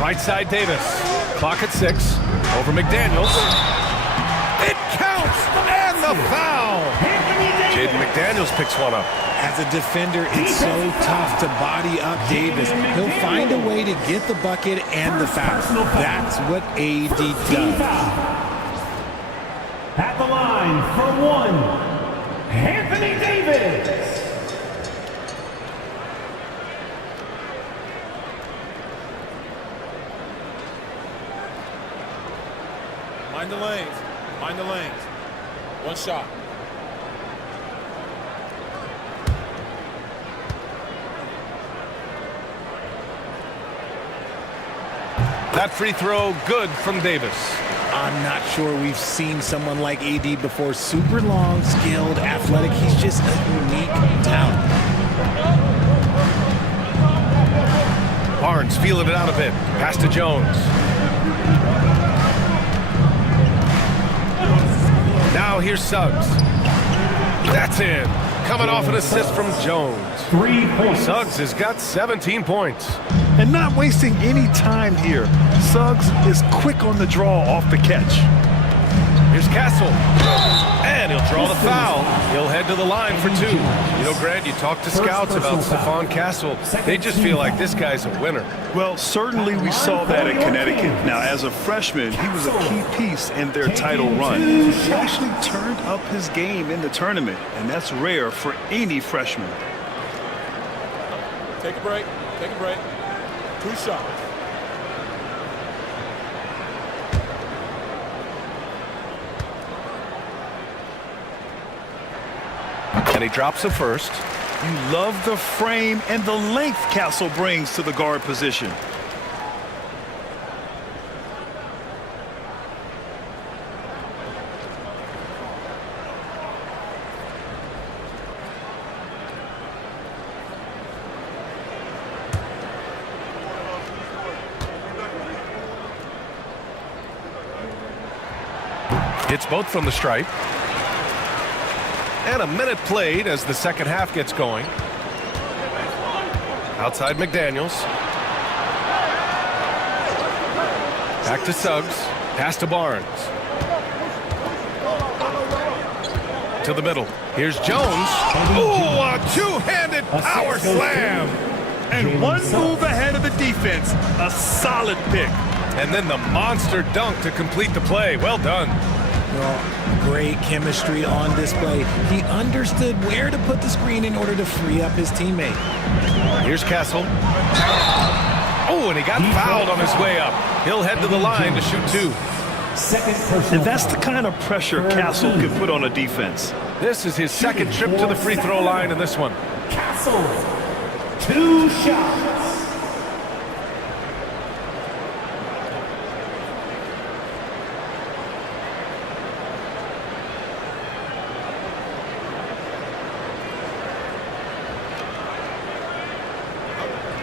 Right side Davis. Clock at 6. Over McDaniels. It counts! And the foul! Jaden McDaniels picks one up. As a defender, it's so tough to body up Davis. He'll find a way to get the bucket and the foul. That's what AD does. At the line for one, Anthony Davis. Mind the lanes. Mind the lanes. One shot. That free throw good from Davis. I'm not sure we've seen someone like AD before. Super long, skilled, athletic. He's just a unique talent. Barnes feeling it out a bit. Pass to Jones. Now here's Suggs. That's in. Coming off an assist from Jones. 3 points. Suggs has got 17 points. And not wasting any time here. Suggs is quick on the draw off the catch. Here's Castle. And he'll draw the foul. He'll head to the line for 2. You know, Grant, you talk to scouts about Stephon Castle. They just feel like this guy's a winner. Well, certainly we saw that at Connecticut. Now, as a freshman, he was a key piece in their title run. He actually turned up his game in the tournament, and that's rare for any freshman. Take a break. Take a break. 2 shots. And he drops the first. You love the frame and the length Castle brings to the guard position. Hits both from the stripe. And a minute played as the second half gets going. Outside McDaniels. Back to Suggs. Pass to Barnes. To the middle. Here's Jones. Ooh, a two-handed power slam. And one move ahead of the defense. A solid pick. And then the monster dunk to complete the play. Well done. Well, great chemistry on display. He understood where to put the screen in order to free up his teammate. Here's Castle. Oh, and he got fouled on his way up. He'll head to the line to shoot 2. And that's the kind of pressure Castle can put on a defense. This is his second trip to the free throw line in this one. Castle, 2 shots.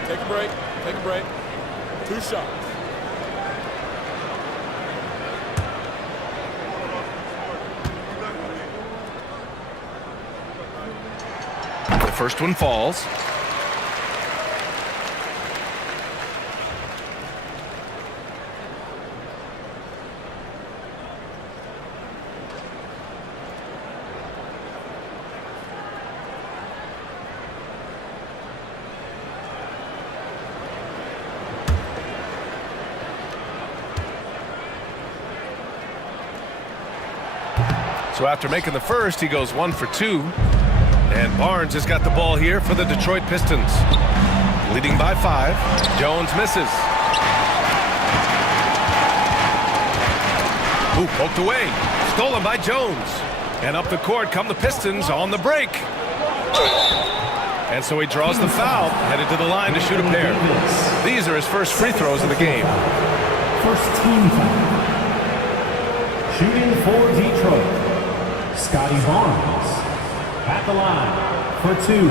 Take a break. Take a break. 2 shots. The first one falls. So after making the first, he goes 1 for 2. And Barnes has got the ball here for the Detroit Pistons. Leading by 5. Jones misses. Ooh, poked away. Stolen by Jones. And up the court come the Pistons on the break. And so he draws the foul, headed to the line to shoot a pair. These are his first free throws of the game. First team foul. Shooting for Detroit, Scotty Barnes. At the line for 2.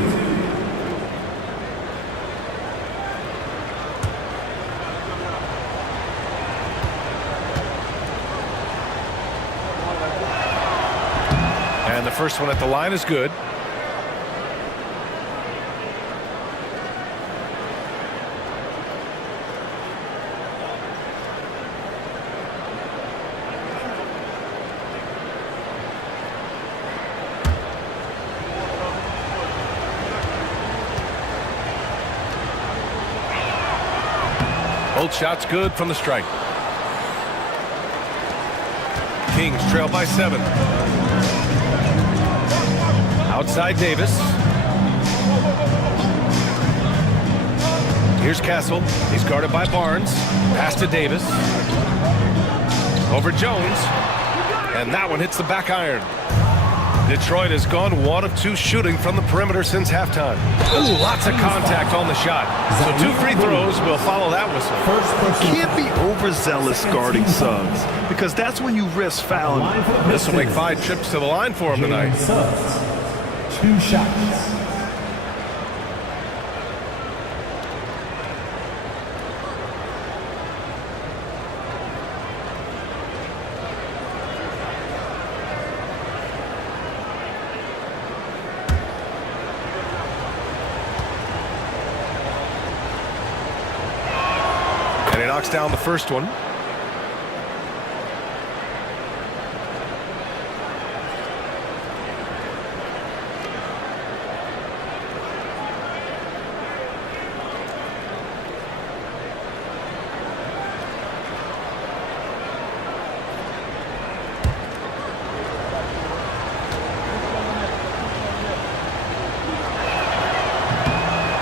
And the first one at the line is good. Both shots good from the stripe. Kings trail by 7. Outside Davis. Here's Castle. He's guarded by Barnes. Pass to Davis. Over Jones. And that one hits the back iron. Detroit has gone 1 of 2 shooting from the perimeter since halftime. Ooh, lots of contact on the shot. So 2 free throws will follow that whistle. Can't be overzealous guarding Suggs, because that's when you risk fouling. This will make 5 trips to the line for him tonight. 2 shots. Knocks down the first one.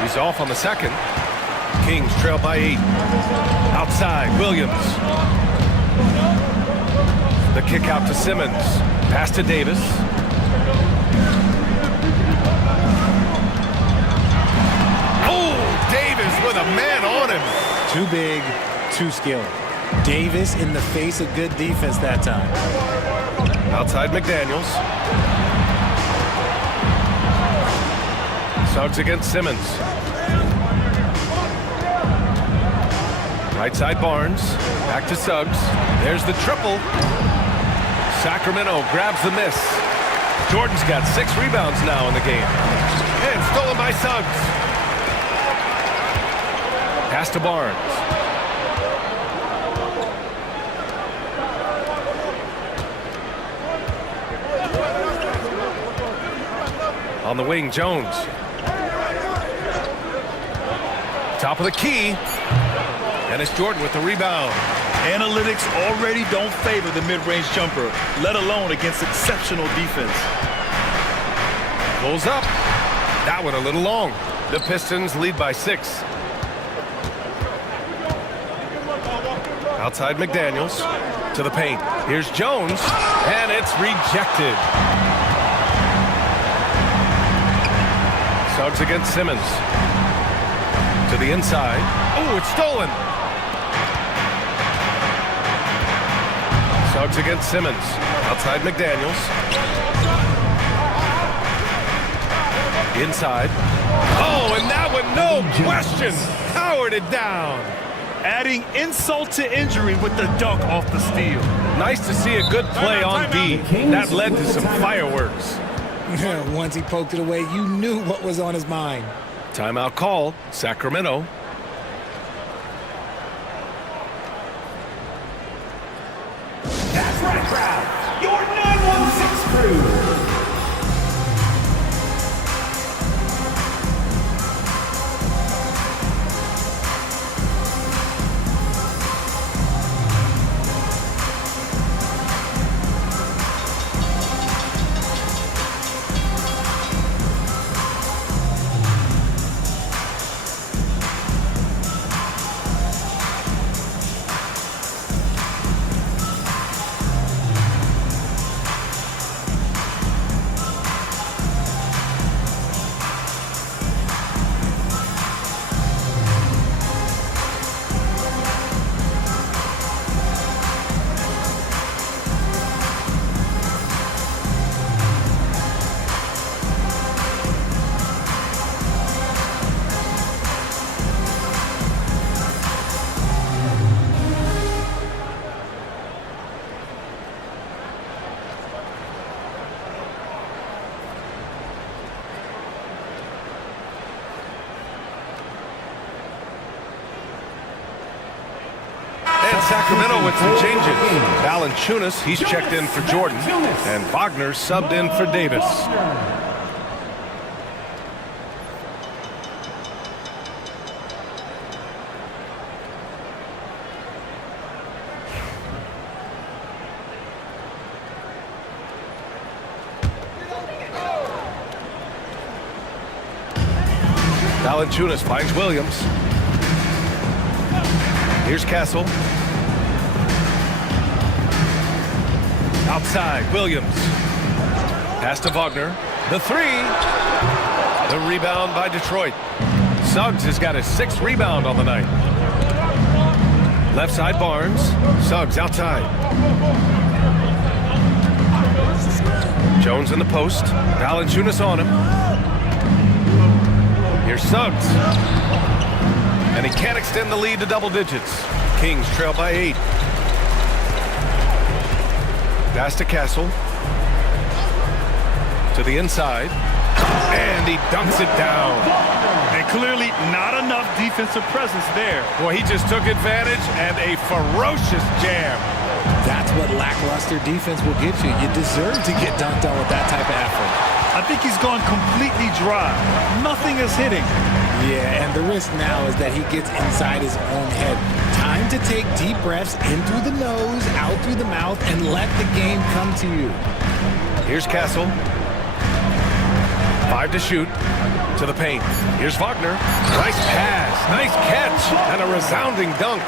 He's off on the second. Kings trail by 8. Outside, Williams. The kick out to Simmons. Pass to Davis. Oh, Davis with a man on him. Too big, too skilled. Davis in the face of good defense that time. Outside McDaniels. Suggs against Simmons. Right side Barnes, back to Suggs. There's the triple. Sacramento grabs the miss. Jordan's got 6 rebounds now in the game. And stolen by Suggs. Pass to Barnes. On the wing, Jones. Top of the key. And it's Jordan with the rebound. Analytics already don't favor the mid-range jumper, let alone against exceptional defense. Pulls up. That one a little long. The Pistons lead by 6. Outside McDaniels. To the paint. Here's Jones. And it's rejected. Suggs against Simmons. To the inside. Oh, it's stolen. Suggs against Simmons. Outside McDaniels. Inside. Oh, and that one, no question, powered it down. Adding insult to injury with the dunk off the steal. Nice to see a good play on D. That led to some fireworks. Once he poked it away, you knew what was on his mind. Timeout call, Sacramento. That's right, crowd. Your 916 crew. Sacramento with some changes. Valanciunas, he's checked in for Jordan, and Wagner subbed in for Davis. Valanciunas finds Williams. Here's Castle. Outside, Williams. Pass to Wagner. The three. The rebound by Detroit. Suggs has got his 6th rebound on the night. Left side, Barnes. Suggs outside. Jones in the post. Valanciunas on him. Here's Suggs. And he can't extend the lead to double digits. Kings trail by 8. Pass to Castle. To the inside. And he dunks it down. And clearly not enough defensive presence there. Boy, he just took advantage and a ferocious jam. That's what lackluster defense will get you. You deserve to get dunked on with that type of effort. I think he's gone completely dry. Nothing is hitting. Yeah, and the risk now is that he gets inside his own head. Time to take deep breaths in through the nose, out through the mouth, and let the game come to you. Here's Castle. 5 to shoot. To the paint. Here's Wagner. Nice pass. Nice catch. And a resounding dunk.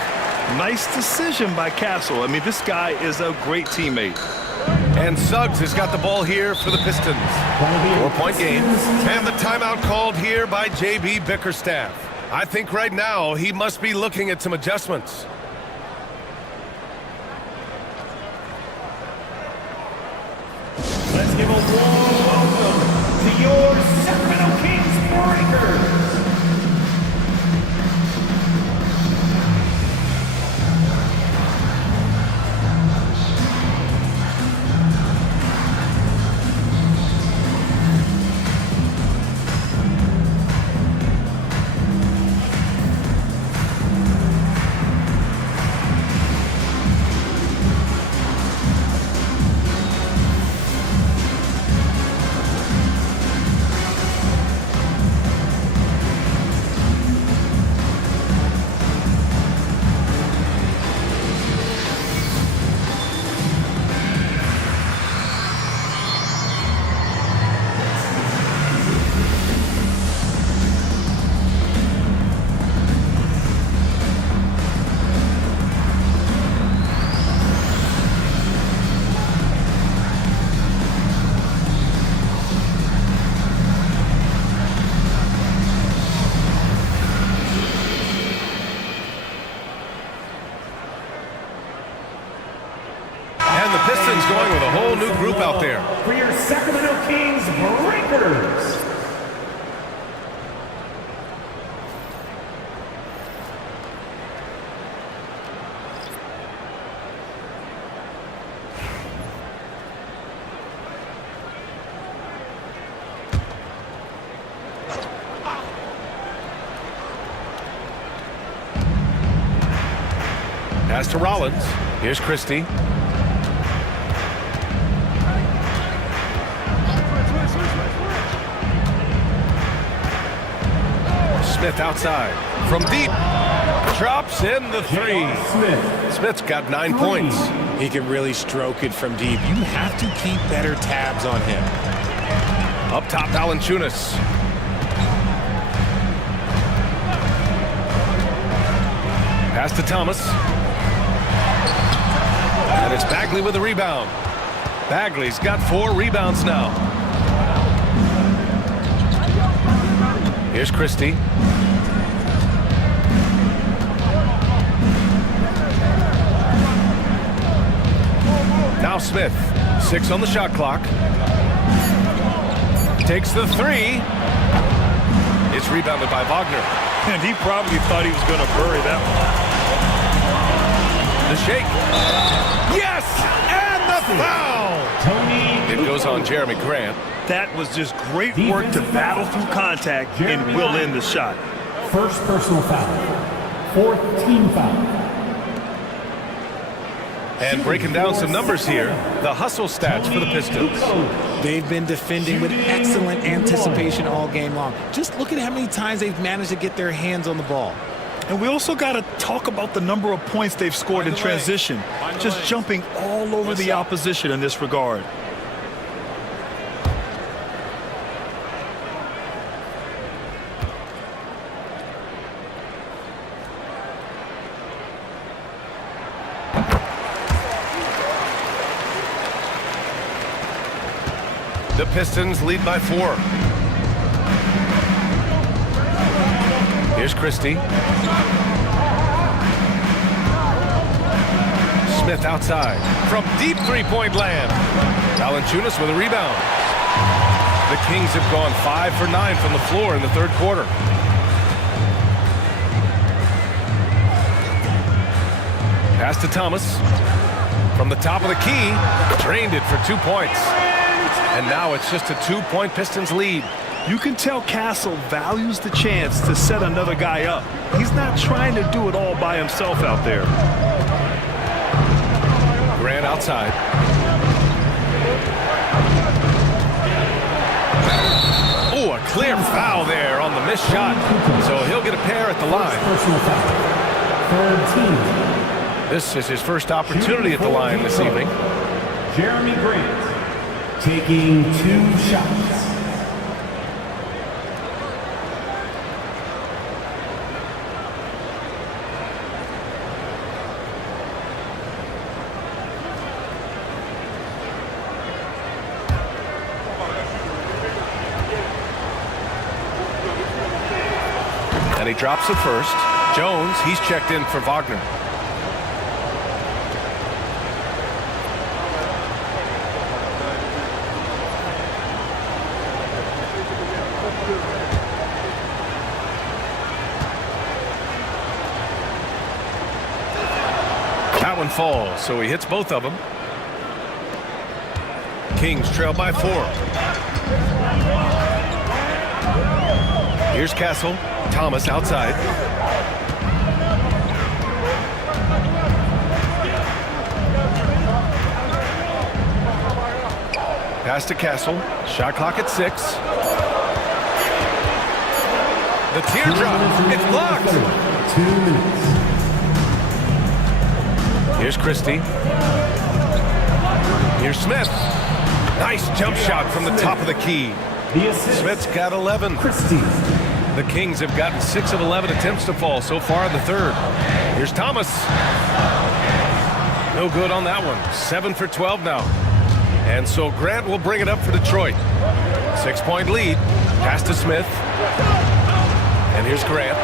Nice decision by Castle. I mean, this guy is a great teammate. And Suggs has got the ball here for the Pistons. 4-point game. And the timeout called here by J.B. Bickerstaff. I think right now he must be looking at some adjustments. Let's give a warm welcome to your Sacramento Kings Breakers. Going with a whole new group out there. For your Sacramento Kings Breakers. Pass to Rollins. Here's Christie. Smith outside. From deep. Drops in the three. Smith's got 9 points. He can really stroke it from deep. You have to keep better tabs on him. Up top, Valanciunas. Pass to Thomas. And it's Bagley with the rebound. Bagley's got 4 rebounds now. Here's Christie. Now Smith. 6 on the shot clock. Takes the 3. It's rebounded by Wagner. And he probably thought he was going to bury that one. The shake. Yes! And the foul! It goes on Jeremy Grant. That was just great work to battle through contact and will in the shot. First personal foul. 4th team foul. And breaking down some numbers here, the hustle stats for the Pistons. They've been defending with excellent anticipation all game long. Just look at how many times they've managed to get their hands on the ball. And we also got to talk about the number of points they've scored in transition. Just jumping all over the opposition in this regard. The Pistons lead by 4. Here's Christie. Smith outside from deep three-point land. Valanciunas with a rebound. The Kings have gone 5 for 9 from the floor in the third quarter. Pass to Thomas. From the top of the key, drained it for 2 points. And now it's just a 2-point Pistons lead. You can tell Castle values the chance to set another guy up. He's not trying to do it all by himself out there. Grant outside. Oh, a clear foul there on the missed shot. So he'll get a pair at the line. This is his first opportunity at the line this evening. Jeremy Grant taking 2 shots. And he drops it first. Jones, he's checked in for Wagner. That one falls, so he hits both of them. Kings trail by 4. Here's Castle. Thomas outside. Pass to Castle. Shot clock at 6. The teardrop. It's blocked. 2 minutes. Here's Christie. Here's Smith. Nice jump shot from the top of the key. Smith's got 11. The Kings have gotten 6 of 11 attempts to fall so far in the third. Here's Thomas. No good on that one. 7 for 12 now. And so Grant will bring it up for Detroit. 6-point lead. Pass to Smith. And here's Grant.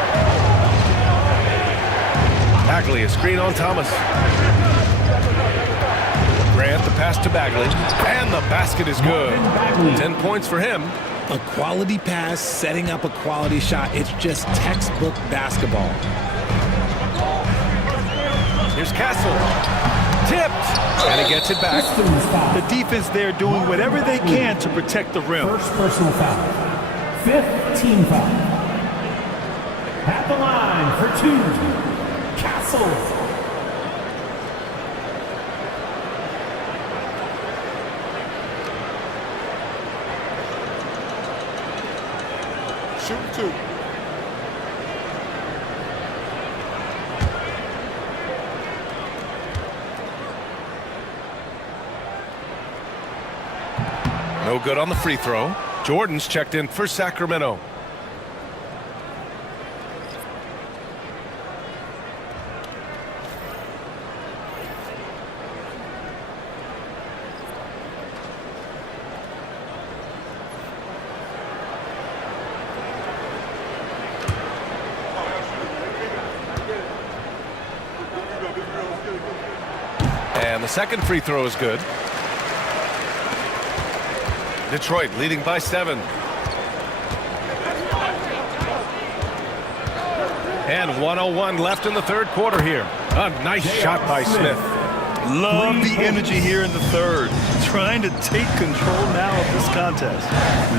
Bagley, a screen on Thomas. Grant, the pass to Bagley. And the basket is good. 10 points for him. A quality pass, setting up a quality shot. It's just textbook basketball. Here's Castle. Tipped. And he gets it back. The defense there doing whatever they can to protect the rim. First personal foul. 5th team foul. At the line for 2. Castle. Shoot 2. No good on the free throw. Jordan's checked in for Sacramento. And the second free throw is good. Detroit leading by 7. And 1:01 left in the third quarter here. A nice shot by Smith. Love the energy here in the third. Trying to take control now of this contest.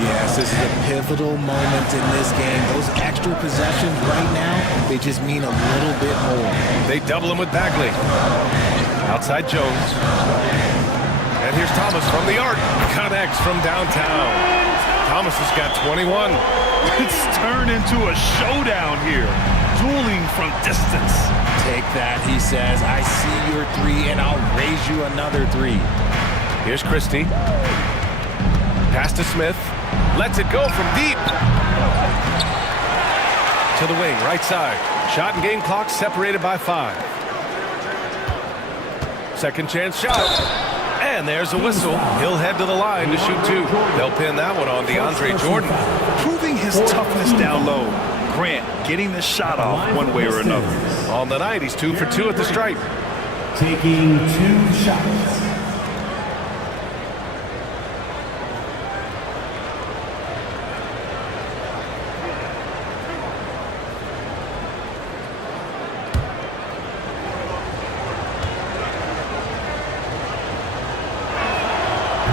Yes, this is a pivotal moment in this game. Those extra possessions right now, they just mean a little bit more. They double him with Bagley. Outside Jones. And here's Thomas from the arc. Connects from downtown. Thomas has got 21. It's turned into a showdown here. Dueling from distance. Take that, he says. I see your 3, and I'll raise you another 3. Here's Christie. Pass to Smith. Lets it go from deep. To the wing, right side. Shot and game clock separated by 5. Second chance shot. And And there's a whistle. He'll head to the line to shoot 2. They'll pin that one on DeAndre Jordan. Proving his toughness down low. Grant getting the shot off one way or another. On the night, he's 2 for 2 at the stripe. Taking 2 shots.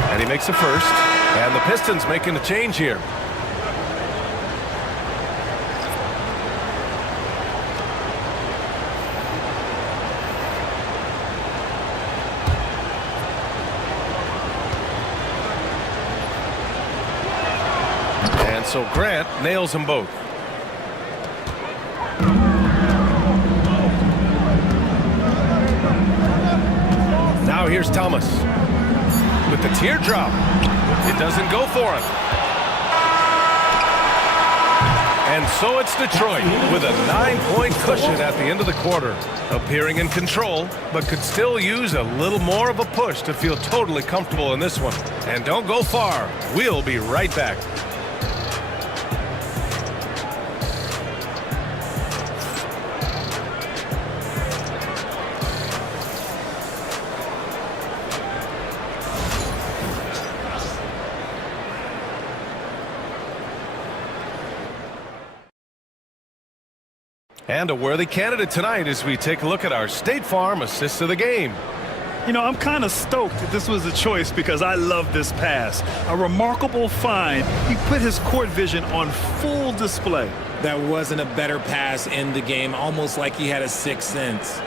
And he makes a first. And the Pistons making a change here. And so Grant nails them both. Now here's Thomas. With the teardrop. It doesn't go for him. And so it's Detroit with a 9-point cushion at the end of the quarter. Appearing in control, but could still use a little more of a push to feel totally comfortable in this one. And don't go far. We'll be right back. And a worthy candidate tonight as we take a look at our State Farm assist of the game. You know, I'm kind of stoked that this was a choice because I love this pass. A remarkable find. He put his court vision on full display. That wasn't a better pass in the game, almost like he had a sixth sense.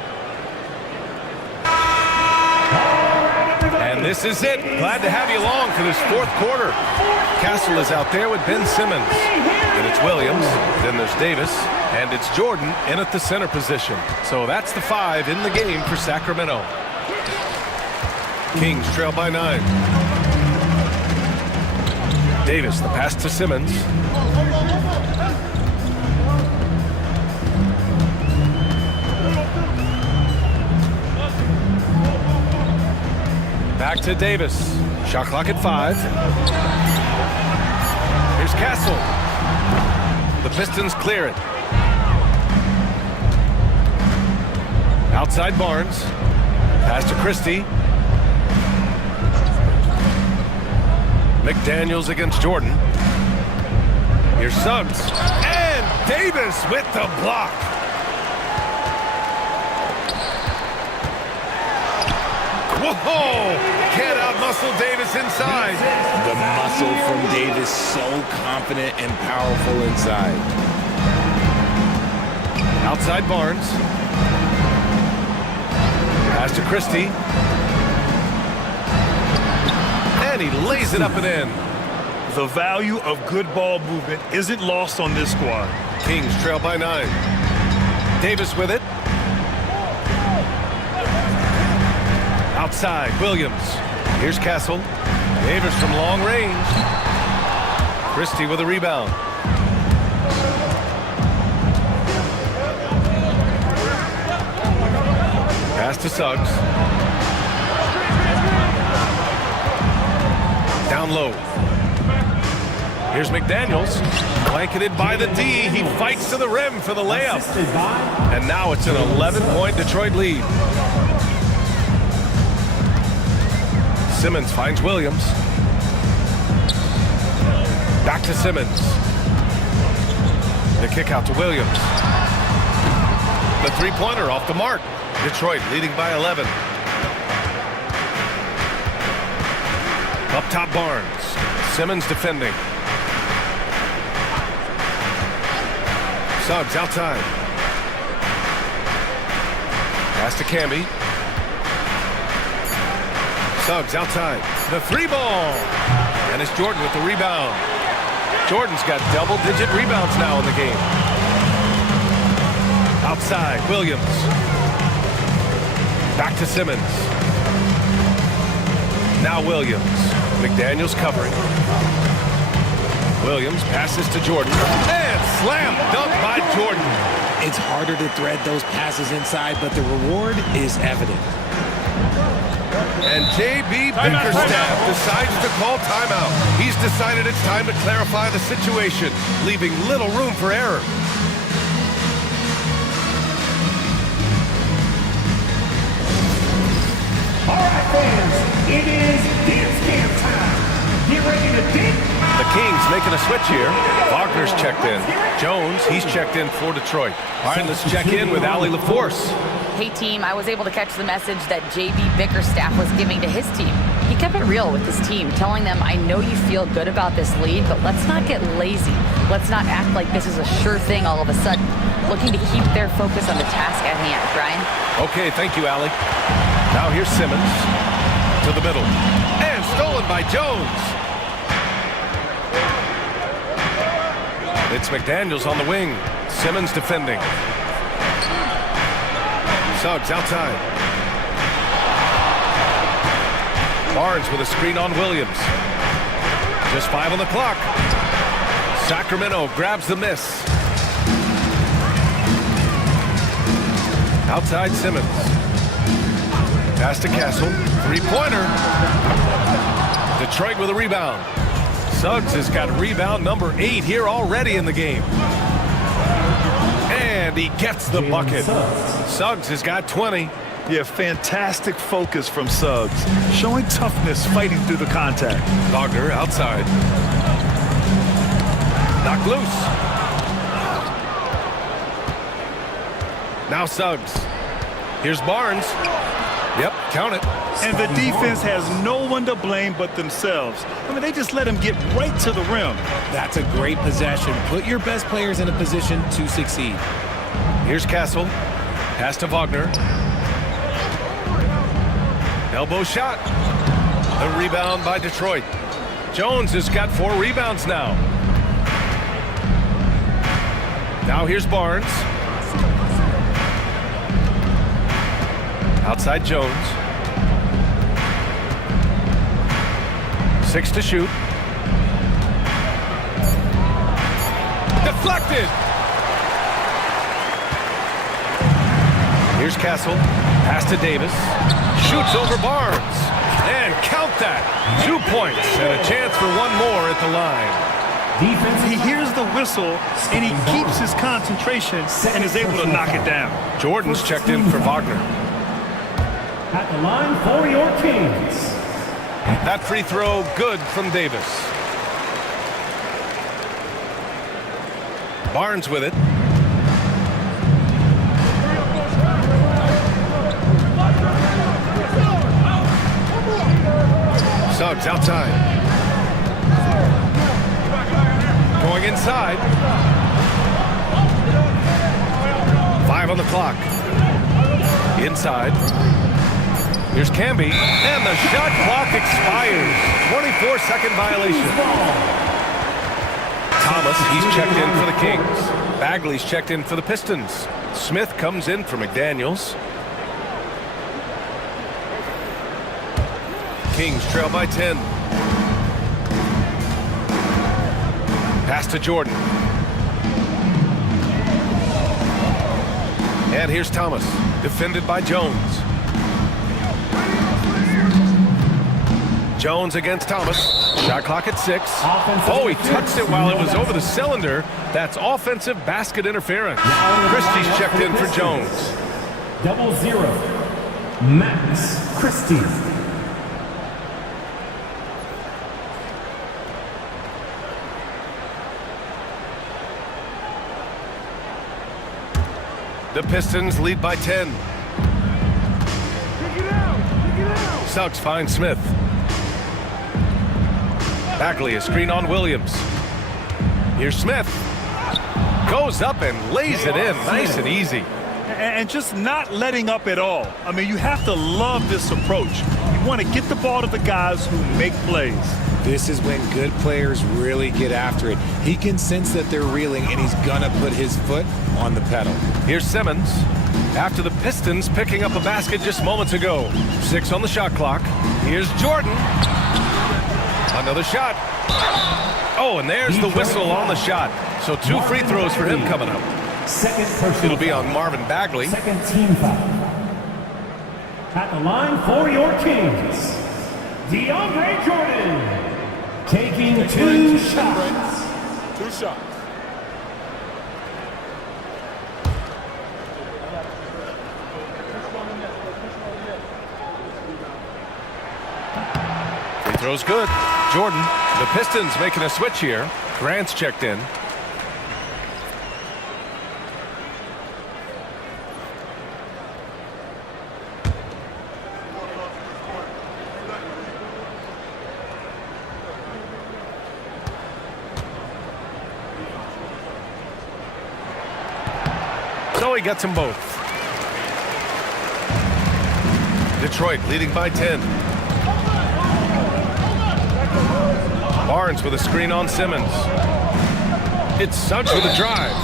And this is it. Glad to have you along for this 4th quarter. Castle is out there with Ben Simmons. Then it's Williams. Then there's Davis. And it's Jordan in at the center position. So that's the 5 in the game for Sacramento. Kings trail by 9. Davis, the pass to Simmons. Back to Davis. Shot clock at 5. Here's Castle. The Pistons clear it. Outside Barnes. Pass to Christie. McDaniels against Jordan. Here's Suggs. And Davis with the block. Whoa! Can't out-muscle Davis inside. The muscle from Davis, so confident and powerful inside. Outside Barnes. Pass to Christie. And he lays it up and in. The value of good ball movement isn't lost on this squad. Kings trail by 9. Davis with it. Outside, Williams. Here's Castle. Davis from long range. Christie with a rebound. Pass to Suggs. Down low. Here's McDaniels. Blanketed by the D. He fights to the rim for the layup. And now it's an 11-point Detroit lead. Simmons finds Williams. Back to Simmons. The kick out to Williams. The three-pointer off the mark. Detroit leading by 11. Up top Barnes. Simmons defending. Suggs outside. Pass to Camby. Suggs outside. The 3-ball. And it's Jordan with the rebound. Jordan's got double-digit rebounds now in the game. Outside, Williams. Back to Simmons. Now Williams. McDaniels covering. Williams passes to Jordan. And slam dunk by Jordan. It's harder to thread those passes inside, but the reward is evident. And J.B. Bickerstaff decides to call timeout. He's decided it's time to clarify the situation, leaving little room for error. All right, fans, it is dance camp time. Get ready to dance. The Kings making a switch here. Wagner's checked in. Jones, he's checked in for Detroit. All right, let's check in with Allie LaForce. Hey, team, I was able to catch the message that J.B. Bickerstaff was giving to his team. He kept it real with his team, telling them, I know you feel good about this lead, but let's not get lazy. Let's not act like this is a sure thing all of a sudden. Looking to keep their focus on the task at hand. Brian? Okay, thank you, Allie. Now here's Simmons to the middle. And stolen by Jones. It's McDaniels on the wing. Simmons defending. Suggs outside. Barnes with a screen on Williams. Just 5 on the clock. Sacramento grabs the miss. Outside Simmons. Pass to Castle. Three-pointer. Detroit with a rebound. Suggs has got rebound number 8 here already in the game. And he gets the bucket. Suggs has got 20. Yeah, fantastic focus from Suggs. Showing toughness, fighting through the contact. Wagner outside. Knocked loose. Now Suggs. Here's Barnes. Yep, count it. And the defense has no one to blame but themselves. I mean, they just let him get right to the rim. That's a great possession. Put your best players in a position to succeed. Here's Castle. Pass to Wagner. Elbow shot. The rebound by Detroit. Jones has got 4 rebounds now. Now here's Barnes. Outside Jones. 6 to shoot. Deflected. Here's Castle. Pass to Davis. Shoots over Barnes. And count that. 2 points and a chance for one more at the line. Defense. He hears the whistle and he keeps his concentration and is able to knock it down. Jordan's checked in for Wagner. At the line for your Kings. That free throw good from Davis. Barnes with it. Suggs outside. Going inside. 5 on the clock. Inside. Here's Camby, and the shot clock expires. 24-second violation. Thomas, he's checked in for the Kings. Bagley's checked in for the Pistons. Smith comes in for McDaniels. Kings trail by 10. Pass to Jordan. And here's Thomas, defended by Jones. Jones against Thomas. Shot clock at 6. Oh, he touched it while it was over the cylinder. That's offensive basket interference. Christie's checked in for Jones. 0-0. Max Christie. The Pistons lead by 10. Suggs finds Smith. Bagley, a screen on Williams. Here's Smith. Goes up and lays it in. Nice and easy. And just not letting up at all. I mean, you have to love this approach. You want to get the ball to the guys who make plays. This is when good players really get after it. He can sense that they're reeling, and he's going to put his foot on the pedal. Here's Simmons. After the Pistons picking up a basket just moments ago. 6 on the shot clock. Here's Jordan. Another shot. Oh, and there's the whistle on the shot. So 2 free throws for him coming up. It'll be on Marvin Bagley. Second team foul. At the line for your Kings, DeAndre Jordan, taking 2 shots. 2 shots. Free throw's good. Jordan, the Pistons making a switch here. Grant's checked in. So he gets them both. Detroit leading by 10. Barnes with a screen on Simmons. It's Suggs with a drive.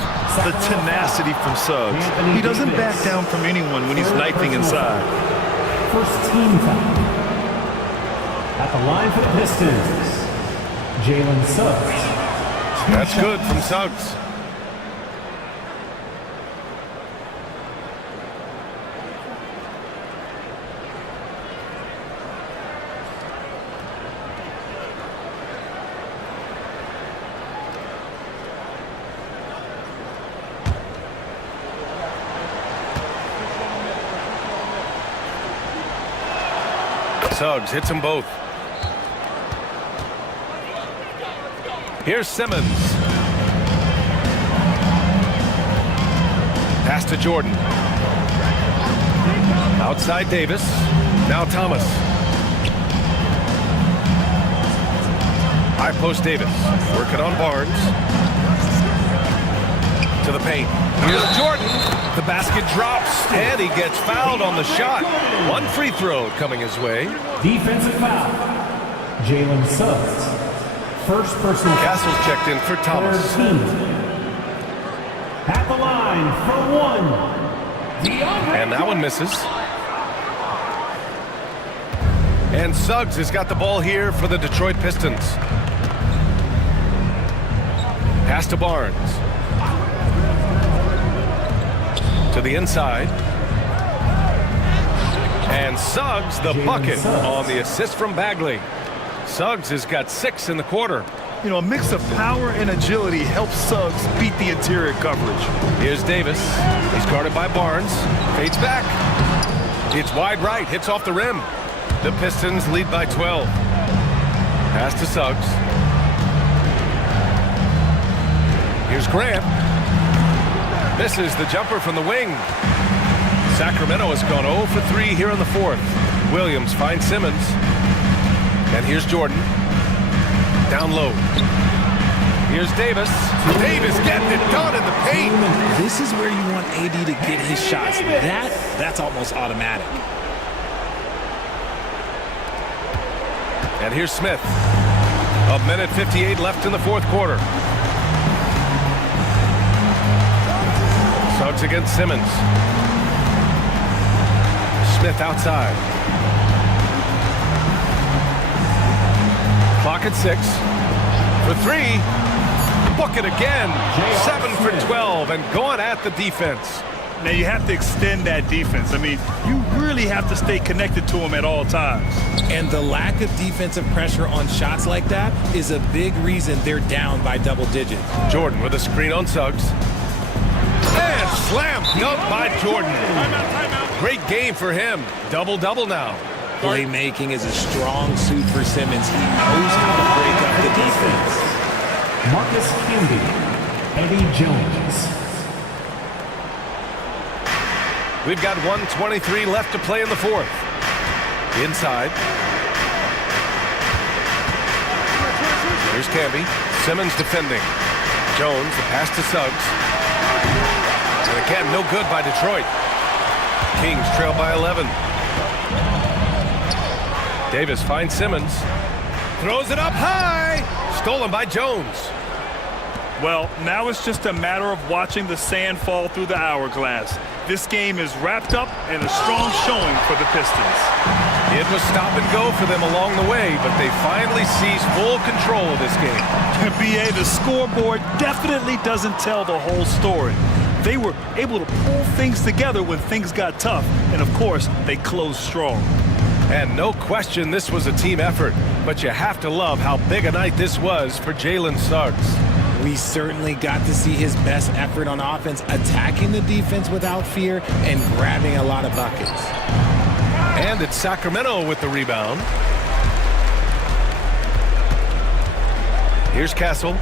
The tenacity from Suggs. He doesn't back down from anyone when he's knifing inside. First team foul. At the line for the Pistons, Jalen Suggs. That's good from Suggs. Suggs hits them both. Here's Simmons. Pass to Jordan. Outside Davis. Now Thomas. High post Davis. Working on Barnes. To the paint. Here's Jordan. The basket drops, and he gets fouled on the shot. 1 free throw coming his way. Defensive foul. Jalen Suggs. First personal. Castle's checked in for Thomas. 13. At the line for 1. DeAndre. And that one misses. And Suggs has got the ball here for the Detroit Pistons. Pass to Barnes. To the inside. And Suggs the bucket on the assist from Bagley. Suggs has got 6 in the quarter. You know, a mix of power and agility helps Suggs beat the interior coverage. Here's Davis. He's guarded by Barnes. Fades back. It's wide right. Hits off the rim. The Pistons lead by 12. Pass to Suggs. Here's Grant. Misses the jumper from the wing. Sacramento has gone 0 for 3 here in the 4th. Williams finds Simmons. And here's Jordan. Down low. Here's Davis. Davis getting it done in the paint. This is where you want AD to get his shots. That's almost automatic. And here's Smith. 1:58 left in the 4th quarter. Suggs against Simmons. Smith outside. Clock at 6. For 3. Bucket again. 7 for 12 and going at the defense. Now you have to extend that defense. I mean, you really have to stay connected to them at all times. And the lack of defensive pressure on shots like that is a big reason they're down by double digits. Jordan with a screen on Suggs. And slam dunk by Jordan. Great game for him. Double-double now. Playmaking is a strong suit for Simmons. He knows how to break up the defense. Marcus Camby, Eddie Jones. We've got 1:23 left to play in the 4th. Inside. Here's Camby. Simmons defending. Jones, the pass to Suggs. And again, no good by Detroit. Kings trail by 11. Davis finds Simmons. Throws it up high. Stolen by Jones. Well, now it's just a matter of watching the sand fall through the hourglass. This game is wrapped up and a strong showing for the Pistons. It was stop and go for them along the way, but they finally seized full control of this game. BA, the scoreboard definitely doesn't tell the whole story. They were able to pull things together when things got tough, and of course, they closed strong. And no question this was a team effort, but you have to love how big a night this was for Jalen Suggs. We certainly got to see his best effort on offense, attacking the defense without fear and grabbing a lot of buckets. And it's Sacramento with the rebound. Here's Castle.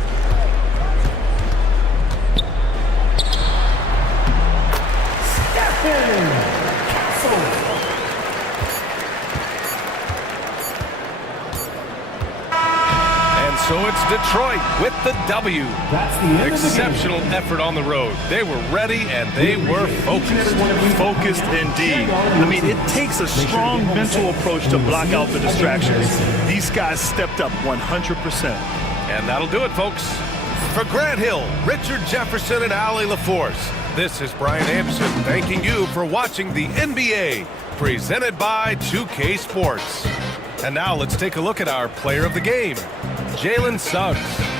So it's Detroit with the W. That's the end Exceptional effort on the road. They were ready and they were focused. Focused indeed. I mean, it takes a strong mental approach to block out the distractions. These guys stepped up 100%. And that'll do it, folks. For Grant Hill, Richard Jefferson, and Allie LaForce, this is Brian Anderson thanking you for watching the NBA, presented by 2K Sports. And now let's take a look at our player of the game, Jalen Suggs.